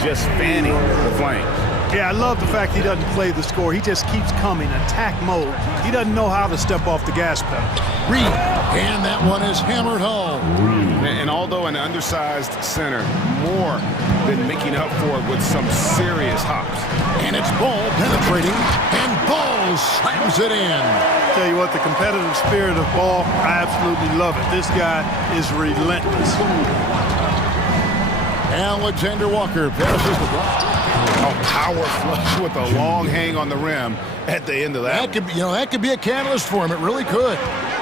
just fanning the flames. Yeah, I love the fact he doesn't play the score. He just keeps coming, attack mode. He doesn't know how to step off the gas pedal. Reed, and that one is hammered home. And although an undersized center, more than making up for it with some serious hops. And it's Ball penetrating, and Ball slams it in. Tell you what, the competitive spirit of Ball, I absolutely love it. This guy is relentless. Alexander Walker passes the ball. A power flush with a long hang on the rim at the end of that. That could be a catalyst for him. It really could.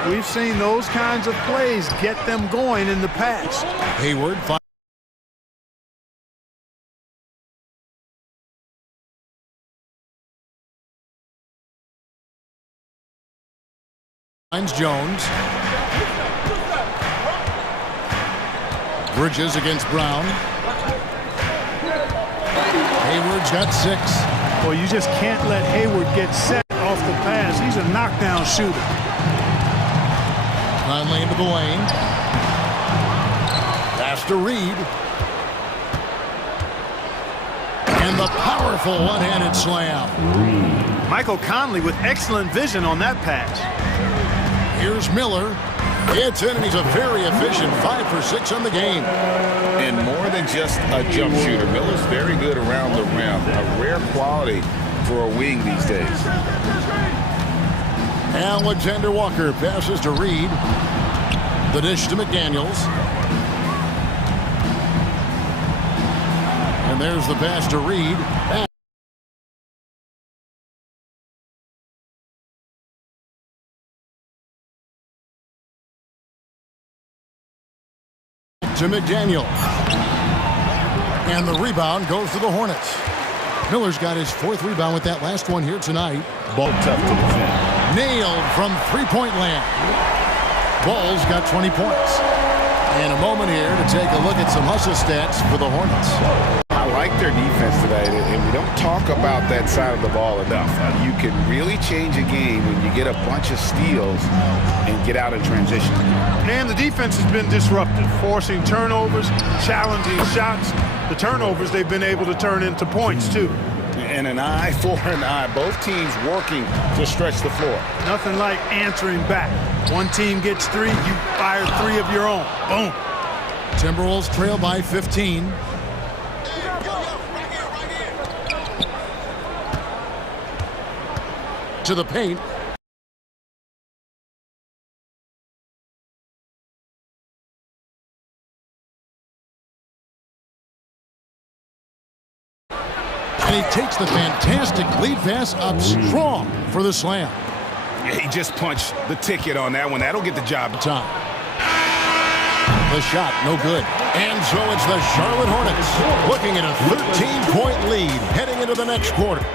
We've seen those kinds of plays get them going in the past. Hayward finds Jones. Bridges against Brown. Hayward's got 6. Well, you just can't let Hayward get set off the pass. He's a knockdown shooter. Conley into the lane. Pass to Reed. And the powerful one-handed slam. Michael Conley with excellent vision on that pass. Here's Miller. It's in, and he's a very efficient 5 for 6 on the game. And more than just a jump shooter, Miller's very good around the rim. A rare quality for a wing these days. Alexander Walker passes to Reed. The dish to McDaniels. And there's the pass to Reed. To McDaniel. And the rebound goes to the Hornets. Miller's got his 4th rebound with that last one here tonight. Ball tough to defend. Nailed from three-point land. Ball's got 20 points. And a moment here to take a look at some hustle stats for the Hornets. I like their defense tonight, and we don't talk about that side of the ball enough. You can really change a game when you get a bunch of steals and get out in transition. And the defense has been disruptive, forcing turnovers, challenging shots. The turnovers they've been able to turn into points, too. And an eye for an eye. Both teams working to stretch the floor. Nothing like answering back. One team gets 3, you fire 3 of your own. Boom. Timberwolves trail by 15. To the paint. And he takes the fantastic lead pass up strong for the slam. Yeah, he just punched the ticket on that one. That'll get the job done. The shot, no good. And so it's the Charlotte Hornets looking at a 13-point lead heading into the next quarter.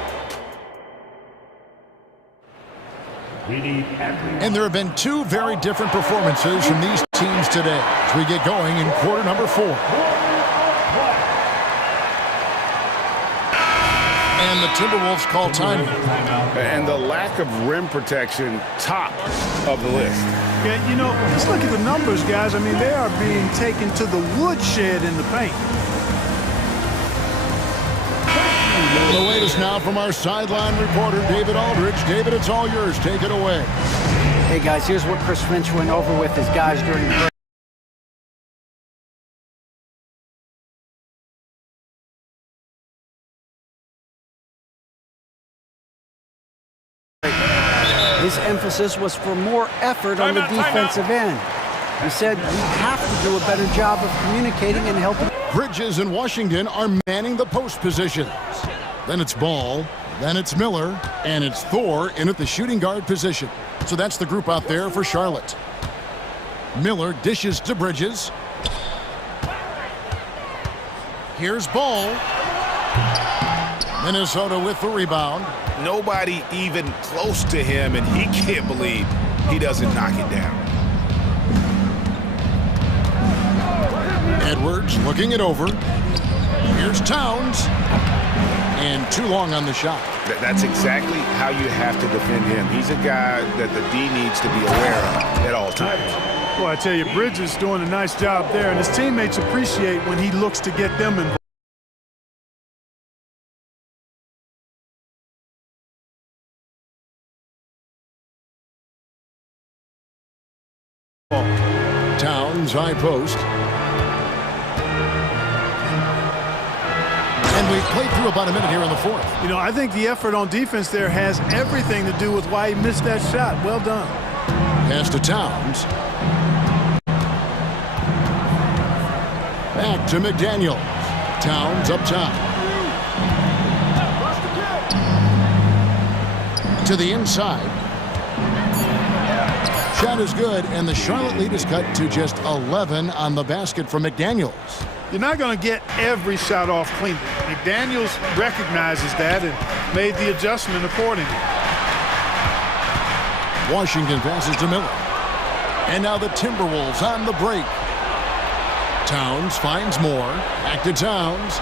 And there have been two very different performances from these teams today as we get going in quarter number 4. And the Timberwolves call timeout. And the lack of rim protection, top of the list. Yeah, you know, just look at the numbers, guys. I mean, they are being taken to the woodshed in the paint. The latest now from our sideline reporter, David Aldridge. David, it's all yours. Take it away. Hey, guys, here's what Chris Finch went over with his guys during the break. His emphasis was for more effort on the defensive end. He said we have to do a better job of communicating and helping. Bridges and Washington are manning the post positions. Then it's Ball, then it's Miller, and it's Thor in at the shooting guard position. So that's the group out there for Charlotte. Miller dishes to Bridges. Here's Ball. Minnesota with the rebound. Nobody even close to him, and he can't believe he doesn't knock it down. Edwards looking it over. Here's Towns. And too long on the shot. That's exactly how you have to defend him. He's a guy that the D needs to be aware of at all times. Well, I tell you, Bridges is doing a nice job there, and his teammates appreciate when he looks to get them involved. Towns, high post. And we've played through about a minute here in the fourth. You know, I think the effort on defense there has everything to do with why he missed that shot. Well done. Pass to Towns. Back to McDaniels. Towns up top. To the inside. Shot is good, and the Charlotte lead is cut to just 11 on the basket from McDaniels. You're not going to get every shot off cleanly. McDaniels recognizes that and made the adjustment accordingly. Washington passes to Miller. And now the Timberwolves on the break. Towns finds more. Back to Towns.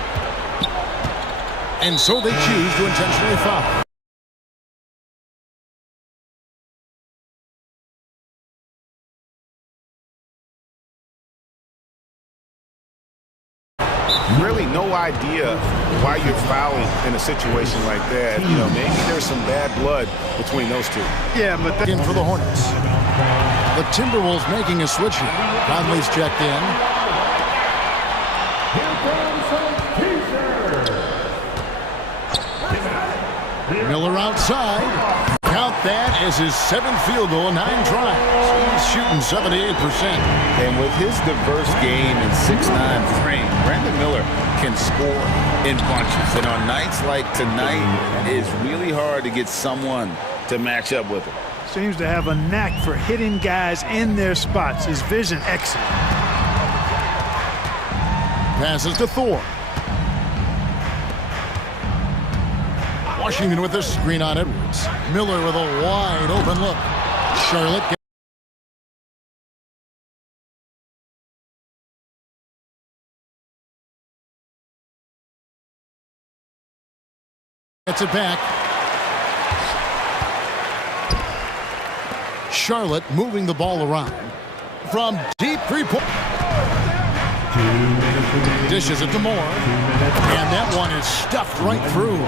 And so they choose to intentionally foul. Really no idea why you're fouling in a situation like that. You know, maybe there's some bad blood between those two. Yeah, but in for the Hornets. The Timberwolves making a switch here. Conley's checked in. Miller outside. Count that as his 7th field goal in 9 tries. He's shooting 78%. And with his diverse game and 6'9" frame, Brandon Miller can score in bunches. And on nights like tonight, it's really hard to get someone to match up with him. Seems to have a knack for hitting guys in their spots. His vision excellent. Passes to Thor. Washington with the screen on Edwards. Miller with a wide open look. Charlotte gets it back. Charlotte moving the ball around. From deep three-point. Dishes it to Moore. And that one is stuffed right through.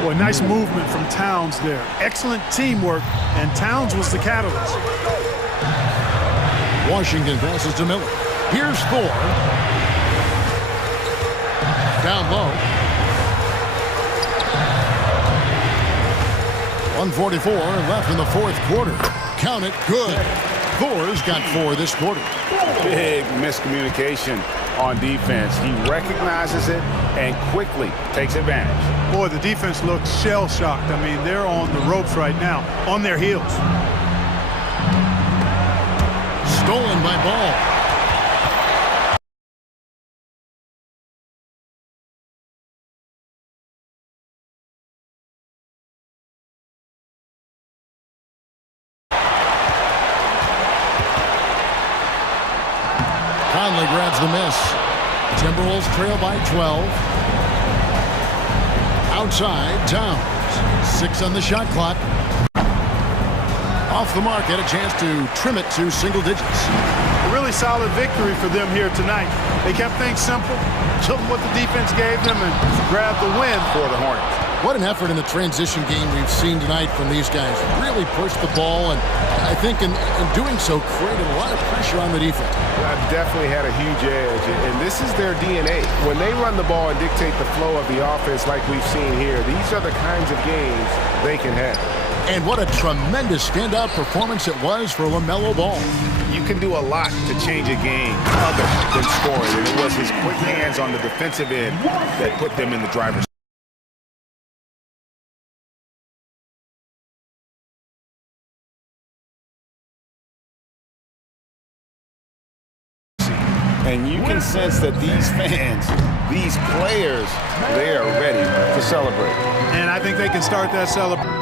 Boy, nice movement from Towns there. Excellent teamwork, and Towns was the catalyst. Washington passes to Miller. Here's Thor. Down low. 1:44 left in the fourth quarter. Count it, good. Thor's got 4 this quarter. Big miscommunication on defense. He recognizes it and quickly takes advantage. Boy, the defense looks shell-shocked. I mean, they're on the ropes right now, on their heels. Stolen by Ball. Conley grabs the miss. Timberwolves trail by 12. Outside, Towns. 6 on the shot clock. Off the mark, had a chance to trim it to single digits. A really solid victory for them here tonight. They kept things simple, took what the defense gave them, and grabbed the win for the Hornets. What an effort in the transition game we've seen tonight from these guys. Really pushed the ball, and I think in doing so created a lot of pressure on the defense. Definitely had a huge edge, and this is their DNA. When they run the ball and dictate the flow of the offense like we've seen here, these are the kinds of games they can have. And what a tremendous standout performance it was for LaMelo Ball. You can do a lot to change a game other than scoring, and it was his quick hands on the defensive end that put them in the driver's seat. And you can sense that these fans, these players, they are ready to celebrate. And I think they can start that celebration.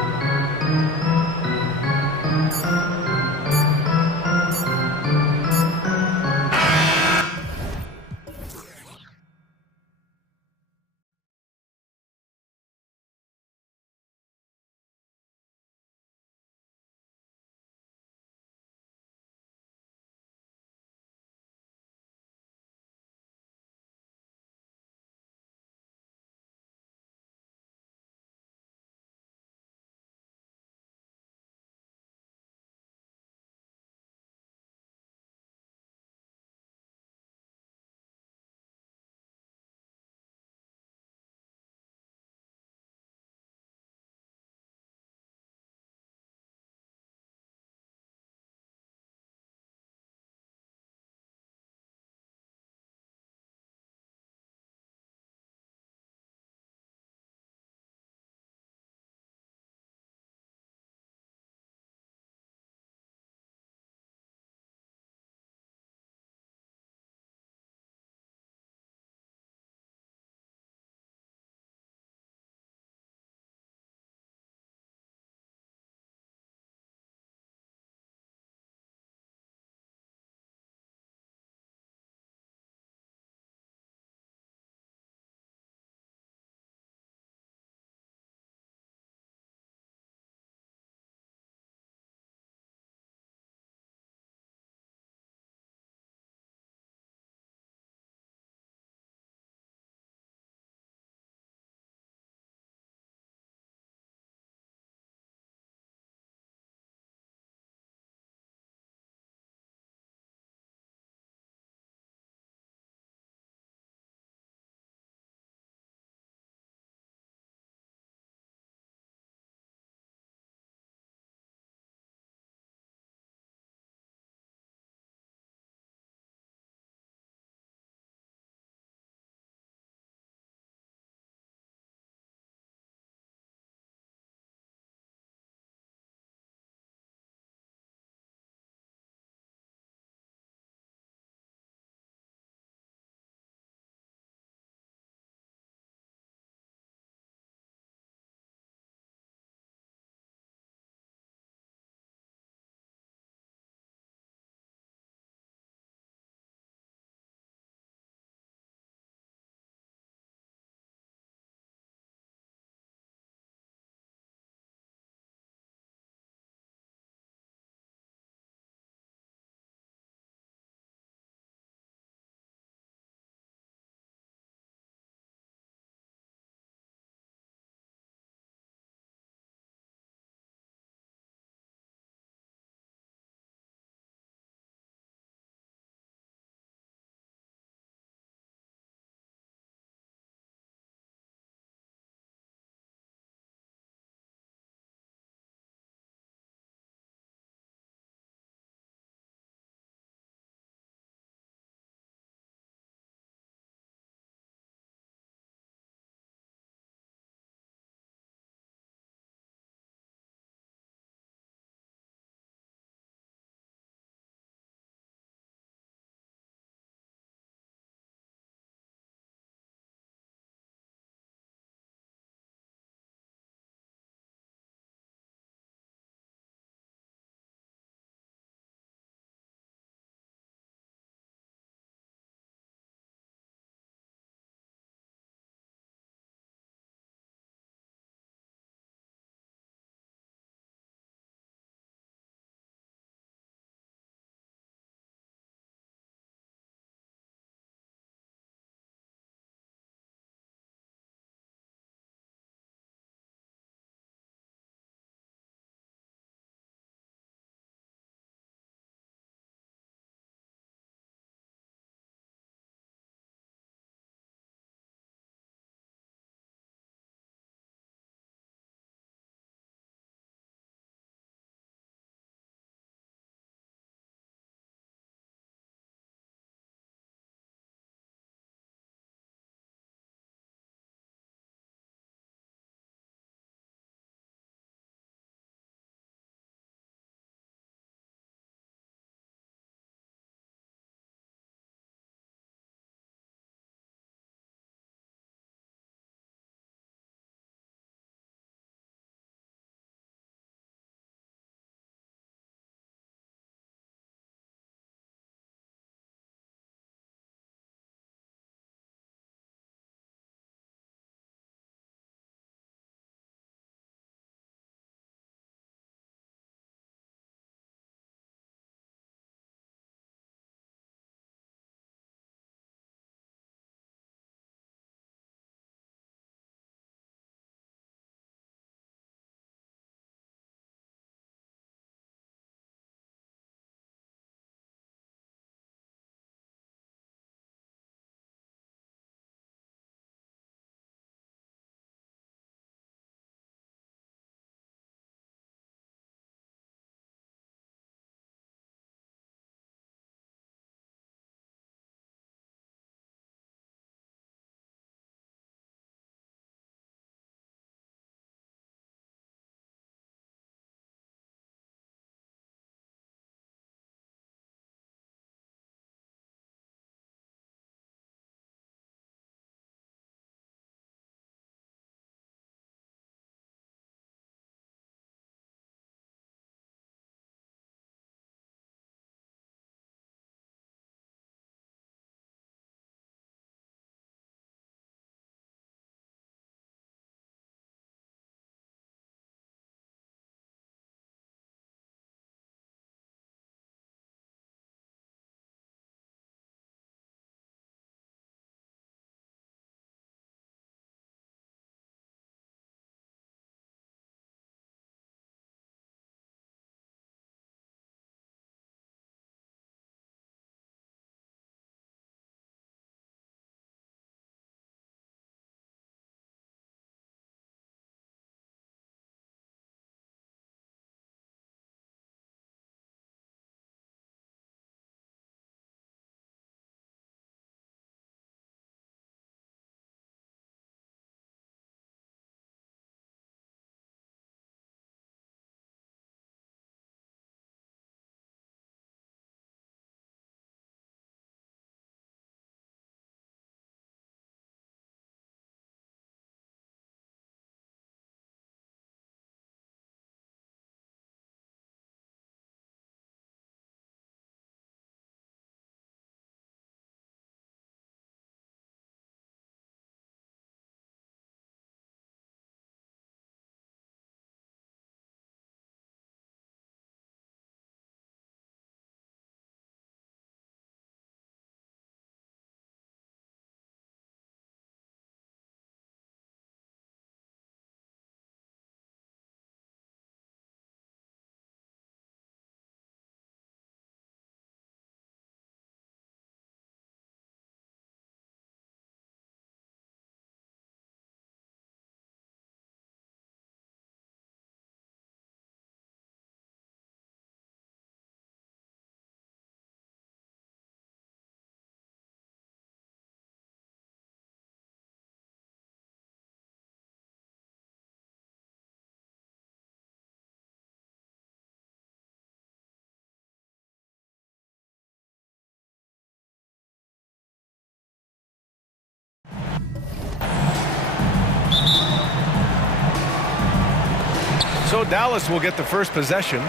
So Dallas will get the first possession.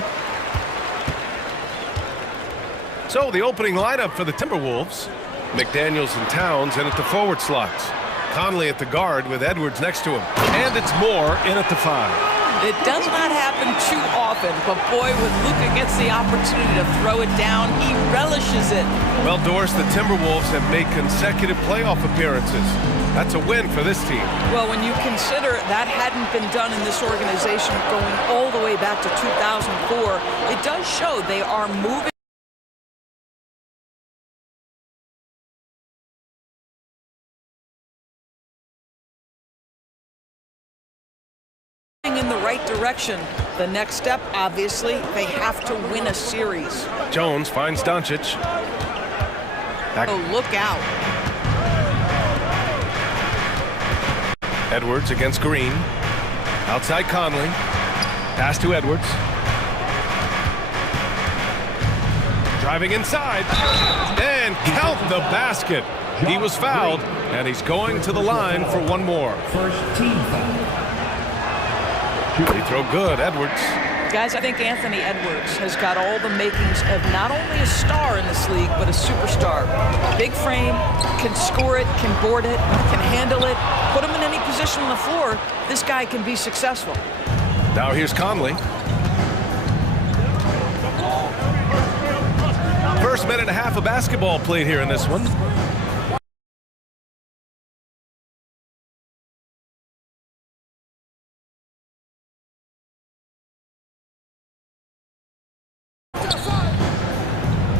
So the opening lineup for the Timberwolves. McDaniels and Towns in at the forward slots. Conley at the guard with Edwards next to him. And it's Moore in at the 5. It does not happen too often, but boy, when Luka gets the opportunity to throw it down, he relishes it. Well, Doris, the Timberwolves have made consecutive playoff appearances. That's a win for this team. Well, when you consider that hadn't been done in this organization going all the way back to 2004, it does show they are moving in the right direction. The next step, obviously, they have to win a series. Jones finds Doncic. Oh, look out. Edwards against Green. Outside Conley. Pass to Edwards. Driving inside. And count the basket. He was fouled, and he's going to the line for one more. First team foul. Free throw good, Edwards. Guys, I think Anthony Edwards has got all the makings of not only a star in this league, but a superstar. Big frame, can score it, can board it, can handle it. Put him in any position on the floor, this guy can be successful. Now here's Conley. First minute and a half of basketball played here in this one.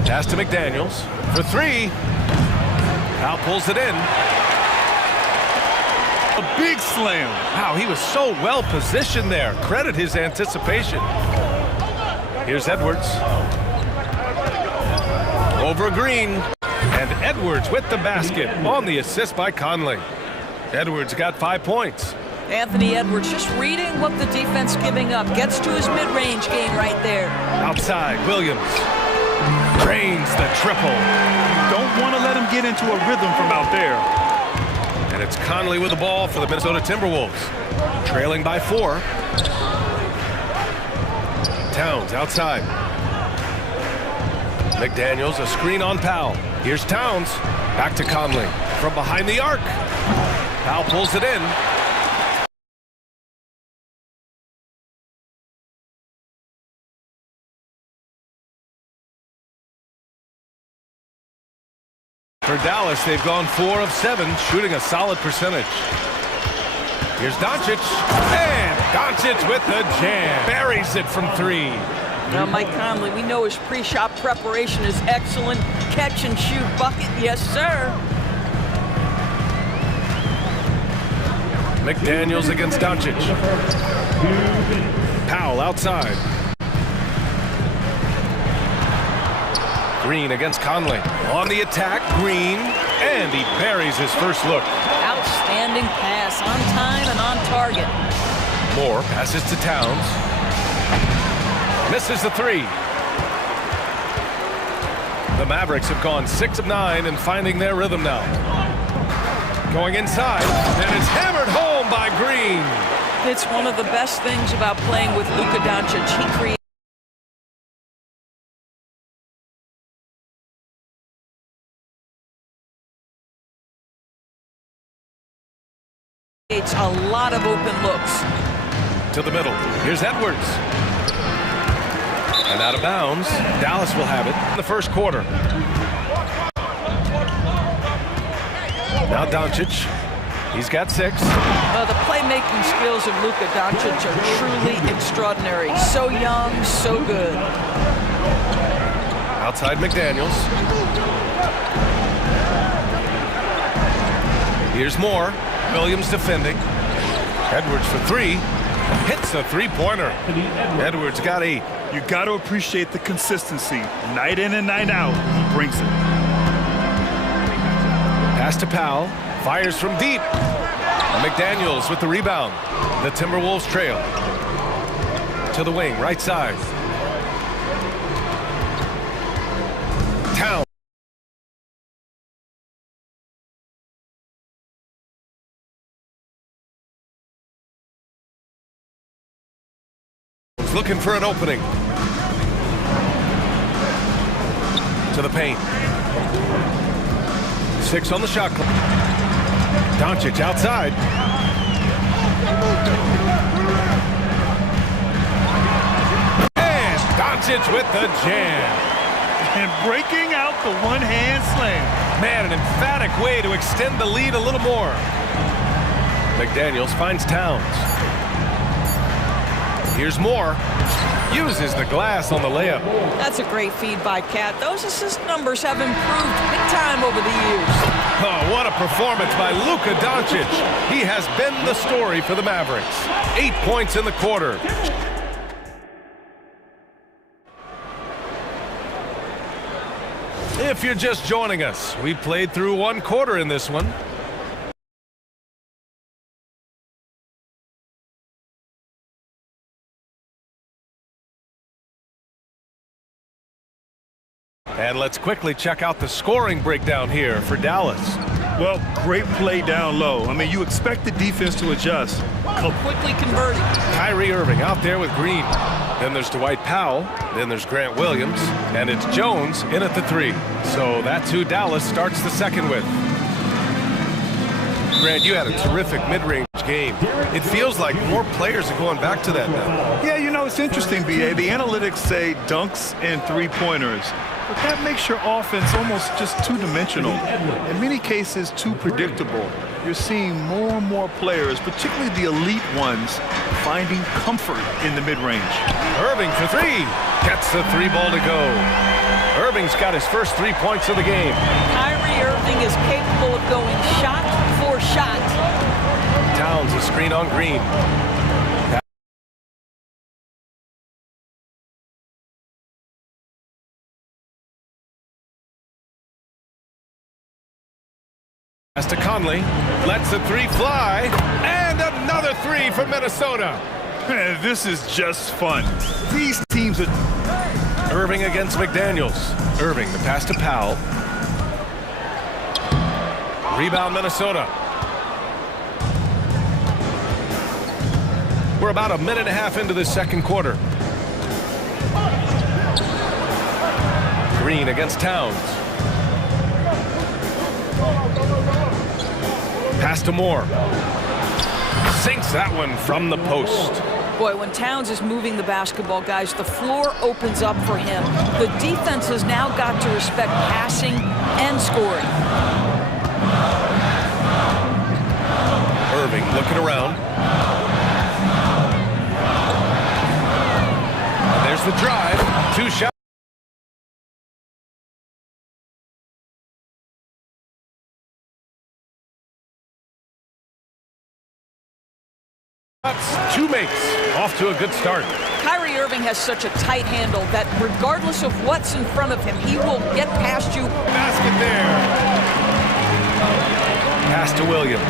Pass to McDaniels for 3. Now pulls it in. A big slam. Wow, he was so well positioned there. Credit his anticipation. Here's Edwards. Over Green. And Edwards with the basket on the assist by Conley. Edwards got 5 points. Anthony Edwards just reading what the defense giving up. Gets to his mid-range game right there. Outside, Williams. Drains the triple. Don't want to let him get into a rhythm from out there. And it's Conley with the ball for the Minnesota Timberwolves. Trailing by 4. Towns outside. McDaniels, a screen on Powell. Here's Towns. Back to Conley. From behind the arc. Powell pulls it in. For Dallas, they've gone 4 of 7, shooting a solid percentage. Here's Doncic, and Doncic with the jam. Buries it from 3. Now, Mike Conley, we know his pre-shot preparation is excellent. Catch and shoot bucket, yes, sir. McDaniels against Doncic. Powell outside. Green against Conley. On the attack, Green, and he buries his first look. Outstanding pass, on time and on target. Moore passes to Towns. Misses the 3. The Mavericks have gone 6 of 9 and finding their rhythm now. Going inside, and it's hammered home by Green. It's one of the best things about playing with Luka Doncic. He creates a lot of open looks. To the middle. Here's Edwards. And out of bounds. Dallas will have it in the first quarter. Now Doncic. He's got 6. The playmaking skills of Luka Doncic are truly extraordinary. So young, so good. Outside McDaniels. Here's Moore. Williams defending. Edwards for 3. Hits a 3-pointer. Edwards got 8. You got to appreciate the consistency. Night in and night out, he brings it. Pass to Powell. Fires from deep. McDaniels with the rebound. The Timberwolves trail. To the wing, right side. Towns. Jones looking for an opening. To the paint. 6 on the shot clock. Doncic outside. And Doncic with the jam. And breaking out the one-hand slam. Man, an emphatic way to extend the lead a little more. McDaniels finds Towns. Here's Moore. Uses the glass on the layup. That's a great feed by Cat. Those assist numbers have improved big time over the years. Oh, what a performance by Luka Doncic. He has been the story for the Mavericks. 8 points in the quarter. If you're just joining us, we played through 1 quarter in this one. And let's quickly check out the scoring breakdown here for Dallas. Well, great play down low. I mean, you expect the defense to adjust. Quickly converting. Kyrie Irving out there with Green. Then there's Dwight Powell. Then there's Grant Williams. And it's Jones in at the 3. So that's who Dallas starts the second with. Grant, you had a terrific mid-range game. It feels like more players are going back to that now. Yeah, you know, it's interesting, B.A. The analytics say dunks and three-pointers. But that makes your offense almost just two-dimensional. In many cases, too predictable. You're seeing more and more players, particularly the elite ones, finding comfort in the mid-range. Irving for 3. Gets the 3 ball to go. Irving's got his first 3 points of the game. Kyrie Irving is capable of going shot for shot. Towns a screen on Green. Pass to Conley, lets the 3 fly, and another 3 for Minnesota. This is just fun. These teams are... Irving against McDaniels. Irving, the pass to Powell. Rebound Minnesota. We're about a minute and a half into the second quarter. Green against Towns. Pass to Moore. Sinks that one from the post. Boy, when Towns is moving the basketball, guys, the floor opens up for him. The defense has now got to respect passing and scoring. Irving looking around. And there's the drive. 2 shots. Two makes. Off to a good start. Kyrie Irving has such a tight handle that regardless of what's in front of him, he will get past you. Basket there. Pass to Williams.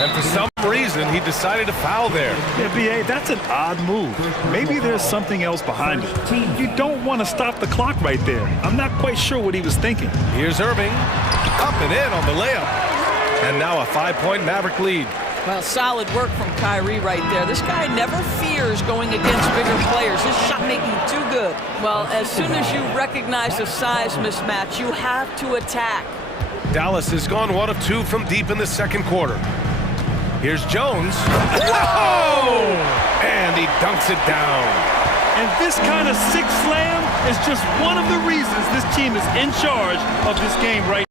And for some reason, he decided to foul there. Yeah, B.A., that's an odd move. Maybe there's something else behind it. You don't want to stop the clock right there. I'm not quite sure what he was thinking. Here's Irving. Up and in on the layup. And now a 5-point Maverick lead. Well, solid work from Kyrie right there. This guy never fears going against bigger players. His shot making too good. Well, as soon as you recognize a size mismatch, you have to attack. Dallas has gone 1 of 2 from deep in the second quarter. Here's Jones. Whoa! And he dunks it down. And this kind of sick slam is just one of the reasons this team is in charge of this game right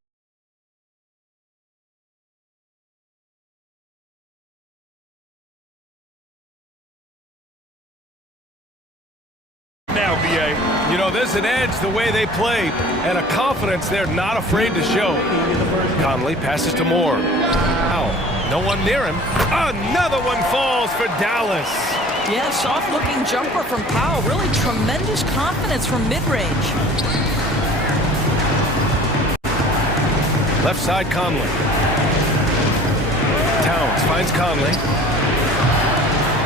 now, B.A. You know, there's an edge the way they play and a confidence they're not afraid to show. Conley passes to Moore. Now, no one near him. Another one falls for Dallas. Yeah, soft-looking jumper from Powell. Really tremendous confidence from mid-range. Left side, Conley. Towns finds Conley.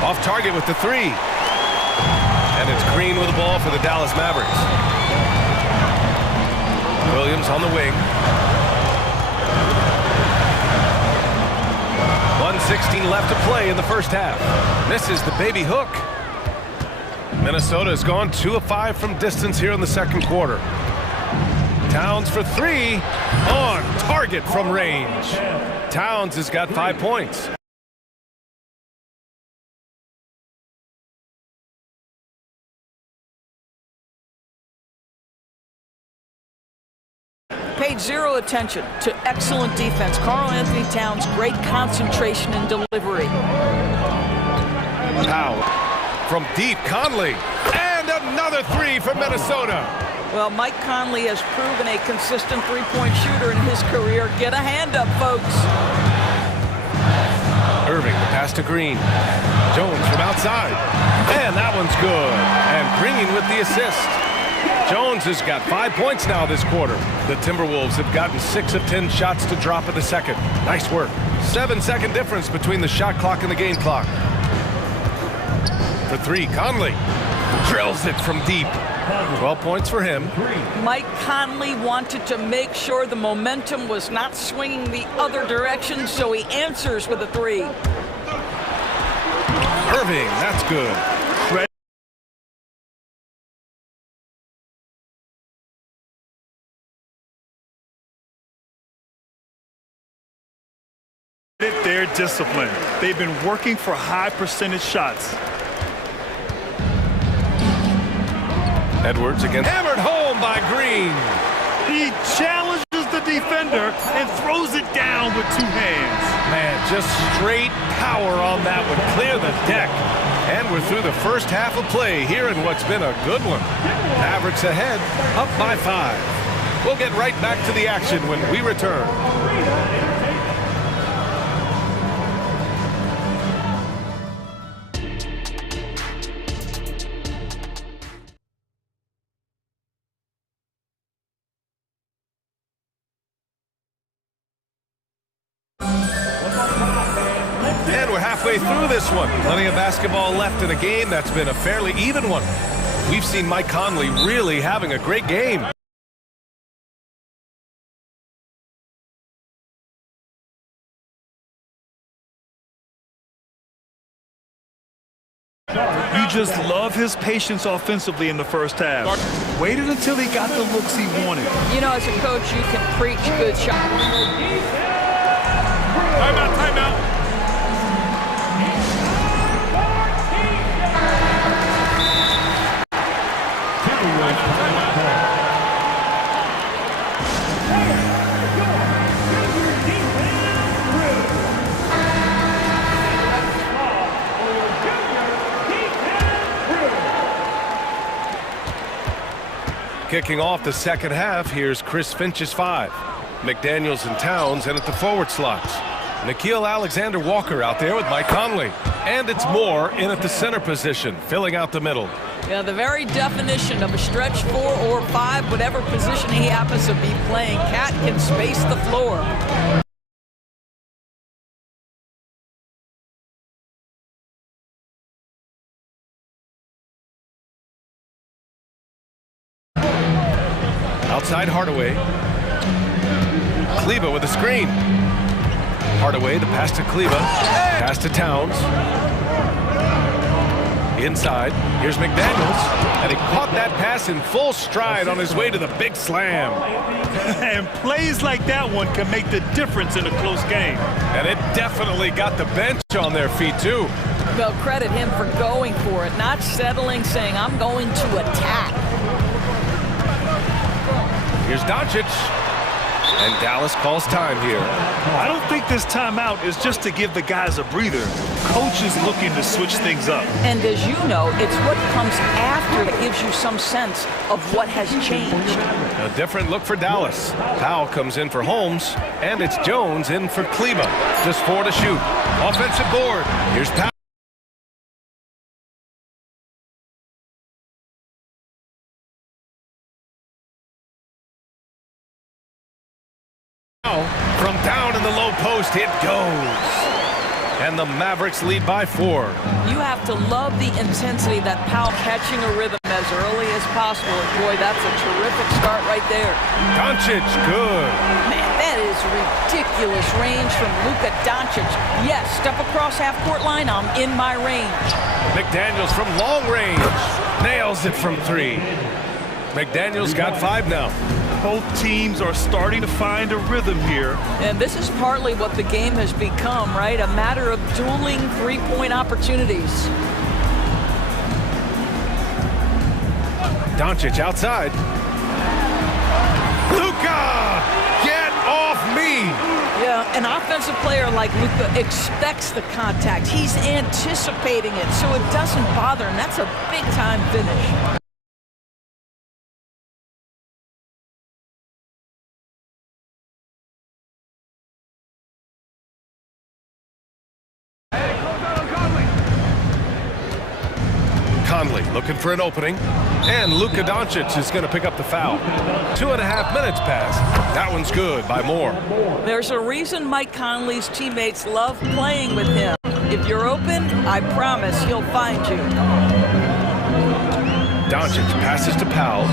Off target with the 3. And it's Green with the ball for the Dallas Mavericks. Williams on the wing. 1:16 left to play in the first half. Misses the baby hook. Minnesota has gone 2 of 5 from distance here in the second quarter. Towns for 3, on target from range. Towns has got 5 points. Paid zero attention to excellent defense. Karl Anthony Towns, great concentration and delivery. Powell from deep, Conley, and another 3 for Minnesota. Well, Mike Conley has proven a consistent three-point shooter in his career. Get a hand up, folks. Irving, the pass to Green. Jones from outside, and that one's good. And Green with the assist. Jones has got 5 points now this quarter. The Timberwolves have gotten 6 of 10 shots to drop in the second. Nice work. 7-second difference between the shot clock and the game clock. For 3, Conley drills it from deep. 12 points for him. Mike Conley wanted to make sure the momentum was not swinging the other direction, so he answers with a 3. Irving, that's good. Their discipline. They've been working for high percentage shots. Edwards again. Hammered home by Green. He challenges the defender and throws it down with 2 hands. Man, just straight power on that one. Clear the deck. And we're through the first half of play here in what's been a good one. Mavericks ahead, up by 5. We'll get right back to the action when we return. Halfway through this one. Plenty of basketball left in a game that's been a fairly even one. We've seen Mike Conley really having a great game. You just love his patience offensively in the first half. Waited until he got the looks he wanted. You know, as a coach, you can preach good shots. Timeout, timeout. Kicking off the second half, here's Chris Finch's 5. McDaniels and Towns in at the forward slots. Nickeil Alexander-Walker out there with Mike Conley. And it's Moore in at the center position, filling out the middle. Yeah, the very definition of a stretch 4 or 5, whatever position he happens to be playing, Cat can space the floor. Outside Hardaway. Kleba with a screen. Hardaway, the pass to Kleba. Pass to Towns. Inside, here's McDaniels. And he caught that pass in full stride on his way to the big slam. And plays like that one can make the difference in a close game. And it definitely got the bench on their feet, too. Well, credit him for going for it, not settling, saying, I'm going to attack. Here's Doncic, and Dallas calls time here. I don't think this timeout is just to give the guys a breather. Coach is looking to switch things up. And as you know, it's what comes after that gives you some sense of what has changed. A different look for Dallas. Powell comes in for Holmes, and it's Jones in for Kleba. Just 4 to shoot. Offensive board. Here's Powell. From down in the low post, it goes. And the Mavericks lead by 4. You have to love the intensity that Powell catching a rhythm as early as possible. And boy, that's a terrific start right there. Doncic, good. Man, that is ridiculous range from Luka Doncic. Yes, step across half-court line, I'm in my range. McDaniels from long range. Nails it from three. McDaniel's got 5 now. Both teams are starting to find a rhythm here. And this is partly what the game has become, right? A matter of dueling three-point opportunities. Doncic outside. Luka! Get off me! Yeah, an offensive player like Luka expects the contact. He's anticipating it, so it doesn't bother him. That's a big-time finish. Conley looking for an opening, and Luka Doncic is going to pick up the foul. 2.5 minutes passed. That one's good by more. There's a reason Mike Conley's teammates love playing with him. If you're open, I promise he'll find you. Doncic passes to Powell.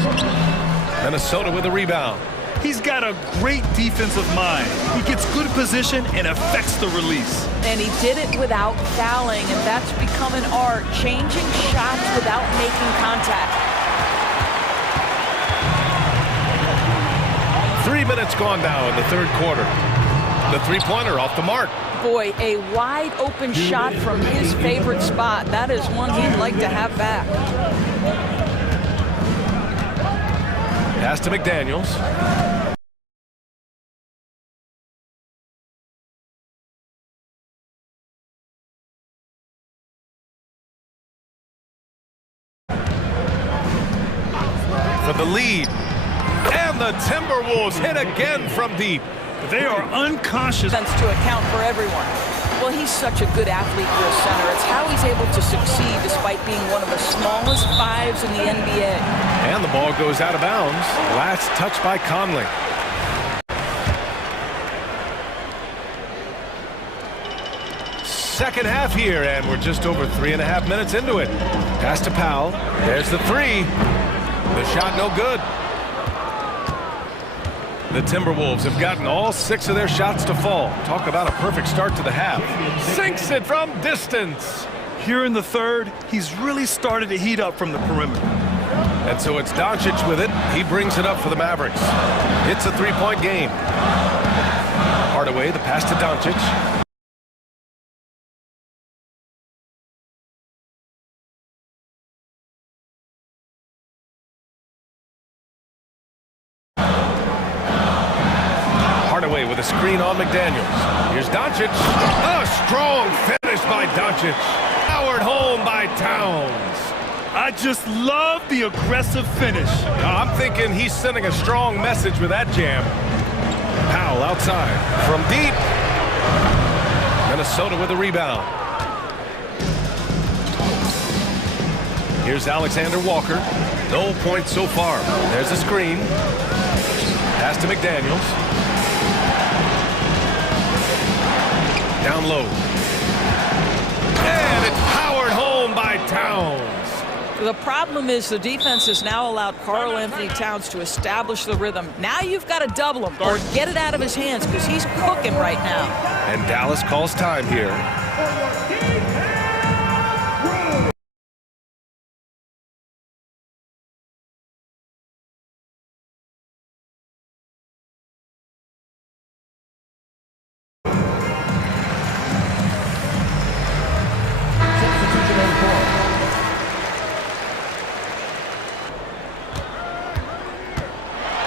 Minnesota with a rebound. He's got a great defensive mind. He gets good position and affects the release. And he did it without fouling, and that's become an art, changing shots without making contact. 3 minutes gone now in the third quarter. The three-pointer off the mark. Boy, a wide open shot from his favorite spot. That is one he'd like to have back. Pass to McDaniels. For the lead. And the Timberwolves hit again from deep. They are unconscious. To account for everyone. Well, he's such a good athlete for a center. It's how he's able to succeed despite being one of the smallest 5s in the NBA. And the ball goes out of bounds. Last touch by Conley. Second half here, and we're just over 3.5 minutes into it. Pass to Powell. There's the three. The shot no good. The Timberwolves have gotten all 6 of their shots to fall. Talk about a perfect start to the half. Sinks it from distance. Here in the third, he's really started to heat up from the perimeter. And so it's Doncic with it. He brings it up for the Mavericks. It's a three-point game. Hardaway, the pass to Doncic. With a screen on McDaniels. Here's Doncic. A strong finish by Doncic. Powered home by Towns. I just love the aggressive finish. I'm thinking he's sending a strong message with that jam. Powell outside. From deep. Minnesota with a rebound. Here's Alexander Walker. No points so far. There's a screen. Pass to McDaniels. Down low. And it's powered home by Towns. The problem is the defense has now allowed Karl Anthony Towns to establish the rhythm. Now you've got to double him or get it out of his hands because he's cooking right now. And Dallas calls time here.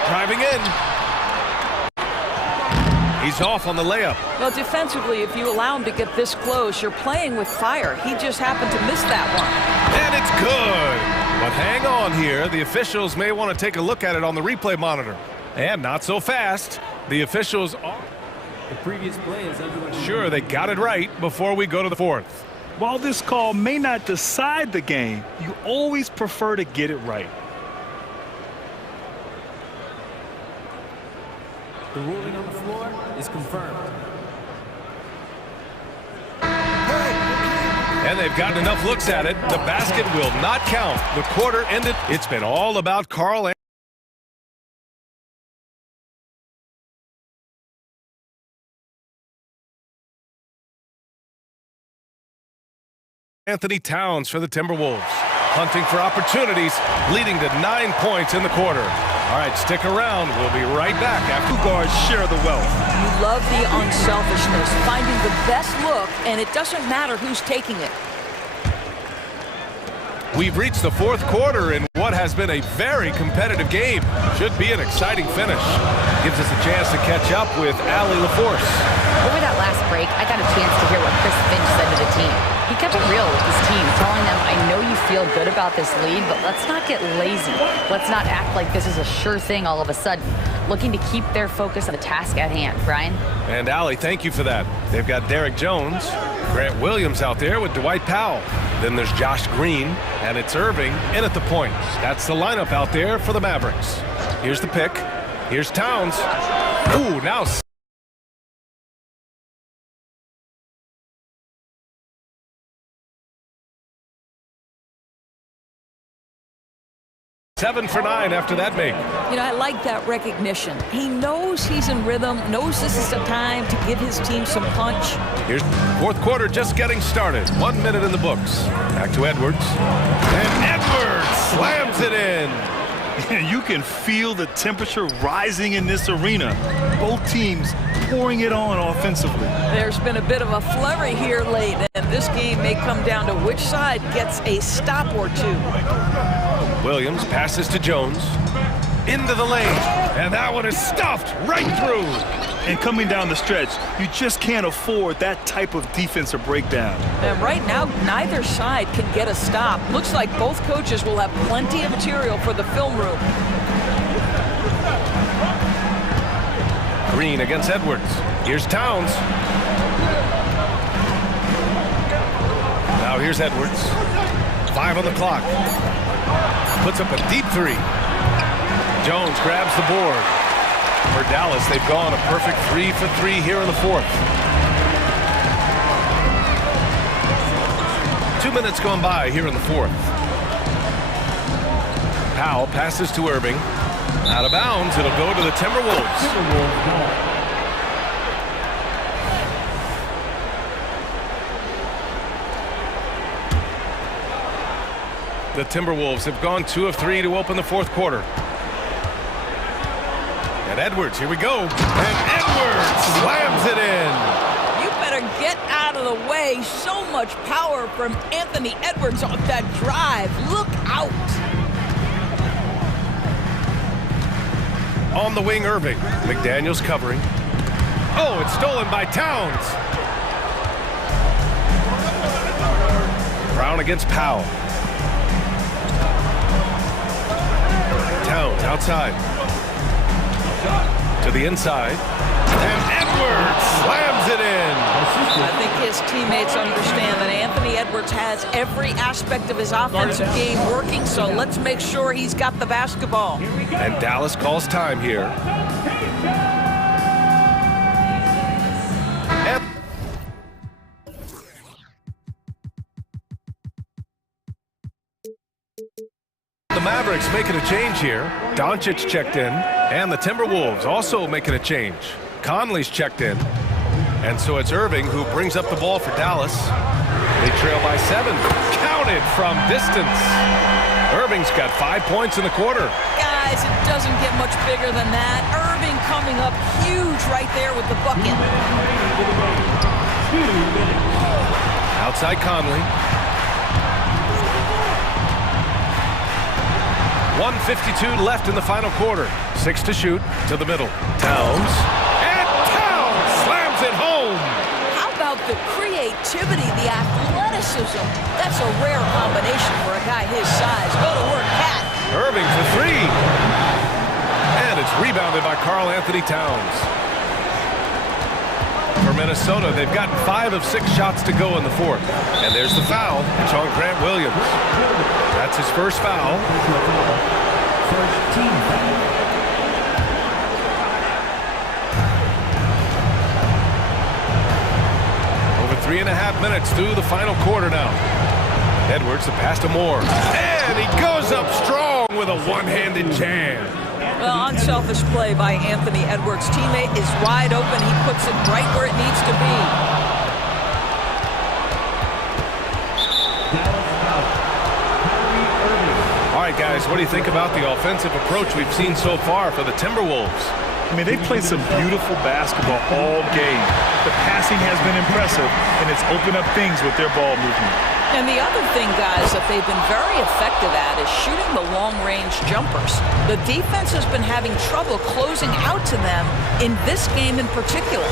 Driving in. He's off on the layup. Well, defensively, if you allow him to get this close, you're playing with fire. He just happened to miss that one. And it's good. But hang on here. The officials may want to take a look at it on the replay monitor. And not so fast. The officials are... The previous play is under... Sure, they got it right before we go to the fourth. While this call may not decide the game, you always prefer to get it right. The ruling on the floor is confirmed. And they've gotten enough looks at it. The basket will not count. The quarter ended. It's been all about Karl Anthony Towns for the Timberwolves. hunting for opportunities, leading to 9 points in the quarter. All right, stick around. We'll be right back after Guards share the wealth. You love the unselfishness, finding the best look, and it doesn't matter who's taking it. We've reached the fourth quarter in what has been a very competitive game. Should be an exciting finish. Gives us a chance to catch up with Allie LaForce. Over that last break, I got a chance to hear what Chris Finch said to the team. He kept it real with his team, telling them, I know you feel good about this lead, but let's not get lazy. Let's not act like this is a sure thing all of a sudden. Looking to keep their focus on the task at hand. Brian? And Allie, thank you for that. They've got Derek Jones, Grant Williams out there with Dwight Powell. Then there's Josh Green, and it's Irving in at the point. That's the lineup out there for the Mavericks. Here's the pick. Here's Towns. Ooh, now 7 for 9 after that make. You know, I like that recognition. He knows he's in rhythm, knows this is the time to give his team some punch. Here's fourth quarter just getting started. 1 minute in the books. Back to Edwards. And Edwards slams it in. You can feel the temperature rising in this arena. Both teams pouring it on offensively. There's been a bit of a flurry here late, and this game may come down to which side gets a stop or two. Williams passes to Jones. Into the lane. And that one is stuffed right through. And coming down the stretch, you just can't afford that type of defensive breakdown. And right now, neither side can get a stop. Looks like both coaches will have plenty of material for the film room. Green against Edwards. Here's Towns. Now here's Edwards. 5 on the clock. Puts up a deep three. Jones grabs the board. For Dallas, they've gone a perfect 3 for 3 here in the fourth. 2 minutes gone by here in the fourth. Powell passes to Irving. Out of bounds, it'll go to the Timberwolves. The Timberwolves have gone 2 of 3 to open the fourth quarter. And Edwards, here we go. And Edwards slams it in. You better get out of the way. So much power from Anthony Edwards on that drive. Look out. On the wing, Irving. McDaniels covering. Oh, it's stolen by Towns. Brown against Powell. Towns outside. To the inside. And Edwards slams it in. I think his teammates understand that Anthony Edwards has every aspect of his offensive game working, so let's make sure he's got the basketball. And Dallas calls time here. The Mavericks making a change here. Doncic checked in, and the Timberwolves also making a change. Conley's checked in, and so it's Irving who brings up the ball for Dallas. They trail by 7. Counted from distance. Irving's got 5 points in the quarter. Guys, it doesn't get much bigger than that. Irving coming up huge right there with the bucket. Outside Conley. 1:52 left in the final quarter. 6 to shoot. To the middle. Towns. And Towns slams it home. How about the creativity, the athleticism? That's a rare combination for a guy his size. Go to work, Cat. Irving for 3. And it's rebounded by Karl Anthony Towns. For Minnesota, they've gotten 5 of 6 shots to go in the fourth. And there's the foul. It's on Grant Williams. That's his first foul. First team foul. Over 3.5 minutes through the final quarter now. Edwards, the pass to Moore. And he goes up strong with a one-handed jam. Well, unselfish play by Anthony Edwards. Teammate is wide open. He puts it right where it needs to be. guys, what do you think about the offensive approach we've seen so far for the Timberwolves? I mean, they've played some beautiful basketball all game. The passing has been impressive, and it's opened up things with their ball movement. And the other thing, guys, that they've been very effective at is shooting the long-range jumpers. The defense has been having trouble closing out to them in this game in particular.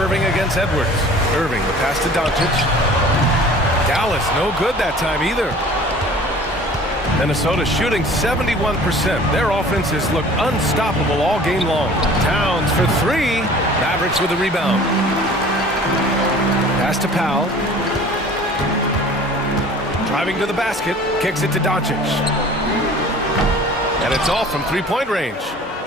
Irving against Edwards. Irving, the pass to Doncic. Dallas, no good that time either. Minnesota shooting 71%. Their offenses look unstoppable all game long. Towns for three. Mavericks with a rebound. Pass to Powell. Driving to the basket. Kicks it to Doncic. And it's off from three-point range.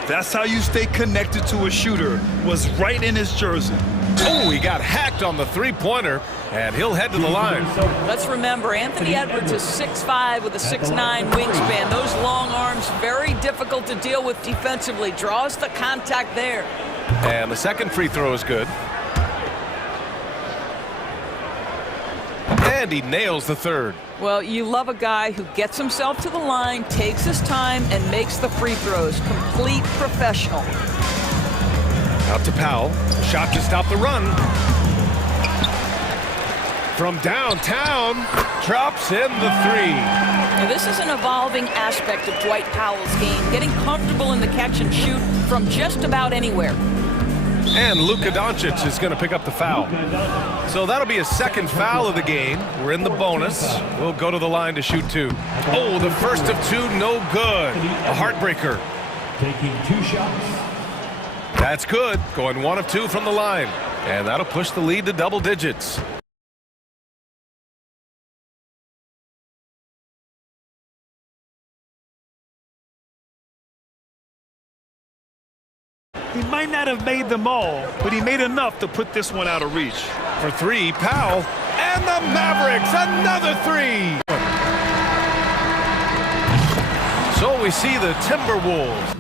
That's how you stay connected to a shooter. Was right in his jersey. Oh, he got hacked on the three-pointer, and he'll head to the line. Let's remember, Anthony Edwards is 6'5" with a 6'9" wingspan. Those long arms, very difficult to deal with defensively. Draws the contact there. And the second free throw is good. And he nails the third. Well, you love a guy who gets himself to the line, takes his time, and makes the free throws. Complete professional. Out to Powell. Shot to stop the run. From downtown, drops in the three. Now, this is an evolving aspect of Dwight Powell's game, getting comfortable in the catch and shoot from just about anywhere. And Luka Doncic is going to pick up the foul. So that'll be his second foul of the game. We're in the bonus. We'll go to the line to shoot two. Oh, the first of two, no good. A heartbreaker. Taking 2 shots. That's good. Going 1 of 2 from the line. And that'll push the lead to double digits. He might not have made them all, but he made enough to put this one out of reach. For three, Powell. And the Mavericks, another three. So we see the Timberwolves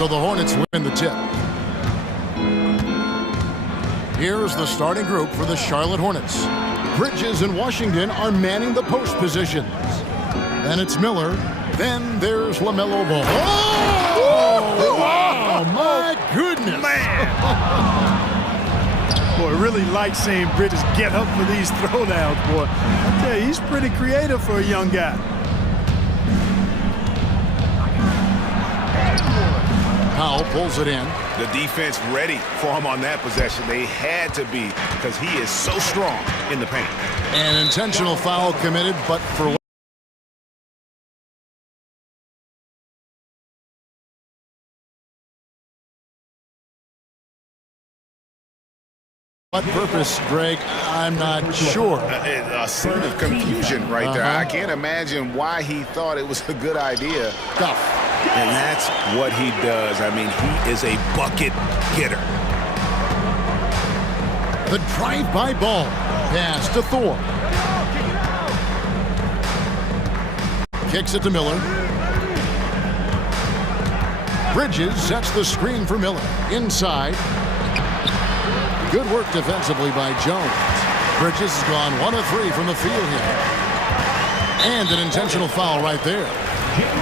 So the Hornets win the tip. Here's the starting group for the Charlotte Hornets. Bridges and Washington are manning the post positions. Then it's Miller. Then there's LaMelo Ball. Oh! Wow! My goodness! Man! Boy, really like seeing Bridges get up for these throwdowns, boy. I tell you, he's pretty creative for a young guy. Powell pulls it in. The defense ready for him on that possession. They had to be because he is so strong in the paint. An intentional foul committed, but for what purpose, Greg? I'm not sure. A scene of confusion right there. I can't imagine why he thought it was a good idea. Tough. And that's what he does. I mean, he is a bucket hitter. The drive-by ball. Pass to Thor. Kicks it to Miller. Bridges sets the screen for Miller. Inside. Good work defensively by Jones. Bridges has gone 1 of 3 from the field here. And an intentional foul right there.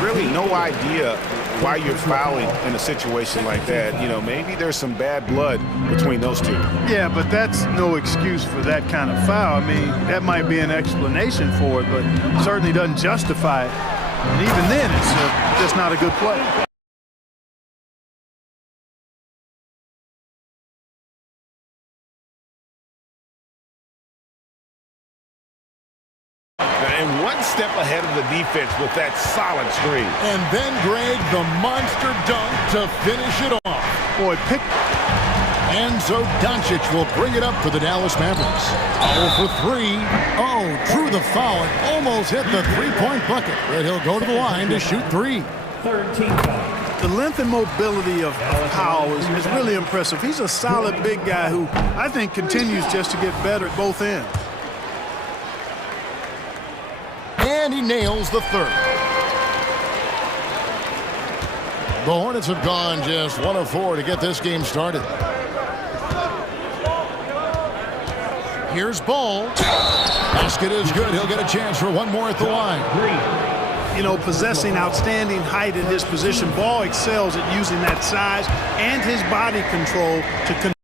Really no idea why you're fouling in a situation like that. You know, maybe there's some bad blood between those two. Yeah, but that's no excuse for that kind of foul. I mean, that might be an explanation for it, but certainly doesn't justify it. And even then, it's just not a good play. And one step ahead of the defense with that solid screen. And then, Greg, the monster dunk to finish it off. Boy, And so Doncic will bring it up for the Dallas Mavericks. 0 for 3. Oh, drew the foul and almost hit the three-point bucket. But he'll go to the line to shoot 3. The length and mobility of Powell is really impressive. He's a solid big guy who I think continues just to get better at both ends. And he nails the third. The Hornets have gone just 1 of 4 to get this game started. Here's Ball. Basket is good. He'll get a chance for one more at the line. You know, possessing outstanding height in his position, Ball excels at using that size and his body control to convert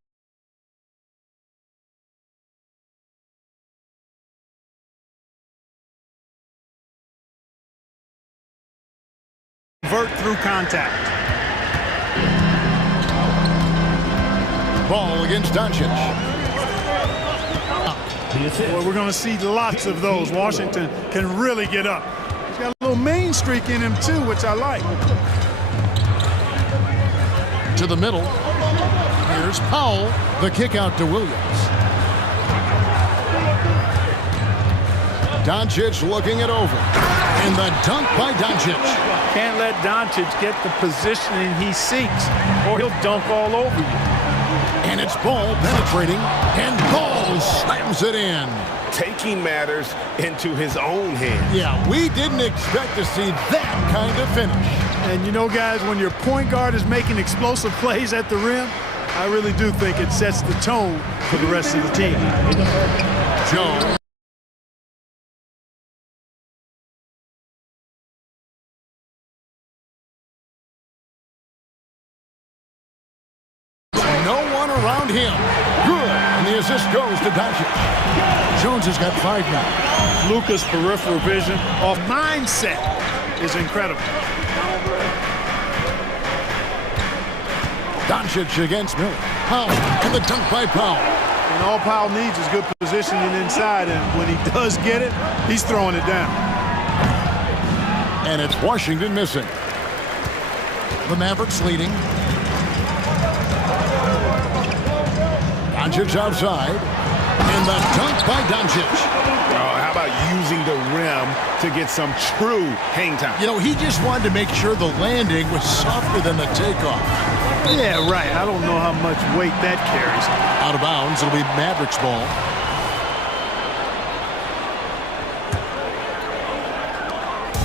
through contact. Ball against Doncic. Well, we're going to see lots of those. Washington can really get up. He's got a little main streak in him, too, which I like. To the middle. Here's Powell. The kick out to Williams. Doncic looking it over. And the dunk by Doncic. Can't let Doncic get the positioning he seeks, or he'll dunk all over you. And it's Ball penetrating, and Ball slams it in. Taking matters into his own hands. Yeah, we didn't expect to see that kind of finish. And you know, guys, when your point guard is making explosive plays at the rim, I really do think it sets the tone for the rest of the team. Jones. No one around him. Good. And the assist goes to Doncic. Jones has got 5 now. Luka's peripheral vision off mindset is incredible. Doncic against Miller. Powell. And the dunk by Powell. And all Powell needs is good positioning inside, and when he does get it, he's throwing it down. And it's Washington missing. The Mavericks leading. Doncic outside. And the dunk by Doncic. Oh, how about using the rim to get some true hang time? You know, he just wanted to make sure the landing was softer than the takeoff. Yeah, right. I don't know how much weight that carries. Out of bounds. It'll be Mavericks ball.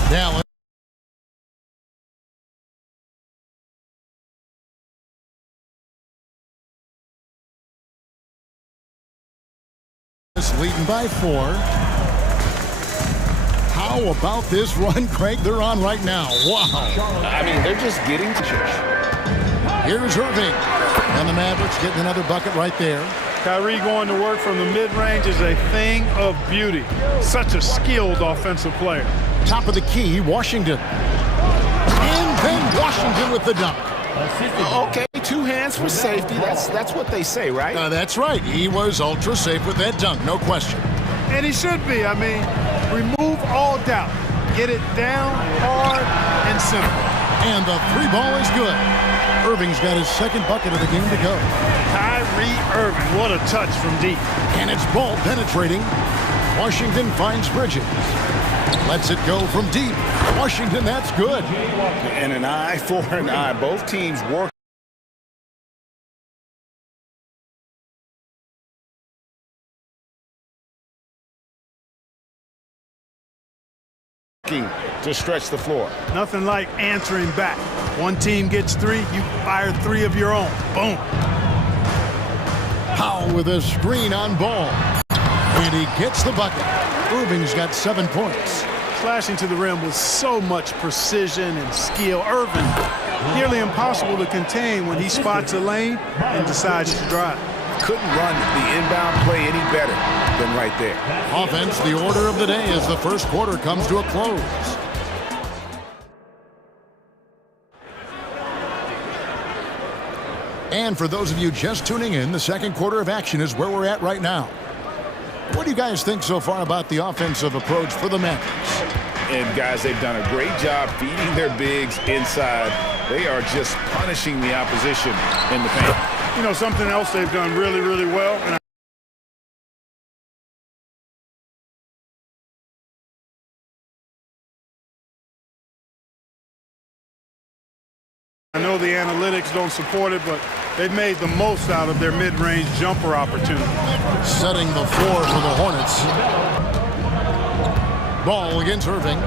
Dallas. leading by 4. How about this run, Craig, they're on right now? Wow. I mean, they're just getting to church. Here's Irving. And the Mavericks getting another bucket right there. Kyrie going to work from the mid-range is a thing of beauty. Such a skilled offensive player. Top of the key, Washington. And then Washington with the dunk. Okay, 2 hands for safety. That's what they say, right? That's right. He was ultra safe with that dunk, no question. And he should be. I mean, remove all doubt. Get it down, hard, and simple. And the 3 ball is good. Irving's got his second bucket of the game to go. Kyrie Irving, what a touch from deep. And it's ball penetrating. Washington finds Bridges. Lets it go from deep. Washington, that's good. And an eye for an eye. Both teams work. To stretch the floor. Nothing like answering back. One team gets 3, you fire 3 of your own. Boom. Powell with a screen on ball. And he gets the bucket. Irving's got 7 points. Slashing to the rim with so much precision and skill. Irving, nearly impossible to contain when he spots a lane and decides to drive. Couldn't run the inbound play any better than right there. Offense, the order of the day as the first quarter comes to a close. And for those of you just tuning in, the second quarter of action is where we're at right now. What do you guys think so far about the offensive approach for the Mavericks? And guys, they've done a great job feeding their bigs inside. They are just punishing the opposition in the paint. You know, something else they've done really, really well, and I know the analytics don't support it, but they've made the most out of their mid-range jumper opportunities. Setting the floor for the Hornets. Ball against Irving.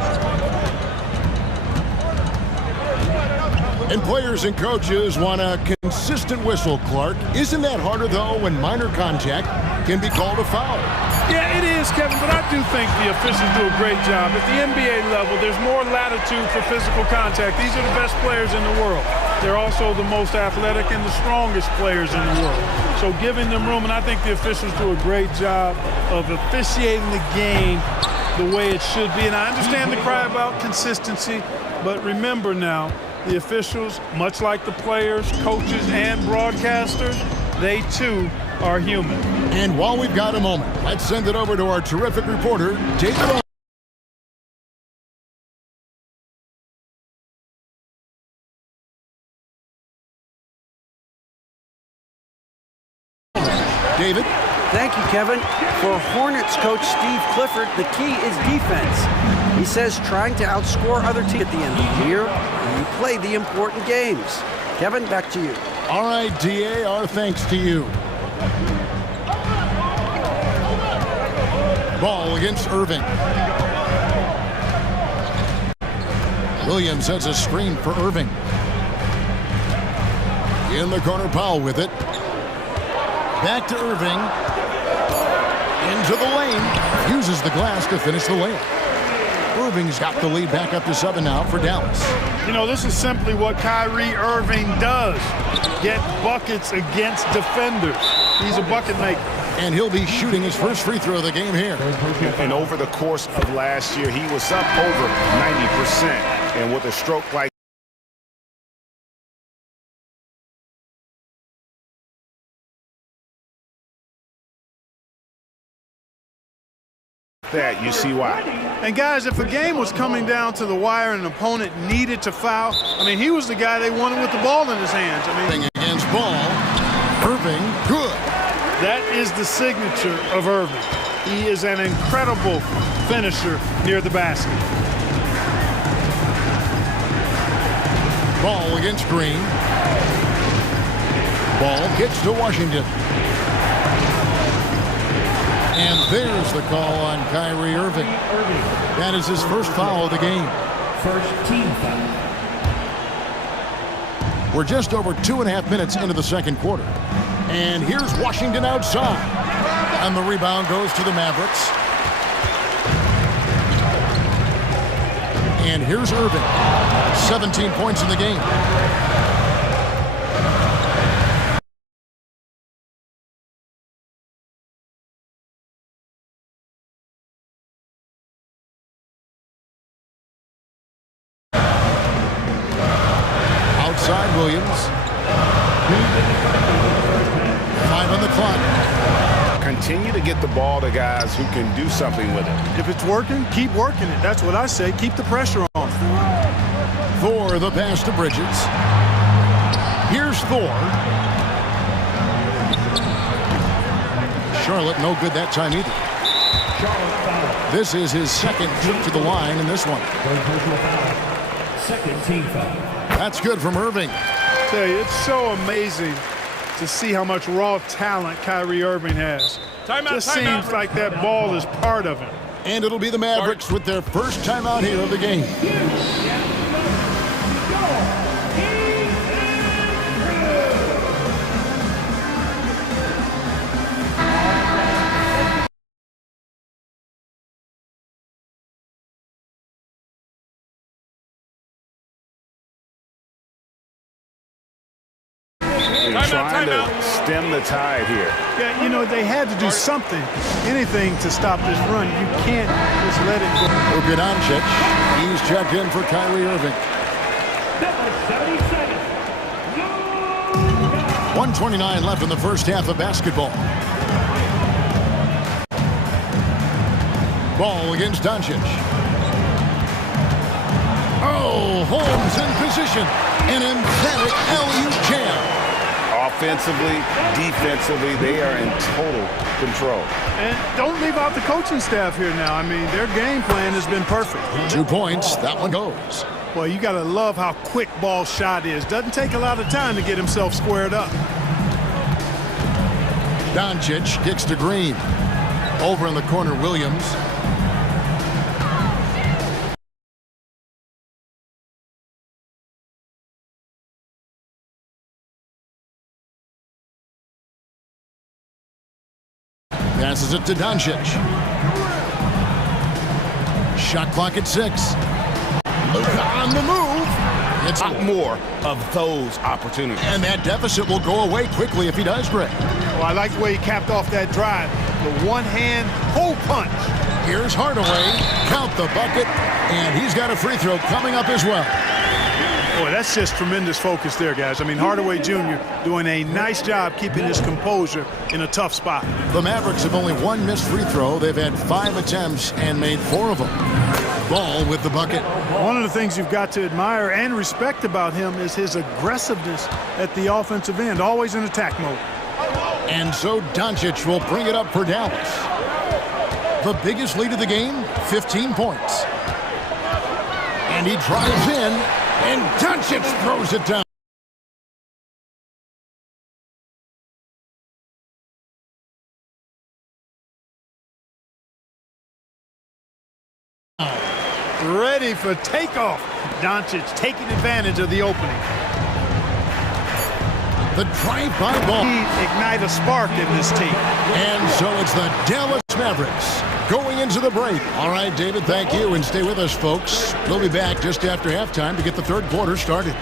And players and coaches want a consistent whistle, Clark. Isn't that harder, though, when minor contact can be called a foul? Yeah, it is, Kevin, but I do think the officials do a great job. At the NBA level, there's more latitude for physical contact. These are the best players in the world. They're also the most athletic and the strongest players in the world. So giving them room, and I think the officials do a great job of officiating the game the way it should be. And I understand the cry about consistency, but remember now, the officials, much like the players, coaches, and broadcasters, they too are human. And while we've got a moment, let's send it over to our terrific reporter, David. David. Thank you, Kevin. For Hornets coach Steve Clifford, the key is defense. He says trying to outscore other teams at the end of the year, and you play the important games. Kevin, back to you. All right, DA, our thanks to you. Ball against Irving. Williams has a screen for Irving. In the corner, Powell with it. Back to Irving. Into the lane. Uses the glass to finish the layup. Irving's got the lead back up to 7 now for Dallas. You know, this is simply what Kyrie Irving does. Get buckets against defenders. He's a bucket maker. And he'll be shooting his first free throw of the game here. And over the course of last year, he was up over 90%. And with a stroke like that, you see why. And guys, if a game was coming down to the wire and an opponent needed to foul, I mean, he was the guy they wanted with the ball in his hands. I mean, against ball, Irving, good. That is the signature of Irving. He is an incredible finisher near the basket. Ball against Green. Ball gets to Washington. And there's the call on Kyrie Irving. That is his first foul of the game. First team foul. We're just over 2.5 minutes into the second quarter. And here's Washington outside. And the rebound goes to the Mavericks. And here's Irving. 17 points in the game. Outside Williams. 5 on the clock. Continue to get the ball to guys who can do something with it. If it's working, keep working it. That's what I say. Keep the pressure on. Thor, the pass to Bridges. Here's Thor. Charlotte, no good that time either. This is his second trip to the line in this one. Second team foul. That's good from Irving. I tell you, it's so amazing to see how much raw talent Kyrie Irving has. Just seems like that ball is part of him. And it'll be the Mavericks with their first timeout here of the game. Trying to stem the tide here. Yeah, you know, they had to do something, anything to stop this run. You can't just let it go. Luka Doncic, he's checked in for Kyrie Irving. 1:29 left in the first half of basketball. Ball against Doncic. Oh, Holmes in position. An emphatic LU jam. Offensively, defensively, they are in total control. And don't leave out the coaching staff here now. I mean, their game plan has been perfect. 2 points, that one goes. Well, you got to love how quick ball shot is. Doesn't take a lot of time to get himself squared up. Doncic kicks to Green. Over in the corner, Williams. Passes it to Doncic. Shot clock at 6. Luka on the move. It's A lot more of those opportunities. And that deficit will go away quickly if he does, Greg. Well, I like the way he capped off that drive. The one-hand hole punch. Here's Hardaway. Count the bucket. And he's got a free throw coming up as well. Boy, that's just tremendous focus there, guys. I mean, Hardaway Jr. doing a nice job keeping his composure in a tough spot. The Mavericks have only 1 missed free throw. They've had 5 attempts and made 4 of them. Ball with the bucket. One of the things you've got to admire and respect about him is his aggressiveness at the offensive end, always in attack mode. And so Doncic will bring it up for Dallas. The biggest lead of the game, 15 points. And he drives in, and Doncic throws it down. Ready for takeoff. Doncic taking advantage of the opening. The drive-by ball. Ignite a spark in this team. And so it's the Dallas Mavericks going into the break. All right, David, thank you, and stay with us, folks. We'll be back just after halftime to get the third quarter started.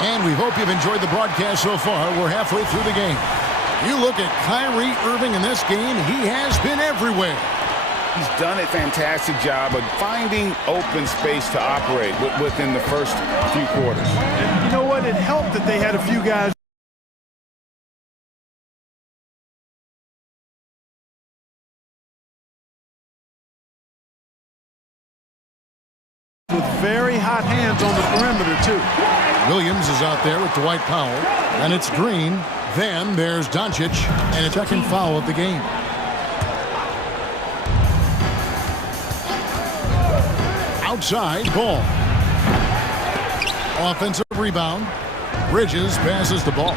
And we hope you've enjoyed the broadcast so far. We're halfway through the game. You look at Kyrie Irving in this game, he has been everywhere. He's done a fantastic job of finding open space to operate within the first few quarters. And you know what? It helped that they had a few guys with very hot hands on the perimeter, too. Williams is out there with Dwight Powell. And it's Green. Then there's Doncic. And a second foul of the game. Outside, ball. Offensive rebound. Bridges passes the ball.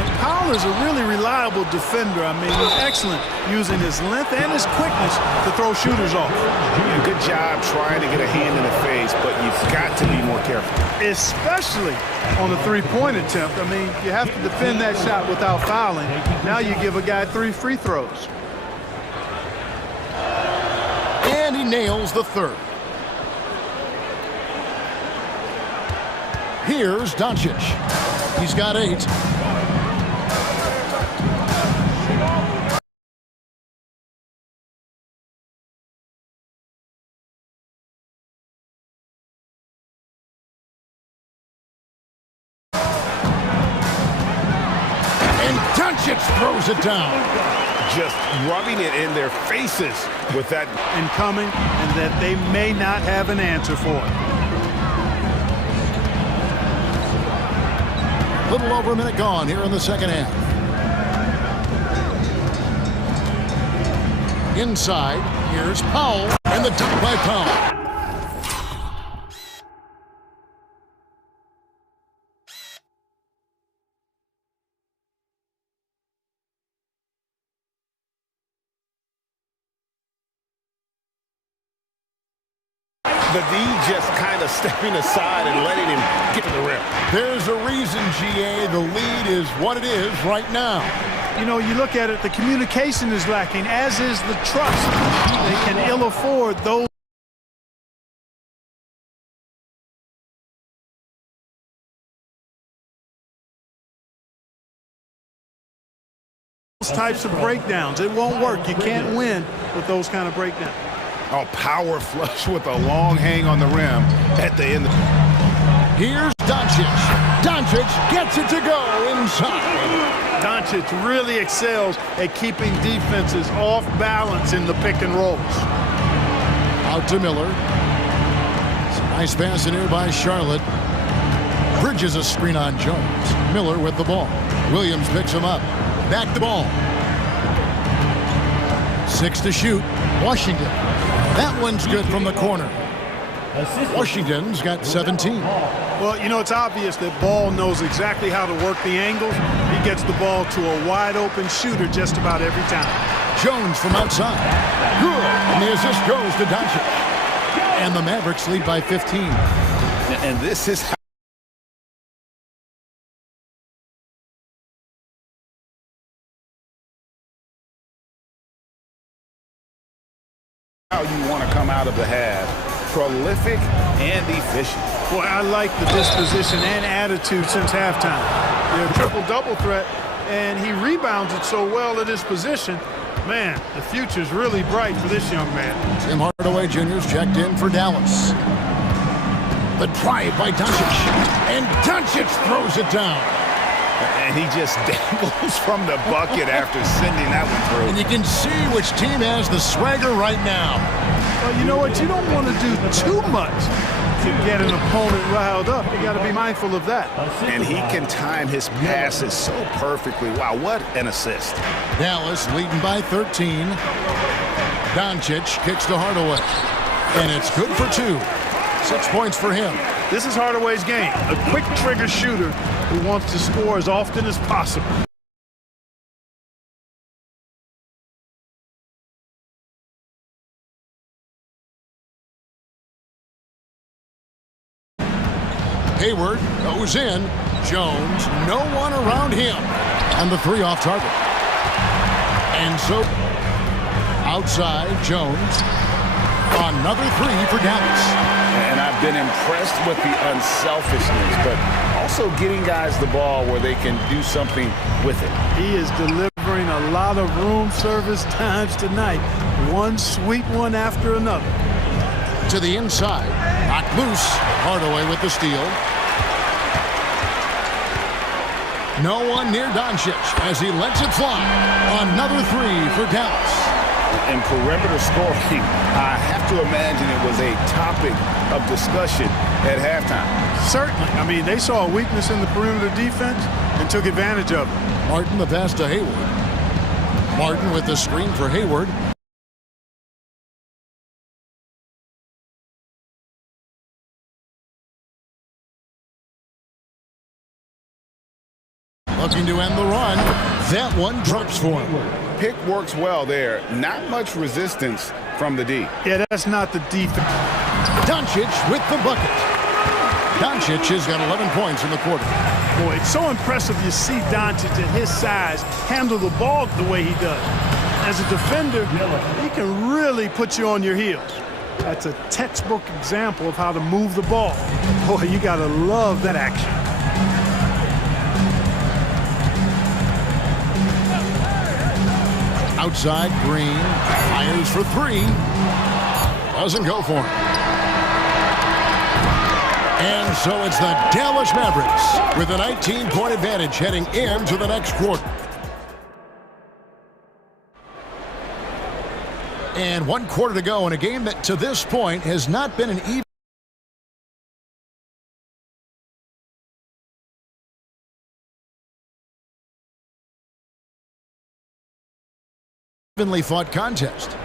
And Powell is a really reliable defender. I mean, he's excellent using his length and his quickness to throw shooters off. Yeah, good job trying to get a hand in the face, but you've got to be more careful. Especially on the three-point attempt. I mean, you have to defend that shot without fouling. Now you give a guy 3 free throws. And he nails the third. Here's Doncic. He's got 8. And Doncic throws it down. Just rubbing it in their faces with that incoming, and that they may not have an answer for it. Little over a minute gone here in the second half. Inside, here's Powell, and the dunk by Powell. The D just kind of stepping aside and letting him get to the rim. There's a reason, GA, the lead is what it is right now. You know, you look at it, the communication is lacking, as is the trust. They can ill afford those types of breakdowns. It won't work. You can't win with those kind of breakdowns. Oh, power flush with a long hang on the rim at the end. Here's Doncic. Doncic gets it to go inside. Doncic really excels at keeping defenses off balance in the pick and rolls. Out to Miller. Nice pass in here by Charlotte. Bridges a screen on Jones. Miller with the ball. Williams picks him up. Back the ball. 6 to shoot. Washington. That one's good from the corner. Washington's got 17. Well, you know, it's obvious that Ball knows exactly how to work the angles. He gets the ball to a wide-open shooter just about every time. Jones from outside. Good. And the assist goes to Doncic. And the Mavericks lead by 15. And this is how you want to come out of the half. Prolific and efficient. Boy, I like the disposition and attitude since halftime. They're a triple-double threat, and he rebounds it so well at his position. Man, the future's really bright for this young man. Tim Hardaway Jr.'s checked in for Dallas. The drive by Doncic. And Doncic throws it down. And he just dangles from the bucket after sending that one through. And you can see which team has the swagger right now. Well, you know what? You don't want to do too much to get an opponent riled up. You got to be mindful of that. And he can time his passes so perfectly. Wow, what an assist. Dallas leading by 13. Doncic kicks to Hardaway. And it's good for 2. 6 points for him. This is Hardaway's game. A quick trigger shooter who wants to score as often as possible. Hayward goes in. Jones, no one around him. And the 3 off target. And so, outside, Jones. Another 3 for Dallas. And I've been impressed with the unselfishness, but also getting guys the ball where they can do something with it. He is delivering a lot of room service times tonight. One sweet one after another. To the inside. Knocked loose. Hardaway with the steal. No one near Doncic as he lets it fly. Another 3 for Dallas. And perimeter scoring, I have to imagine it was a topic of discussion at halftime. Certainly. I mean, they saw a weakness in the perimeter defense and took advantage of it. Martin the pass to Hayward. Martin with the screen for Hayward. Looking to end the run. That one drops for him. Pick works well there. Not much resistance from the D. Yeah, that's not the defense. Doncic with the bucket. Doncic has got 11 points in the quarter. Boy, it's so impressive you see Doncic at his size handle the ball the way he does. As a defender, he can really put you on your heels. That's a textbook example of how to move the ball. Boy, you gotta love that action. Outside, Green fires for three. Doesn't go for him. And so it's the Dallas Mavericks with a 19-point advantage heading into the next quarter. And 1 quarter to go in a game that to this point has not been an evenly fought contest.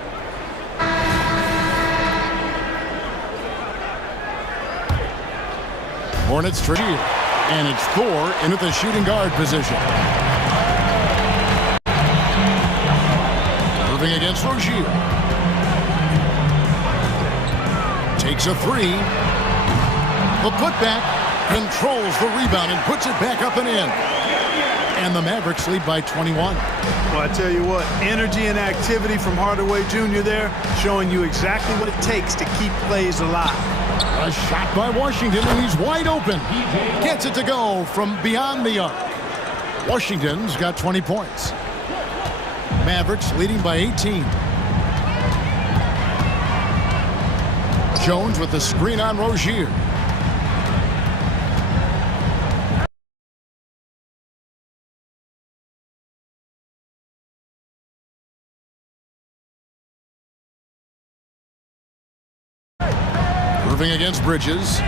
Hornets for here, and it's Thor into the shooting guard position. Moving against Rozier. Takes a three. The putback controls the rebound and puts it back up and in. And the Mavericks lead by 21. Well, I tell you what, energy and activity from Hardaway Jr. there, showing you exactly what it takes to keep plays alive. A shot by Washington, and he's wide open. Gets it to go from beyond the arc. Washington's got 20 points. Mavericks leading by 18. Jones with the screen on Rozier. Irving against Bridges.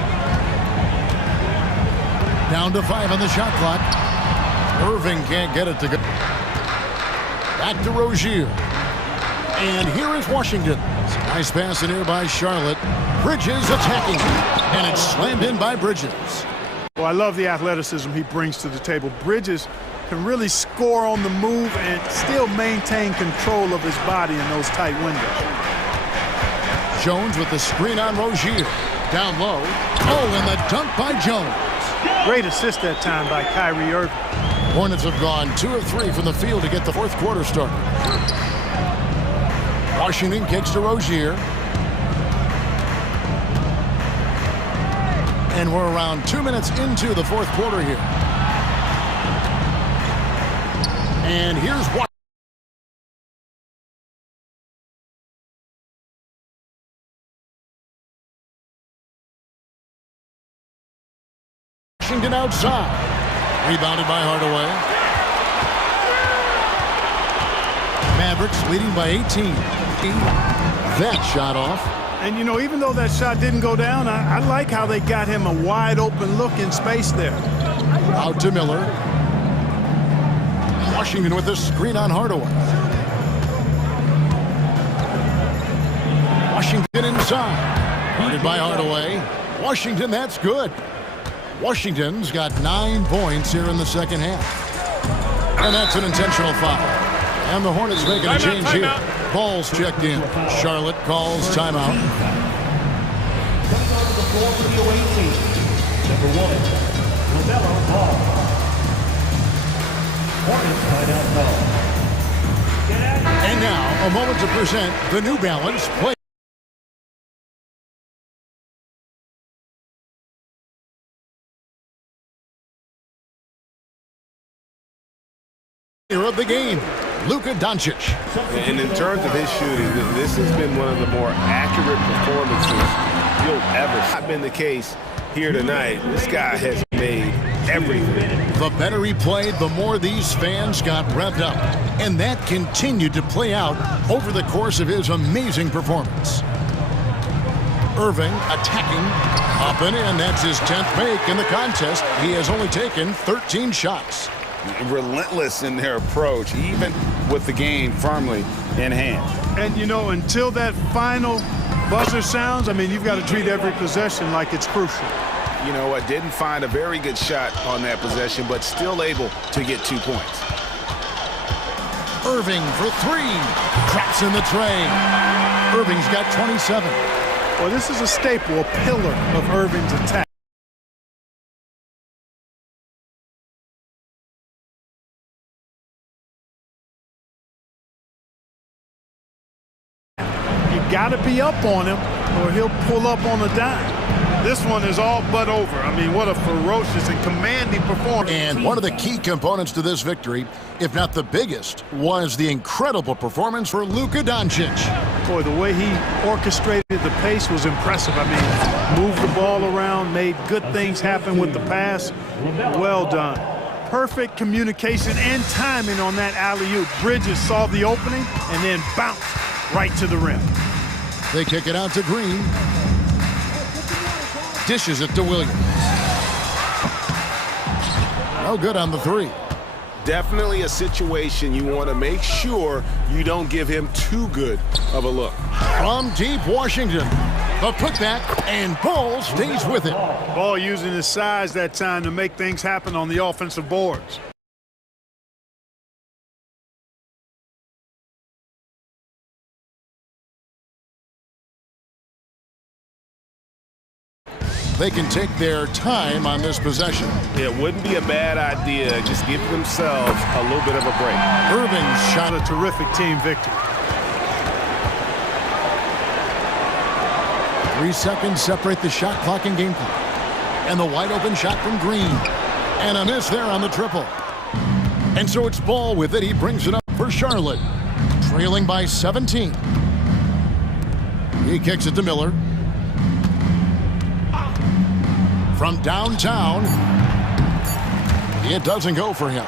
Down to 5 on the shot clock. Irving can't get it to go. Back to Rozier. And here is Washington. Nice pass in here by Charlotte. Bridges attacking. And it's slammed in by Bridges. Well, I love the athleticism he brings to the table. Bridges can really score on the move and still maintain control of his body in those tight windows. Jones with the screen on Rozier. Down low. Oh, and the dunk by Jones. Great assist that time by Kyrie Irving. Hornets have gone 2 of 3 from the field to get the fourth quarter started. Washington kicks to Rozier. And we're around 2 minutes into the fourth quarter here. And here's Washington outside. Rebounded by Hardaway. Mavericks leading by 18. That shot off. And, you know, even though that shot didn't go down, I like how they got him a wide open look in space there. Out to Miller. Washington with the screen on Hardaway. Washington inside. Guarded by Hardaway. Washington, that's good. Washington's got 9 points here in the second half. And that's an intentional foul. And the Hornets making a change here. Ball's checked in. Charlotte calls timeout. Number 1, LaMelo Ball. Hornets timeout ball. And now, a moment to present the New Balance Play of the game, Luka Doncic. And in terms of his shooting, this has been one of the more accurate performances you'll ever see. Not been the case here tonight. This guy has made everything. The better he played, the more these fans got revved up. And that continued to play out over the course of his amazing performance. Irving attacking, up and in. That's his 10th make in the contest. He has only taken 13 shots. Relentless in their approach, even with the game firmly in hand. And, you know, until that final buzzer sounds, I mean, you've got to treat every possession like it's crucial. you know what, didn't find a very good shot on that possession, but still able to get 2 points. Irving for three. Drops in the tray. Irving's got 27. Well, this is a staple, a pillar of Irving's attack. You got to be up on him or he'll pull up on a dime. This one is all but over. I mean, what a ferocious and commanding performance. And one of the key components to this victory, if not the biggest, was the incredible performance for Luka Doncic. Boy, the way he orchestrated the pace was impressive. I mean, moved the ball around, made good things happen with the pass. Well done. Perfect communication and timing on that alley-oop. Bridges saw the opening and then bounced right to the rim. They kick it out to Green. Dishes it to Williams. No good on the three. Definitely a situation you want to make sure you don't give him too good of a look. From deep Washington, the putback, and Ball stays with it. Ball using his size that time to make things happen on the offensive boards. They can take their time on this possession. It wouldn't be a bad idea. Just give themselves a little bit of a break. Irving's shot. A terrific team victory. 3 seconds separate the shot clock and game clock. And the wide open shot from Green. And a miss there on the triple. And so it's Ball with it. He brings it up for Charlotte. Trailing by 17. He kicks it to Miller. From downtown, it doesn't go for him.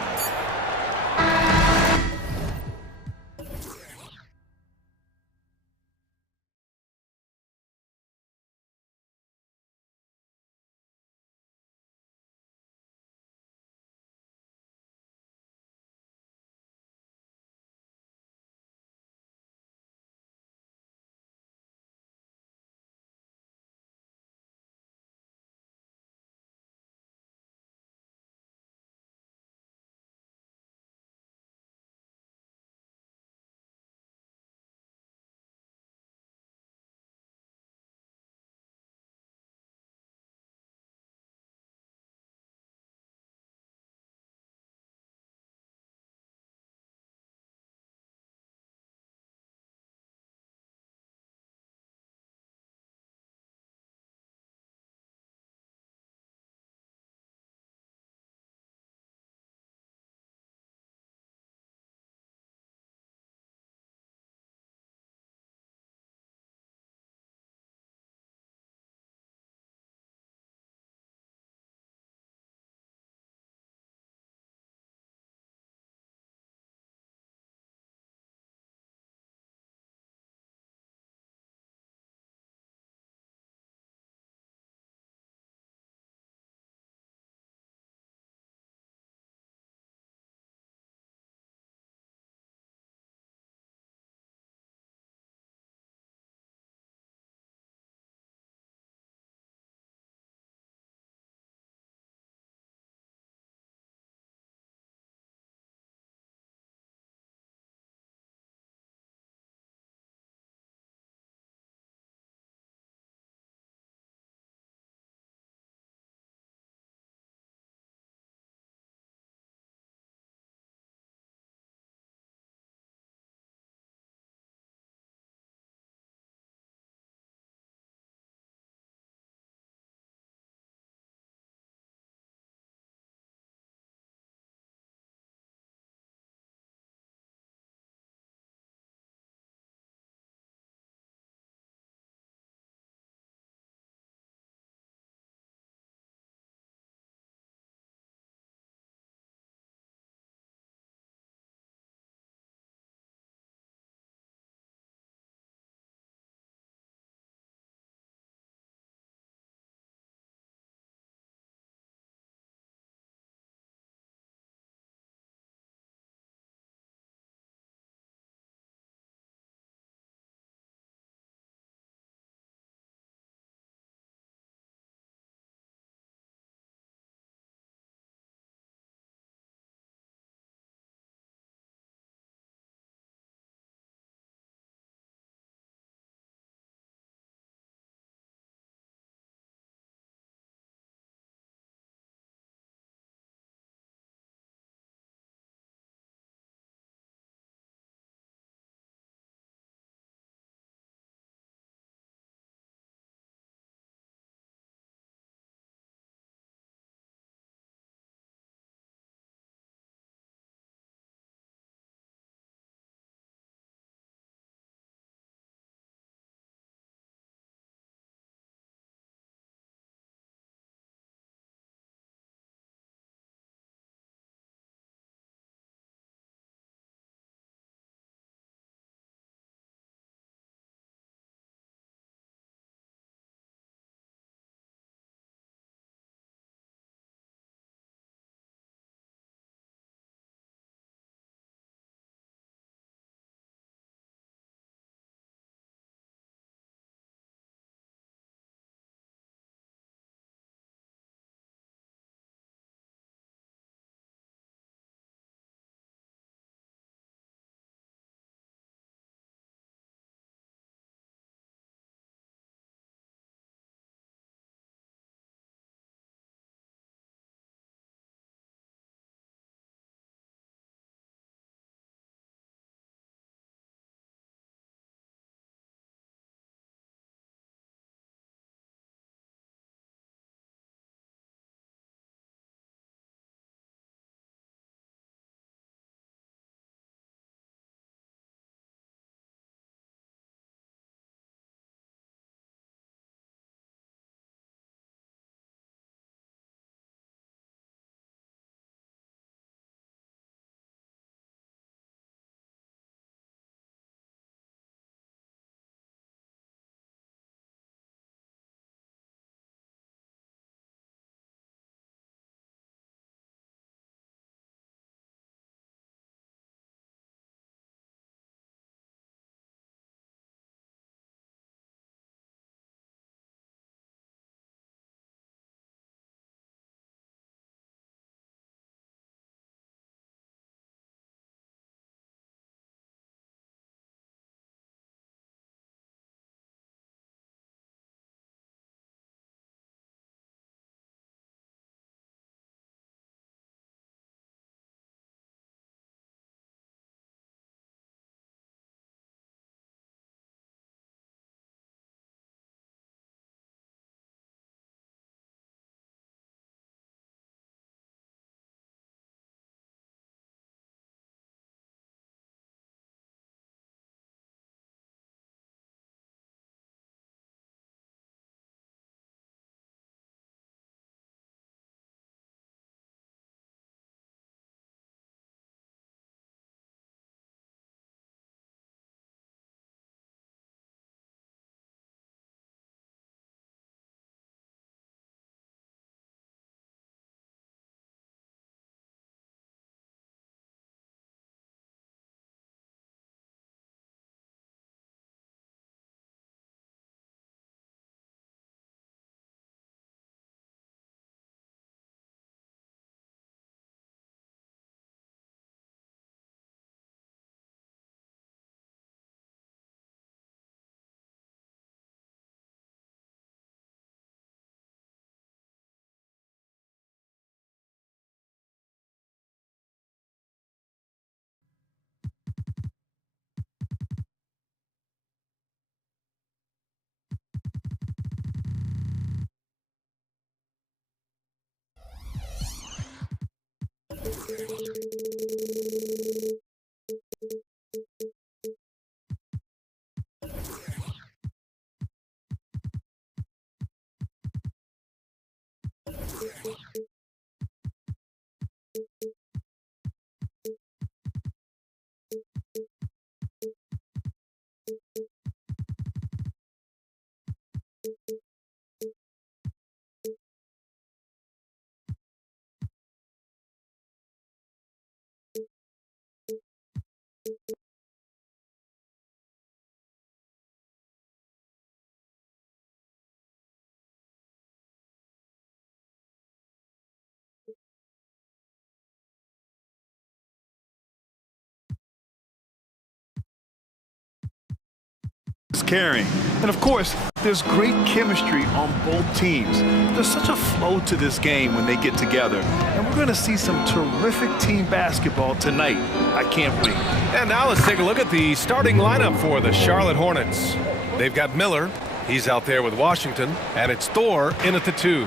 Carrying. And of course, there's great chemistry on both teams. There's such a flow to this game when they get together. And we're going to see some terrific team basketball tonight. I can't wait. And now let's take a look at the starting lineup for the Charlotte Hornets. They've got Miller. He's out there with Washington. And it's Thor in at the 2.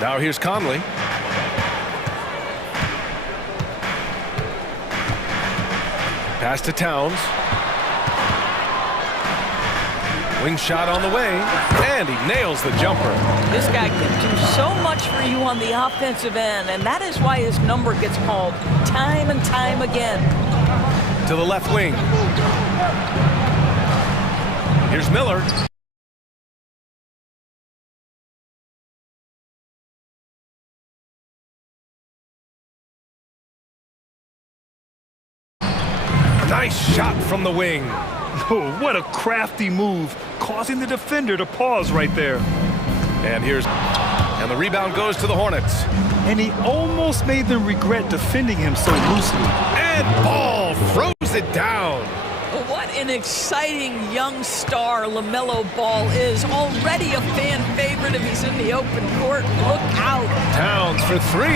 Now here's Conley. Pass to Towns. Wing shot on the way, and he nails the jumper. This guy can do so much for you on the offensive end, and that is why his number gets called time and time again. To the left wing. Here's Miller. Nice shot from the wing. Oh, what a crafty move, causing the defender to pause right there. And the rebound goes to the Hornets. And he almost made them regret defending him so loosely. And Ball throws it down. What an exciting young star LaMelo Ball is. Already a fan favorite if he's in the open court. Look out. Towns for 3,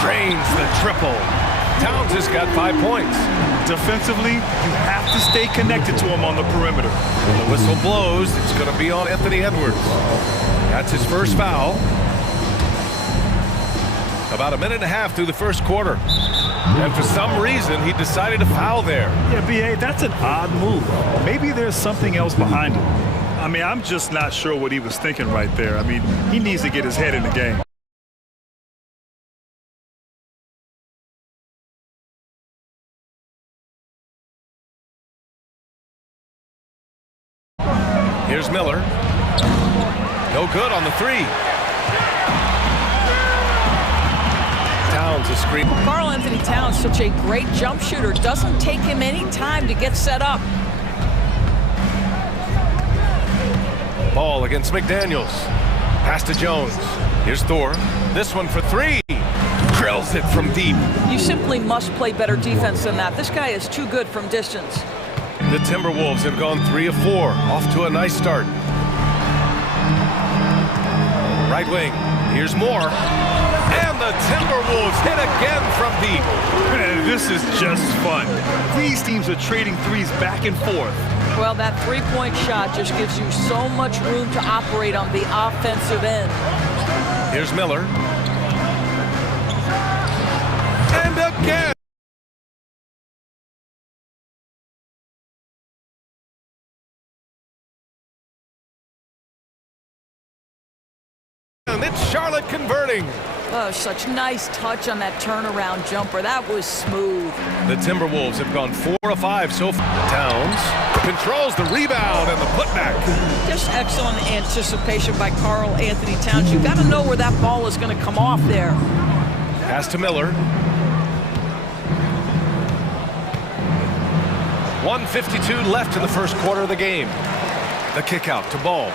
drains the triple. Towns has got 5 points. Defensively, you have to stay connected to him on the perimeter. When the whistle blows, it's going to be on Anthony Edwards. That's his first foul. About a minute and a half through the first quarter. And for some reason, he decided to foul there. Yeah, B.A., that's an odd move. Maybe there's something else behind it. I mean, I'm just not sure what he was thinking right there. I mean, he needs to get his head in the game. Here's Miller. No good on the 3. Towns is screen. Karl Anthony Towns, such a great jump shooter. Doesn't take him any time to get set up. Ball against McDaniels. Pass to Jones. Here's Thor. This one for 3. Drills it from deep. You simply must play better defense than that. This guy is too good from distance. The Timberwolves have gone 3 of 4. Off to a nice start. Right wing. Here's Moore. And the Timberwolves hit again from deep. Man, this is just fun. These teams are trading threes back and forth. Well, that three-point shot just gives you so much room to operate on the offensive end. Here's Miller. And again. And it's Charlotte converting. Oh, such nice touch on that turnaround jumper. That was smooth. The Timberwolves have gone 4 of 5 so far. Towns controls the rebound and the putback. Just excellent anticipation by Karl Anthony Towns. You've got to know where that ball is going to come off there. Pass to Miller. 1:52 left in the first quarter of the game. The kick out to Ball.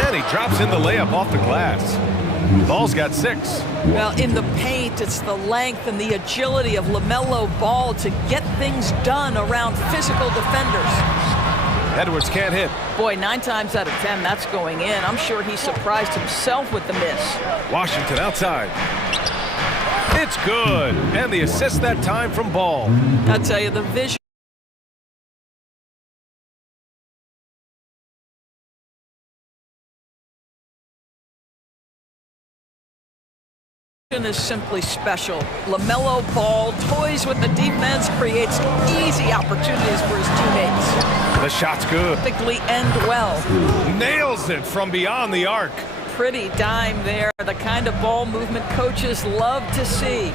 And he drops in the layup off the glass. Ball's got 6. Well, in the paint, it's the length and the agility of LaMelo Ball to get things done around physical defenders. Edwards can't hit. Boy, 9 times out of 10, that's going in. I'm sure he surprised himself with the miss. Washington outside. It's good. And the assist that time from Ball. I'll tell you, the vision Is simply special. LaMelo Ball toys with the defense, creates easy opportunities for his teammates. The shot's good. Typically end well. Nails it from beyond the arc. Pretty dime there. The kind of ball movement coaches love to see.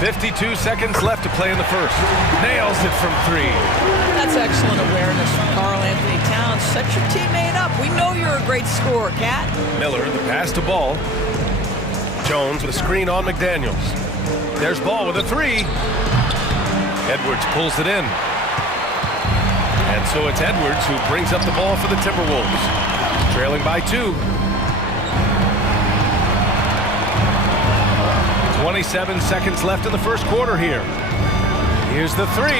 52 seconds left to play in the first. Nails it from 3. That's excellent awareness from Karl Anthony Towns. Set your teammate up. We know you're a great scorer, Cat. Miller, the pass to Ball. Jones with a screen on McDaniels. There's Ball with a 3. Edwards pulls it in. And so it's Edwards who brings up the ball for the Timberwolves. Trailing by 2. 27 seconds left in the first quarter here. Here's the 3.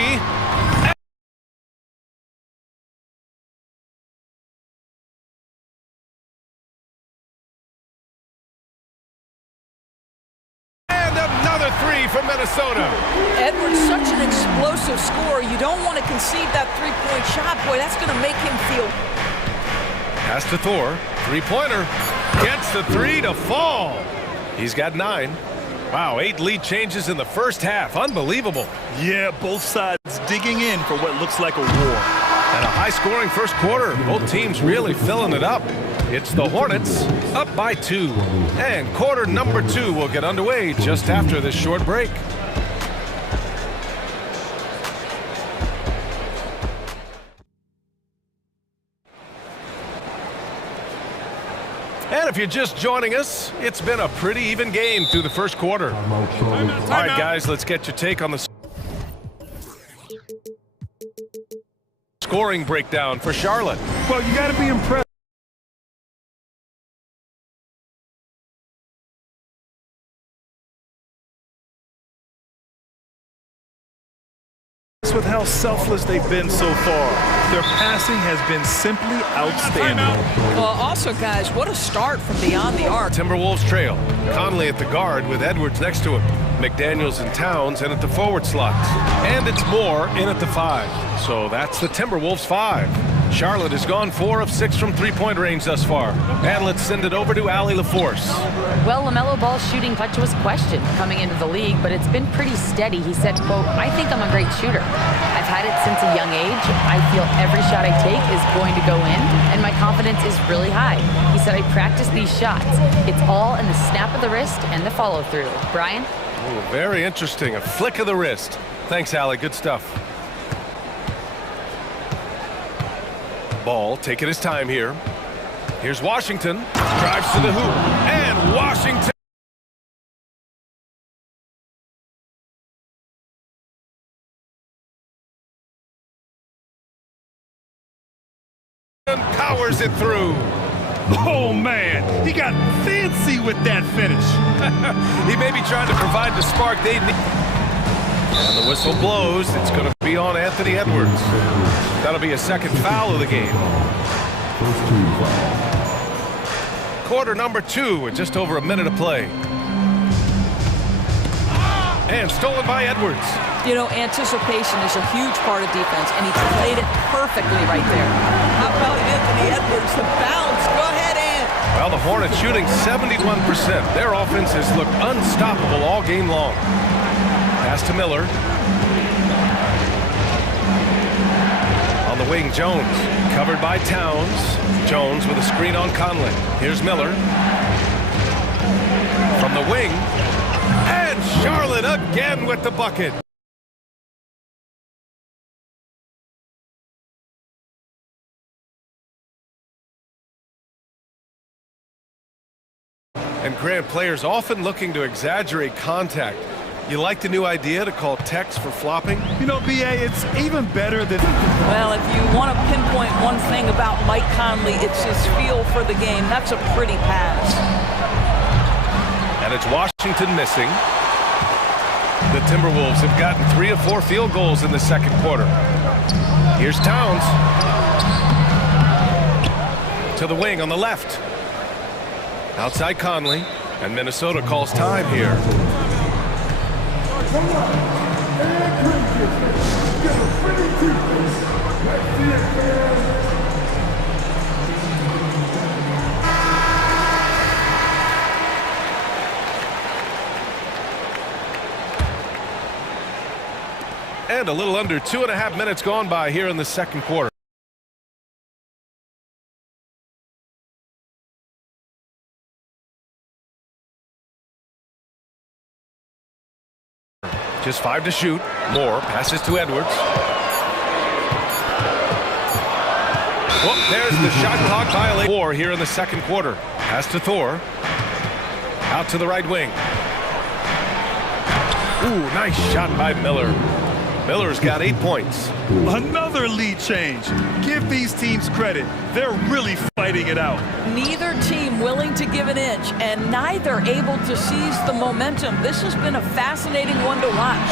And another 3 from Minnesota. Edwards, such an explosive scorer. You don't want to concede that three-point shot. Boy, that's going to make him feel. Pass to Thor. Three-pointer. Gets the 3 to fall. He's got 9. Wow, 8 lead changes in the first half. Unbelievable. Yeah, both sides digging in for what looks like a war. And a high-scoring first quarter. Both teams really filling it up. It's the Hornets up by 2. And quarter number 2 will get underway just after this short break. And if you're just joining us, it's been a pretty even game through the first quarter. All right, guys, let's get your take on the scoring breakdown for Charlotte. Well, you got to be impressed with how selfless they've been so far. Their passing has been simply outstanding. Well, also, guys, what a start from beyond the arc. Timberwolves trail. Conley at the guard with Edwards next to him. McDaniels and Towns in at the forward slots. And it's Moore in at the 5. So that's the Timberwolves 5. Charlotte has gone 4 of 6 from three-point range thus far. And let's send it over to Allie LaForce. Well, LaMelo Ball's shooting touch was questioned coming into the league, but it's been pretty steady. He said, quote, "I think I'm a great shooter. I've had it since a young age. I feel every shot I take is going to go in, and my confidence is really high." He said, "I practice these shots. It's all in the snap of the wrist and the follow-through." Brian? Oh, very interesting. A flick of the wrist. Thanks, Allie. Good stuff. Ball taking his time here. Here's Washington. Drives to the hoop. And Washington. Powers it through. Oh, man. He got fancy with that finish. He may be trying to provide the spark they need. And the whistle blows. It's going to be on Anthony Edwards. That'll be a second foul of the game. Quarter number 2 with just over a minute of play. And stolen by Edwards. You know, anticipation is a huge part of defense, and he played it perfectly right there. How about Anthony Edwards? The bounce. Go ahead, Ant. Well, the Hornets shooting 71%. Their offense has looked unstoppable all game long. Pass to Miller. On the wing, Jones. Covered by Towns. Jones with a screen on Conley. Here's Miller. From the wing. And Charlotte again with the bucket. And Grant, players often looking to exaggerate contact. You like the new idea to call techs for flopping? You know, BA, it's even better than... Well, if you want to pinpoint one thing about Mike Conley, it's his feel for the game. That's a pretty pass. And it's Washington missing. The Timberwolves have gotten 3 of 4 field goals in the second quarter. Here's Towns. To the wing on the left. Outside Conley. And Minnesota calls time here. And a little under 2.5 minutes gone by here in the second quarter. Just 5 to shoot. Moore passes to Edwards. Well, there's the shot clock violation. 4 here in the second quarter. Pass to Thor. Out to the right wing. Ooh, nice shot by Miller. Miller's got 8 points. Another lead change. Give these teams credit. They're really fighting it out. Neither team willing to give an inch, and neither able to seize the momentum. This has been a fascinating one to watch.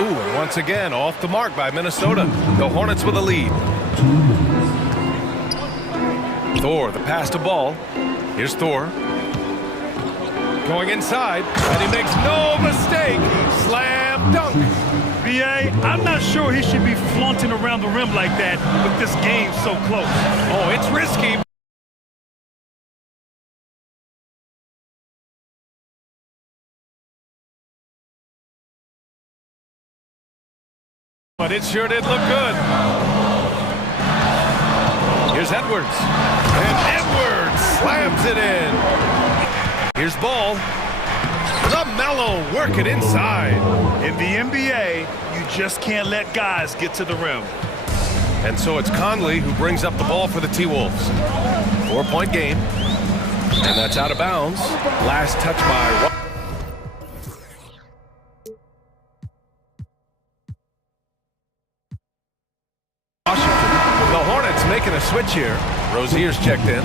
Ooh, and once again, off the mark by Minnesota. The Hornets with a lead. Thor, the pass to Ball. Here's Thor. Going inside, and he makes no mistake. Slam dunk. B.A., I'm not sure he should be flaunting around the rim like that with this game so close. Oh, it's risky. But it sure did look good. Here's Edwards. And Edwards slams it in. Here's Ball. LaMelo working inside. In the NBA, you just can't let guys get to the rim. And so it's Conley who brings up the ball for the T-Wolves. 4-point game. And that's out of bounds. Last touch by Washington. The Hornets making a switch here. Rozier's checked in.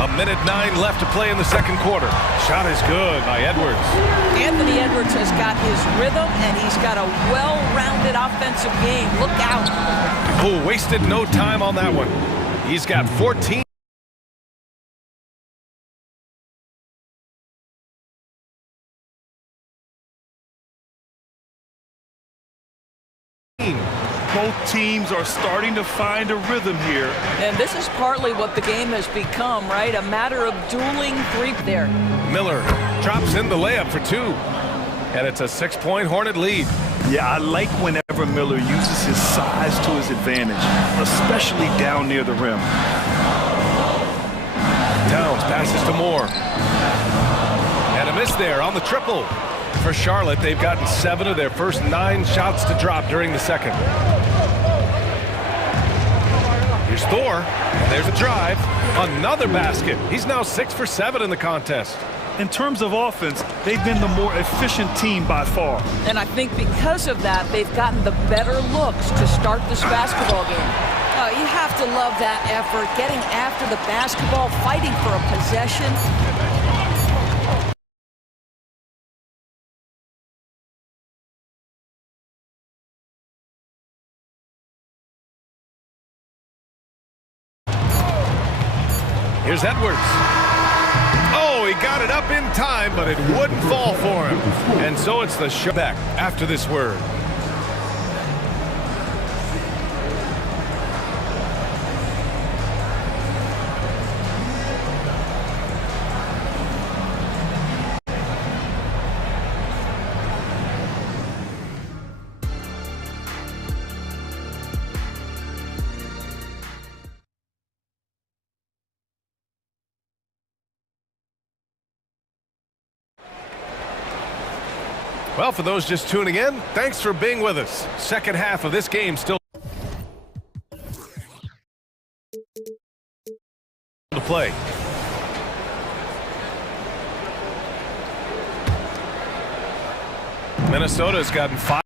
A minute 9 left to play in the second quarter. Shot is good by Edwards. Anthony Edwards has got his rhythm, and he's got a well-rounded offensive game. Look out. Oh, wasted no time on that one. He's got 14. Both teams are starting to find a rhythm here. And this is partly what the game has become, right? A matter of dueling three there. Miller drops in the layup for 2. And it's a 6-point Hornet lead. Yeah, I like whenever Miller uses his size to his advantage, especially down near the rim. Towns passes to Moore. And a miss there on the triple. For Charlotte, they've gotten 7 of their first 9 shots to drop during the second. Here's Thor. There's a drive. Another basket. He's now 6 for 7 in the contest. In terms of offense, they've been the more efficient team by far. And I think because of that, they've gotten the better looks to start this basketball game. You have to love that effort, getting after the basketball, fighting for a possession. Here's Edwards. Oh, he got it up in time, but it wouldn't fall for him. And so it's the shot back after this word. Well, for those just tuning in, thanks for being with us. Second half of this game still to play. Minnesota's gotten 5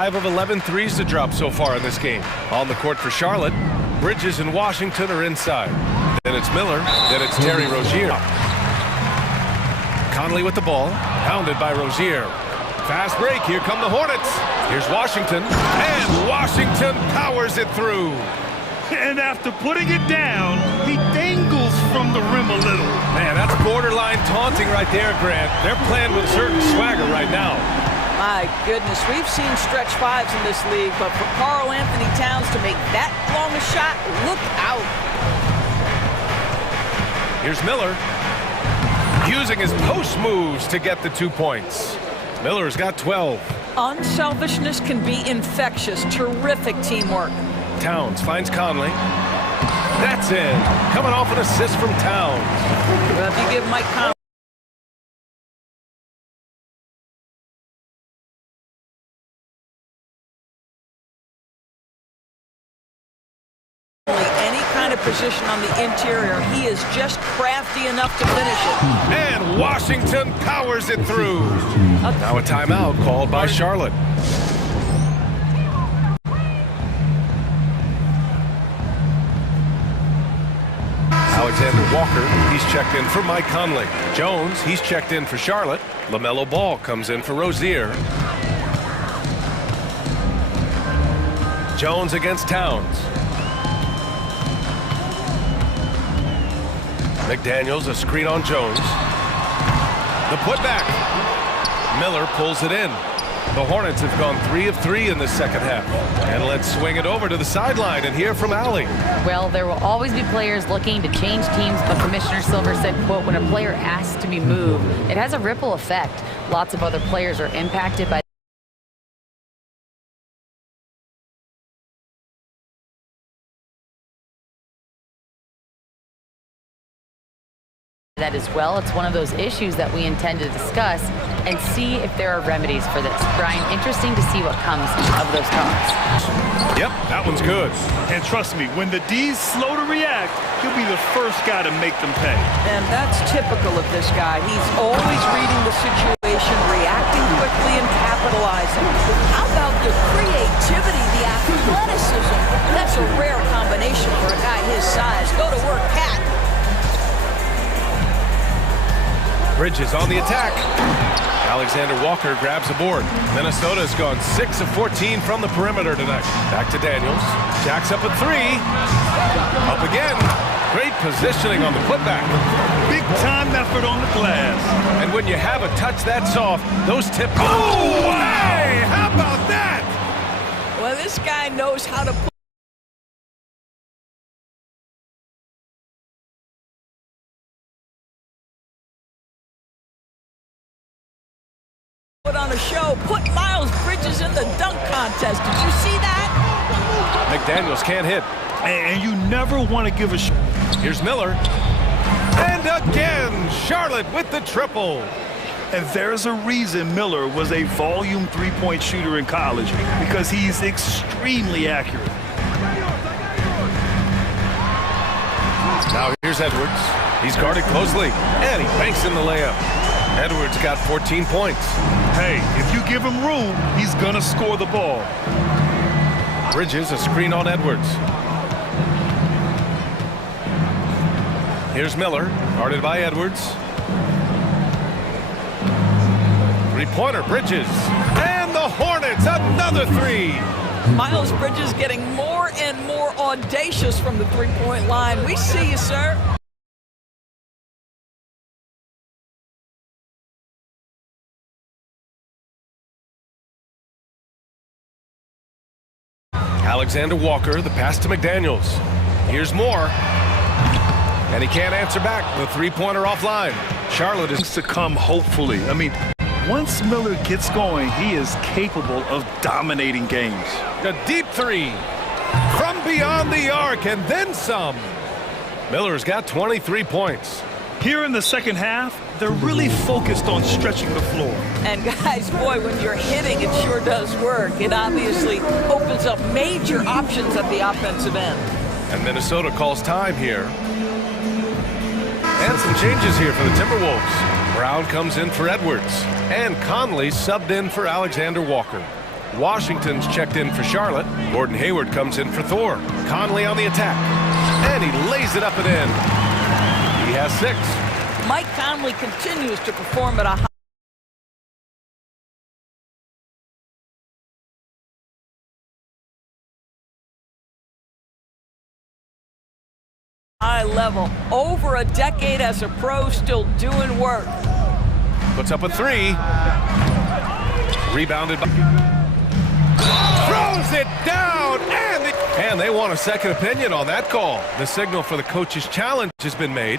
of 11 threes to drop so far in this game. On the court for Charlotte, Bridges and Washington are inside. Then it's Miller, then it's Terry Rozier. Conley with the ball, pounded by Rozier. Fast break, here come the Hornets. Here's Washington, and Washington powers it through. And after putting it down, he dangles from the rim a little. Man, that's borderline taunting right there, Grant. They're playing with a certain swagger right now. My goodness, we've seen stretch fives in this league, but for Karl Anthony Towns to make that long a shot, look out. Here's Miller, using his post moves to get the 2 points. Miller's got 12. Unselfishness can be infectious. Terrific teamwork. Towns finds Conley. That's in. Coming off an assist from Towns. Well, if you give Mike Conley any kind of position on the interior, he is just crafty enough to finish it. And Washington powers it through. Now a timeout called by Charlotte. Alexander Walker, he's checked in for Mike Conley. Jones, he's checked in for Charlotte. LaMelo Ball comes in for Rozier. Jones against Towns. McDaniels, a screen on Jones. The putback. Miller pulls it in. The Hornets have gone 3 of 3 in the second half. And let's swing it over to the sideline and hear from Allie. Well, there will always be players looking to change teams, but Commissioner Silver said, quote, when a player asks to be moved, it has a ripple effect. Lots of other players are impacted by that as well. It's one of those issues that we intend to discuss and see if there are remedies for this. Brian, interesting to see what comes of those talks. Yep, that one's good. And trust me, when the D's slow to react, he'll be the first guy to make them pay. And that's typical of this guy. He's always reading the situation, reacting quickly, and capitalizing. How about the creativity, the athleticism? That's a rare combination for a guy his size. Go to work, Cat. Bridges on the attack. Alexander Walker grabs a board. Minnesota's gone 6 of 14 from the perimeter tonight. Back to Daniels. Jacks up a 3. Up again. Great positioning on the putback. Big time effort on the glass. And when you have a touch that soft, those tip. Oh, hey! How about that? Well, this guy knows how to put on a show, put Miles Bridges in the dunk contest. Did you see that? McDaniels can't hit. And you never want to give a Here's Miller. And again, Charlotte with the triple. And there's a reason Miller was a volume three-point shooter in college, because he's extremely accurate. Now here's Edwards. He's guarded closely, and he banks in the layup. Edwards got 14 points. Hey, if you give him room, he's gonna score the ball. Bridges, a screen on Edwards. Here's Miller, guarded by Edwards. Three-pointer, Bridges. And the Hornets, another 3. Miles Bridges getting more and more audacious from the three-point line. We see you, sir. Alexander Walker, the pass to McDaniels. Here's more. And he can't answer back. The three-pointer offline. Charlotte is to come, hopefully. I mean, once Miller gets going, he is capable of dominating games. A deep 3 from beyond the arc, and then some. Miller's got 23 points. Here in the second half, they're really focused on stretching the floor. And guys, boy, when you're hitting, it sure does work. It obviously opens up major options at the offensive end. And Minnesota calls time here. And some changes here for the Timberwolves. Brown comes in for Edwards. And Conley subbed in for Alexander Walker. Washington's checked in for Charlotte. Gordon Hayward comes in for Thor. Conley on the attack. And he lays it up and in. He has 6. Mike Conley continues to perform at a high level. Over a decade as a pro, still doing work. Puts up a 3. Rebounded by... Throws it down, and they want a second opinion on that call. The signal for the coach's challenge has been made.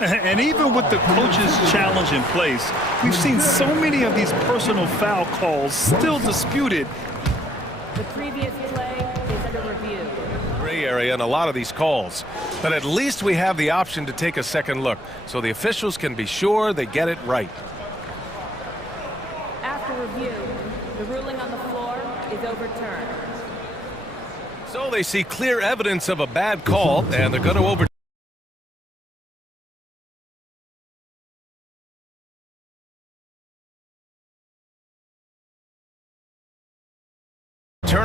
And even with the coach's challenge in place, we've seen so many of these personal foul calls still disputed. The previous play is under review. Gray area in a lot of these calls, but at least we have the option to take a second look, so the officials can be sure they get it right. After review, the ruling on the floor is overturned. So they see clear evidence of a bad call, and they're going to overturn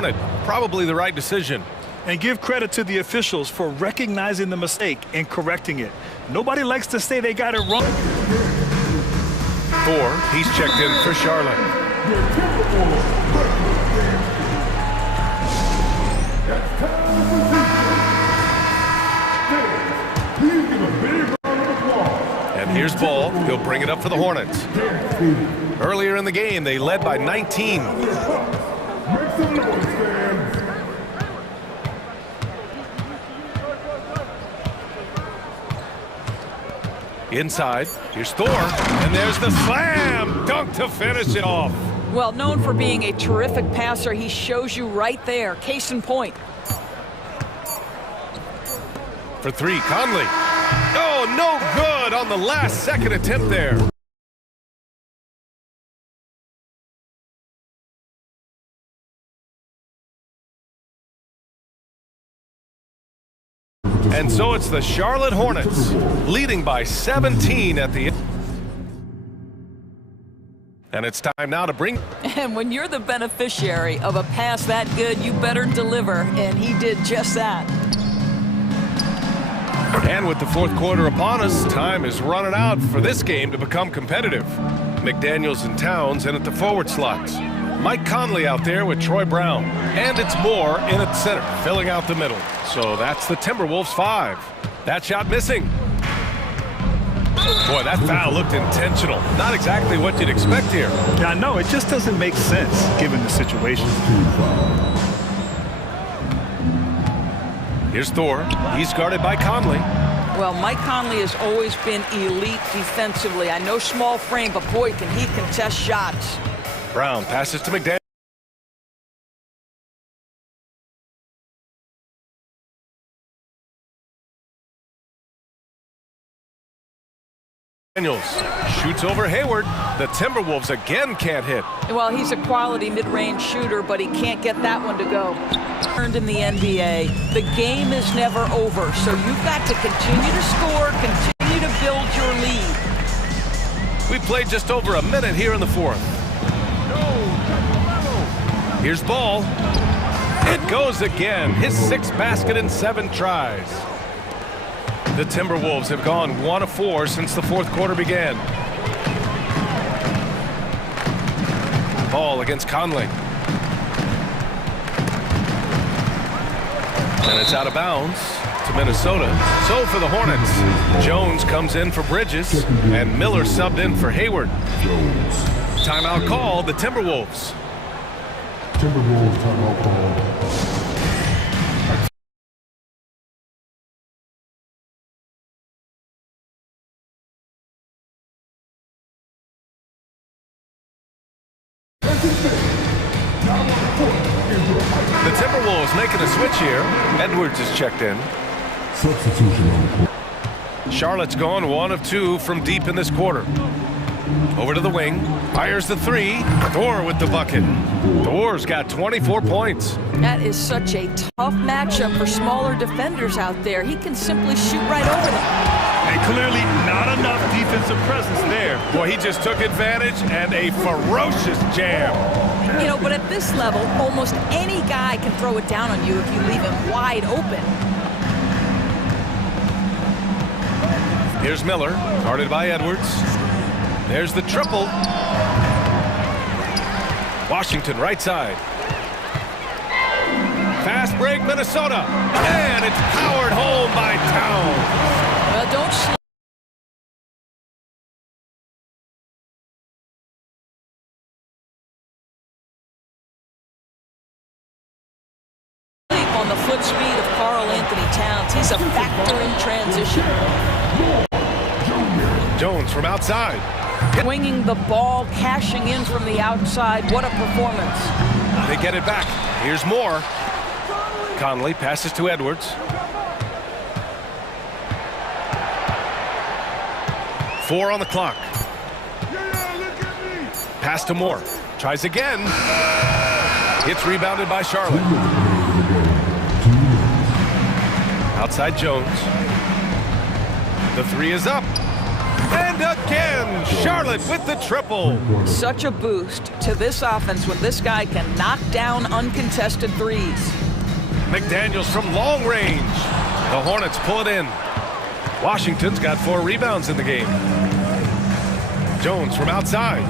it. Probably the right decision. And give credit to the officials for recognizing the mistake and correcting it. Nobody likes to say they got it wrong. Thor, he's checked in for Charlotte. And here's Ball. He'll bring it up for the Hornets. Earlier in the game, they led by 19. Inside, here's Thor, and there's the slam dunk to finish it off. Well, known for being a terrific passer, he shows you right there. Case in point. For three, Conley. Oh, no good on the last second attempt there. And so it's the Charlotte Hornets leading by 17 at the end. And it's time now to bring... And when you're the beneficiary of a pass that good, you better deliver, and he did just that. And with the fourth quarter upon us, time is running out for this game to become competitive. McDaniels and Towns in at the forward slots. Mike Conley out there with Troy Brown. And it's Moore in at center, filling out the middle. So that's the Timberwolves 5. That shot missing. Boy, that foul looked intentional. Not exactly what you'd expect here. Yeah, I know. It just doesn't make sense given the situation. Here's Thor. He's guarded by Conley. Well, Mike Conley has always been elite defensively. I know small frame, but boy, can he contest shots. Brown passes to McDaniels. Shoots over Hayward. The Timberwolves again can't hit. Well, he's a quality mid-range shooter, but he can't get that one to go. Earned in the NBA. The game is never over, so you've got to continue to score, continue to build your lead. We played just over a minute here in the fourth. Here's Ball. It goes again. His 6th basket in 7 tries. The Timberwolves have gone 1 of 4 since the fourth quarter began. Ball against Conley. And it's out of bounds to Minnesota. So for the Hornets, Jones comes in for Bridges, and Miller subbed in for Hayward. Timeout call, the Timberwolves. Timberwolves timeout call. The Timberwolves making a switch here. Edwards is checked in. Substitution on the court. Charlotte's gone 1 of 2 from deep in this quarter. Over to the wing. Fires the 3. Thor with the bucket. Thor's got 24 points. That is such a tough matchup for smaller defenders out there. He can simply shoot right over them. And clearly not enough defensive presence there. Boy, he just took advantage and a ferocious jam. You know, but at this level, almost any guy can throw it down on you if you leave him wide open. Here's Miller, guarded by Edwards. There's the triple. Washington right side. Fast break, Minnesota. And it's powered home by Town. Well, don't sleep on the foot speed of Karl Anthony Towns. He's a factor in transition. Jones from outside. Swinging the ball, cashing in from the outside. What a performance. They get it back. Here's more. Conley passes to Edwards. 4 on the clock. Pass to Moore. Tries again. It's rebounded by Charlotte. Outside Jones. The 3 is up. And again, Charlotte with the triple. Such a boost to this offense when this guy can knock down uncontested threes. McDaniels from long range. The Hornets pull it in. Washington's got 4 rebounds in the game. Jones from outside.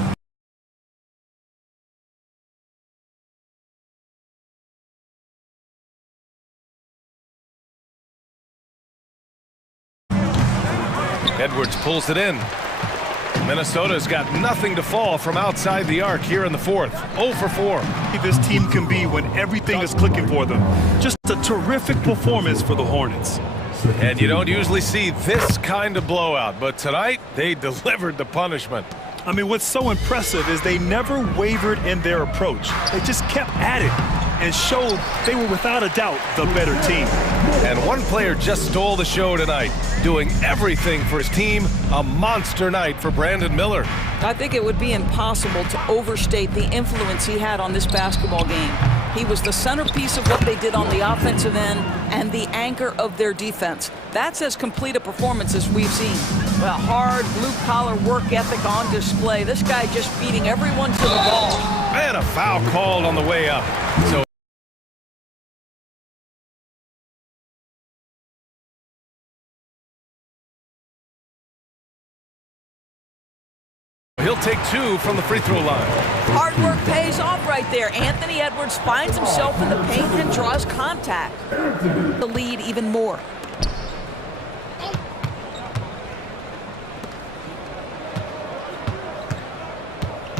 Edwards pulls it in. Minnesota's got nothing to fall from outside the arc here in the 4th. 0 for 4. This team can be when everything is clicking for them. Just a terrific performance for the Hornets. And you don't usually see this kind of blowout, but tonight they delivered the punishment. I mean, what's so impressive is they never wavered in their approach. They just kept at it and showed they were without a doubt the better team. And one player just stole the show tonight, doing everything for his team. A monster night for Brandon Miller. I think it would be impossible to overstate the influence he had on this basketball game. He was the centerpiece of what they did on the offensive end and the anchor of their defense. That's as complete a performance as we've seen. A hard, blue-collar work ethic on display. This guy just beating everyone to the ball. And a foul called on the way up. So he'll take 2 from the free throw line. Hard work pays off right there. Anthony Edwards finds himself in the paint and draws contact. The lead even more.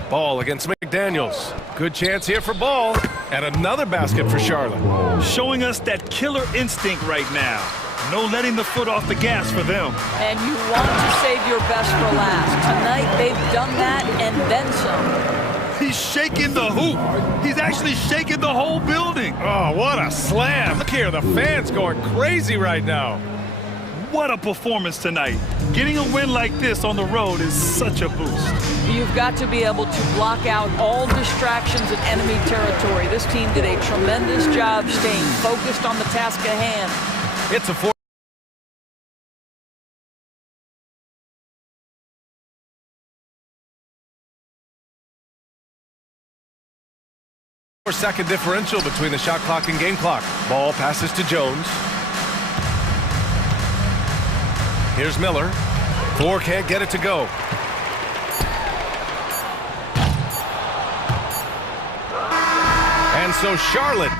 Ball against McDaniels. Good chance here for Ball. And another basket for Charlotte. Showing us that killer instinct right now. No letting the foot off the gas for them. And you want to save your best for last. Tonight, they've done that and then some. He's shaking the hoop. He's actually shaking the whole building. Oh, what a slam. Look here, the fans going crazy right now. What a performance tonight. Getting a win like this on the road is such a boost. You've got to be able to block out all distractions in enemy territory. This team did a tremendous job staying focused on the task at hand. It's a 4. Second differential between the shot clock and game clock. Ball passes to Jones. Here's Miller. 4 can't get it to go. And so Charlotte